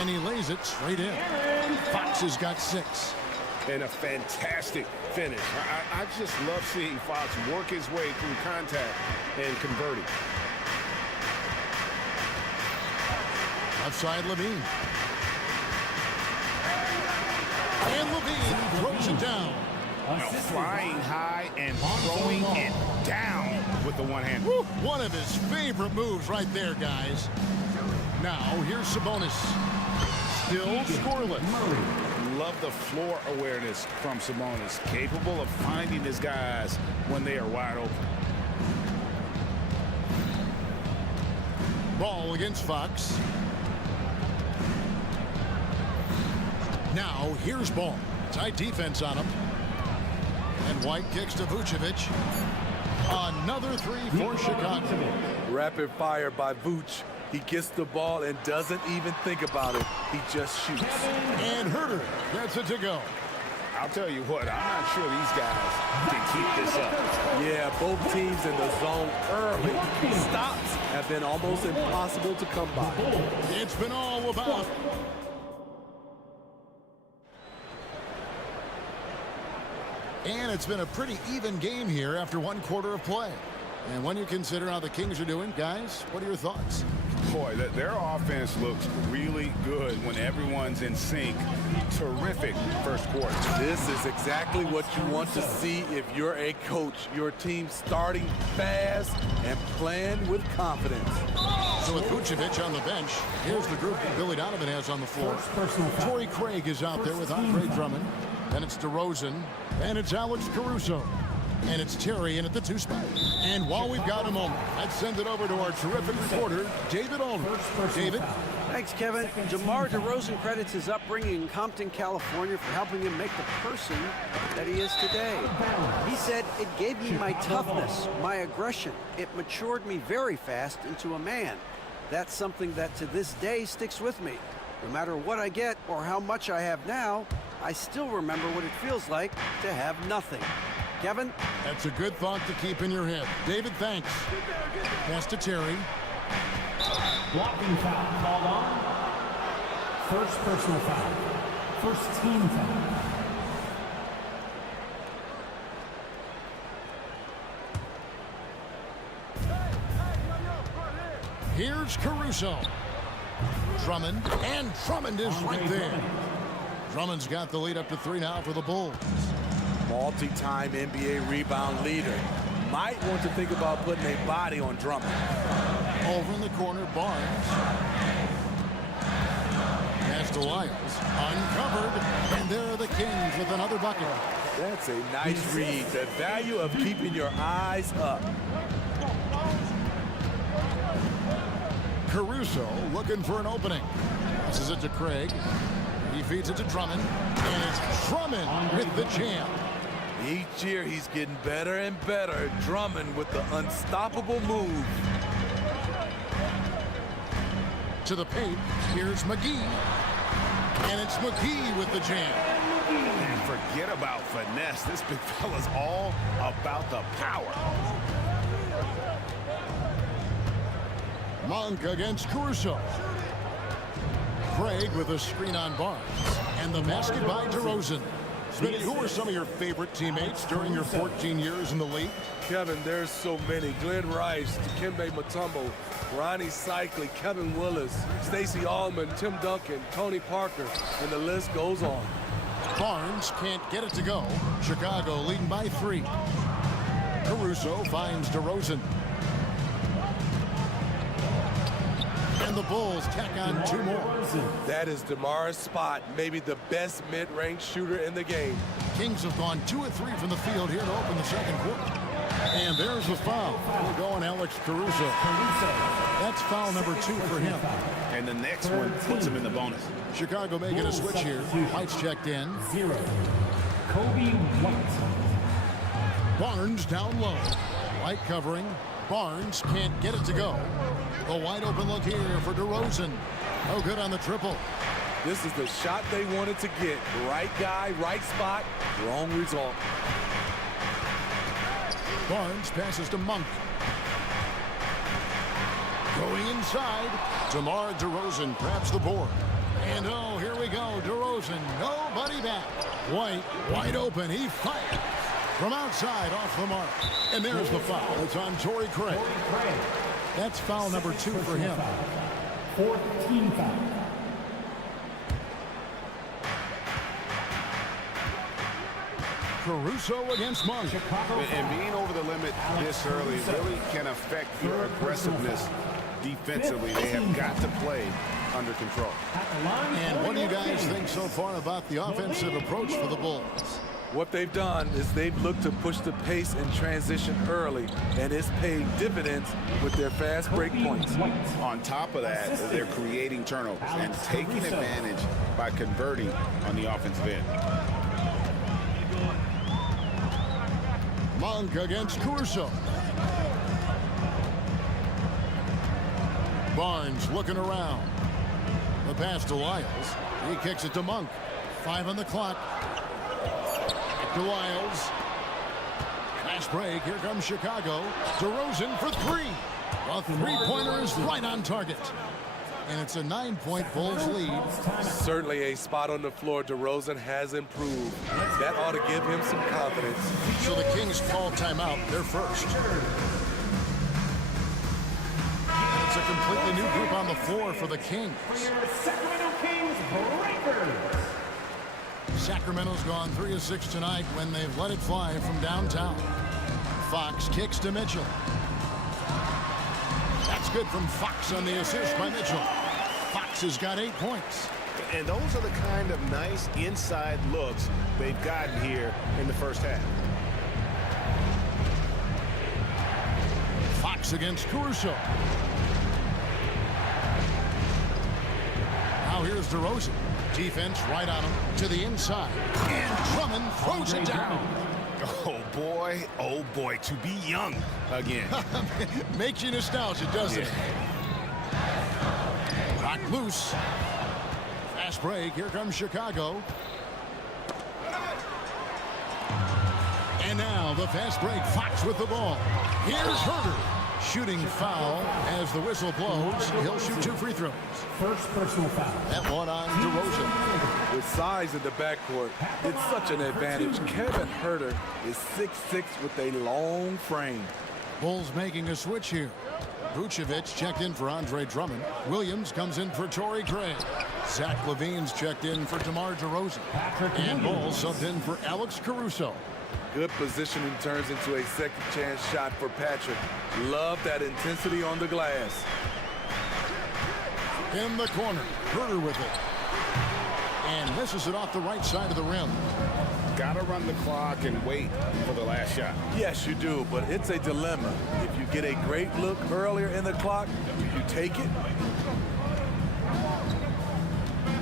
And he lays it straight in. Fox has got 6. And a fantastic finish. I just love seeing Fox work his way through contact and converting. Outside Levine. And Levine throws it down. Flying high and throwing it down with the one hand. One of his favorite moves right there, guys. Now, here's Sabonis. Still scoreless. Love the floor awareness from Sabonis. Capable of finding his guys when they are wide open. Ball against Fox. Now, here's Ball. Tight defense on him. And White kicks to Vucevic. Another 3 for Chicago. Rapid fire by Vuce. He gets the ball and doesn't even think about it. He just shoots. And Herder gets it to go. I'll tell you what, I'm not sure these guys can keep this up. Yeah, both teams in the zone early. Stops have been almost impossible to come by. It's been all about. And it's been a pretty even game here after 1 quarter of play. And when you consider how the Kings are doing, guys, what are your thoughts? Boy, their offense looks really good when everyone's in sync. Terrific first quarter. This is exactly what you want to see if you're a coach. Your team starting fast and playing with confidence. So with Vucevic on the bench, here's the group that Billy Donovan has on the floor. Torrey Craig is out there with Andre Drummond. Then it's DeRozan. And it's Alex Caruso. And it's Terry in at the 2 spot. And while we've got a moment, let's send it over to our terrific reporter, David Aldridge. David? Thanks, Kevin. DeMar DeRozan credits his upbringing in Compton, California for helping him make the person that he is today. He said, "It gave me my toughness, my aggression. It matured me very fast into a man. That's something that to this day sticks with me. No matter what I get or how much I have now, I still remember what it feels like to have nothing." Kevin? That's a good thought to keep in your head. David, thanks. Pass to Terry. Blocking foul called on. First personal foul. First team foul. Here's Caruso. Drummond. And Drummond is right there. Drummond's got the lead up to 3 now for the Bulls. Multi-time NBA rebound leader. Might want to think about putting a body on Drummond. Over in the corner, Barnes. Pass to Lyles. Uncovered. And there are the Kings with another bucket. That's a nice read. The value of keeping your eyes up. Caruso looking for an opening. This is it to Craig. He feeds it to Drummond. And it's Drummond with the jam. Each year he's getting better and better. Drummond with the unstoppable move. To the paint, here's McGee. And it's McGee with the jam. And forget about finesse. This big fella's all about the power. Monk against Caruso. Craig with a screen on Barnes. And the basket by DeRozan. Smitty, who are some of your favorite teammates during your 14 years in the league? Kevin, there's so many. Glenn Rice, Dikembe Mutombo, Ronnie Cycli, Kevin Willis, Stacey Allman, Tim Duncan, Tony Parker, and the list goes on. Barnes can't get it to go. Chicago leading by 3. Caruso finds DeRozan. And the Bulls tack on 2 more. That is DeMar's spot, maybe the best mid-range shooter in the game. Kings have gone 2 of 3 from the field here to open the second quarter. And there's the foul. We're going Alex Caruso. That's foul number 2 for him. And the next one puts him in the bonus. Chicago making a switch here. White's checked in. 0. Kobe White. Barnes down low. White covering. Barnes can't get it to go. A wide open look here for DeRozan. No good on the triple. This is the shot they wanted to get. Right guy, right spot, wrong result. Barnes passes to Monk. Going inside. DeMar DeRozan grabs the board. And oh, here we go. DeRozan, nobody back. White, wide open. He fires from outside off the mark. And there's the foul. It's on Torrey Craig. That's foul number 2 for him. 4th team foul. Caruso against Monk. And being over the limit this early really can affect your aggressiveness defensively. They have got to play under control. And what do you guys think so far about the offensive approach for the Bulls? What they've done is they've looked to push the pace and transition early, and it's paid dividends with their fast break points. On top of that, they're creating turnovers and taking advantage by converting on the offensive end. Monk against Caruso. Barnes looking around. The pass to Lyles. He kicks it to Monk. 5 on the clock. To Lyles. Fast break. Here comes Chicago. DeRozan for 3. A three-pointer is right on target. And it's a 9-point Bulls lead. Certainly a spot on the floor. DeRozan has improved. That ought to give him some confidence. So the Kings call timeout. They're first. And it's a completely new group on the floor for the Kings. Sacramento Kings breakers. Sacramento's gone 3 of 6 tonight when they've let it fly from downtown. Fox kicks to Mitchell. That's good from Fox on the assist by Mitchell. Fox has got 8 points. And those are the kind of nice inside looks they've gotten here in the first half. Fox against Caruso. Now here's DeRozan. Defense right on him to the inside. And Drummond throws it down. Oh boy, to be young again. Makes you nostalgic, doesn't it? Rock loose. Fast break. Here comes Chicago. And now the fast break. Fox with the ball. Here's Herter. Shooting foul as the whistle blows. He'll shoot 2 free throws. First personal foul. That one on DeRozan. With size in the backcourt, it's such an advantage. Kevin Herter is 6'6" with a long frame. Bulls making a switch here. Vucevic checked in for Andre Drummond. Williams comes in for Torrey Craig. Zach LaVine's checked in for DeMar DeRozan. And Bulls subbed in for Alex Caruso. Good positioning turns into a second chance shot for Patrick. Love that intensity on the glass. In the corner, Herter with it. And misses it off the right side of the rim. Gotta run the clock and wait for the last shot. Yes, you do, but it's a dilemma. If you get a great look earlier in the clock, do you take it?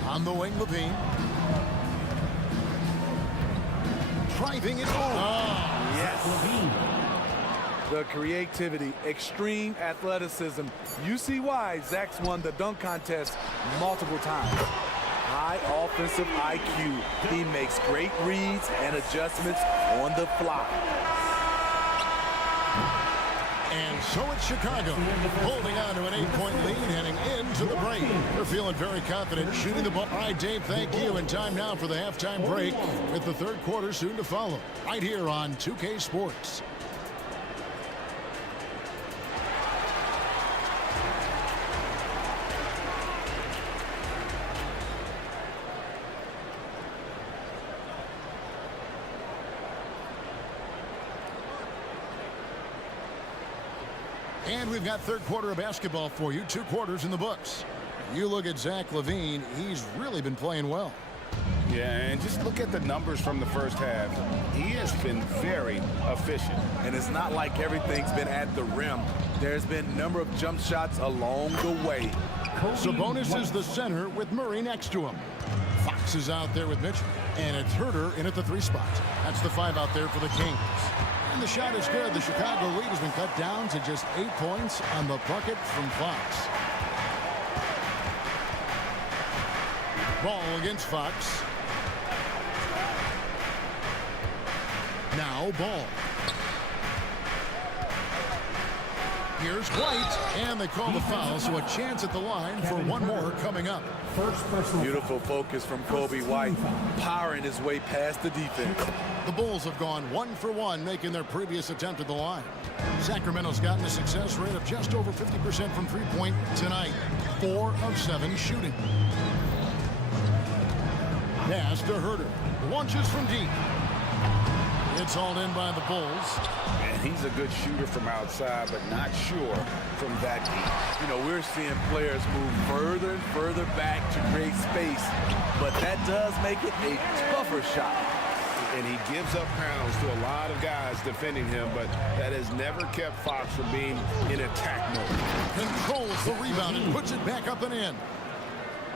On the wing, LaVine. Driving it home. Oh, yes. The creativity, extreme athleticism. You see why Zach's won the dunk contest multiple times. High offensive IQ. He makes great reads and adjustments on the fly. And so it's Chicago, holding on to an 8-point lead, heading into the break. They're feeling very confident shooting the ball. All right, Dave, thank you. And time now for the halftime break with the third quarter soon to follow. Right here on 2K Sports. And we've got third quarter of basketball for you. 2 quarters in the books. You look at Zach LaVine. He's really been playing well. Yeah, and just look at the numbers from the first half. He has been very efficient. And it's not like everything's been at the rim. There's been a number of jump shots along the way. Sabonis is the center with Murray next to him. Fox is out there with Mitchell. And it's Herter in at the 3 spot. That's the 5 out there for the Kings. And the shot is good. The Chicago lead has been cut down to just 8 points on the bucket from Fox. Ball against Fox. Now Ball. Here's White, and they call the foul, so a chance at the line for one more coming up. Beautiful focus from Kobe White, powering his way past the defense. The Bulls have gone 1 for 1, making their previous attempt at the line. Sacramento's gotten a success rate of just over 50% from three-point tonight. 4 of 7 shooting. Pass to Herter. Launches from deep. It's hauled in by the Bulls. And he's a good shooter from outside, but not sure from that deep. You know, we're seeing players move further and further back to create space, but that does make it a tougher shot. And he gives up pounds to a lot of guys defending him, but that has never kept Fox from being in attack mode. Controls the rebound and puts it back up and in.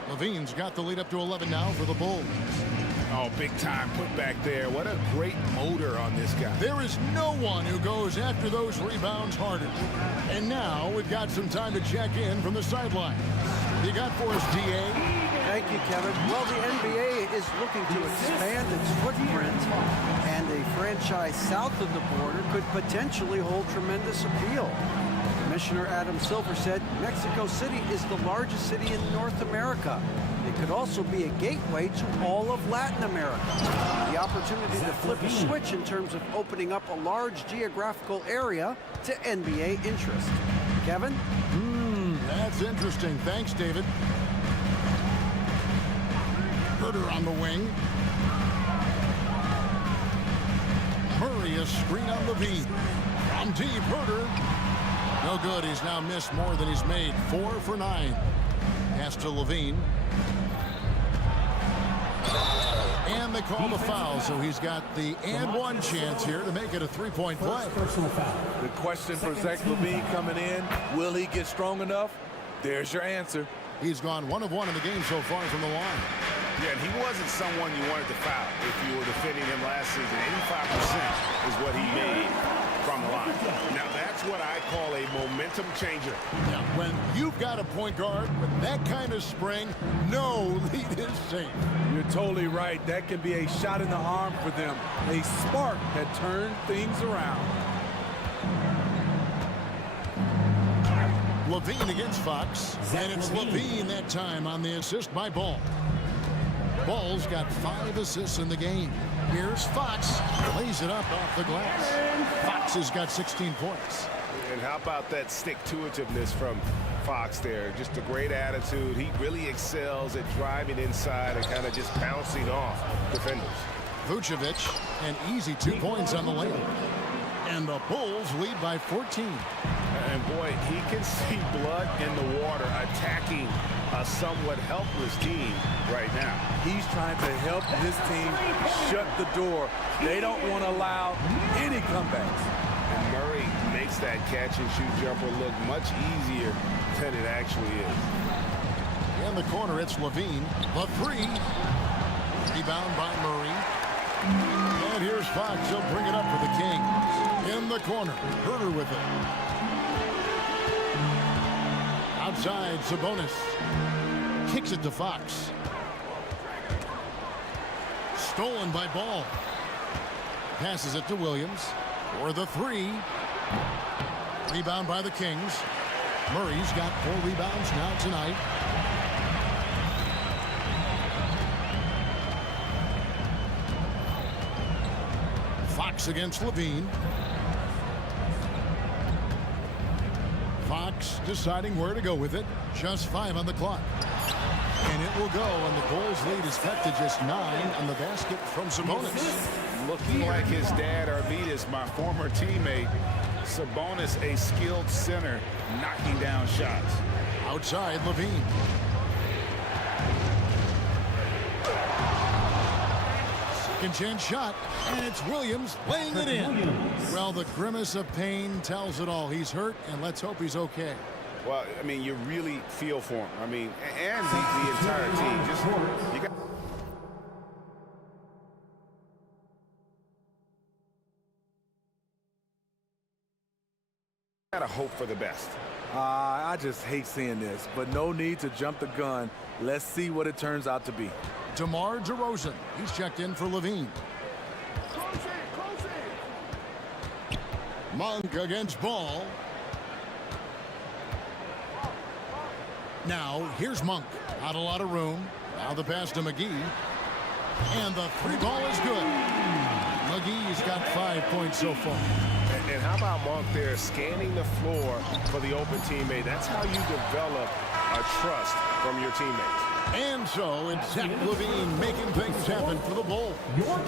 Levine's got the lead up to 11 now for the Bulls. Oh, big time put back there. What a great motor on this guy. There is no one who goes after those rebounds harder. And now we've got some time to check in from the sideline. You got for us, DA? Thank you, Kevin. Well, the NBA is looking to expand its footprint, and a franchise south of the border could potentially hold tremendous appeal. Commissioner Adam Silver said Mexico City is the largest city in North America. It could also be a gateway to all of Latin America. The opportunity to flip a switch in terms of opening up a large geographical area to NBA interest. Kevin? That's interesting. Thanks, David. Herter on the wing. Murray, a screen on Levine. From deep, Herter. No good. He's now missed more than he's made. 4 for 9. Pass to Levine. And they call the foul, so he's got the and one chance here to make it a 3-point play. The question for Zach Levine coming in, will he get strong enough? There's your answer. He's gone 1 of 1 in the game so far from the line. Yeah, and he wasn't someone you wanted to foul if you were defending him last season. 85% is what he made from the line. Now, that's what I call a momentum changer. Now, when you've got a point guard with that kind of spring, no lead is safe. You're totally right. That can be a shot in the arm for them. A spark that turned things around. Levine against Fox, and it's Levine that time on the assist by Ball. Ball's got 5 assists in the game. Here's Fox, lays it up off the glass. Fox has got 16 points. And how about that stick-to-itiveness from Fox there? Just a great attitude. He really excels at driving inside and kind of just bouncing off defenders. Vucevic, an easy 2 points on the layup. And the Bulls lead by 14. And boy, he can see blood in the water attacking a somewhat helpless team right now. He's trying to help his team shut the door. They don't want to allow any comebacks. And Murray makes that catch-and-shoot jumper look much easier than it actually is. In the corner, it's Levine. The 3. Rebound by Murray. And here's Fox. He'll bring it up for the Kings. In the corner, Herter with it. Outside, Sabonis. Kicks it to Fox. Stolen by Ball. Passes it to Williams for the 3. Rebound by the Kings. Murray's got 4 rebounds now tonight. Fox against Levine. Fox deciding where to go with it. Just 5 on the clock. And it will go, and the Bulls lead is cut to just 9 on the basket from Sabonis. Looking like his dad, Arvidas, my former teammate. Sabonis, a skilled center, knocking down shots. Outside, Levine. Second chance shot, and it's Williams laying it in. Well, the grimace of pain tells it all. He's hurt, and let's hope he's okay. Well, I mean, you really feel for him. I mean, and the entire team. Just you got. Gotta hope for the best. I just hate seeing this, but no need to jump the gun. Let's see what it turns out to be. DeMar DeRozan. He's checked in for Levine. Monk against Ball. Now, here's Monk. Not a lot of room. Now the pass to McGee. And the three ball is good. McGee's got 5 points so far. And how about Monk there scanning the floor for the open teammate? That's how you develop a trust from your teammates. And so it's Zach Levine making things happen for the Bulls.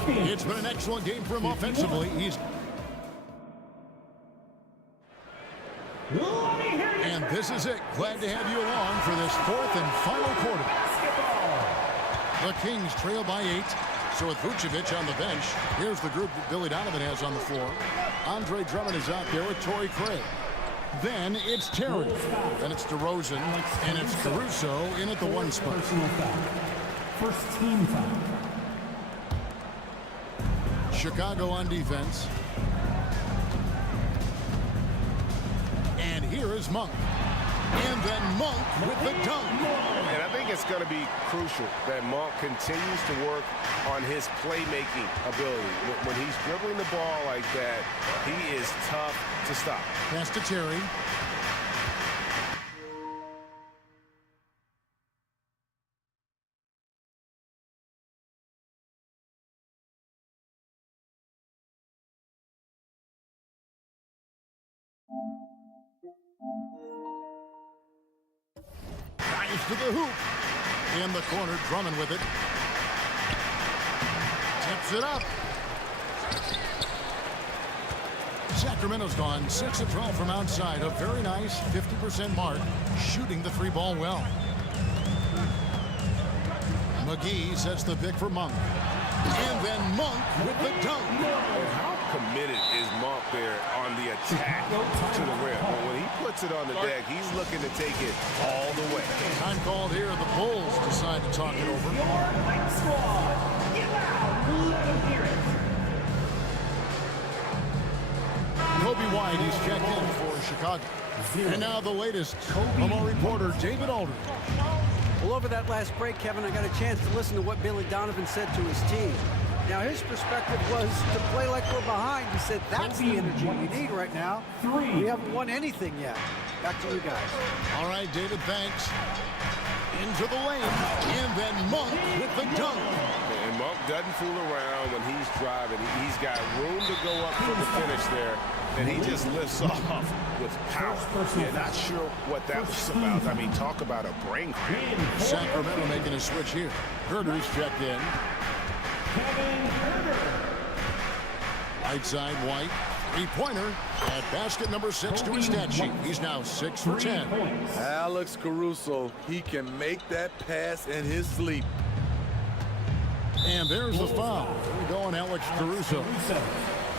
It's been an excellent game for him offensively. And this is it. Glad to have you along for this fourth and final quarter. The Kings trail by 8. So with Vucevic on the bench, here's the group that Billy Donovan has on the floor. Andre Drummond is out there with Torrey Craig. Then it's Terry. Then it's DeRozan. And it's Caruso in at the 1 spot. First team foul. Chicago on defense. And here is Monk. And then Monk with the dunk. And I think it's going to be crucial that Monk continues to work on his playmaking ability. When he's dribbling the ball like that, he is tough to stop. Pass to Terry. Drives to the hoop. In the corner, Drummond with it. Tips it up. Sacramento's gone 6 of 12 from outside. A very nice 50% mark. Shooting the three ball well. McGee sets the pick for Monk. And then Monk with the dunk. And how committed is Monk there on the attack to the rim? When he puts it on the deck, he's looking to take it all the way. Time called here. The Bulls decide to talk it over. Kobe White is checked in for Chicago. And now the latest from our reporter, David Aldridge. Well, over that last break, Kevin, I got a chance to listen to what Billy Donovan said to his team. Now, his perspective was to play like we're behind. He said, that's the energy we need right now. We haven't won anything yet. Back to you guys. All right, David, thanks. Into the lane. And then Monk with the dunk. And Monk doesn't fool around when he's driving. He's got room to go up for the finish there. And he just lifts off with power. Yeah, not sure what that was about. I mean, talk about a brain cramp. Sacramento making a switch here. Herder's checked in. Right side, White. Three-pointer at basket number 6 to his stat sheet. He's now 6 for 10. Alex Caruso, he can make that pass in his sleep. And there's the foul. There we go on Alex Caruso.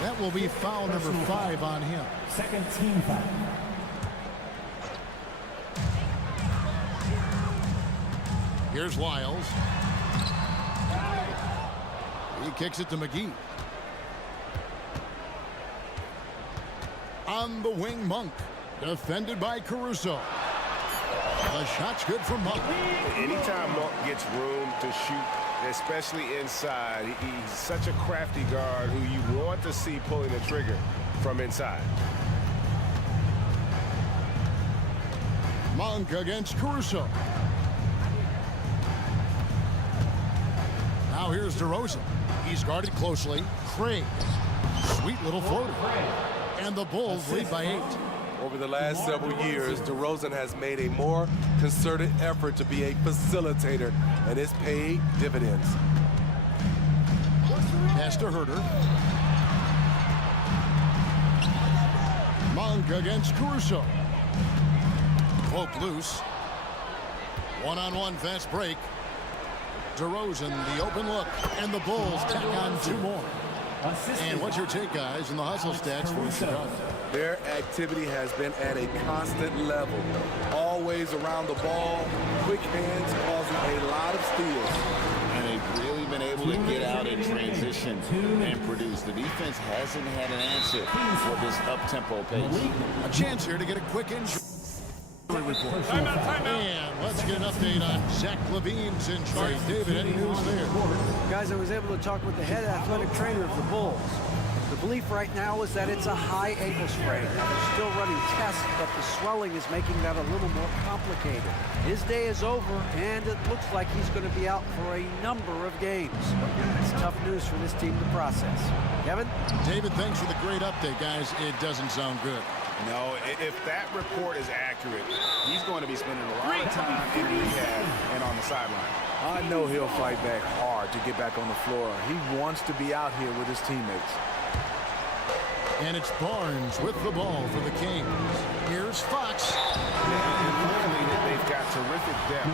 That will be foul number 5 on him. Second team foul. Here's Lyles. He kicks it to McGee. On the wing, Monk. Defended by Caruso. The shot's good for Monk. Anytime Monk gets room to shoot, especially inside, he's such a crafty guard who you want to see pulling the trigger from inside. Monk against Caruso. Now here's DeRozan. He's guarded closely. Craig. Sweet little floater. And the Bulls lead by 8. Over the last several years, DeRozan has made a more concerted effort to be a facilitator, and it's paid dividends. Pass to Herder. Monk against Caruso. Poke loose. One-on-one fast break. DeRozan, the open look, and the Bulls tack on 2 more. And what's your take, guys, in the hustle stats for Chicago? Their activity has been at a constant level. Always around the ball, quick hands causing a lot of steals. And they've really been able to get out in transition and produce. The defense hasn't had an answer for this up-tempo pace. A chance here to get a quick injury report. And let's get an update on Zach LaVine's injury. David, any news there? Guys, I was able to talk with the head athletic trainer of the Bulls. The belief right now is that it's a high ankle sprain. Now, they're still running tests, but the swelling is making that a little more complicated. His day is over, and it looks like he's going to be out for a number of games. It's tough news for this team to process. Kevin? David, thanks for the great update, guys. It doesn't sound good. No, if that report is accurate, he's going to be spending a lot of time in rehab and on the sideline. I know he'll fight back hard to get back on the floor. He wants to be out here with his teammates. And it's Barnes with the ball for the Kings. Here's Fox. And luckily, they've got terrific depth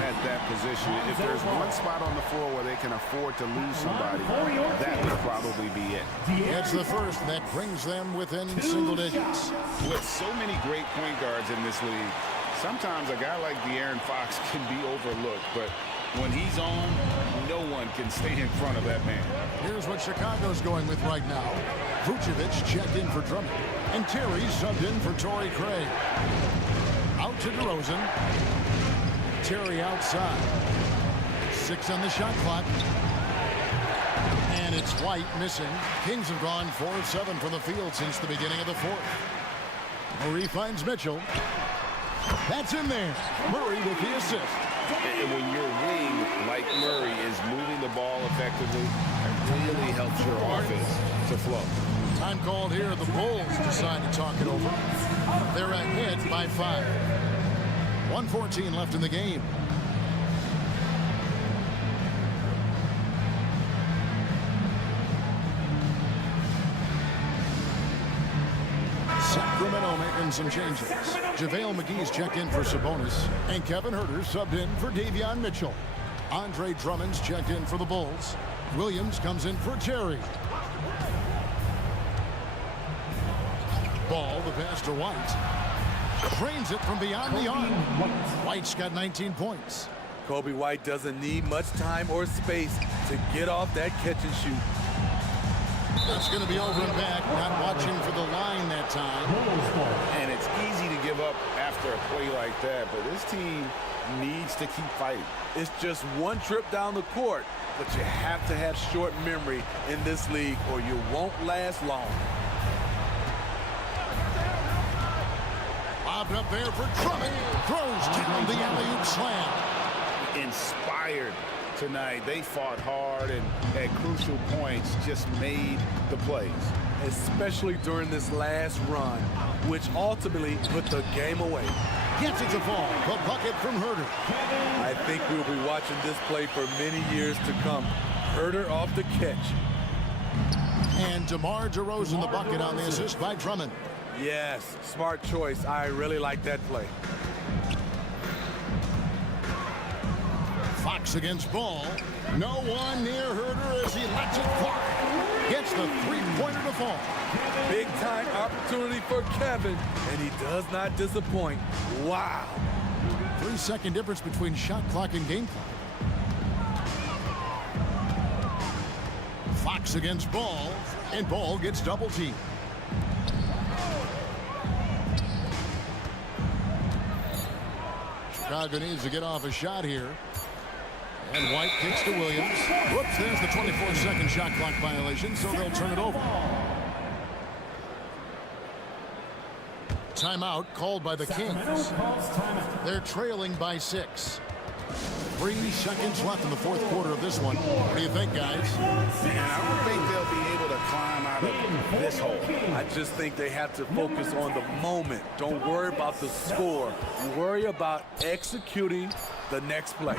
at that position. If there's one spot on the floor where they can afford to lose somebody, that would probably be it. It's the first that brings them within single digits. With so many great point guards in this league, sometimes a guy like De'Aaron Fox can be overlooked, but when he's on, no one can stay in front of that man. Here's what Chicago's going with right now. Vucevic checked in for Drummond, and Terry subbed in for Torrey Craig. Out to DeRozan. Terry outside. 6 on the shot clock. And it's White missing. Kings have gone 4 of 7 from the field since the beginning of the 4th. Murray finds Mitchell. That's in there. Murray with the assist. And when your wing, like Murray, is moving the ball effectively, it really helps your offense to flow. Time called here. The Bulls decide to talk it over. They're ahead by 5. 1:14 left in the game. Sacramento making some changes. JaVale McGee's checked in for Sabonis, and Kevin Huerter subbed in for Davion Mitchell. Andre Drummond's checked in for the Bulls. Williams comes in for Terry. Ball, the pass to White. Drains it from beyond the arc. White's got 19 points. Kobe White doesn't need much time or space to get off that catch and shoot. That's going to be over and back. Not watching for the line that time. And it's easy to give up after a play like that, but this team needs to keep fighting. It's just one trip down the court, but you have to have short memory in this league or you won't last long. Lobbed up there for Drummond. Throws down the alley-oop slam. Inspired tonight. They fought hard and at crucial points just made the plays. Especially during this last run, which ultimately put the game away. Gets it to fall. The bucket from Huerter. I think we'll be watching this play for many years to come. Huerter off the catch. And DeMar DeRozan the bucket on the assist by Drummond. Yes, smart choice. I really like that play. Fox against Ball. No one near Huerter as he lets it fly. Gets the three-pointer to fall. Big time opportunity for Kevin, and he does not disappoint. Wow. 3-second difference between shot clock and game clock. Fox against Ball, and Ball gets double teamed. Chicago needs to get off a shot here. And White kicks to Williams. Whoops, there's the 24-second shot clock violation, so they'll turn it over. Timeout called by the Kings. They're trailing by 6. 3 seconds left in the 4th quarter of this one. What do you think, guys? And I don't think they'll be able to climb out of this hole. I just think they have to focus on the moment. Don't worry about the score. Worry about executing the next play.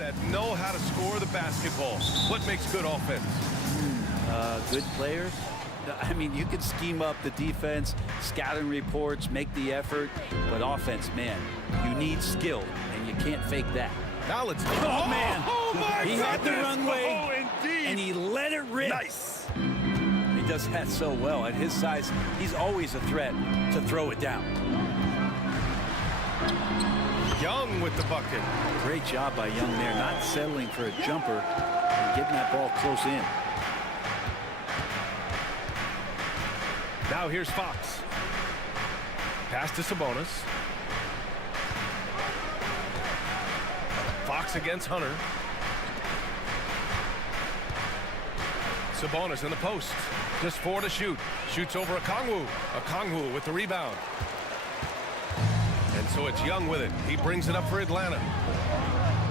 that know how to score the basketball. What makes good offense? Good players. I mean, you can scheme up the defense, scouting reports, make the effort, but offense, man, you need skill, and you can't fake that. Now let's... Oh, man. He had the runway, Oh, indeed. and he let it rip. Nice. He does that so well. At his size, he's always a threat to throw it down. Young with the bucket. Great job by Young there, not settling for a jumper and getting that ball close in. Now here's Fox. Pass to Sabonis. Fox against Hunter. Sabonis in the post. Just 4 to shoot. Shoots over Okongwu. Okongwu with the rebound. And so it's Young with it. He brings it up for Atlanta.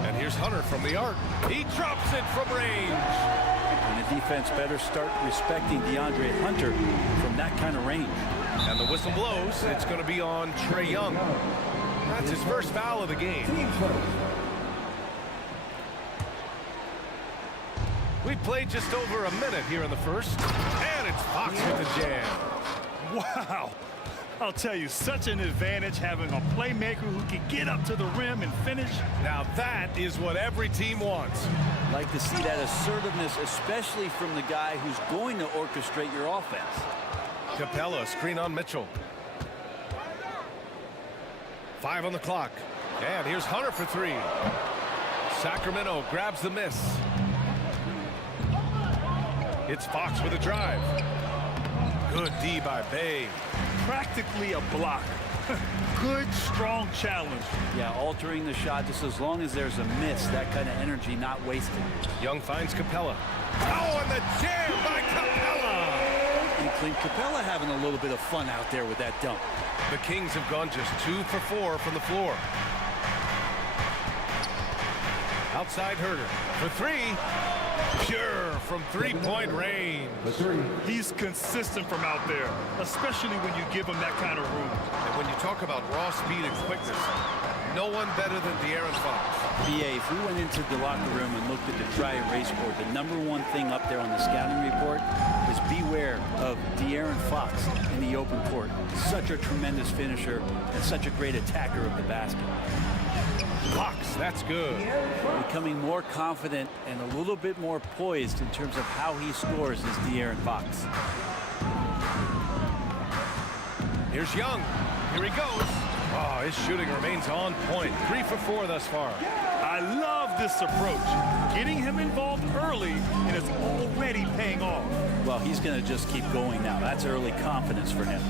And here's Hunter from the arc. He drops it from range. And the defense better start respecting DeAndre Hunter from that kind of range. And the whistle blows. It's going to be on Trae Young. That's his first foul of the game. We've played just over a minute here in the first. And it's Fox with the jam. Wow. I'll tell you, such an advantage having a playmaker who can get up to the rim and finish. Now that is what every team wants. Like to see that assertiveness, especially from the guy who's going to orchestrate your offense. Capella, screen on Mitchell. 5 on the clock. And here's Hunter for 3. Sacramento grabs the miss. It's Fox with a drive. Good D by Bay. Practically a block. Good, strong challenge. Yeah, altering the shot just as long as there's a miss, that kind of energy not wasted. Young finds Capella. Oh, and the jam by Capella! And Clint Capella having a little bit of fun out there with that dunk. The Kings have gone just 2 for 4 from the floor. Outside Herter for 3. Pure from 3-point range. He's consistent from out there, especially when you give him that kind of room. And when you talk about raw speed and quickness, no one better than De'Aaron Fox. BA, if we went into the locker room and looked at the try and race board, the #1 thing up there on the scouting report was beware of De'Aaron Fox in the open court. Such a tremendous finisher and such a great attacker of the basket. Fox, that's good. Becoming more confident and a little bit more poised in terms of how he scores is De'Aaron Fox. Here's Young. Here he goes. Oh, his shooting remains on point. 3 for 4 thus far. I love this approach. Getting him involved early and it's already paying off. Well, he's going to just keep going now. That's early confidence for him.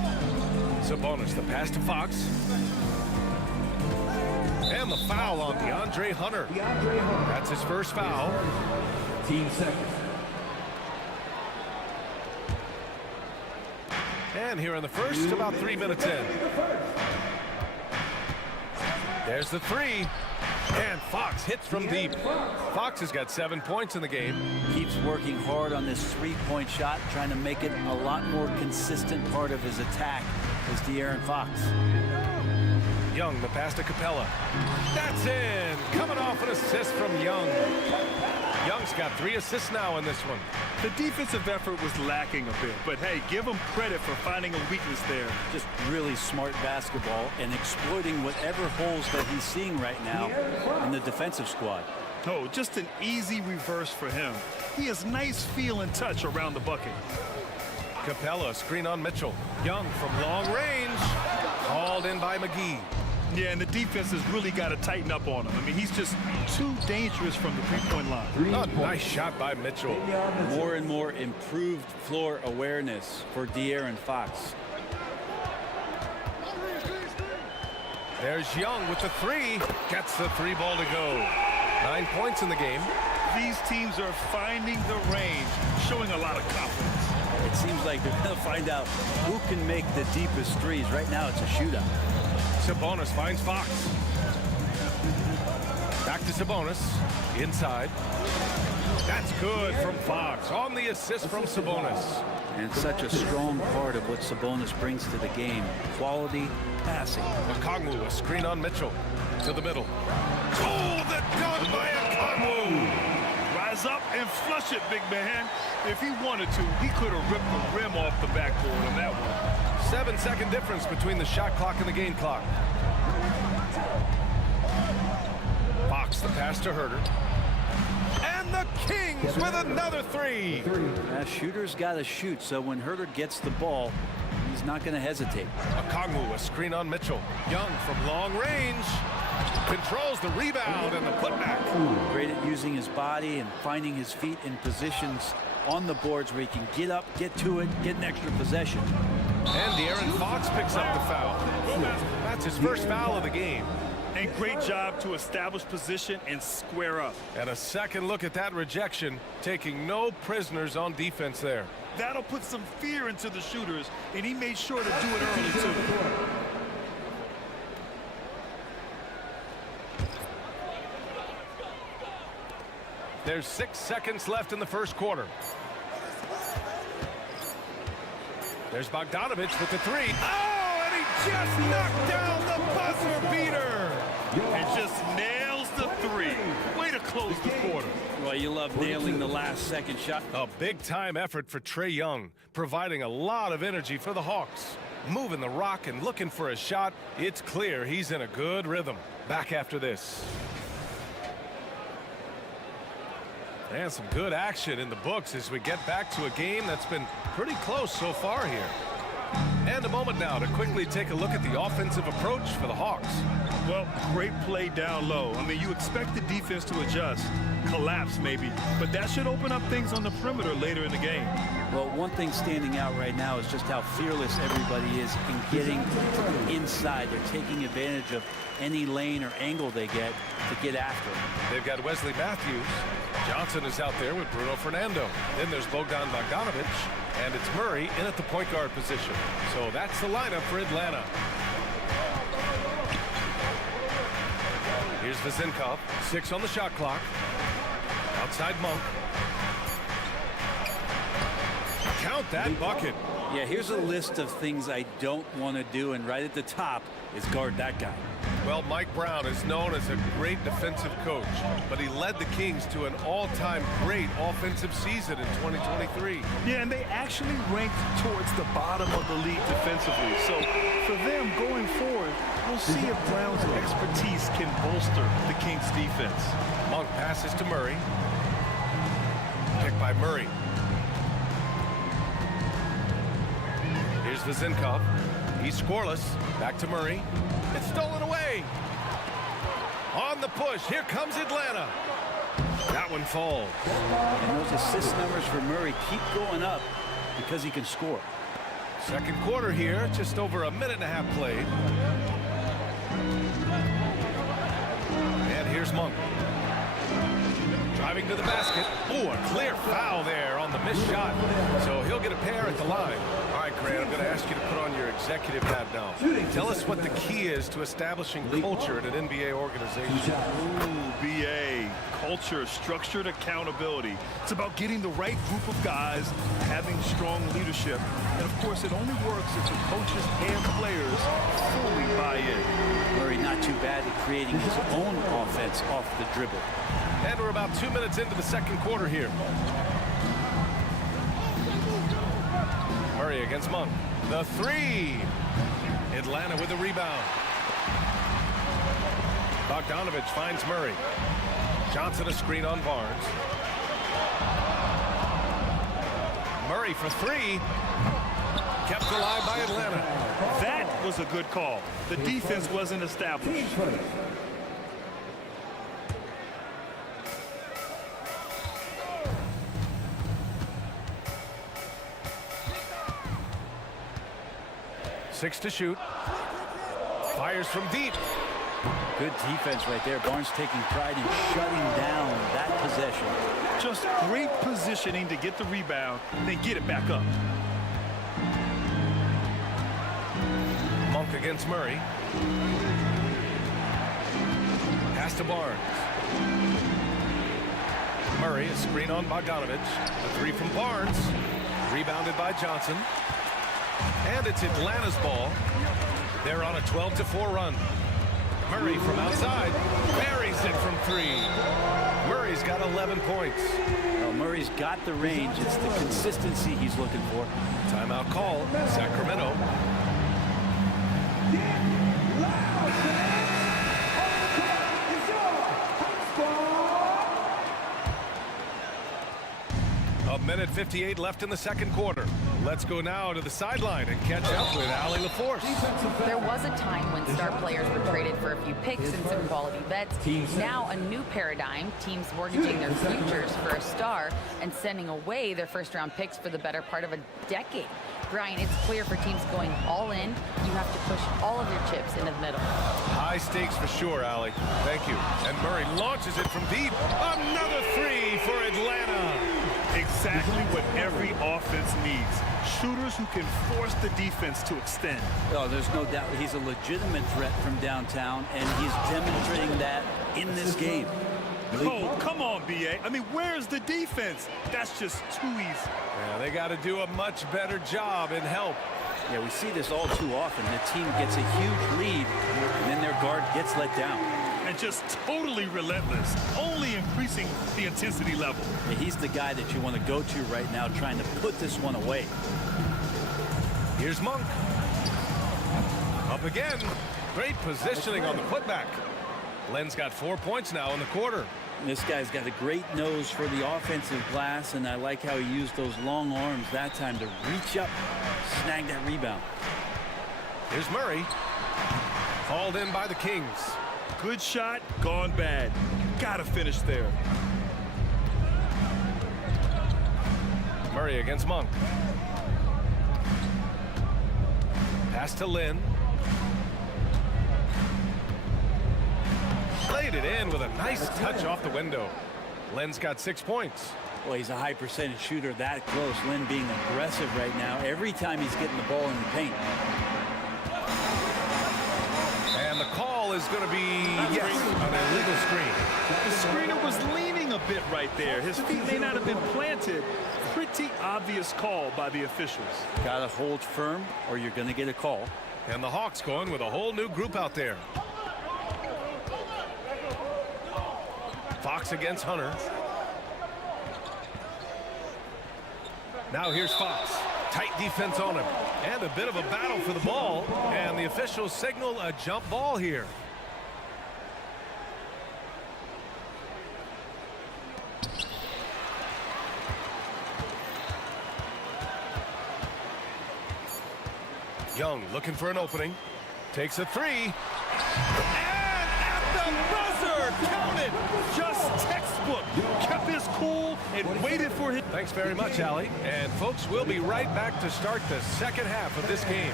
Sabonis, the pass to Fox. And the foul on DeAndre Hunter. That's his first foul. 15 seconds. And here in the first, about 3 minutes in. There's the 3. And Fox hits from deep. Fox has got 7 points in the game. Keeps working hard on this 3-point shot, trying to make it a lot more consistent part of his attack is De'Aaron Fox. Young, the pass to Capella. That's in. Coming off an assist from Young. Young's got 3 assists now in this one. The defensive effort was lacking a bit, but hey, give him credit for finding a weakness there. Just really smart basketball and exploiting whatever holes that he's seeing right now in the defensive squad. Oh, just an easy reverse for him. He has nice feel and touch around the bucket. Capella, screen on Mitchell. Young from long range. Called in by McGee. Yeah, and the defense has really got to tighten up on him. I mean, he's just too dangerous from the three-point line. Oh, nice shot by Mitchell. More and more improved floor awareness for De'Aaron Fox. There's Young with the 3. Gets the 3 ball to go. 9 points in the game. These teams are finding the range, showing a lot of confidence. It seems like they're going to find out who can make the deepest threes. Right now, it's a shootout. Sabonis finds Fox. Back to Sabonis. Inside. That's good from Fox. On the assist from Sabonis. And such a strong part of what Sabonis brings to the game. Quality passing. Okongwu, a screen on Mitchell. To the middle. Oh, the dunk by Okongwu. Hands up and flush it, big man. If he wanted to, he could have ripped the rim off the backboard on that one. 7-second difference between the shot clock and the game clock. Fox the pass to Herder. And the Kings with another three. Shooter's got to shoot, so when Herder gets the ball, he's not going to hesitate. Okongwu, a screen on Mitchell. Young from long range. Controls the rebound and the putback. Great at using his body and finding his feet in positions on the boards where he can get up, get to it, get an extra possession. And De'Aaron Fox picks up the foul. That's his first foul of the game. And great job to establish position and square up. And a second look at that rejection, taking no prisoners on defense there. That'll put some fear into the shooters, and he made sure to do it early, too. There's 6 seconds left in the first quarter. There's Bogdanovich with the three. Oh, and he just knocked down the buzzer beater. And just nails the three. Way to close the quarter. Well, you love nailing the last second shot. A big-time effort for Trae Young, providing a lot of energy for the Hawks. Moving the rock and looking for a shot. It's clear he's in a good rhythm. Back after this. And some good action in the books as we get back to a game that's been pretty close so far here. And a moment now to quickly take a look at the offensive approach for the Hawks. Well, great play down low. I mean, you expect the defense to adjust, collapse maybe, but that should open up things on the perimeter later in the game. Well, one thing standing out right now is just how fearless everybody is in getting inside. They're taking advantage of any lane or angle they get to get after it. They've got Wesley Matthews. Johnson is out there with Bruno Fernando. Then there's Bogdan Bogdanovich, and it's Murray in at the point guard position. So that's the lineup for Atlanta. Here's Vezenkov, 6 on the shot clock. Outside Monk. Count that bucket. Yeah, here's a list of things I don't want to do, and right at the top is guard that guy. Well, Mike Brown is known as a great defensive coach, but he led the Kings to an all-time great offensive season in 2023. Yeah, and they actually ranked towards the bottom of the league defensively. So for them going forward, we'll see if Brown's expertise can bolster the Kings defense. Monk passes to Murray. Picked by Murray. Here's Vezenkov. He's scoreless. Back to Murray. It's stolen away. On the push. Here comes Atlanta. That one falls. And those assist numbers for Murray keep going up because he can score. Second quarter here. Just over a minute and a half played. And here's Monk. Driving to the basket. Oh, a clear foul there on the missed shot. So he'll get a pair at the line. All right, Grant, I'm going to ask you to put on your executive hat now. Tell us what the key is to establishing culture at an NBA organization. Ooh, BA. Culture, structured accountability. It's about getting the right group of guys, having strong leadership. And, of course, it only works if the coaches and players fully buy in. Murray not too bad at creating his own offense off the dribble. And we're about 2 minutes into the second quarter here. Murray against Monk. The three. Atlanta with the rebound. Bogdanovich finds Murray. Johnson a screen on Barnes. Murray for three. Kept alive by Atlanta. That was a good call. The defense wasn't established. Six to shoot. Fires from deep. Good defense right there. Barnes taking pride in shutting down that possession. Just great positioning to get the rebound, then get it back up. Monk against Murray. Pass to Barnes. Murray, a screen on Bogdanovich. The three from Barnes. Rebounded by Johnson. And it's Atlanta's ball. They're on a 12-4 run. Murray from outside buries it from three. Murray Murray's got 11 points. Well, Murray's got the range. It's the consistency he's looking for. Timeout call, Sacramento. A minute 58 left in the second quarter. Let's go now to the sideline and catch up with Allie LaForce. There was a time when star players were traded for a few picks and some quality bets. Now a new paradigm, teams mortgaging their futures for a star and sending away their first-round picks for the better part of a decade. Brian, it's clear for teams going all in, you have to push all of your chips into the middle. High stakes for sure, Allie. Thank you. And Murray launches it from deep. Another three for Atlanta. Exactly what every offense needs. Shooters who can force the defense to extend. Oh, there's no doubt he's a legitimate threat from downtown, and he's demonstrating that in this game. Oh, come on, B.A. I mean, where's the defense? That's just too easy. Yeah, they got to do a much better job in help. Yeah, we see this all too often. The team gets a huge lead, and then their guard gets let down. And just totally relentless, only increasing the intensity level. Yeah, he's the guy that you want to go to right now, trying to put this one away. Here's Monk. Up again. Great positioning on the putback. Len's got 4 points now in the quarter. This guy's got a great nose for the offensive glass, and I like how he used those long arms that time to reach up, snag that rebound. Here's Murray. Called in by the Kings. Good shot, gone bad. Gotta finish there. Murray against Monk. Pass to Lin. Laid it in with a nice touch off the window. Len's got 6 points. Well, he's a high percentage shooter that close. Lin being aggressive right now every time he's getting the ball in the paint. And the call is going to be, yes, an illegal screen. The screener was leaning a bit right there. His feet may not have been planted. Pretty obvious call by the officials. Gotta hold firm or you're going to get a call. And the Hawks going with a whole new group out there. Fox against Hunter. Now here's Fox. Tight defense on him. And a bit of a battle for the ball. And the officials signal a jump ball here. Young looking for an opening. Takes a three. And at the buzzer, counted. Just textbook. Kept his cool and waited for him. Thanks very much, Allie. And folks, we'll be right back to start the second half of this game.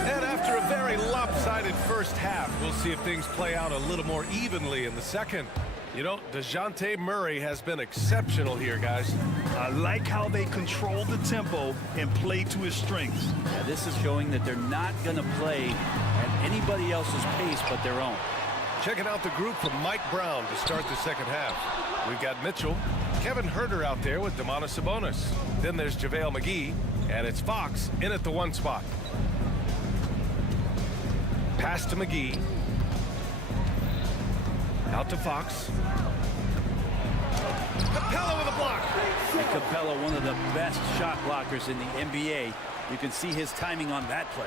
And after a very lopsided first half, we'll see if things play out a little more evenly in the second. You know, DeJounte Murray has been exceptional here, guys. I like how they control the tempo and play to his strengths. Yeah, this is showing that they're not going to play at anybody else's pace but their own. Checking out the group from Mike Brown to start the second half. We've got Mitchell, Kevin Huerter out there with Domantas Sabonis. Then there's JaVale McGee, and it's Fox in at the 1 spot. Pass to McGee. Out to Fox. Capella with a block. And Capella, one of the best shot blockers in the NBA. You can see his timing on that play.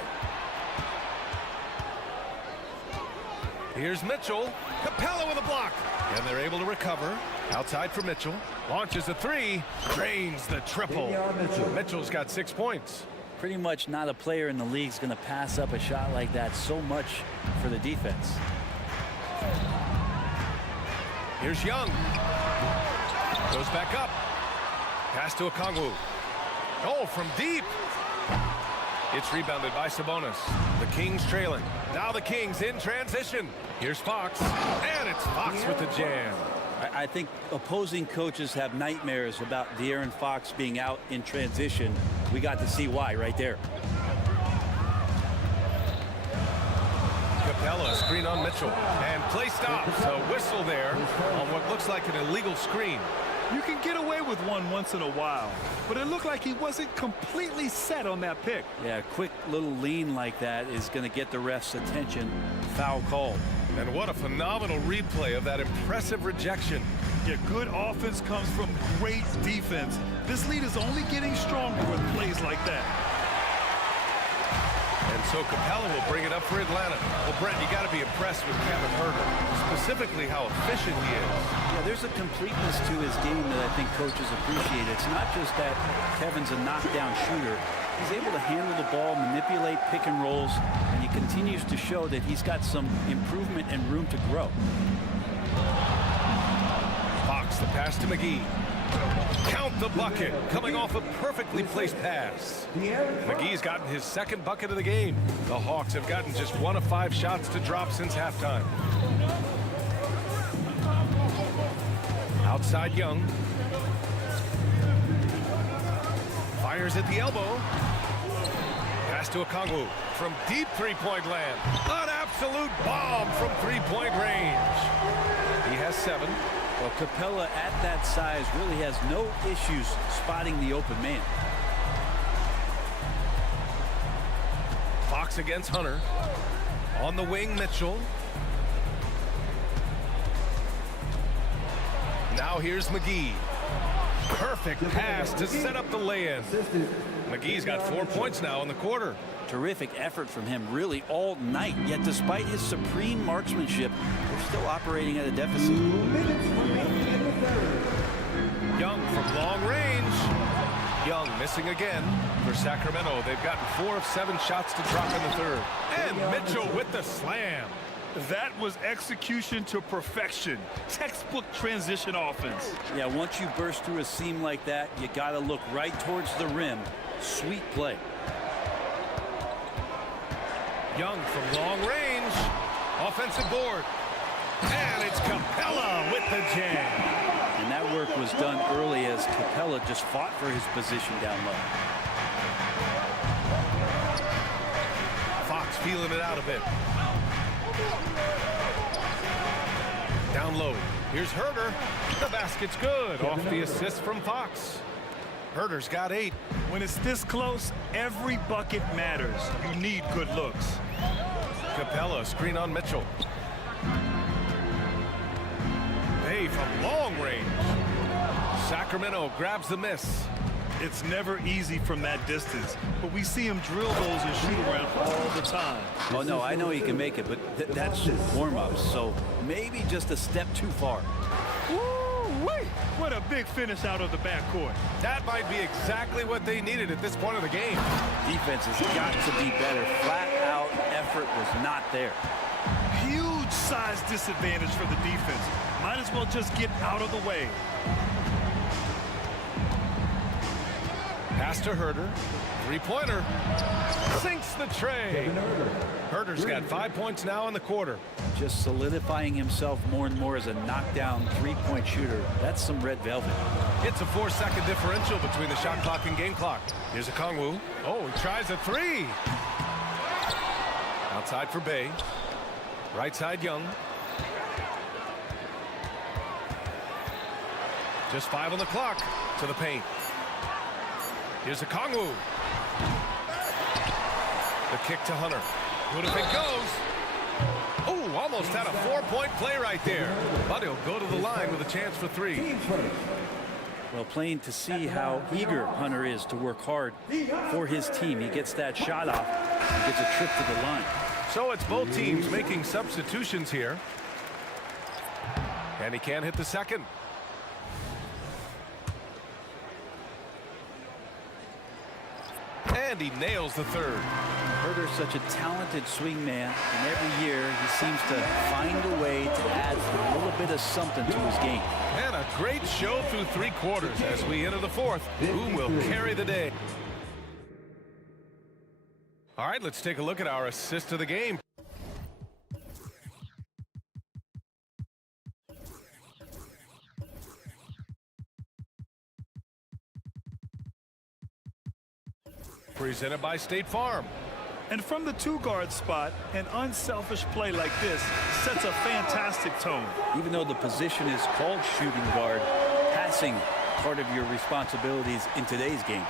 Here's Mitchell. Capella with a block. And they're able to recover. Outside for Mitchell. Launches a three. Drains the triple. Mitchell's got 6 points. Pretty much not a player in the league is going to pass up a shot like that so much for the defense. Here's Young. Goes back up. Pass to Okongwu. Oh, from deep. It's rebounded by Sabonis. The Kings trailing. Now the Kings in transition. Here's Fox. And it's Fox with the jam. I think opposing coaches have nightmares about De'Aaron Fox being out in transition. We got to see why right there. Capella Capella, screen on Mitchell. And play stops. A whistle there on what looks like an illegal screen. You can get away with one once in a while, but it looked like he wasn't completely set on that pick. Yeah, a quick little lean like that is going to get the ref's attention. Foul call. And what a phenomenal replay of that impressive rejection. Yeah, good offense comes from great defense. This lead is only getting stronger with plays like that. And so Capella will bring it up for Atlanta. Well, Brent, you got to be impressed with Kevin Herter, specifically how efficient he is. Yeah, there's a completeness to his game that I think coaches appreciate. It's not just that Kevin's a knockdown shooter. He's able to handle the ball, manipulate pick and rolls, and he continues to show that he's got some improvement and room to grow. Fox, the pass to McGee. Count the bucket, coming off a perfectly placed pass. McGee's gotten his second bucket of the game. The Hawks have gotten just 1 of 5 shots to drop since halftime. Outside Young. Fires at the elbow. Pass to Okongwu from deep three-point land. An absolute bomb from three-point range. He has 7. Well, Capella at that size really has no issues spotting the open man. Fox against Hunter. On the wing, Mitchell. Now here's McGee. Perfect pass to set up the lay-in. McGee's got 4 points now in the quarter. Terrific effort from him really all night, yet despite his supreme marksmanship, they're still operating at a deficit. Young from long range. Young missing again for Sacramento. They've gotten 4 of 7 shots to drop in the third. And Mitchell with the slam. That was execution to perfection. Textbook transition offense. Yeah, once you burst through a seam like that, you got to look right towards the rim. Sweet play. Young from long range. Offensive board. And it's Capella with the jam. And that work was done early as Capella just fought for his position down low. Fox feeling it out a bit. Down low. Here's Herter. The basket's good. Off the assist from Fox. Herter's got 8. When it's this close, every bucket matters. You need good looks. Capella, screen on Mitchell. Hey, from long range. Sacramento grabs the miss. It's never easy from that distance, but we see him drill those and shoot around all the time. Oh, no, I know he can make it, but that's warm-ups, so maybe just a step too far. Woo-wee! What a big finish out of the backcourt. That might be exactly what they needed at this point of the game. Defense has got to be better. Flat-out effort was not there. Huge size disadvantage for the defense. Might as well just get out of the way. Pass to Herter. Three-pointer. Sinks the tray. Herter's got 5 points now in the quarter. Just solidifying himself more and more as a knockdown three-point shooter. That's some red velvet. It's a 4-second differential between the shot clock and game clock. Here's Okongwu. Oh, he tries a 3. Outside for Bay. Right side Young. Just 5 on the clock. To the paint. Here's Okongwu. The kick to Hunter. Good if it goes. Oh, almost had a 4-point play right there. But he'll go to the line with a chance for 3. Well, plain to see how eager Hunter is to work hard for his team. He gets that shot off and gets a trip to the line. So it's both teams making substitutions here. And he can't hit the second. And he nails the third. Herter's such a talented swing man, and every year he seems to find a way to add a little bit of something to his game. And a great show through 3 quarters as we enter the 4th. Who will carry the day? All right, let's take a look at our assist of the game. Presented by State Farm. And from the two-guard spot, an unselfish play like this sets a fantastic tone. Even though the position is called shooting guard, passing part of your responsibilities in today's game.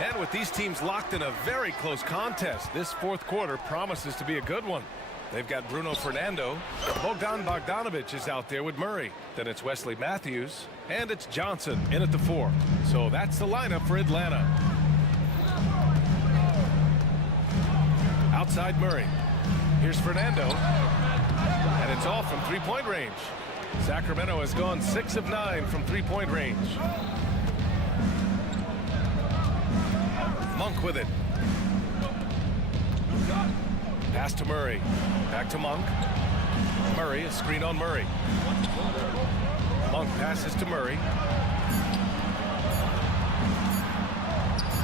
And with these teams locked in a very close contest, this fourth quarter promises to be a good one. They've got Bruno Fernando. Bogdan Bogdanovic is out there with Murray. Then it's Wesley Matthews. And it's Johnson in at the 4. So that's the lineup for Atlanta. Outside Murray. Here's Fernando. And it's off from three-point range. Sacramento has gone 6 of 9 from three-point range. Monk with it. Pass to Murray. Back to Monk. Murray, a screen on Murray. Monk passes to Murray.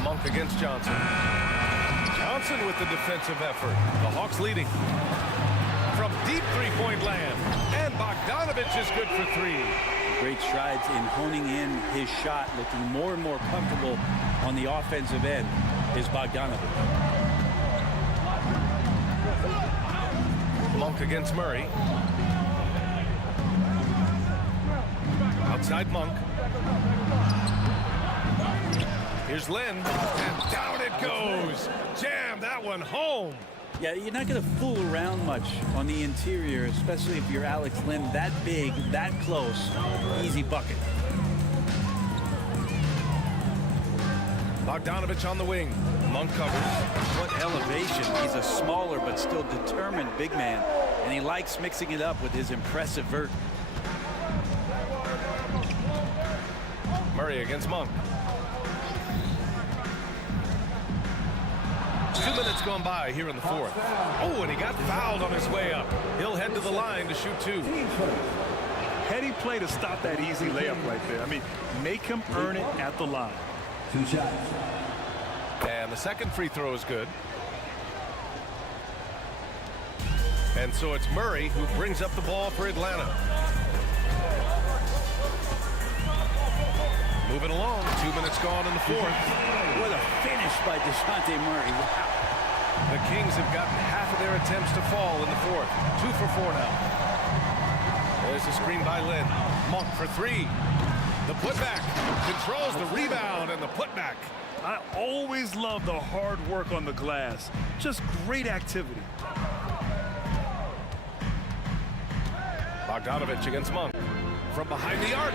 Monk against Johnson. Johnson with the defensive effort. The Hawks leading. From deep three-point land. And Bogdanovic is good for 3. Great strides in honing in his shot, looking more and more comfortable on the offensive end is Bogdanovic. Monk against Murray. Outside Monk. Here's Lynn. And down it goes. Jam that one home. Yeah, you're not going to fool around much on the interior, especially if you're Alex Lynn, that big, that close. Easy bucket. Bogdanovic on the wing. Monk covers. What elevation. He's a smaller but still determined big man, and he likes mixing it up with his impressive vert. Murray against Monk. 2 minutes gone by here in the fourth. Oh, and he got fouled on his way up. He'll head to the line to shoot 2. Heady play to stop that easy layup right there. I mean, make him earn it at the line. 2 shots. And the second free throw is good. And so it's Murray who brings up the ball for Atlanta. Moving along, 2 minutes gone in the fourth. What a finish by DeJounte Murray. Wow. The Kings have gotten half of their attempts to fall in the fourth. 2 for 4 now. There's a screen by Lynn. Monk for 3. The putback. Controls the rebound and the putback. I always love the hard work on the glass. Just great activity. Bogdanovic against Monk. From behind the arc.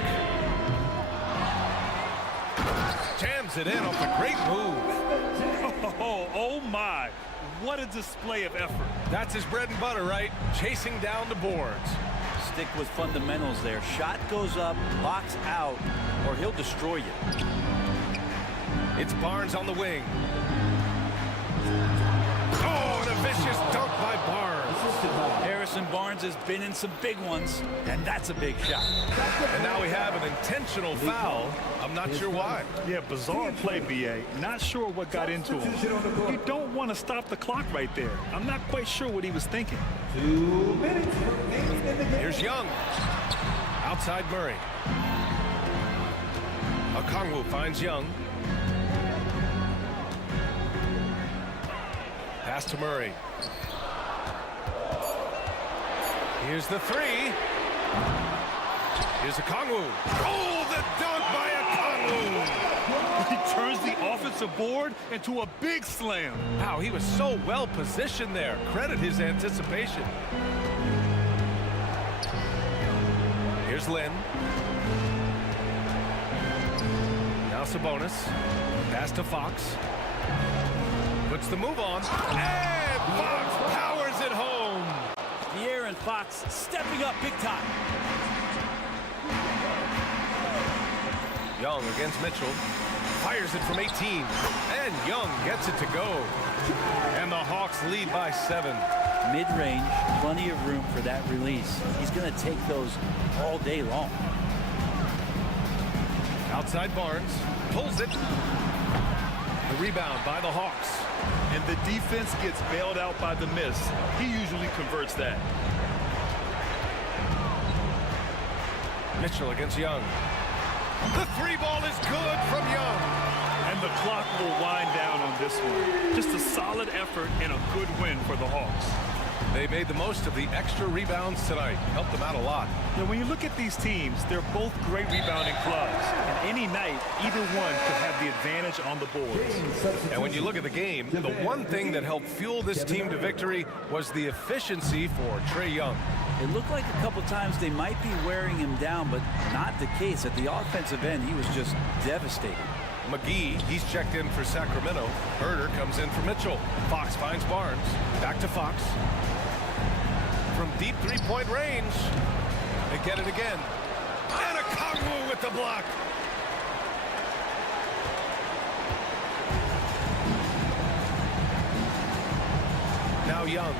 Jams it in off a great move. Oh my. What a display of effort. That's his bread and butter, right? Chasing down the boards. Stick with fundamentals there. Shot goes up, box out, or he'll destroy you. It's Barnes on the wing. Oh, and a vicious dunk by Barnes. Harrison Barnes has been in some big ones, and that's a big shot. And now we have an intentional foul. I'm not sure why. Yeah, bizarre play, B.A. Not sure what got into him. You don't want to stop the clock right there. I'm not quite sure what he was thinking. 2 minutes remaining in the game. Here's Young. Outside Murray. Okongwu finds Young. Pass to Murray. Here's the 3. Here's Okongwu. Oh, the dunk by Okongwu. He turns the offensive board into a big slam. Wow, he was so well positioned there. Credit his anticipation. Here's Lynn. Now Sabonis. Pass to Fox. Puts the move on. And Fox powers it home. De'Aaron Fox stepping up big time. Young against Mitchell. Fires it from 18. And Young gets it to go. And the Hawks lead by 7. Mid-range, plenty of room for that release. He's going to take those all day long. Outside Barnes. Pulls it. The rebound by the Hawks. And the defense gets bailed out by the miss. He usually converts that. Mitchell against Young. The 3 ball is good from Young. And And the clock will wind down on this one. Just a solid effort and a good win for the Hawks. They made the most of the extra rebounds tonight. Helped them out a lot. Now, when you look at these teams, they're both great rebounding clubs. And any night, either one could have the advantage on the boards. And when you look at the game, the one thing that helped fuel this team to victory was the efficiency for Trae Young. It looked like a couple times they might be wearing him down, but not the case. At the offensive end, he was just devastating. McGee, he's checked in for Sacramento. Herder comes in for Mitchell. Fox finds Barnes. Back to Fox. From deep three-point range. They get it again. And a Kongwu with the block. Now Young.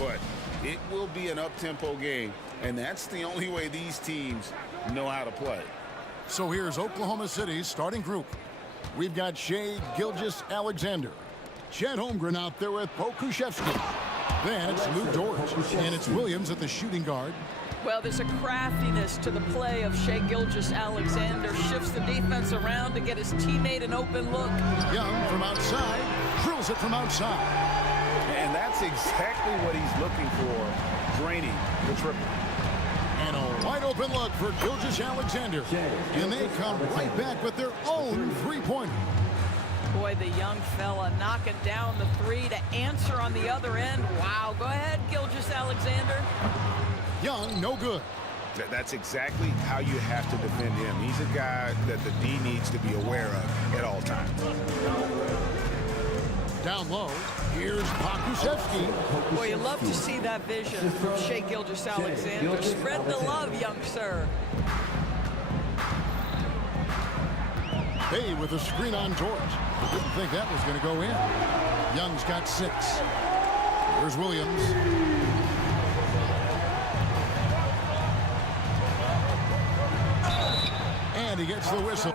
but it will be an up-tempo game, and that's the only way these teams know how to play. So here's Oklahoma City's starting group. We've got Shea Gilgeous-Alexander, Chet Holmgren out there with Pokushevsky. Then it's Lou Dort, and it's Williams at the shooting guard. Well, there's a craftiness to the play of Shea Gilgeous-Alexander. Shifts the defense around to get his teammate an open look. Young from outside, drills it from outside. And that's exactly what he's looking for, draining the triple. And a wide open look for Gilgeous-Alexander. And they come right back with their own three-pointer. Boy, the young fella knocking down the three to answer on the other end. Wow, go ahead, Gilgeous-Alexander. Young, no good. That's exactly how you have to defend him. He's a guy that the D needs to be aware of at all times. Down low, here's Pokusevsky. Boy, you love to see that vision from Shea Gilgeous-Alexander. Spread the love, young sir. Bay with a screen on George. Didn't think that was going to go in. Young's got 6. Here's Williams. And he gets the whistle.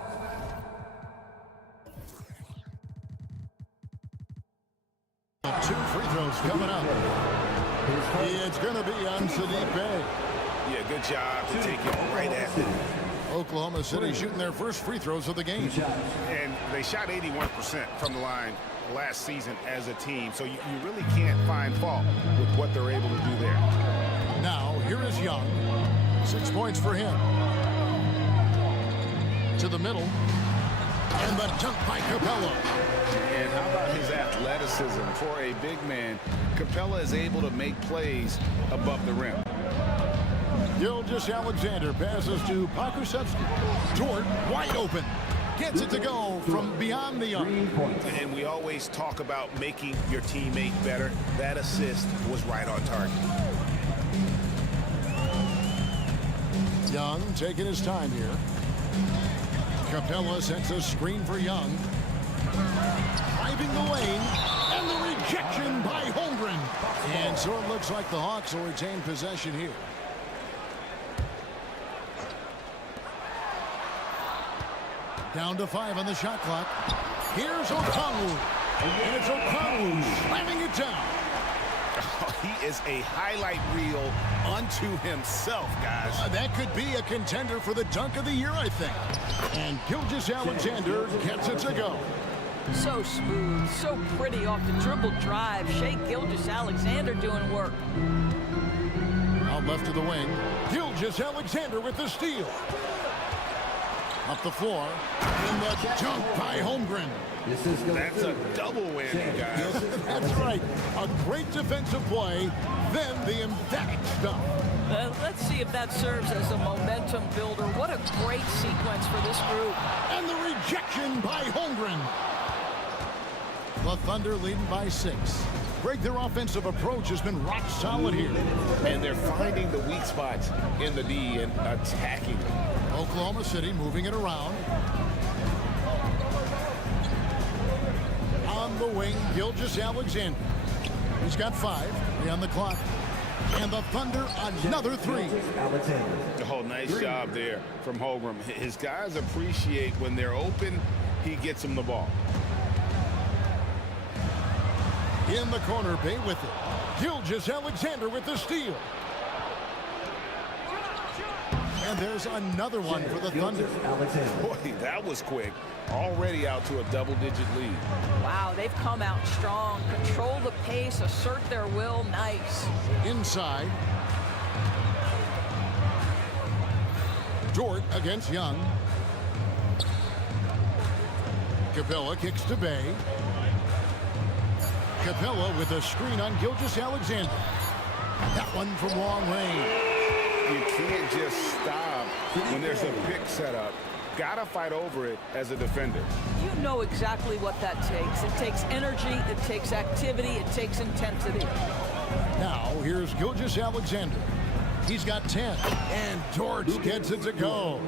Two free throws coming up. It's going to be on Sadiq Bey. Yeah, good job to take it right at them. Oklahoma City shooting their first free throws of the game. And they shot 81% from the line last season as a team, so you really can't find fault with what they're able to do there. Now, here is Young. 6 points for him. To the middle. And the dunk by Capella. And how about his athleticism? For a big man, Capella is able to make plays above the rim. Gilgeous-Alexander passes to Pokusevsky. Dort wide open. Gets it to go from beyond the arc. And we always talk about making your teammate better. That assist was right on target. Young taking his time here. Capella sets a screen for Young. Driving the lane. And the rejection by Holmgren. And so it looks like the Hawks will retain possession here. Down to 5 on the shot clock. Here's Okongwu. And it's Okongwu slamming it down. He is a highlight reel unto himself, guys. That could be a contender for the dunk of the year, I think. And Gilgeous-Alexander gets it to go. So smooth, so pretty off the dribble drive. Shea Gilgeous-Alexander doing work. Out left of the wing. Gilgeous-Alexander with the steal. Up the floor. And the dunk by Holmgren. That's a double whammy, guys. That's right. A great defensive play, then the emphatic stuff. Let's see if that serves as a momentum builder. What a great sequence for this group. And the rejection by Holmgren. The Thunder leading by 6. Greg, their offensive approach has been rock solid here. And they're finding the weak spots in the D and attacking them. Oklahoma City moving it around. On the wing, Gilgeous-Alexander. He's got 5. 3 on the clock. And the Thunder, another 3. Oh, nice job there from Holmgren. His guys appreciate when they're open, he gets them the ball. In the corner, Bay with it. Gilgeous-Alexander with the steal. And there's another one for the Thunder. Boy, that was quick. Already out to a double-digit lead. Wow, they've come out strong. Control the pace, assert their will. Nice. Inside. Dort against Young. Capella kicks to Bay. Capella with a screen on Gilgeous-Alexander. That one from long range. You can't just stop when there's a pick set up. Gotta fight over it as a defender. You know exactly what that takes. It takes energy, it takes activity, it takes intensity. Now, here's Gilgeous-Alexander. He's got 10, and Dort gets it to go.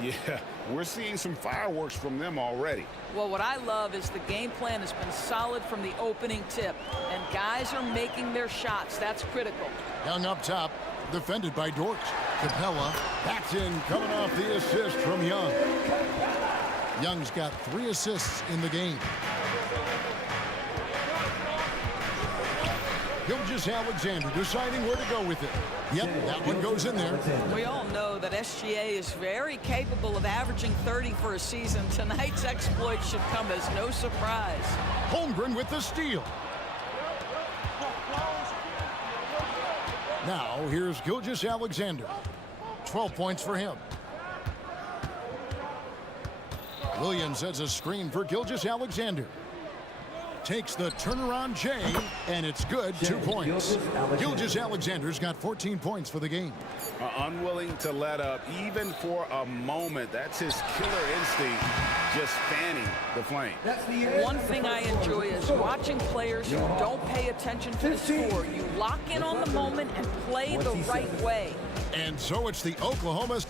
Yeah, we're seeing some fireworks from them already. Well, what I love is the game plan has been solid from the opening tip, and guys are making their shots. That's critical. Young up top, defended by Dortch. Capella, that's in, coming off the assist from Young. Young's got 3 assists in the game. Gilgeous-Alexander deciding where to go with it. Yep, that one goes in there. We all know that SGA is very capable of averaging 30 for a season. Tonight's exploit should come as no surprise. Holmgren with the steal. Now, here's Gilgeous-Alexander. 12 points for him. Williams has a screen for Gilgeous-Alexander. Takes the turnaround J, and it's good. 2 points. Gilgeous-Alexander's got 14 points for the game. Unwilling to let up, even for a moment. That's his killer instinct, just fanning the flame. One thing I enjoy is watching players who don't pay attention to the score. You lock in on the moment and play the right way. And so it's the Oklahoma.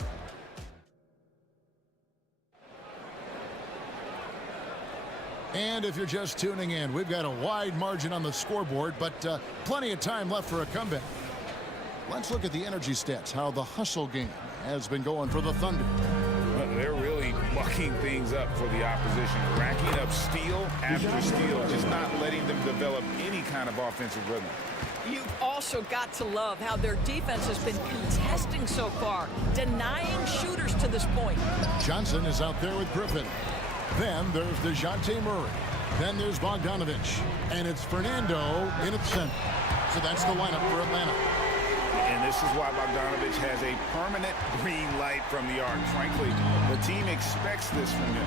And if you're just tuning in, we've got a wide margin on the scoreboard, but plenty of time left for a comeback. Let's look at the energy stats, how the hustle game has been going for the Thunder. Well, they're really mucking things up for the opposition, racking up steal after steal, just not letting them develop any kind of offensive rhythm. You've also got to love how their defense has been contesting so far, denying shooters to this point. Johnson is out there with Griffin. Then there's DeJounte Murray. Then there's Bogdanovich. And it's Fernando in its center. So that's the lineup for Atlanta. And this is why Bogdanovich has a permanent green light from the arc. Frankly, the team expects this from him.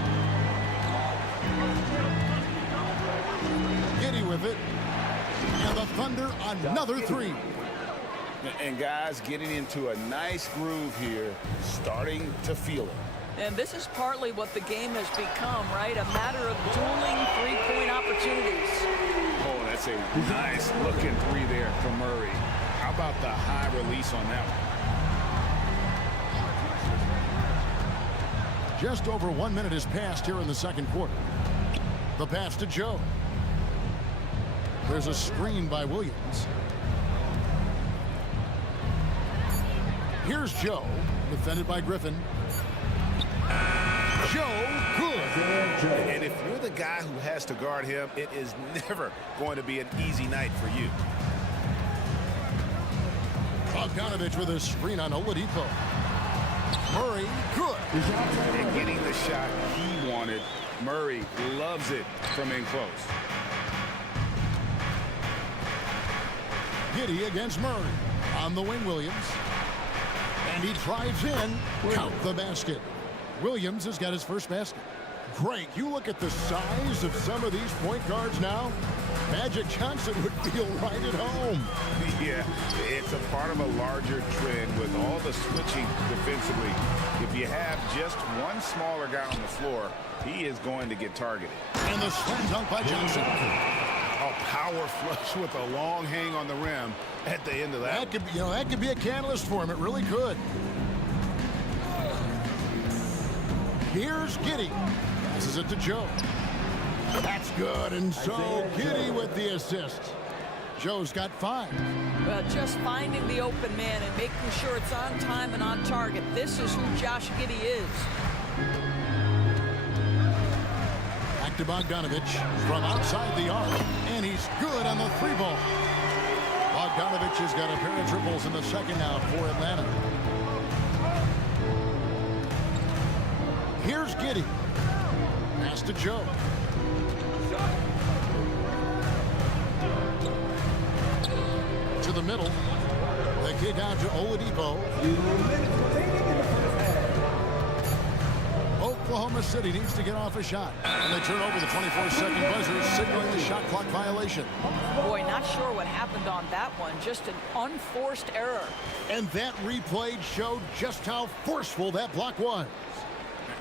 Giddy with it. And the Thunder another 3. And guys getting into a nice groove here, starting to feel it. And this is partly what the game has become, right? A matter of dueling three-point opportunities. Oh, that's a nice looking 3 there from Murray. How about the high release on that one? Just over 1 minute has passed here in the second quarter. The pass to Joe. There's a screen by Williams. Here's Joe, defended by Griffin. Joe, good. And if you're the guy who has to guard him, it is never going to be an easy night for you. Bogdanovich with a screen on Oladipo. Murray, good. And getting the shot he wanted. Murray loves it from in close. Giddy against Murray. On the wing, Williams. And he drives in. Count the basket. Williams has got his first basket. Great. You look at the size of some of these point guards now. Magic Johnson would feel right at home. Yeah, it's a part of a larger trend with all the switching defensively. If you have just one smaller guy on the floor, he is going to get targeted. And the slam dunk by Johnson. A power flush with a long hang on the rim at the end of that. That could be, that could be a catalyst for him. It really could. Here's Giddy. Passes it to Joe. That's good, and so Giddy with the assist. Joe's got 5. Well, just finding the open man and making sure it's on time and on target. This is who Josh Giddy is. Back to Bogdanovich from outside the arc, and he's good on the 3-ball. Bogdanovich has got a pair of triples in the second half for Atlanta. Here's Giddy. Pass to Joe. To the middle. The kick out to Oladipo. Oklahoma City needs to get off a shot. And they turn over the 24-second buzzer, signaling the shot clock violation. Boy, not sure what happened on that one. Just an unforced error. And that replay showed just how forceful that block was.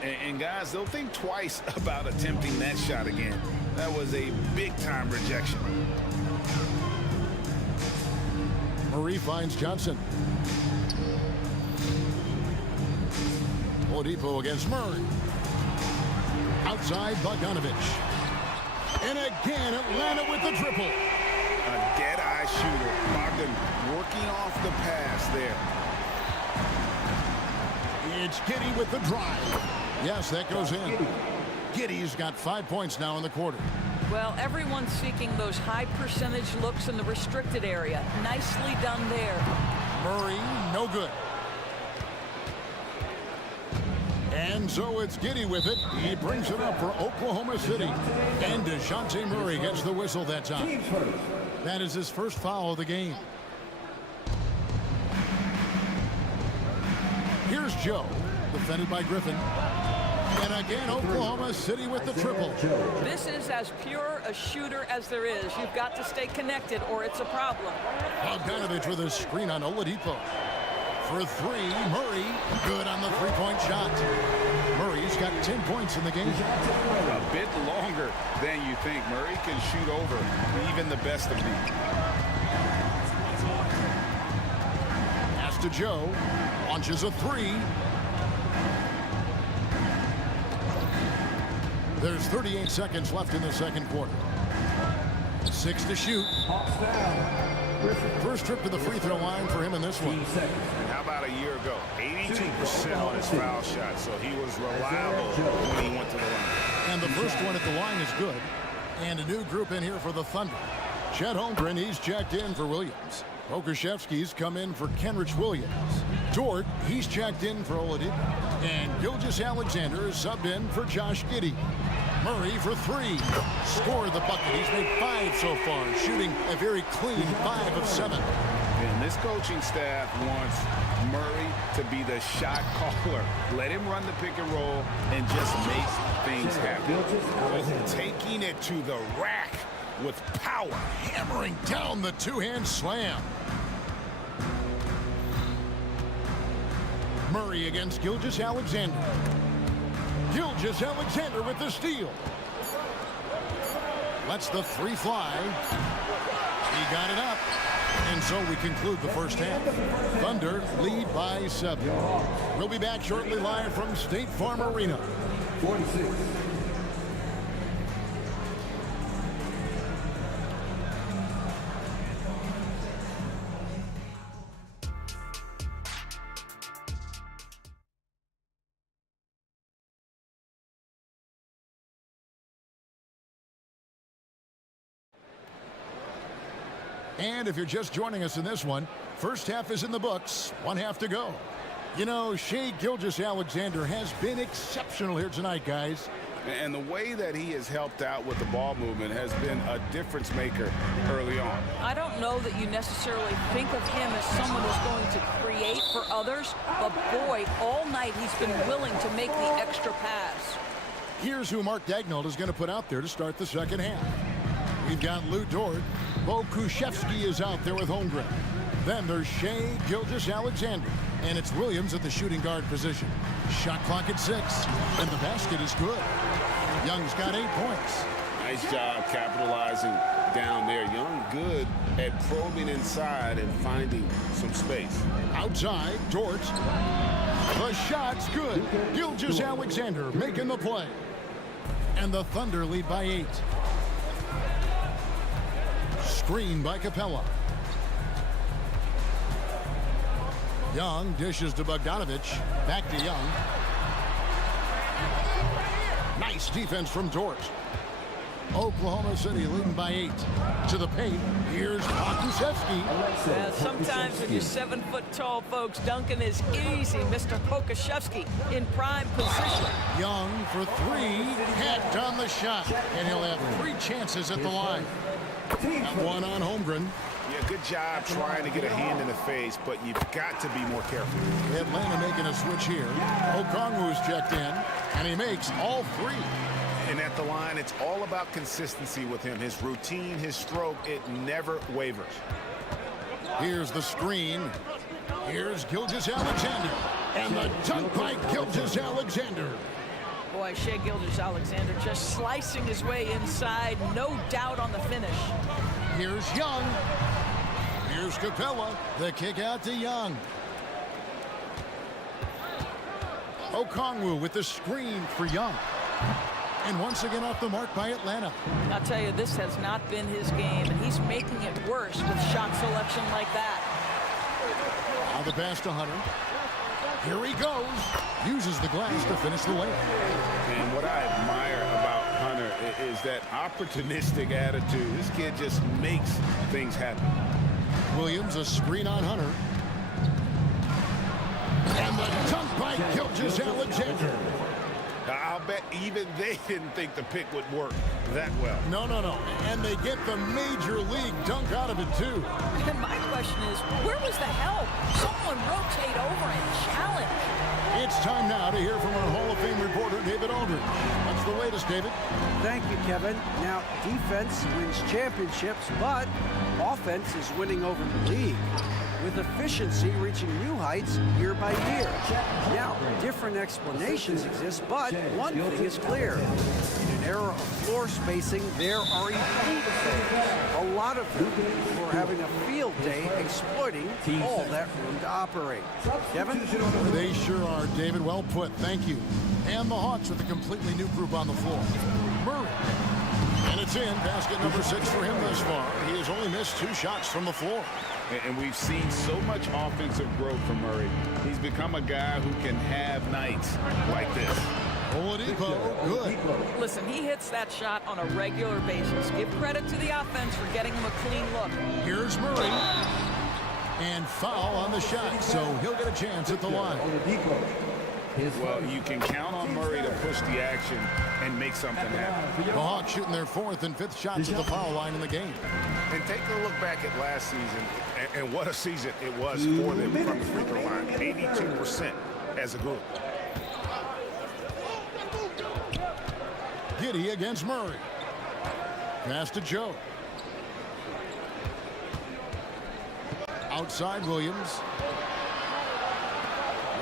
And guys, they'll think twice about attempting that shot again. That was a big-time rejection. Murray finds Johnson. Oladipo against Murray. Outside Bogdanovich. And again, Atlanta with the triple. A dead-eye shooter. Bogdan working off the pass there. It's Giddey with the drive. Yes, that goes in. Giddey's got 5 points now in the quarter. Well, everyone's seeking those high percentage looks in the restricted area. Nicely done there. Murray, no good. And so it's Giddey with it. He brings it up for Oklahoma City. And DeJounte Murray gets the whistle that time. That is his first foul of the game. Here's Joe, defended by Griffin. And again, Oklahoma City with the triple. This is as pure a shooter as there is. You've got to stay connected or it's a problem. Bogdanovich with a screen on Oladipo. For three, Murray, good on the three-point shot. Murray's got 10 points in the game. A bit longer than you think. Murray can shoot over even the best of these. Pass to Joe. Launches a three. There's 38 seconds left in the second quarter. 6 to shoot. First trip to the free throw line for him in this one. And how about a year ago? 82% on his foul shot, so he was reliable when he went to the line. And the first one at the line is good. And a new group in here for the Thunder. Chet Holmgren, he's checked in for Williams. Pokuševski's come in for Kenrich Williams. Dort, he's checked in for Oladipo. And Gilgeous-Alexander is subbed in for Josh Giddey. Murray for three. Scored the bucket. He's made 5 so far, shooting a very clean 5 of 7. And this coaching staff wants Murray to be the shot caller. Let him run the pick and roll and just make things happen. Taking it to the rack with power. Hammering down the two-hand slam. Murray against Gilgeous-Alexander. Gilgeous-Alexander with the steal. Lets the three fly. He got it up. And so we conclude the first half. Thunder lead by 7. We'll be back shortly live from State Farm Arena. 46. And if you're just joining us in this one, first half is in the books, 1 half to go. You know, Shai Gilgeous-Alexander has been exceptional here tonight, guys. And the way that he has helped out with the ball movement has been a difference maker early on. I don't know that you necessarily think of him as someone who's going to create for others, but boy, all night he's been willing to make the extra pass. Here's who Mark Daigneault is going to put out there to start the second half. We've got Lou Dort. Pokuševski is out there with Holmgren. Then there's Shai Gilgeous-Alexander. And it's Williams at the shooting guard position. Shot clock at 6. And the basket is good. Young's got 8 points. Nice job capitalizing down there. Young good at probing inside and finding some space. Outside, Dort. The shot's good. Gilgeous-Alexander making the play. And the Thunder lead by 8. Screen by Capella. Young dishes to Bogdanovich. Back to Young. Nice defense from Dort. Oklahoma City leading by 8. To the paint. Here's Pokuševski. Sometimes when you're 7 foot tall, folks, dunking is easy. Mr. Pokuševski in prime position. Young for 3. Hacked on the shot. And he'll have 3 chances at the line. And one on Holmgren. Yeah, good job trying to get a hand in the face, but you've got to be more careful. Atlanta making a switch here. Okongwu's checked in, and he makes all 3. And at the line, it's all about consistency with him. His routine, his stroke, it never wavers. Here's the screen. Here's Gilgeous-Alexander. And the dunk by Gilgeous-Alexander. Boy, Shai Gilgeous-Alexander just slicing his way inside. No doubt on the finish. Here's Young. Here's Capella. The kick out to Young. Okongwu with the screen for Young. And once again off the mark by Atlanta. I'll tell you, this has not been his game, and he's making it worse with shot selection like that. Now the pass to Hunter. Here he goes. Uses the glass to finish the layup. And what I admire about Hunter is that opportunistic attitude. This kid just makes things happen. Williams, a screen on Hunter. And the dunk by Gilgeous-Alexander. I'll bet even they didn't think the pick would work that well. No. And they get the major league dunk out of it, too. And my question is, where was the help? Someone rotate over and challenge. It's time now to hear from our Hall of Fame reporter, David Aldridge. What's the latest, David? Thank you, Kevin. Now, defense wins championships, but offense is winning over the league, with efficiency reaching new heights year by year. Now, different explanations exist, but one thing is clear. In an era of floor spacing, there are elite players, a lot of them who are having a field day exploiting all that room to operate. Kevin? They sure are, David. Well put. Thank you. And the Hawks with a completely new group on the floor. Murray. And it's in. Basket number 6 for him thus far. He has only missed 2 shots from the floor. And we've seen so much offensive growth from Murray. He's become a guy who can have nights like this. Oladipo, good. Listen, he hits that shot on a regular basis. Give credit to the offense for getting him a clean look. Here's Murray. And foul on the shot, so he'll get a chance at the line. Well, you can count on Murray to push the action and make something happen. The Hawks shooting their 4th and 5th shots at the foul line in the game. And take a look back at last season, and what a season it was for them from the free throw line. 82% as a group. Giddey against Murray. Pass to Joe. Outside Williams.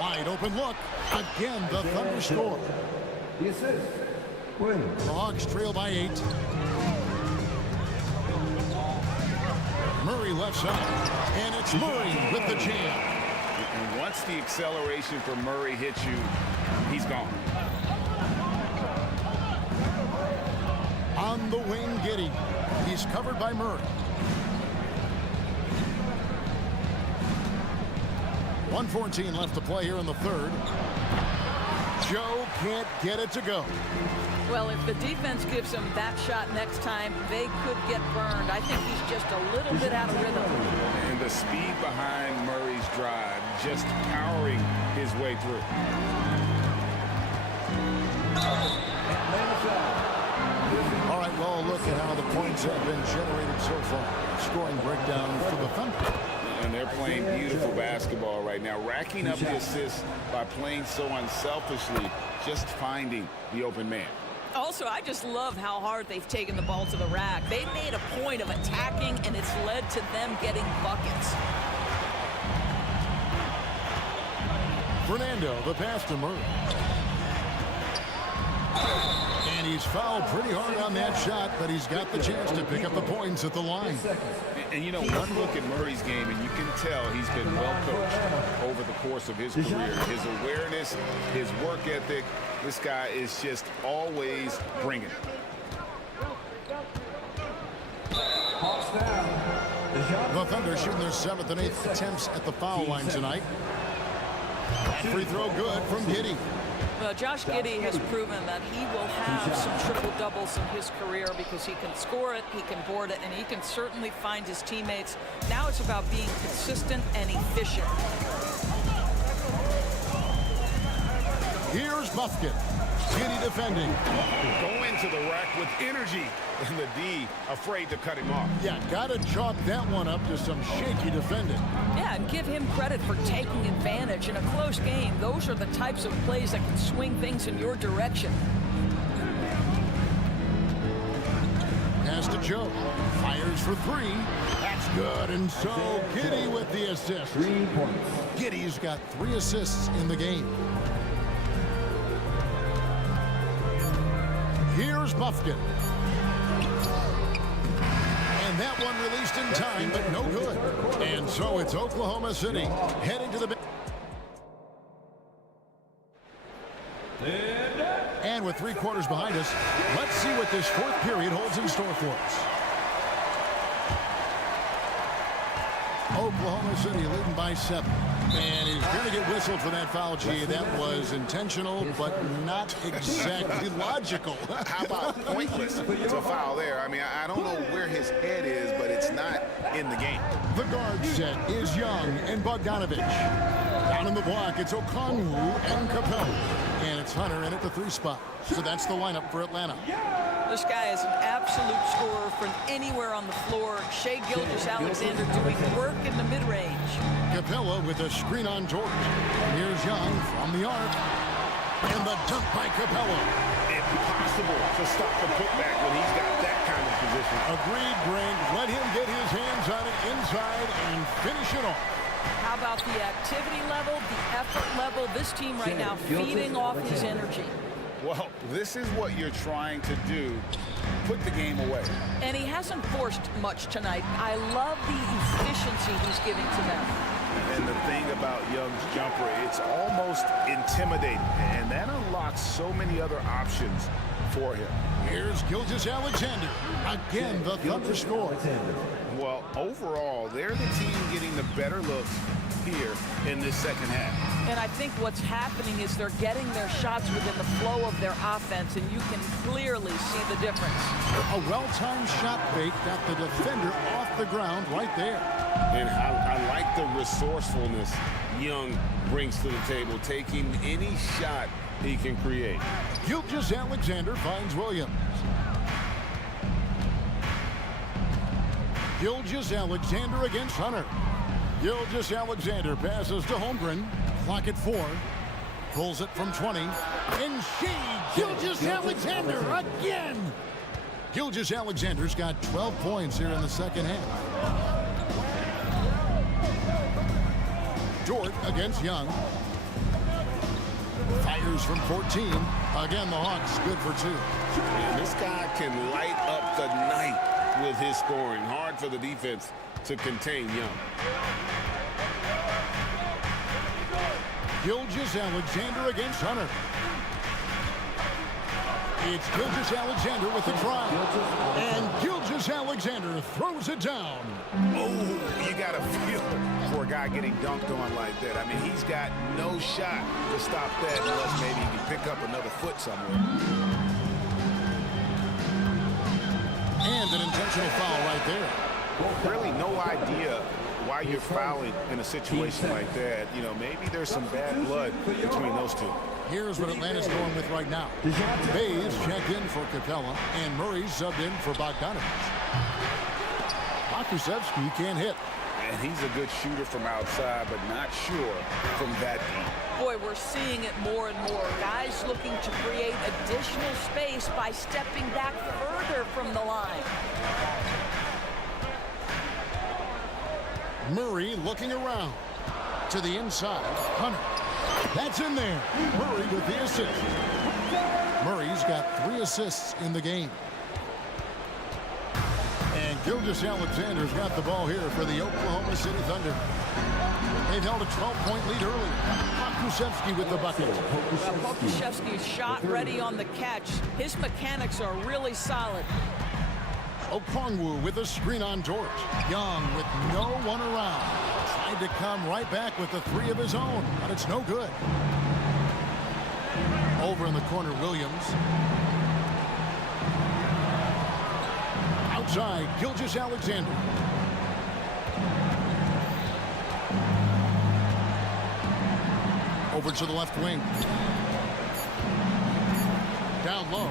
Wide open look. Again, the Thunder score. The assist. Williams. The Hawks trail by 8. Murray left side. And it's Murray with the jam. And once the acceleration for Murray hits you, he's gone. On the wing, Giddey. He's covered by Murray. 1:14 left to play here in the third. Joe can't get it to go. Well, if the defense gives him that shot next time, they could get burned. I think he's just a little bit out of rhythm. And the speed behind Murray's drive, just powering his way through. All right, well, look at how the points have been generated so far. Scoring breakdown for the Thunder. And they're playing beautiful basketball right now, racking up the assists by playing so unselfishly, just finding the open man. Also, I just love how hard they've taken the ball to the rack. They made a point of attacking, and it's led to them getting buckets. Fernando, the pass to Murray. And he's fouled pretty hard on that shot, but he's got the chance to pick up the points at the line. And you know, one look at Murray's game, and you can tell he's been well coached over the course of his career. His awareness, his work ethic, this guy is just always bringing it. The Thunder shooting their 7th and 8th attempts at the foul line tonight. Free throw good from Giddey. Josh Giddey has proven that he will have some triple-doubles in his career because he can score it, he can board it, and he can certainly find his teammates. Now it's about being consistent and efficient. Here's Buffkin. Giddey defending. Go into the rack with energy, and the D afraid to cut him off. Yeah, gotta chalk that one up to some shaky defending. Yeah, and give him credit for taking advantage in a close game. Those are the types of plays that can swing things in your direction. Pass to Joe. Fires for 3. That's good. And so Giddey with the assist. 3 points. Giddey's got 3 assists in the game. Here's Buffkin. And that one released in time, but no good. And so it's Oklahoma City heading to the... with 3 quarters behind us. Let's see what this 4th period holds in store for us. Oklahoma City leading by 7. And he's going to get whistled for that foul, G. That was intentional, but not exactly logical. How about pointless to foul there? I mean, I don't know where his head is, but it's not in the game. The guard set is Young and Bogdanovich. Down in the block, it's Okongwu and Capella. And it's Hunter in at the 3 spot. So that's the lineup for Atlanta. This guy is an absolute scorer from anywhere on the floor. Shai Gilgeous-Alexander doing work in the mid-range. Capella with a screen on George. Here's Young from the arc. And the dunk by Capella. Impossible to stop the putback when he's got that kind of position. Agreed, Greg. Let him get his hands on it inside and finish it off. How about the activity level, the effort level? This team right now feeding off his energy. Well, this is what you're trying to do. Put the game away. And he hasn't forced much tonight. I love the efficiency he's giving to them. And the thing about Young's jumper, it's almost intimidating. And that unlocks so many other options for him. Here's Gilgeous-Alexander. Again, the Thunder score. Well, overall, they're the team getting the better looks here in this second half. And I think what's happening is they're getting their shots within the flow of their offense, and you can clearly see the difference. A well-timed shot fake got the defender off the ground right there. And I like the resourcefulness Young brings to the table, taking any shot he can create. Gilgeous-Alexander finds Williams. Gilgeous-Alexander against Hunter. Gilgeous-Alexander passes to Holmgren. Clock at 4. Pulls it from 20. And Gilgeous-Alexander again. Gilgeous-Alexander's got 12 points here in the second half. Dort against Young. Fires from 14. Again, the Hawks good for 2. And this guy can light up the night with his scoring. Hard for the defense to contain Young. Gilgeous-Alexander against Hunter. It's Gilgeous-Alexander with the try. And Gilgeous-Alexander throws it down. Oh, you got to feel for a guy getting dunked on like that. I mean, he's got no shot to stop that unless maybe he can pick up another foot somewhere. And an intentional foul right there. Really no idea why you're fouling in a situation like that. You know, maybe there's some bad blood between those two. Here's what Atlanta's going with right now. Bays checked in for Capella, and Murray subbed in for Bogdanovich. Pokusevski can't hit. And he's a good shooter from outside, but not sure from that deep. Boy, we're seeing it more and more. Guys looking to create additional space by stepping back further from the line. Murray looking around to the inside. Hunter. That's in there. Murray with the assist. Murray's got 3 assists in the game. And Gilgeous-Alexander's got the ball here for the Oklahoma City Thunder. They've held a 12-point lead early. Pokusevski with the bucket. Well, Pokusevski's shot ready on the catch. His mechanics are really solid. Okongwu with a screen on George. Young with no one around. Tried to come right back with the 3 of his own, but it's no good. Over in the corner, Williams. Outside, Gilgeous-Alexander. Over to the left wing. Down low.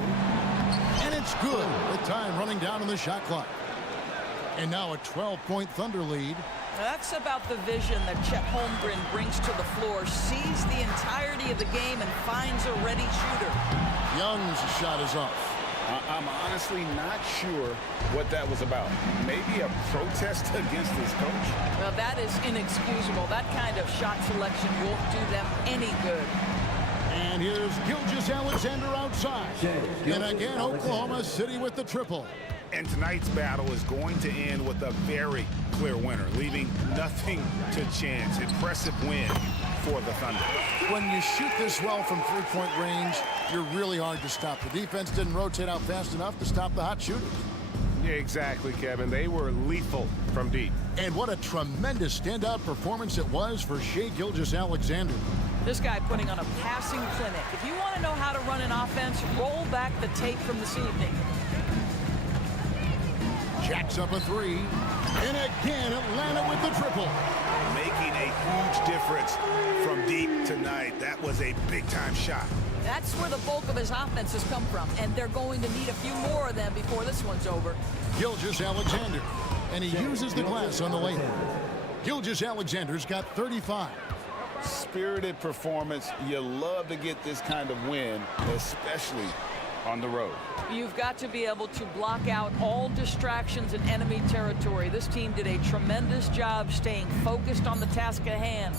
And it's good with time running down on the shot clock. And now a 12-point Thunder lead. That's about the vision that Chet Holmgren brings to the floor. Sees the entirety of the game and finds a ready shooter. Young's shot is off. I'm honestly not sure what that was about. Maybe a protest against his coach? Well, that is inexcusable. That kind of shot selection won't do them any good. And here's Gilgeous-Alexander outside. And again, Oklahoma City with the triple. And tonight's battle is going to end with a very clear winner, leaving nothing to chance. Impressive win, for the Thunder. When you shoot this well from three-point range, you're really hard to stop. The defense didn't rotate out fast enough to stop the hot shooters. Yeah, exactly, Kevin. They were lethal from deep. And what a tremendous standout performance it was for Shai Gilgeous-Alexander. This guy putting on a passing clinic. If you want to know how to run an offense, roll back the tape from this evening. Jacks up a three. And again, Atlanta with the triple. Making a huge difference from deep tonight. That was a big-time shot. That's where the bulk of his offense has come from, and they're going to need a few more of them before this one's over. Gilgeous-Alexander, and he uses the glass on the layup. Gilgeous-Alexander's got 35. Spirited performance. You love to get this kind of win, especially on the road. You've got to be able to block out all distractions in enemy territory. This team did a tremendous job staying focused on the task at hand.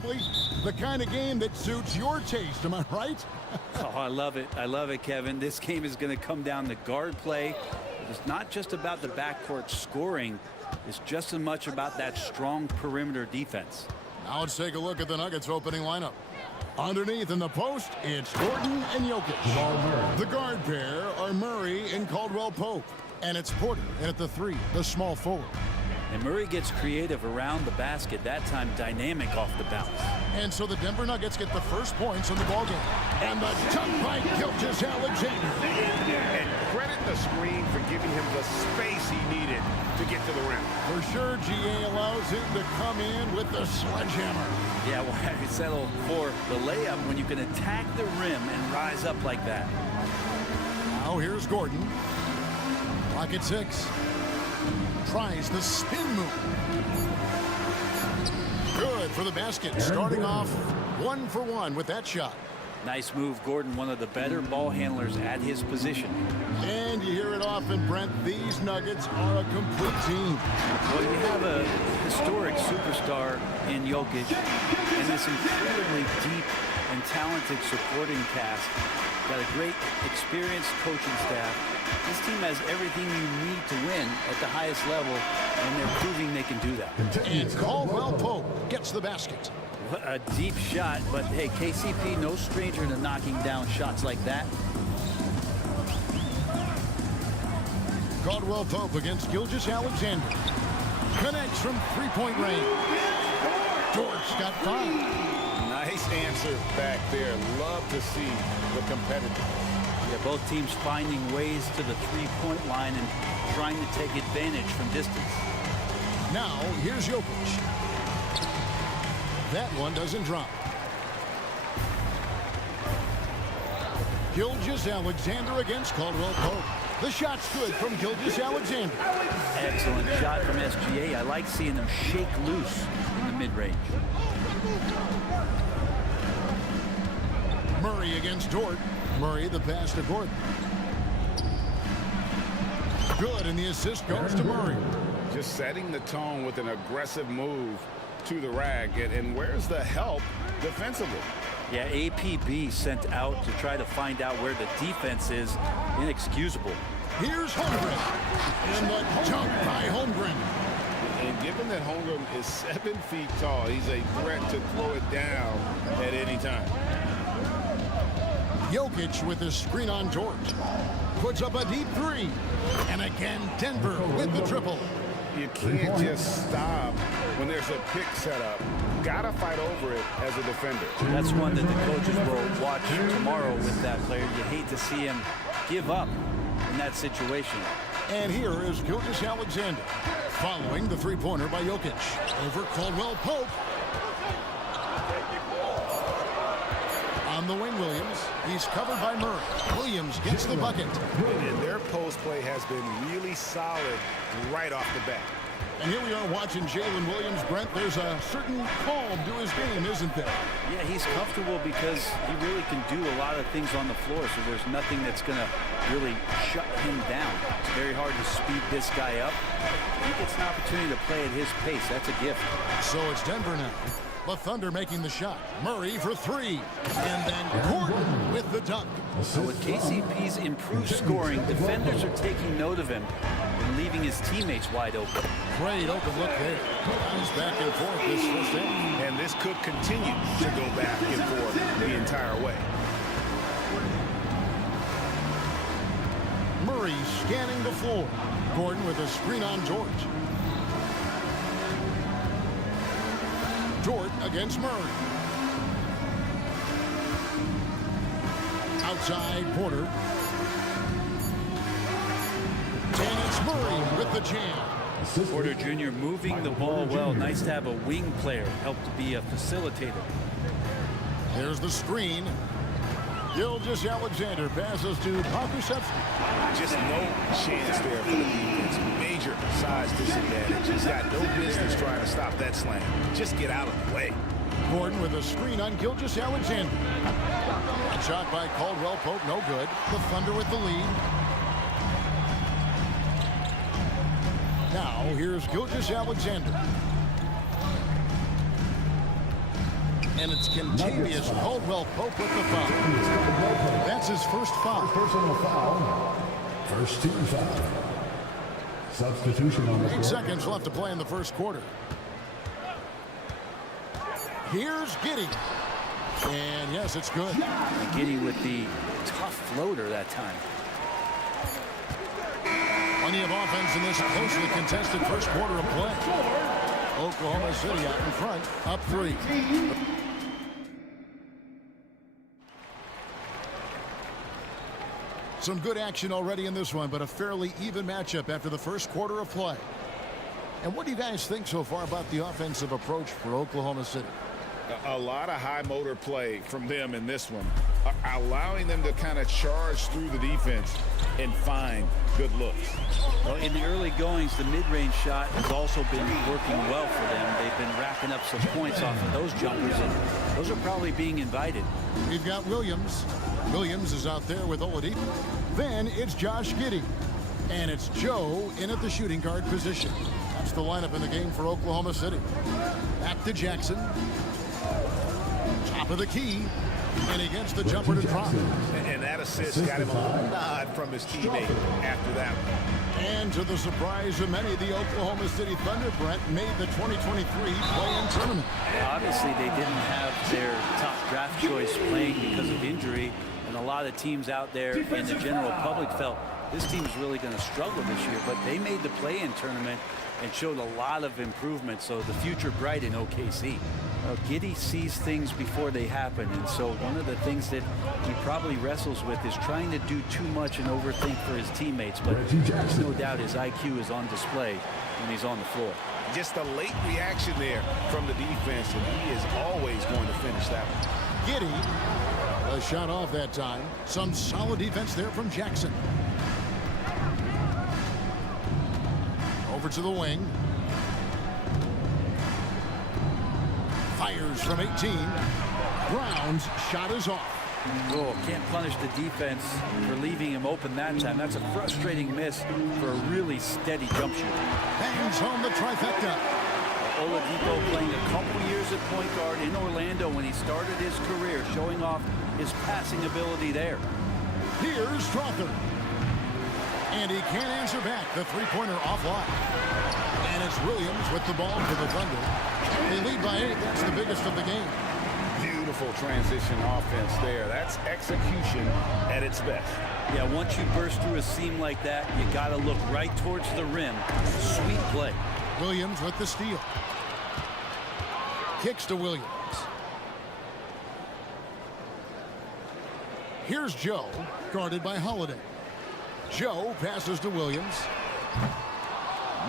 Probably the kind of game that suits your taste, am I right? Oh, I love it. I love it, Kevin. This game is going to come down to guard play. It's not just about the backcourt scoring. It's just as much about that strong perimeter defense. Now let's take a look at the Nuggets opening lineup. Underneath in the post, it's Gordon and Jokic. The guard pair are Murray and Caldwell Pope. And it's Porter in at the 3, the small forward. And Murray gets creative around the basket, that time dynamic off the bounce. And so the Denver Nuggets get the first points in the ballgame. And the dunk by Gilgeous-Alexander. And credit the screen for giving him the space he needed to get to the rim. For sure, GA allows him to come in with the sledgehammer. Yeah, well, I settle for the layup when you can attack the rim and rise up like that. Now here's Gordon. Clock at 6. Tries the spin move. Good for the basket. Starting off 1 for 1 with that shot. Nice move, Gordon, one of the better ball handlers at his position. And you hear it often, Brent, these Nuggets are a complete team. Well, you have a historic superstar in Jokic and this incredibly deep and talented supporting cast. Got a great, experienced coaching staff. This team has everything you need to win at the highest level, and they're proving they can do that. And Caldwell Pope gets the basket. What a deep shot, but hey, KCP, no stranger to knocking down shots like that. Caldwell Pope against Gilgeous-Alexander. Connects from three-point range. Dort's got 5. Nice answer back there. Love to see the competitor. Yeah, both teams finding ways to the three-point line and trying to take advantage from distance. Now, here's Jokic. That one doesn't drop. Gilgeous-Alexander against Caldwell Pope. The shot's good from Gilgeous-Alexander. Excellent shot from SGA. I like seeing them shake loose in the mid-range. Murray against Dort. Murray the pass to Gordon. Good, and the assist goes to Murray. Just setting the tone with an aggressive move to the rack. And where's the help defensively? Yeah, APB sent out to try to find out where the defense is. Inexcusable. Here's Holmgren. And the dunk by Holmgren. And given that Holmgren is 7 feet tall, he's a threat to throw it down at any time. Jokic with a screen on Dort. Puts up a deep 3. And again, Denver with the triple. You can't just stop when there's a pick set up. Gotta fight over it as a defender. That's one that the coaches will watch tomorrow with that player. You hate to see him give up in that situation. And here is Gilgeous-Alexander following the three-pointer by Jokic. Over Caldwell Pope. On the wing, Williams. He's covered by Murray. Williams gets the bucket. And their post play has been really solid right off the bat. And here we are watching Jalen Williams. Brent, there's a certain calm to his game, isn't there? Yeah, he's comfortable because he really can do a lot of things on the floor, so there's nothing that's going to really shut him down. It's very hard to speed this guy up. He gets an opportunity to play at his pace. That's a gift. So it's Denver now. The Thunder making the shot. Murray for 3. And then Gordon with the dunk. So with KCP's improved scoring, defenders are taking note of him and leaving his teammates wide open. Great open look there. He's back and forth this first half. And this could continue to go back and forth the entire way. Murray scanning the floor. Gordon with a screen on Dort. Dort against Murray. Outside Porter. And it's Murray with the jam. Porter Jr. moving the ball well. Nice to have a wing player help to be a facilitator. There's the screen. Gilgeous-Alexander passes to Pokusevski. Just no chance there for the defense. Major size disadvantage. He's got no business trying to stop that slam. Just get out of the way. Gordon with a screen on Gilgeous-Alexander. Shot by Caldwell Pope, no good. The Thunder with the lead. Now here's Gilgeous-Alexander. And it's Contavious Caldwell Pope with the foul. That's his first foul. Personal foul. First team foul. Substitution on the 8 floor. seconds left to play in the first quarter. Here's Giddey. And yes, it's good. Giddey with the tough floater that time. Plenty of offense in this closely contested first quarter of play. Oklahoma City out in front, up 3. Some good action already in this one, but a fairly even matchup after the first quarter of play. And what do you guys think so far about the offensive approach for Oklahoma City? A lot of high motor play from them in this one, allowing them to kind of charge through the defense and find good looks. Well, in the early goings, the mid-range shot has also been working well for them. They've been racking up some points off of those jumpers, and those are probably being invited. We've got Williams. Williams is out there with Oladipo. Then it's Josh Giddey. And it's Joe in at the shooting guard position. That's the lineup in the game for Oklahoma City. Back to Jackson. Top of the key. And he gets the jumper to drop. And that assist got him a nod from his teammate after that one. And to the surprise of many, the Oklahoma City Thunder, Brent, made the 2023 play-in tournament. Obviously, they didn't have their top draft choice playing because of injury, and a lot of teams out there in the general public felt this team's really going to struggle this year, but they made the play-in tournament and showed a lot of improvement, so the future bright in OKC. Giddey sees things before they happen, and so one of the things that he probably wrestles with is trying to do too much and overthink for his teammates, but there's no doubt his IQ is on display when he's on the floor. Just a late reaction there from the defense, and he is always going to finish that one. Giddey, a shot off that time. Some solid defense there from Jackson. Over to the wing. Fires from 18. Brown's shot is off. Oh, can't punish the defense for leaving him open that time. That's a frustrating miss for a really steady jump shooter. Bangs home the trifecta. Oladipo playing a couple years at point guard in Orlando when he started his career, showing off his passing ability there. Here's Strother. And he can't answer back. The three-pointer offline. And it's Williams with the ball for the Thunder. They lead by 8. That's the biggest of the game. Beautiful transition offense there. That's execution at its best. Yeah, once you burst through a seam like that, you got to look right towards the rim. Sweet play. Williams with the steal. Kicks to Williams. Here's Joe, guarded by Holiday. Joe passes to Williams.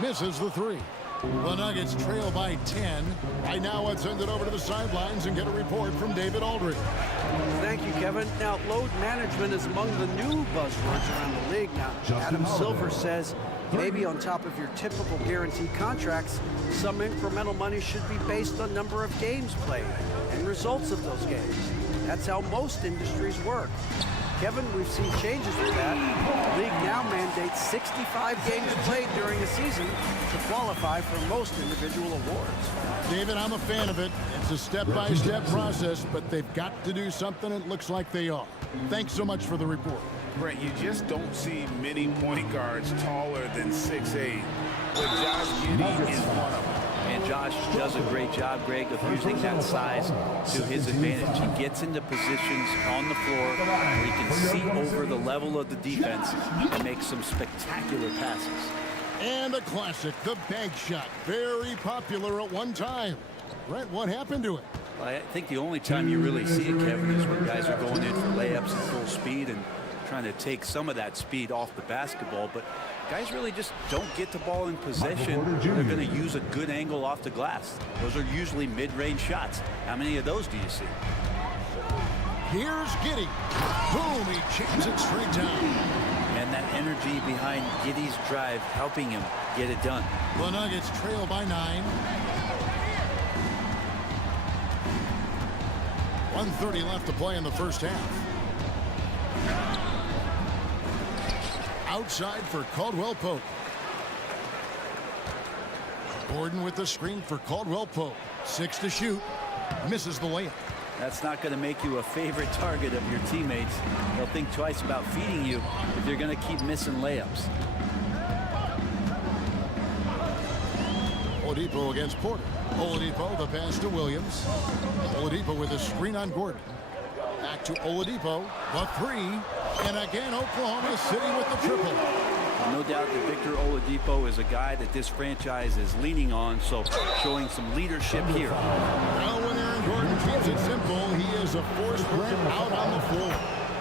Misses the three. The Nuggets trail by 10. Right now, let's send it over to the sidelines and get a report from David Aldridge. Thank you, Kevin. Now, load management is among the new buzzwords around the league. Now, Adam Silver says maybe on top of your typical guaranteed contracts, some incremental money should be based on number of games played and results of those games. That's how most industries work. Kevin, we've seen changes with that. The league now mandates 65 games played during a season to qualify for most individual awards. David, I'm a fan of it. It's a step-by-step process, but they've got to do something. It looks like they are. Thanks so much for the report. Brent, you just don't see many point guards taller than 6'8", but Josh Giddey is one of them. And Josh does a great job, Greg, of using that size to his advantage. He gets into positions on the floor where he can see over the level of the defense and make some spectacular passes. And a classic, the bank shot. Very popular at one time. Brent, what happened to it? Well, I think the only time you really see it, Kevin, is when guys are going in for layups at full speed and trying to take some of that speed off the basketball. But guys really just don't get the ball in possession. They're going to use a good angle off the glass. Those are usually mid-range shots. How many of those do you see? Here's Giddey. Boom, he chips it straight down. And that energy behind Giddey's drive helping him get it done. The Nuggets trail by 9. 1:30 left to play in the first half. Outside for Caldwell Pope. Gordon with the screen for Caldwell Pope. 6 to shoot. misses the layup. That's not going to make you a favorite target of your teammates. They'll think twice about feeding you if you're going to keep missing layups. Oladipo against Porter. Oladipo, the pass to Williams. Oladipo with a screen on Gordon. Back to Oladipo, the three. And again, Oklahoma City with the triple. No doubt that Victor Oladipo is a guy that this franchise is leaning on, so showing some leadership here. Well, when Aaron Gordon keeps it simple, he is a force player out on the floor.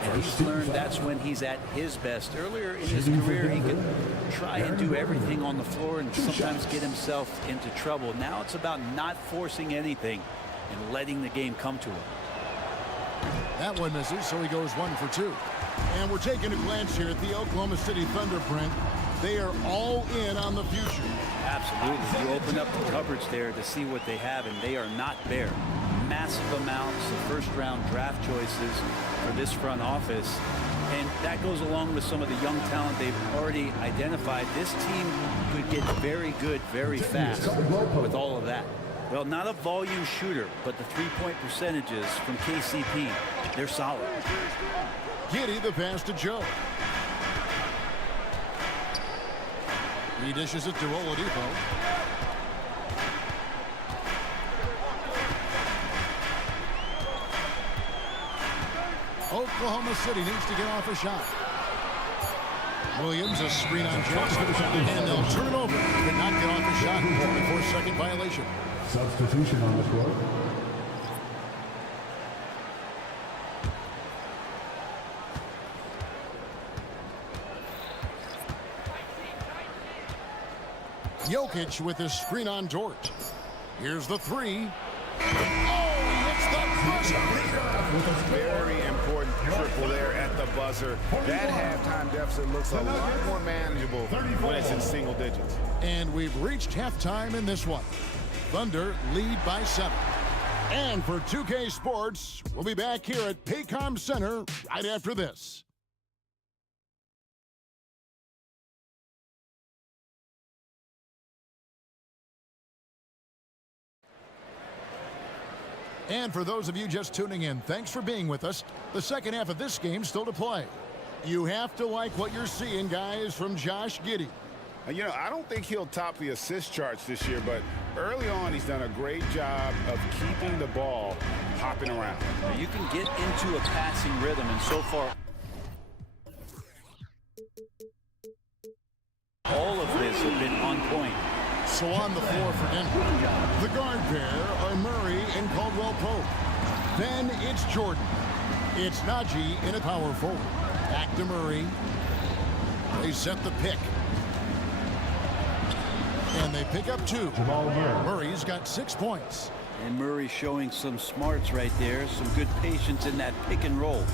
And he's learned that's when he's at his best. Earlier in his career, he could try and do everything on the floor and sometimes get himself into trouble. Now it's about not forcing anything and letting the game come to him. That one misses, so he goes 1 for 2. And we're taking a glance here at the Oklahoma City Thunder, Brent. They are all in on the future. Absolutely. You open up the cupboards there to see what they have, and they are not bare. Massive amounts of first-round draft choices for this front office. And that goes along with some of the young talent they've already identified. This team could get very good very fast with all of that. Well, not a volume shooter, but the three-point percentages from KCP, they're solid. Giddey the pass to Joe. He dishes it to Oladipo. Oklahoma City needs to get off a shot. Williams, a screen on Jackson, and they'll turn over. Could not get off a shot. 24-second violation. Substitution on the court. Jokic with his screen on Dort. Here's the three. Oh, he hits the buzzer. Very important triple there at the buzzer. That halftime deficit looks a lot more manageable when it's in single digits. And we've reached halftime in this one. Thunder lead by 7. And for 2K Sports, we'll be back here at Paycom Center right after this. And for those of you just tuning in, thanks for being with us. The second half of this game still to play. You have to like what you're seeing, guys, from Josh Giddey. You know, I don't think he'll top the assist charts this year, but early on he's done a great job of keeping the ball hopping around. You can get into a passing rhythm, and so far all of this have been on point. So on the floor for Denver, the guard pair are Murray and Caldwell Pope. Then it's Jordan. It's Najee in a power forward. Back to Murray. They set the pick. And they pick up 2. Murray's got 6 points. And Murray showing some smarts right there, some good patience in that pick and roll.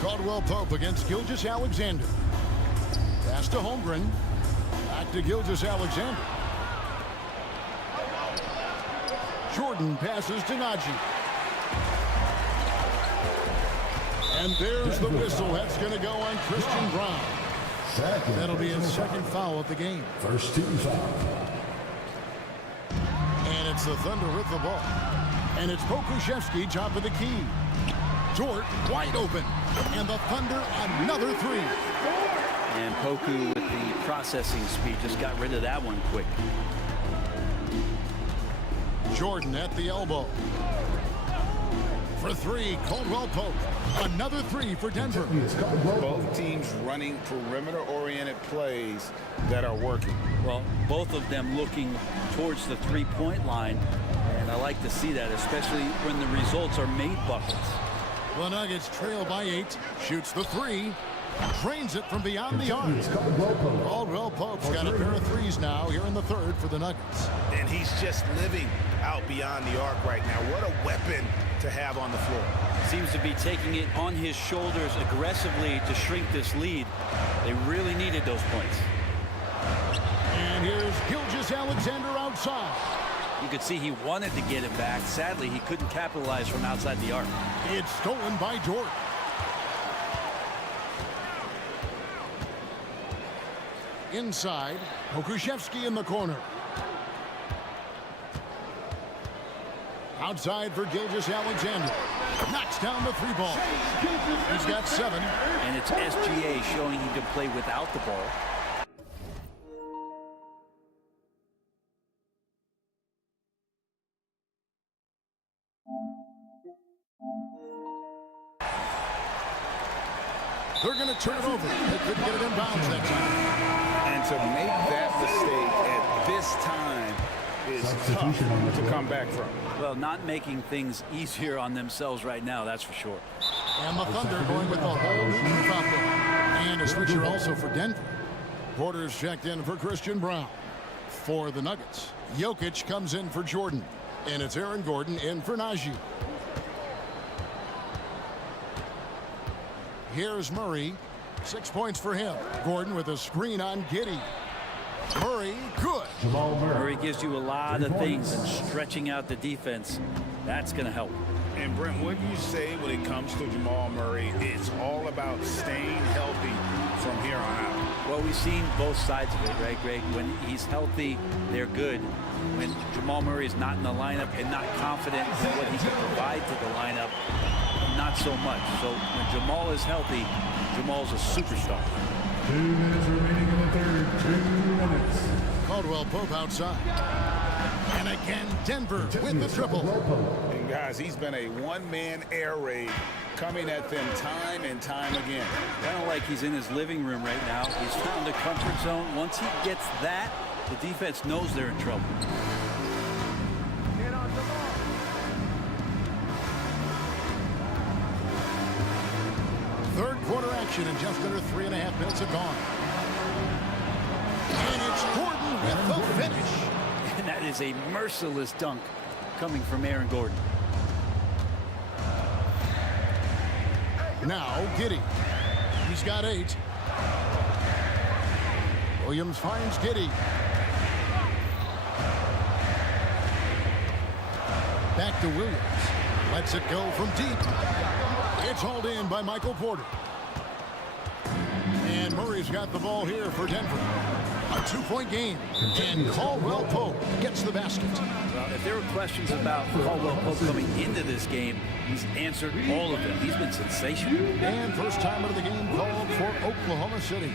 Caldwell Pope against Gilgeous-Alexander. Pass to Holmgren. Back to Gilgeous-Alexander. Jordan passes to Najee. And there's the whistle. That's going to go on Christian Brown. That'll be his second foul of the game. First team foul. And it's the Thunder with the ball. And it's Pokusevski, top of the key. Dort wide open. And the Thunder another 3. And Poku with the processing speed just got rid of that one quick. Jordan at the elbow. For 3, Caldwell Pope. Another 3 for Denver. Both teams running perimeter-oriented plays that are working. Well, both of them looking towards the three-point line, and I like to see that, especially when the results are made buckets. The Nuggets trail by 8. Shoots the 3. Drains it from beyond the arc. Caldwell Pope's got a pair of 3s now here in the third for the Nuggets. And he's just living out beyond the arc right now. What a weapon to have on the floor. Seems to be taking it on his shoulders aggressively to shrink this lead. They really needed those points. And here's Gilgeous-Alexander outside. You could see he wanted to get it back. Sadly, he couldn't capitalize from outside the arc. It's stolen by Dort. Inside, Pokusevski in the corner. Outside for Gilgeous Alexander. Knocks down the three ball. He's got 7. And it's SGA showing he can play without the ball. They're going to turn it over. They couldn't get it in bounds that time. And to make that mistake at this time is tough to come back from. Well, not making things easier on themselves right now, that's for sure. And the Thunder going with the whole new group out there. And a switcher also for Denver. Porter's checked in for Christian Brown. For the Nuggets, Jokic comes in for Jordan. And it's Aaron Gordon in for Najee. Here's Murray. 6 points for him. Gordon with a screen on Giddey. Murray, good. Murray gives you a lot of things, and stretching out the defense, that's going to help. And Brent, what do you say when it comes to Jamal Murray? It's all about staying healthy from here on out. Well, we've seen both sides of it, right, Greg? When he's healthy, they're good. When Jamal Murray is not in the lineup and not confident in what he can provide to the lineup, not so much. So when Jamal is healthy, Jamal's a superstar. 2 minutes remaining in the third. 2 minutes. Caldwell Pope outside. And again, Denver with the triple. And guys, he's been a one-man air raid coming at them time and time again. Kind of like he's in his living room right now. He's found a comfort zone. Once he gets that, the defense knows they're in trouble. Third quarter action and just under 3.5 minutes have gone. And it's Gordon with the finish. And that is a merciless dunk coming from Aaron Gordon. Now Giddey. He's got 8. Williams finds Giddey. Back to Williams. Lets it go from deep. It's hauled in by Michael Porter. And Murray's got the ball here for Denver. A 2-point game. And Caldwell Pope gets the basket. Well, if there were questions about Caldwell Pope coming into this game, he's answered all of them. He's been sensational. And first time out of the game called for Oklahoma City.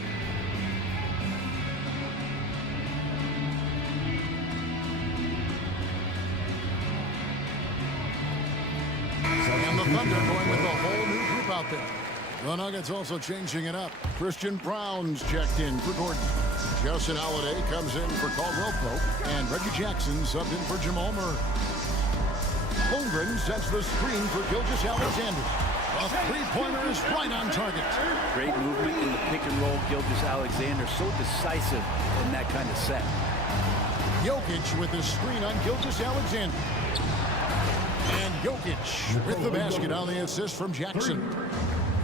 And the Thunder going with a whole new group out there. The Nuggets also changing it up. Christian Brown's checked in for Gordon. Justin Holiday comes in for Caldwell Pope. And Reggie Jackson subbed in for Jamal Murray. Holmgren sets the screen for Gilgeous Alexander. A three-pointer is right on target. Great movement in the pick and roll. Gilgeous Alexander so decisive in that kind of set. Jokic with the screen on Gilgeous Alexander. And Jokic with the basket on the assist from Jackson.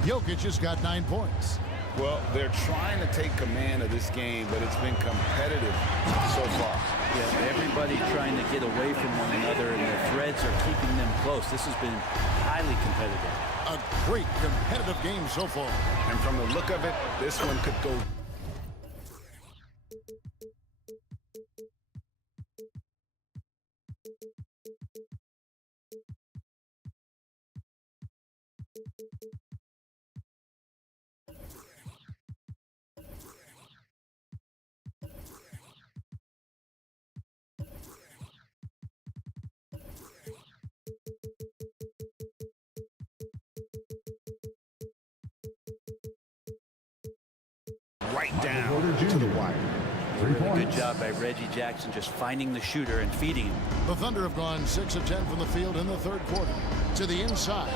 Jokic has got 9 points. Well, they're trying to take command of this game, but it's been competitive so far. Yeah, everybody trying to get away from one another, and the threads are keeping them close. This has been highly competitive. A great competitive game so far. And from the look of it, this one could go. Right down to the wire. Really good job by Reggie Jackson just finding the shooter and feeding him. The Thunder have gone 6 of 10 from the field in the third quarter. To the inside.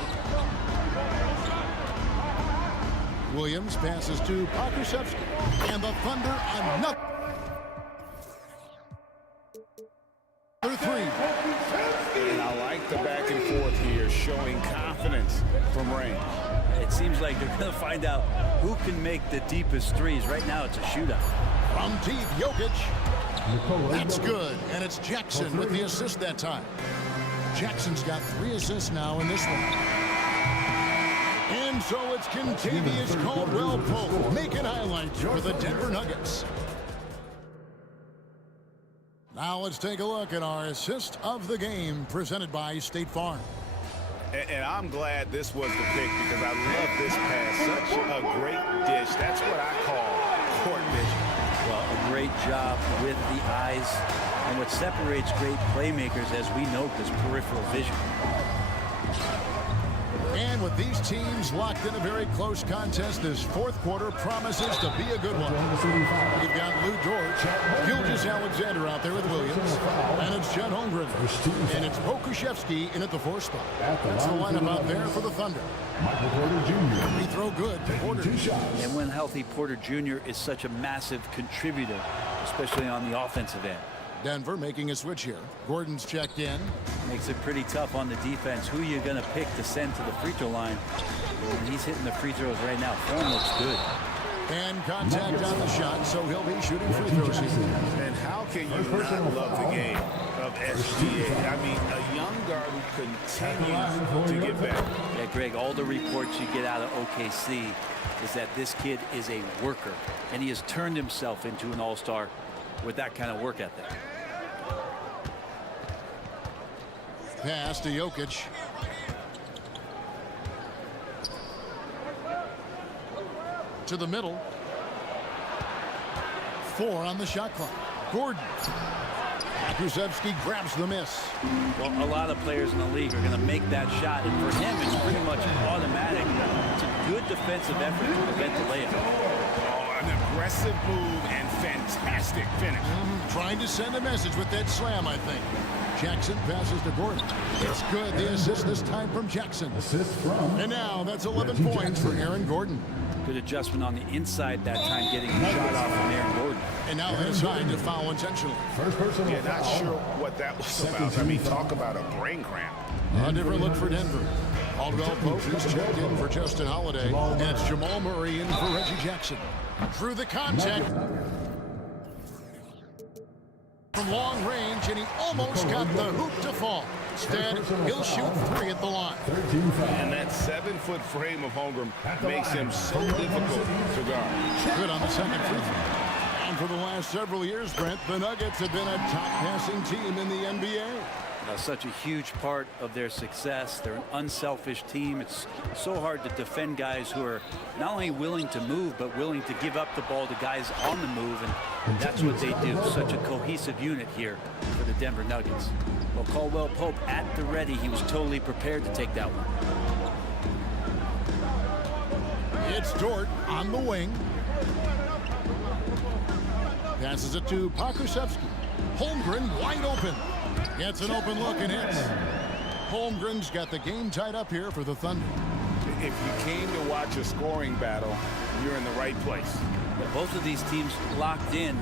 Williams passes to Pokusevski. And the Thunder another 3. And I like the back and forth here, showing confidence from Rain. It seems like they're going to find out who can make the deepest threes. Right now, it's a shootout. From deep, Jokic. That's good. And it's Jackson with the assist that time. Jackson's got 3 assists now in this one. And so it's Kentavious Caldwell Pope making highlights for the Denver Nuggets. Now let's take a look at our assist of the game presented by State Farm. And I'm glad this was the pick because I love this pass. Such a great dish. That's what I call court vision. Well, a great job with the eyes. And what separates great playmakers, as we note, is peripheral vision. And with these teams locked in a very close contest, this fourth quarter promises to be a good one. We've got Lou Dort, Gilgeous Alexander out there with Williams, and it's Chet Holmgren, and it's Pokushevsky in at the 4 spot. That's the lineup out there for the Thunder. Free throw good. Porter. And when healthy, Porter Jr. is such a massive contributor, especially on the offensive end. Denver making a switch here. Gordon's checked in. Makes it pretty tough on the defense. Who are you going to pick to send to the free throw line? And he's hitting the free throws right now. Form looks good. And contact on the shot, so he'll be shooting free throws here. And how can you not love the game of SGA? I mean, a young guard who continues to get better. Yeah, Greg, all the reports you get out of OKC is that this kid is a worker, and he has turned himself into an all-star with that kind of work ethic. Pass to Jokic. To the middle. 4 on the shot clock. Gordon. Kuszewski grabs the miss. Well, a lot of players in the league are going to make that shot, and for him, it's pretty much automatic. It's a good defensive effort to prevent the layup. Oh, an aggressive move and fantastic finish. Trying to send a message with that slam, I think. Jackson passes to Gordon. It's good. The assist this time from Jackson. Assist from. And now that's 11 points for Aaron Gordon. Good adjustment on the inside that time, getting the shot off from Aaron Gordon. And now they decide to foul intentionally. First personal Yeah, not foul. sure what that was about. I mean, talk about a brain cramp. A different look for Denver. Aldwell Pope is checked in for Justin Holiday. And it's Jamal Murray in for Reggie Jackson. Through the contact. From long range, and he almost got the hoop to fall. Instead, he'll shoot 3 at the line. And that 7-foot frame of Holmgren makes him so difficult to guard. Good on the second free throw. And for the last several years, Brent, the Nuggets have been a top passing team in the NBA. Such a huge part of their success. They're an unselfish team. It's so hard to defend guys who are not only willing to move, but willing to give up the ball to guys on the move, and that's what they do. Such a cohesive unit here for the Denver Nuggets. Well, Caldwell Pope at the ready. He was totally prepared to take that one. It's Dort on the wing. Passes it to Pokusevski. Holmgren wide open. Gets an open look and hits. Holmgren's got the game tied up here for the Thunder. If you came to watch a scoring battle, you're in the right place. Both of these teams locked in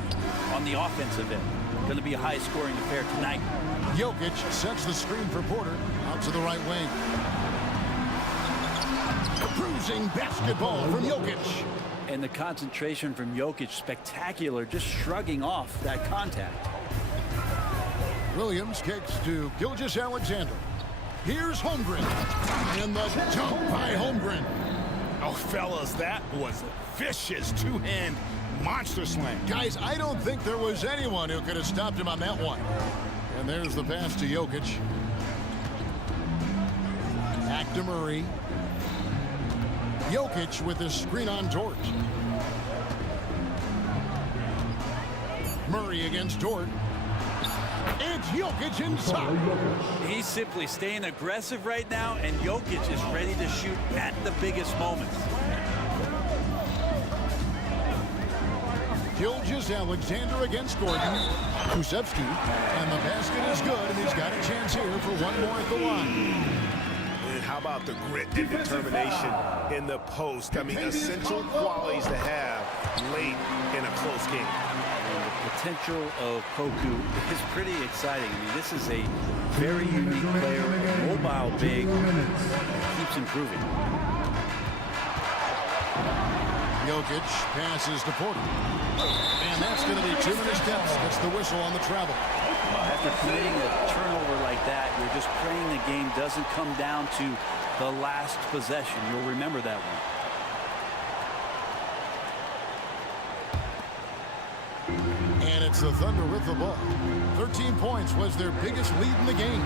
on the offensive end. Going to be a high-scoring affair tonight. Jokic sets the screen for Porter out to the right wing. A bruising basketball from Jokic. And the concentration from Jokic, spectacular, just shrugging off that contact. Williams kicks to Gilgeous Alexander. Here's Holmgren. And the dunk by Holmgren. Oh, fellas, that was a vicious two-hand monster slam. Guys, I don't think there was anyone who could have stopped him on that one. And there's the pass to Jokic. Back to Murray. Jokic with his screen on Dort. Murray against Dort. It's Jokic inside. He's simply staying aggressive right now, and Jokic is ready to shoot at the biggest moments. Gilgeous Alexander against Gordon. Kuszewski, and the basket is good, and he's got a chance here for one more at the line. And how about the grit and determination in the post? I mean, essential qualities to have late in a close game. The potential of Poku is pretty exciting. I mean, this is a very unique player, mobile, big, keeps improving. Jokic passes to Porter. And that's going to be 2 minutes steps. That's the whistle on the travel. After committing a turnover like that, you're just praying the game doesn't come down to the last possession. You'll remember that one. And it's the Thunder with the ball. 13 points was their biggest lead in the game.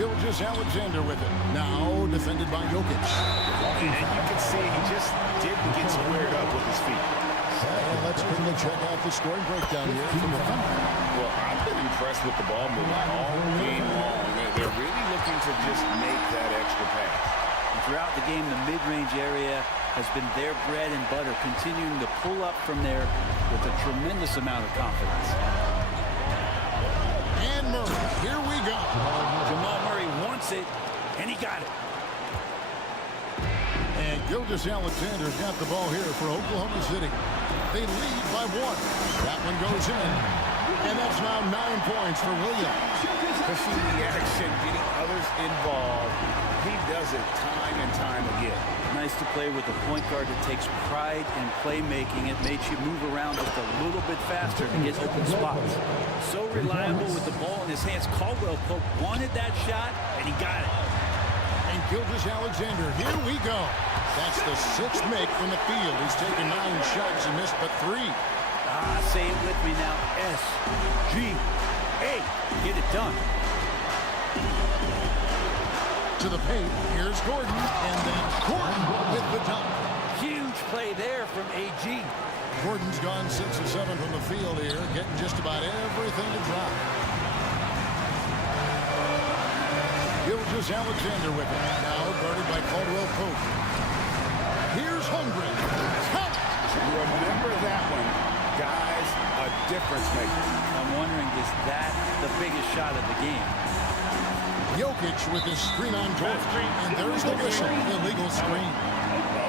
Gilgeous-Alexander with it. Now defended by Jokic. And you can see he just didn't get squared up with his feet. And let's quickly check out the scoring breakdown here from the Thunder. Well, I've been impressed with the ball movement all game long. They're really looking to just make that extra pass. And throughout the game, the mid-range area has been their bread and butter, continuing to pull up from there with a tremendous amount of confidence. And Murray, here we go. Jamal Murray wants it, and he got it. And Gilgeous-Alexander's got the ball here for Oklahoma City. They lead by 1. That one goes in. And that's now 9 points for Williams. Pushing the action, getting others involved. He does it time and time again. Nice to play with a point guard that takes pride in playmaking. It makes you move around just a little bit faster to get open spots. So reliable with the ball in his hands. Caldwell Pope wanted that shot, and he got it. And Gilgeous-Alexander, here we go. That's the 6th make from the field. He's taken 9 shots and missed but 3. Say it with me now. S-G-A. Get it done. To the paint. Here's Gordon. And then Gordon with the dunk. Huge play there from AG. Gordon's gone 6 of 7 from the field here, getting just about everything to drop. Gilgeous-Alexander with it. Now guarded by Caldwell Pope. Here's Holmgren. Remember that one. Guys, a difference maker. I'm wondering, is that the biggest shot of the game? Jokic with his screen on Gordon. And there's the whistle. Illegal screen.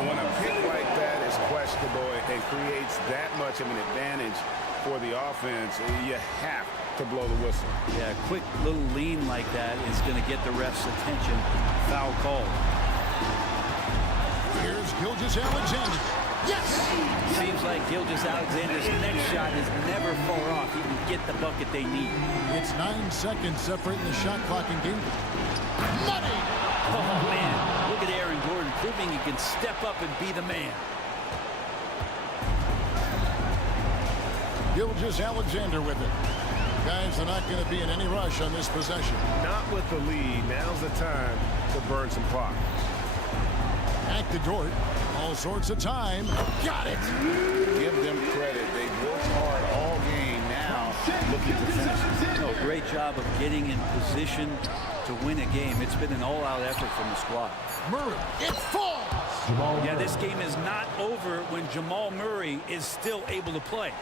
When a pick like that is questionable and creates that much of an advantage for the offense, you have to blow the whistle. Yeah, a quick little lean like that is going to get the ref's attention. Foul call. Here's Gilgeous-Alexander. Yes! Seems like Gilgeous-Alexander's next shot is never far off. He can get the bucket they need. It's 9 seconds separating the shot clock and game. Money! Oh, man. Look at Aaron Gordon proving he can step up and be the man. Gilgeous-Alexander with it. Guys, they're not going to be in any rush on this possession. Not with the lead. Now's the time to burn some clock. Back to Dort. All sorts of time. Got it! Give them credit. They've worked hard all game now, looking to finish. No, great job of getting in position to win a game. It's been an all-out effort from the squad. Murray, it falls! Yeah, this game is not over when Jamal Murray is still able to play.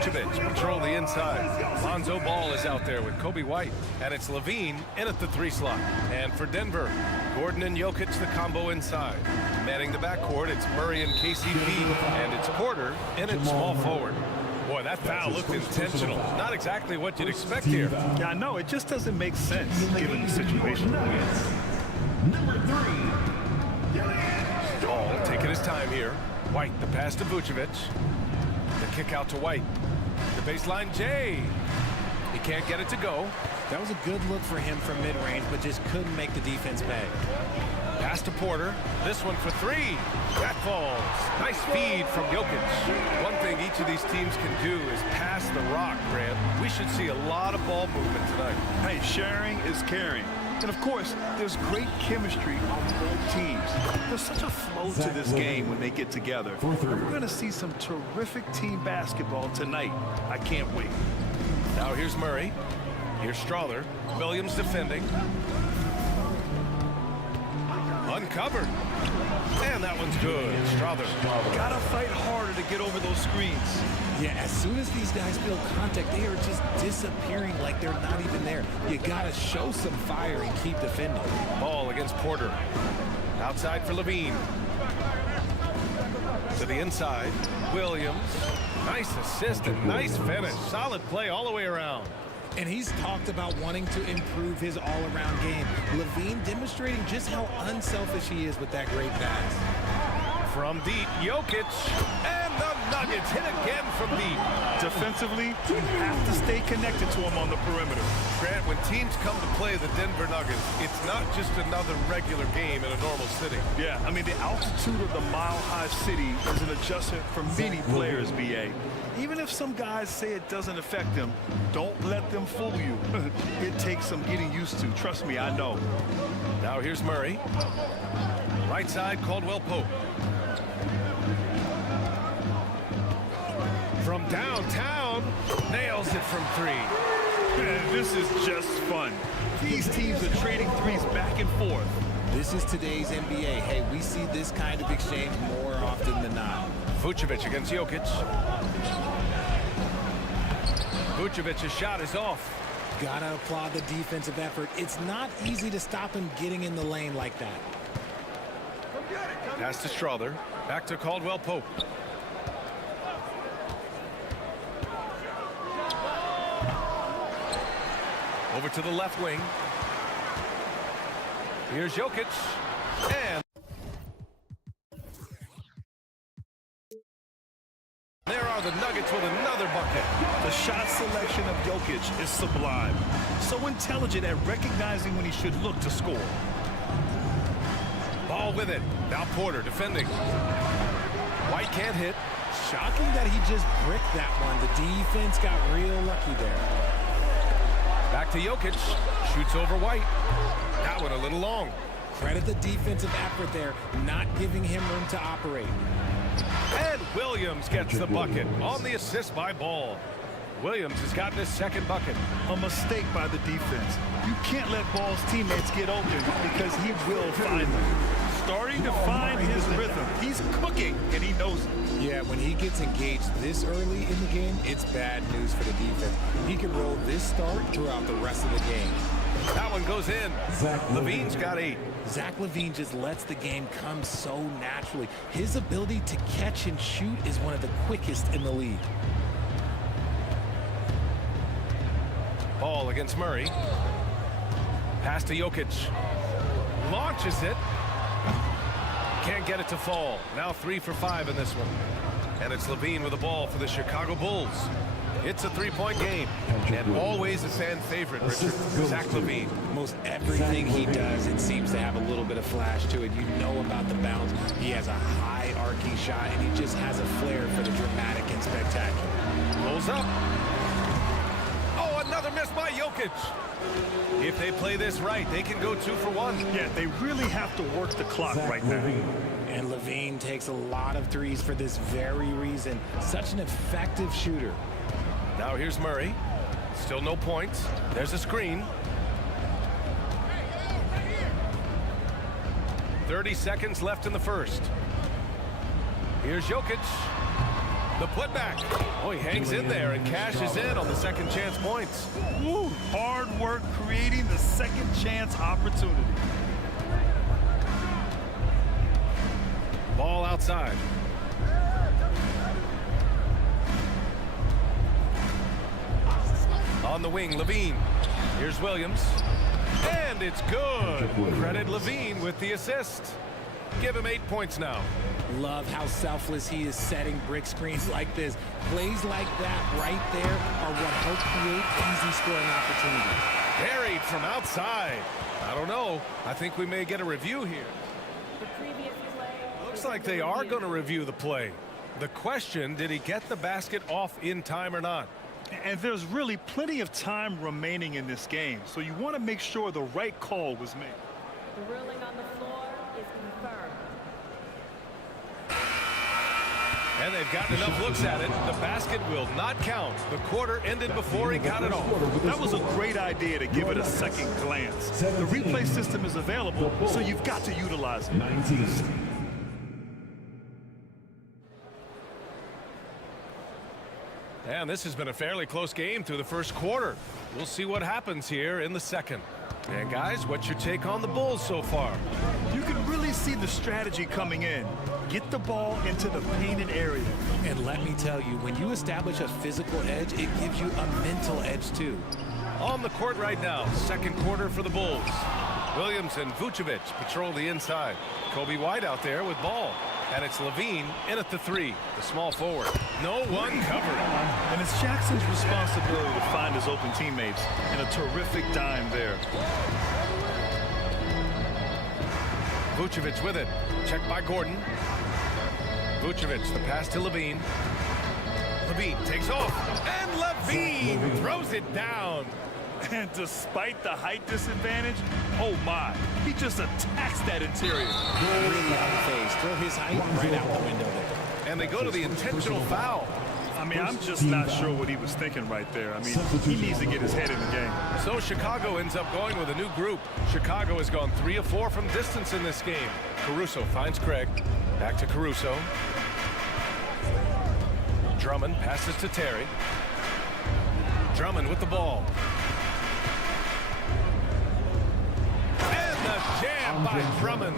Vucevic patrol the inside. Lonzo Ball is out there with Kobe White. And it's Levine in at the 3 slot. And for Denver, Gordon and Jokic the combo inside. Manning the backcourt, it's Murray and KCP. And it's Porter in at small forward. Boy, that foul looked intentional. Not exactly what you'd expect here. Yeah, I know. It just doesn't make sense given the situation. Number 3. Ball taking his time here. White, the pass to Vucevic. The kick out to White. The baseline, Jay. He can't get it to go. That was a good look for him from mid-range, but just couldn't make the defense pay. Pass to Porter. This one for 3. That falls. Nice feed from Jokic. One thing each of these teams can do is pass the rock, Grant. We should see a lot of ball movement tonight. Hey, sharing is caring. And of course, there's great chemistry on both teams. There's such a flow to this game when they get together. We're going to see some terrific team basketball tonight. I can't wait. Now here's Murray. Here's Strother. Williams defending. Uncovered. And that one's good. Strother. Gotta fight harder to get over those screens. Yeah, as soon as these guys feel contact, they are just disappearing like they're not even there. You gotta show some fire and keep defending. Ball against Porter. Outside for Levine. To the inside. Williams. Nice assist and nice finish. Solid play all the way around. And he's talked about wanting to improve his all-around game. Levine demonstrating just how unselfish he is with that great pass. From deep, Jokic, and the Nuggets hit again from deep. Defensively, you have to stay connected to him on the perimeter. Grant, when teams come to play the Denver Nuggets, it's not just another regular game in a normal city. Yeah, I mean, the altitude of the mile-high city is an adjustment for many players, BA. Even if some guys say it doesn't affect them, don't let them fool you. It takes some getting used to. Trust me, I know. Now here's Murray. Right side, Caldwell Pope. From downtown, nails it from 3. Man, this is just fun. These teams are trading threes back and forth. This is today's NBA. Hey, we see this kind of exchange more often than not. Vucevic against Jokic. Vucevic's shot is off. Gotta applaud the defensive effort. It's not easy to stop him getting in the lane like that. Pass to Strother. Back to Caldwell Pope. Over to the left wing. Here's Jokic. And there are the Nuggets with another bucket. The shot selection of Jokic is sublime. So intelligent at recognizing when he should look to score. Ball with it. Now Porter defending. White can't hit. Shocking that he just bricked that one. The defense got real lucky there. Back to Jokic. Shoots over White. That one a little long. Credit the defensive effort there, not giving him room to operate. And Williams gets the bucket on the assist by Ball. Williams has gotten his second bucket. A mistake by the defense. You can't let Ball's teammates get open because he will find them. Starting to find his rhythm. He's cooking, and he knows it. Yeah, when he gets engaged this early in the game, it's bad news for the defense. He can roll this start throughout the rest of the game. That one goes in. Levine's got 8. Zach LaVine just lets the game come so naturally. His ability to catch and shoot is one of the quickest in the league. Ball against Murray. Pass to Jokic. Launches it. Can't get it to fall. Now 3 for 5 in this one. And it's Levine with the ball for the Chicago Bulls. It's a 3-point game. And always a fan favorite, Richard. Zach LaVine. Most everything he does, it seems to have a little bit of flash to it. You know about the bounce. He has a high arcing shot, and he just has a flair for the dramatic and spectacular. Rolls up. Oh, another miss by Jokic. If they play this right, they can go 2 for 1. Yeah, they really have to work the clock right now. And LaVine takes a lot of threes for this very reason. Such an effective shooter. Now here's Murray. Still no points. There's a screen. 30 seconds left in the first. Here's Jokic. The putback. Oh, he hangs in there and cashes in on the second chance points. Woo, hard work creating the second chance opportunity. Ball outside. On the wing, Levine. Here's Williams. And it's good. Credit Levine with the assist. Give him 8 points now. Love how selfless he is setting brick screens like this. Plays like that right there are what help create easy scoring opportunities. Buried from outside. I don't know. I think we may get a review here. Looks like they are going to review the play. The question, did he get the basket off in time or not? And there's really plenty of time remaining in this game, so you want to make sure the right call was made. The ruling on the floor is confirmed. And they've gotten enough looks at it. The basket will not count. The quarter ended before he got it off. That was a great idea to give it a second glance. The replay system is available, so you've got to utilize it. 19. And this has been a fairly close game through the first quarter. We'll see what happens here in the second. And guys, what's your take on the Bulls so far? You can really see the strategy coming in. Get the ball into the painted area. And let me tell you, when you establish a physical edge, it gives you a mental edge too. On the court right now, second quarter for the Bulls. Williams and Vucevic patrol the inside. Kobe White out there with ball. And it's Levine in at the three, the small forward. No one covering. And it's Jackson's responsibility to find his open teammates, and a terrific dime there. Vucevic with it. Checked by Gordon. Vucevic, the pass to Levine. Levine takes off. And Levine throws it down. And despite the height disadvantage, oh my, he just attacks that interior. Really out of phase. Throw his height right out the window there. And they go to the intentional foul. I mean, I'm just not sure what he was thinking right there. I mean, he needs to get his head in the game. So Chicago ends up going with a new group. Chicago has gone 3 of 4 from distance in this game. Caruso finds Craig. Back to Caruso. Drummond passes to Terry. Drummond with the ball. And the jam by Drummond.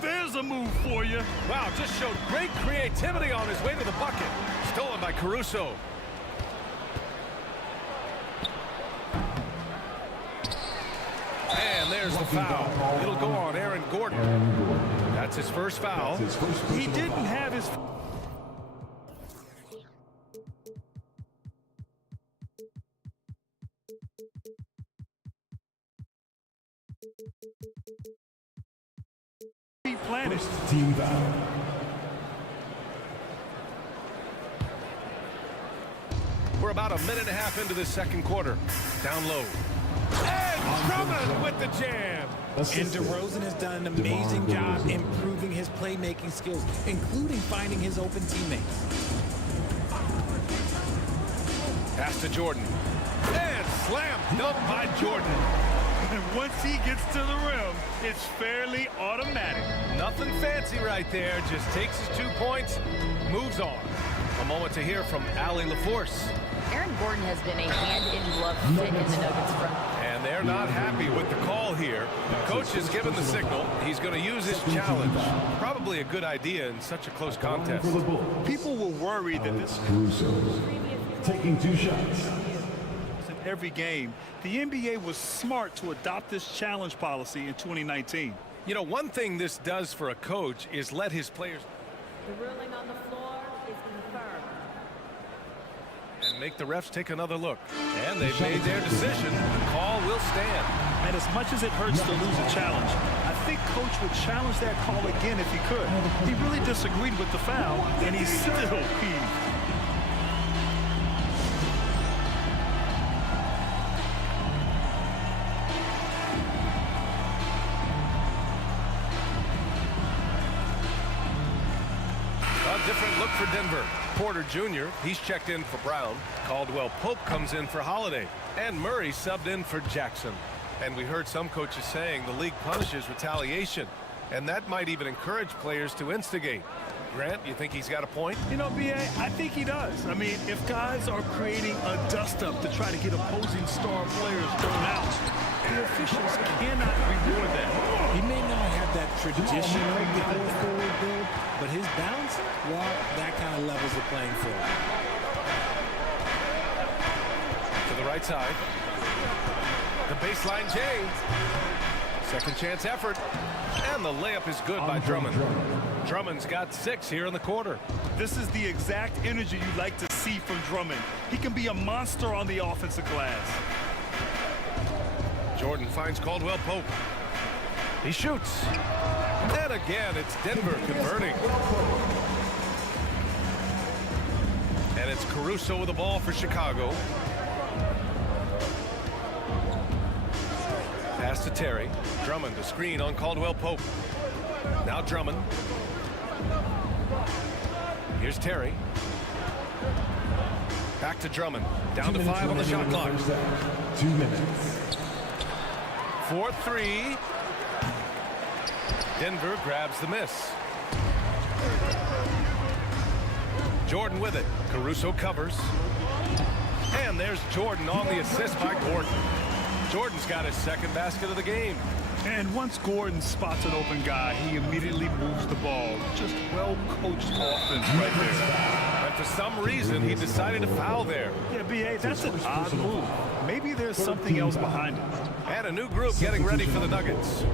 There's a move for you. Wow, just showed great creativity on his way to the bucket. Stolen by Caruso. And there's the foul. It'll go on Aaron Gordon. That's his first foul. He didn't have his... Team foul. We're about a minute and a half into this second quarter. Down low. And Drummond with the jam. And DeRozan has done an amazing job improving his playmaking skills, including finding his open teammates. Pass to Jordan. And slam dunk by Jordan. And once he gets to the rim, it's fairly automatic. Nothing fancy right there. Just takes his 2 points, moves on. A moment to hear from Allie LaForce. Aaron Gordon has been a hand-in-glove fit in the Nuggets front. And they're not happy with the call here. Coach has given the signal. He's going to use his challenge. Probably a good idea in such a close contest. People were worried that this... Caruso taking 2 shots. In every game, the NBA was smart to adopt this challenge policy in 2019. You know, one thing this does for a coach is let his players... The ruling on the floor is confirmed. And make the refs take another look. And they've made their decision. The call will stand. And as much as it hurts to lose a challenge, I think Coach would challenge that call again if he could. He really disagreed with the foul, and he's still peeved. Different look for Denver. Porter Jr., he's checked in for Brown. Caldwell Pope comes in for Holiday. And Murray subbed in for Jackson. And we heard some coaches saying the league punishes retaliation. And that might even encourage players to instigate. Grant, you think he's got a point? You know, B.A., I think he does. I mean, if guys are creating a dust-up to try to get opposing star players thrown out, the officials cannot reward that. He may not have that traditional forward build, but his bounce, well, that kind of levels the playing field. To the right side. The baseline J. Second chance effort. And the layup is good by Drummond. Drummond's got 6 here in the quarter. This is the exact energy you like to see from Drummond. He can be a monster on the offensive glass. Jordan finds Caldwell Pope. He shoots. And again, it's Denver converting. And it's Caruso with the ball for Chicago. Pass to Terry. Drummond, a screen on Caldwell Pope. Now Drummond. Here's Terry. Back to Drummond. Down to 5 on the shot clock. 2 minutes. 4-3. Denver grabs the miss. Jordan with it. Caruso covers. And there's Jordan on the assist by Gordon. Jordan's got his second basket of the game. And once Gordon spots an open guy, he immediately moves the ball. Just well-coached offense right there. And for some reason, he decided to foul there. Yeah, B.A., that's an odd move. Maybe there's something else behind it. And a new group getting ready for the Nuggets.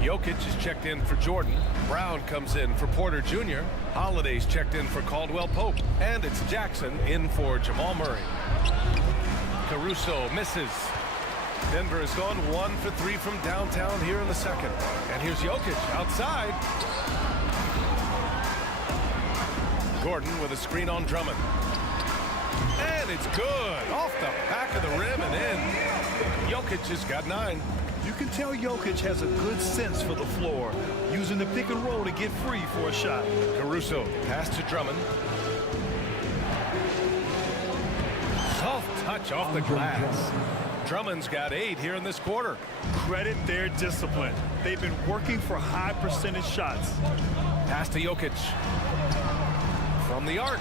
Jokic is checked in for Jordan. Brown comes in for Porter Jr. Holiday's checked in for Caldwell Pope. And it's Jackson in for Jamal Murray. Caruso misses. Denver has gone 1 for 3 from downtown here in the second. And here's Jokic outside. Gordon with a screen on Drummond. And it's good. Off the back of the rim and in. Jokic has got 9. You can tell Jokic has a good sense for the floor, using the pick and roll to get free for a shot. Caruso pass to Drummond. Soft touch off the glass. Drummond's got 8 here in this quarter. Credit their discipline. They've been working for high percentage shots. Pass to Jokic. From the arc.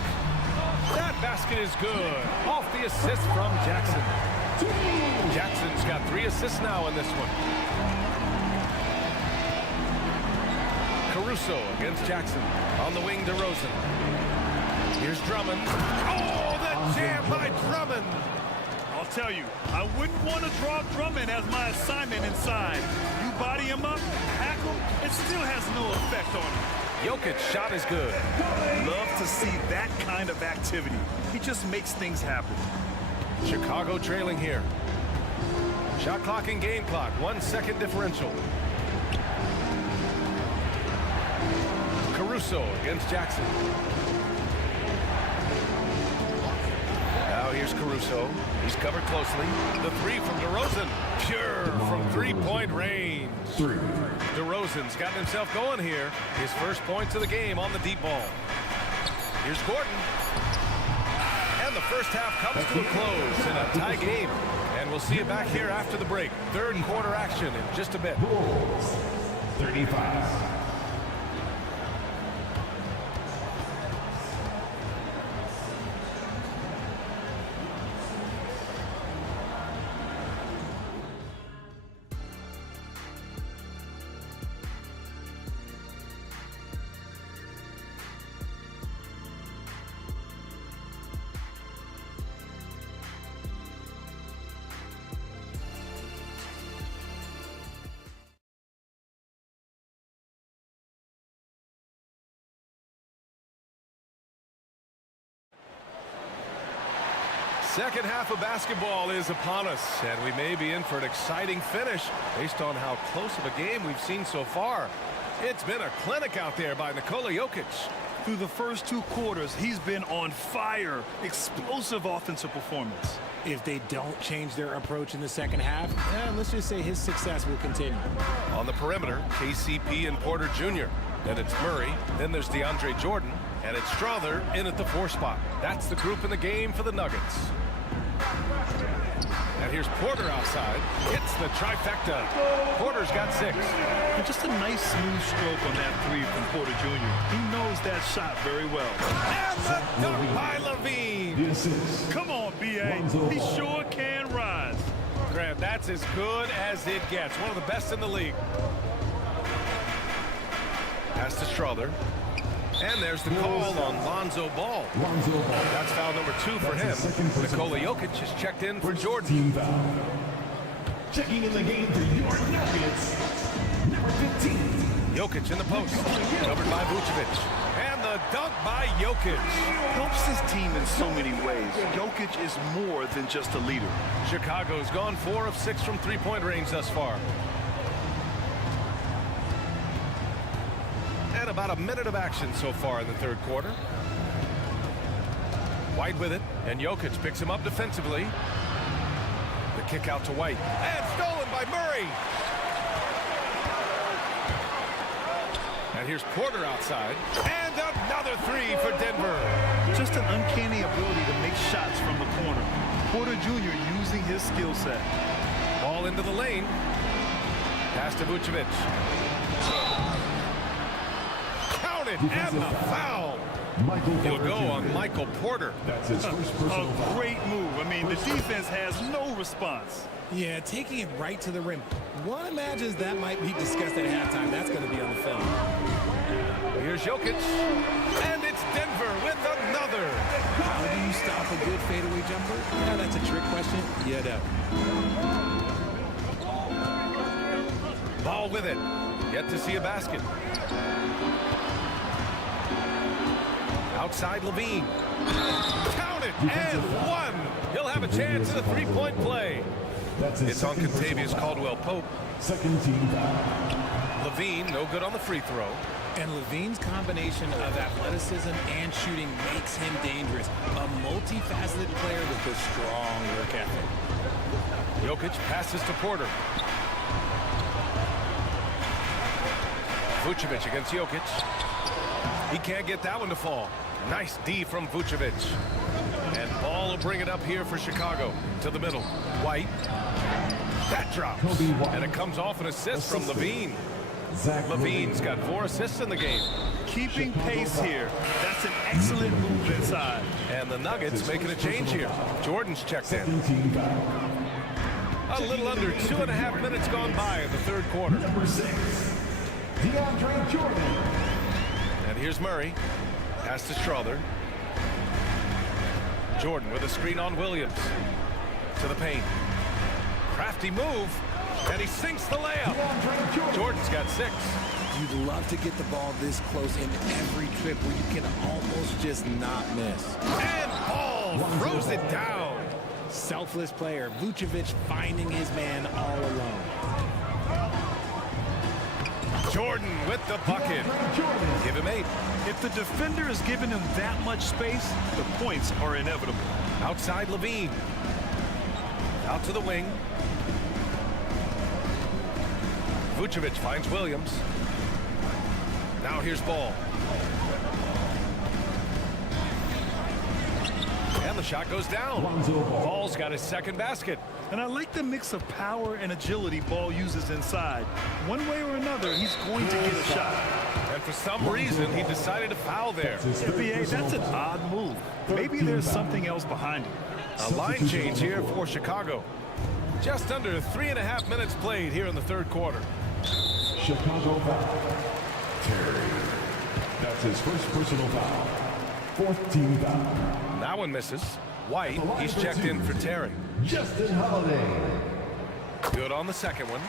That basket is good. Off the assist from Jackson. Jackson's got 3 assists now in this one. Caruso against Jackson. On the wing, DeRozan. Here's Drummond. Oh, the jam by Drummond. I'll tell you, I wouldn't want to draw Drummond as my assignment inside. You body him up, hack him, it still has no effect on him. Jokic's shot is good. Love to see that kind of activity. He just makes things happen. Chicago trailing here. Shot clock and game clock, 1 second differential. Caruso against Jackson. Now here's Caruso. He's covered closely. The 3 from DeRozan. Pure from 3-point range. DeRozan's gotten himself going here. His first points of the game on the deep ball. Here's Gordon. And the first half comes to a close in a tie game. And we'll see you back here after the break. Third quarter action in just a bit. 35. Second half of basketball is upon us, and we may be in for an exciting finish based on how close of a game we've seen so far. It's been a clinic out there by Nikola Jokic. Through the first 2 quarters, he's been on fire. Explosive offensive performance. If they don't change their approach in the second half, let's just say his success will continue. On the perimeter, KCP and Porter Jr. Then it's Murray. Then there's DeAndre Jordan. And it's Strother in at the 4 spot. That's the group in the game for the Nuggets. And here's here's Porter outside. Hits the trifecta. Porter's got 6. And just a nice smooth stroke on that three from Porter Jr. He knows that shot very well. And the dunk by Levine. Come on, B.A. He sure can rise. Grant, that's as good as it gets. One of the best in the league. Pass to Strother. And there's the call on Lonzo Ball. That's foul number 2 for him. Nikola Jokic is checked in for Jordan. Checking in the game for your Nuggets, number 15. Jokic in the post. Covered by Vucevic. And the dunk by Jokic. Helps his team in so many ways. Jokic is more than just a leader. Chicago's gone 4 of 6 from three-point range thus far. And about a minute of action so far in the third quarter. White with it, and Jokic picks him up defensively. The kick out to White, and stolen by Murray. And here's Porter outside, and another 3 for Denver. Just an uncanny ability to make shots from the corner. Porter Jr. using his skill set. Ball into the lane. Pass to Vucevic. Counted, and the foul. He'll go on Michael Porter. That's his first personal A great move. I mean, the defense has no response. Yeah, taking it right to the rim. One imagines that might be discussed at halftime. That's going to be on the film. Here's Jokic, and it's Denver with another. How do you stop a good fadeaway jumper? Yeah, that's a trick question. Yeah, no. Ball with it. Yet to see a basket. Outside Levine. Count it, and 1. He'll have a chance in the three-point play. It's on Contavious Caldwell-Pope. Second team foul. Levine, no good on the free throw. And Levine's combination of athleticism and shooting makes him dangerous. A multifaceted player with a strong work ethic. Jokic passes to Porter. Vucevic against Jokic. He can't get that one to fall. Nice D from Vucevic. And Ball will bring it up here for Chicago. To the middle. White. That drops. And it comes off an assist from Levine. Levine's got 4 assists in the game. Keeping pace here. That's an excellent move inside. And the Nuggets making a change here. Jordan's checked in. A little under 2.5 minutes gone by in the third quarter. Number 6, DeAndre Jordan. And here's Murray. Pass to Strother. Jordan with a screen on Williams. To the paint. Crafty move. And he sinks the layup. Jordan's got 6. You'd love to get the ball this close in every trip where you can almost just not miss. And Ball throws it down. Selfless player. Vucevic finding his man all alone. Jordan with the bucket. Give him 8. If the defender is giving him that much space, the points are inevitable. Outside Levine. Out to the wing. Vucevic finds Williams. Now here's Ball. And the shot goes down. Ball's got his second basket. And I like the mix of power and agility Ball uses inside. One way or another, he's going to get a shot. And for some reason, he decided to foul there. NBA, that's an odd move. Maybe there's something else behind it. A line change here for Chicago. Just under 3.5 minutes played here in the third quarter. Chicago foul. Terry. That's his first personal foul. 4th team foul. That one misses. White, he's checked in for Terry. Justin Holiday. Good on the second one.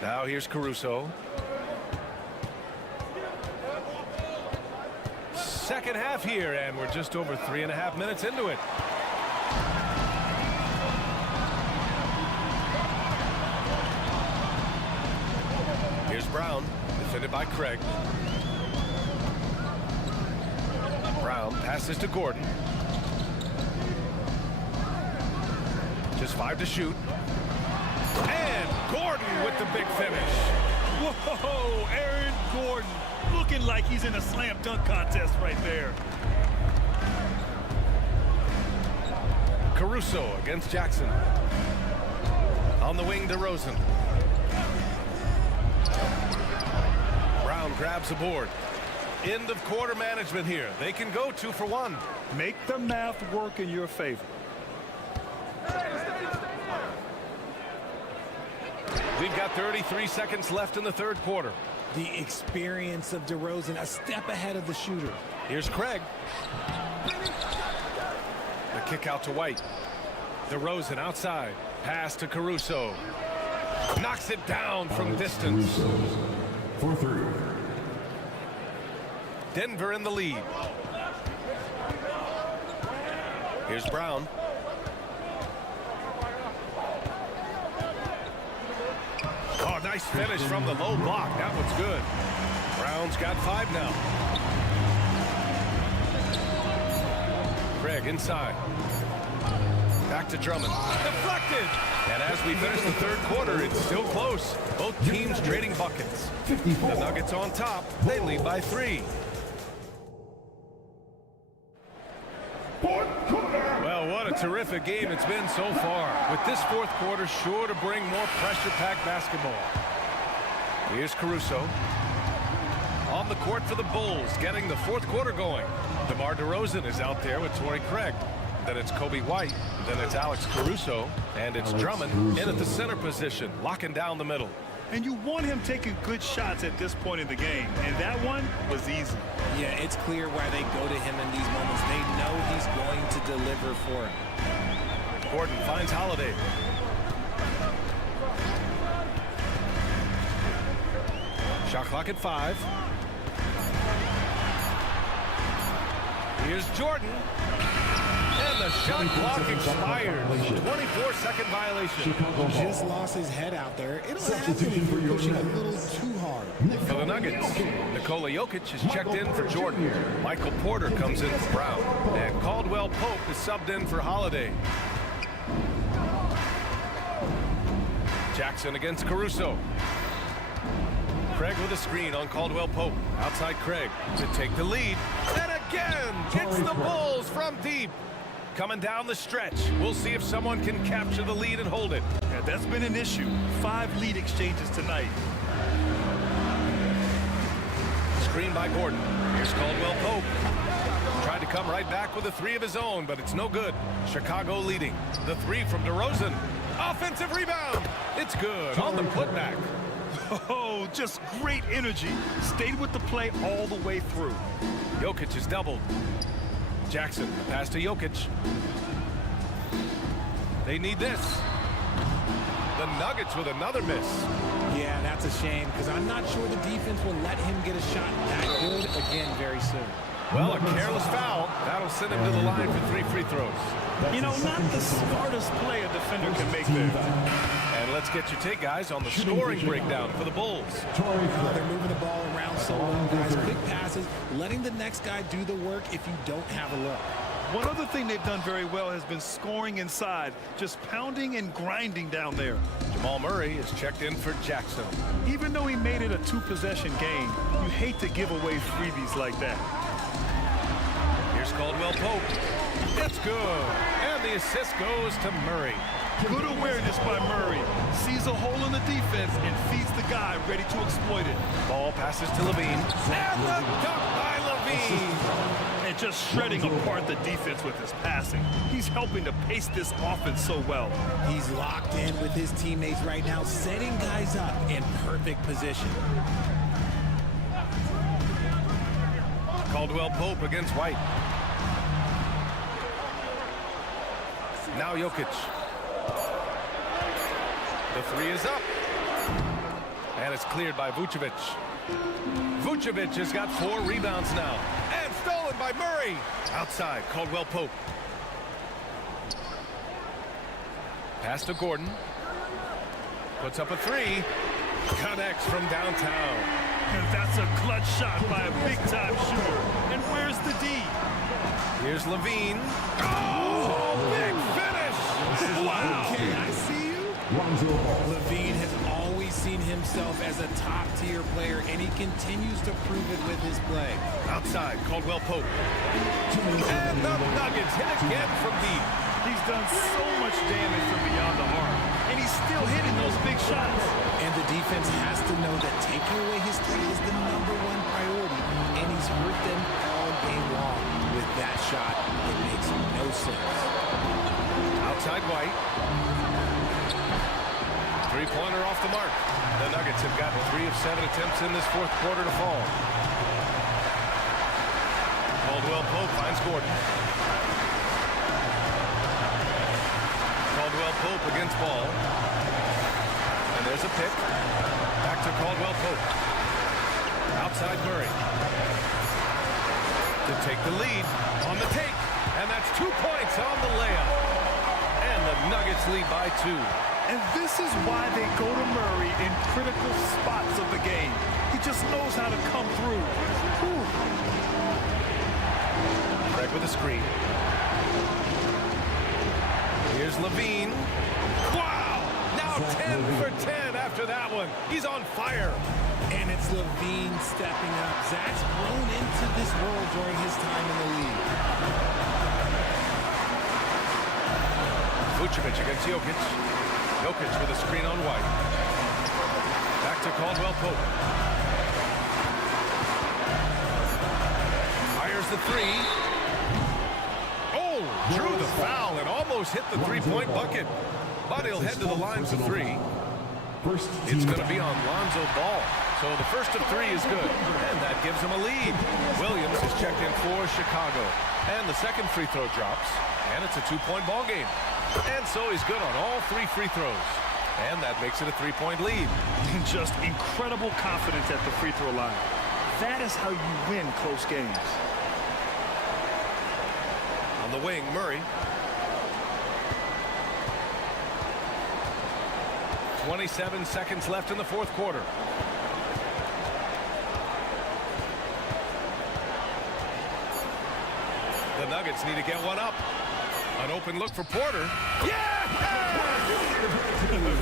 Now here's Caruso. Second half here, and we're just over 3.5 minutes into it. Here's Brown, defended by Craig. Brown passes to Gordon. Just 5 to shoot. And Gordon with the big finish. Whoa, Aaron Gordon looking like he's in a slam dunk contest right there. Caruso against Jackson. On the wing, DeRozan. Brown grabs a board. End of quarter management here. They can go 2 for 1. Make the math work in your favor. We've got 33 seconds left in the third quarter. The experience of DeRozan, a step ahead of the shooter. Here's Craig. The kick out to White. DeRozan outside. Pass to Caruso. Knocks it down from distance. For 3. Denver in the lead. Here's Brown. Oh, nice finish from the low block. That one's good. Brown's got 5 now. Craig inside. Back to Drummond. Deflected. And as we finish the third quarter, it's still close. Both teams trading buckets. The Nuggets on top. They lead by 3. Well, what a terrific game it's been so far. With this fourth quarter sure to bring more pressure-packed basketball. Here's Caruso. On the court for the Bulls, getting the fourth quarter going. DeMar DeRozan is out there with Torrey Craig. Then it's Kobe White. Then it's Alex Caruso. And it's Drummond in at the center position, locking down the middle. And you want him taking good shots at this point in the game. And that one was easy. Yeah, it's clear why they go to him in these moments. They know he's going to deliver for him. Gordon finds Holiday. Shot clock at 5. Here's Jordan. And the shot clock expires. 24-second violation. Just lost his head out there. It'll happen if you're pushing a little too hard. For the Nuggets, Nikola Jokic is checked in for Jordan. Michael Porter comes in for Brown. And Caldwell Pope is subbed in for Holiday. Jackson against Caruso. Craig with a screen on Caldwell Pope. Outside Craig to take the lead. And again, it's the Bulls from deep. Coming down the stretch. We'll see if someone can capture the lead and hold it. Yeah, that's been an issue. 5 lead exchanges tonight. Screen by Gordon. Here's Caldwell Pope. Tried to come right back with a 3 of his own, but it's no good. Chicago leading. The 3 from DeRozan. Offensive rebound. It's good on the putback. Oh, just great energy. Stayed with the play all the way through. Jokic is doubled. Jackson, pass to Jokic. They need this. The Nuggets with another miss. Yeah, that's a shame, because I'm not sure the defense will let him get a shot that good again very soon. Well, a careless foul. That'll send him to the line for 3 free throws. You know, not the smartest play a defender can make there. And let's get your take, guys, on the scoring breakdown for the Bulls. They're moving the ball around so well, guys. Quick passes, letting the next guy do the work if you don't have a look. One other thing they've done very well has been scoring inside, just pounding and grinding down there. Jamal Murray is checked in for Jackson. Even though he made it a 2-possession game, you hate to give away freebies like that. Here's Caldwell Pope. It's good. And the assist goes to Murray. Good awareness by Murray. Sees a hole in the defense and feeds the guy ready to exploit it. Ball passes to Levine. And the dunk by Levine. And just shredding apart the defense with his passing. He's helping to pace this offense so well. He's locked in with his teammates right now, setting guys up in perfect position. Caldwell Pope against White. Now Jokic. The 3 is up. And it's cleared by Vucevic. Vucevic has got 4 rebounds now. And stolen by Murray. Outside, Caldwell Pope. Pass to Gordon. Puts up a 3. Connects from downtown. And that's a clutch shot by a big-time shooter. And where's the D? Here's Levine. Oh, big finish! Wow! Can I see you? Levine has always seen himself as a top-tier player, and he continues to prove it with his play. Outside, Caldwell Pope. And the Nuggets hit again from deep. He's done so much damage from beyond the arc, and he's still hitting those big shots. And the defense has to know that taking away his three is the #1 priority, and he's hurt them all game long. With that shot, it makes no sense. Outside White. Three-pointer off the mark. The Nuggets have gotten 3 of 7 attempts in this fourth quarter to fall. Caldwell Pope finds Gordon. Caldwell Pope against Ball. And there's a pick. Back to Caldwell Pope. Outside Murray. To take the lead on the take. And that's 2 points on the layup. And the Nuggets lead by 2. And this is why they go to Murray in critical spots of the game. He just knows how to come through. Whew. Craig with a screen. Here's Levine. Wow! Now 10 for 10 after that one. He's on fire. And it's Levine stepping up. Zach's grown into this role during his time in the league. Vucevic against Jokic. Jokic with a screen on White. Back to Caldwell Pope. Fires the three. Oh, drew the foul and almost hit the three-point bucket. But he'll head to the line for three. It's going to be on Lonzo Ball. So the first of 3 is good. And that gives him a lead. Williams is checked in for Chicago. And the second free throw drops. And it's a 2-point ball game. And so he's good on all 3 free throws. And that makes it a 3-point lead. Just incredible confidence at the free throw line. That is how you win close games. On the wing, Murray. 27 seconds left in the fourth quarter. The Nuggets need to get one up. An open look for Porter. Yeah!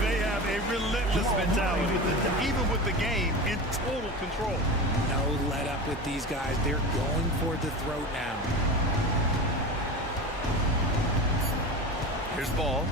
They have a relentless mentality, even with the game in total control. No let up with these guys. They're going for the throat now. Here's Ball.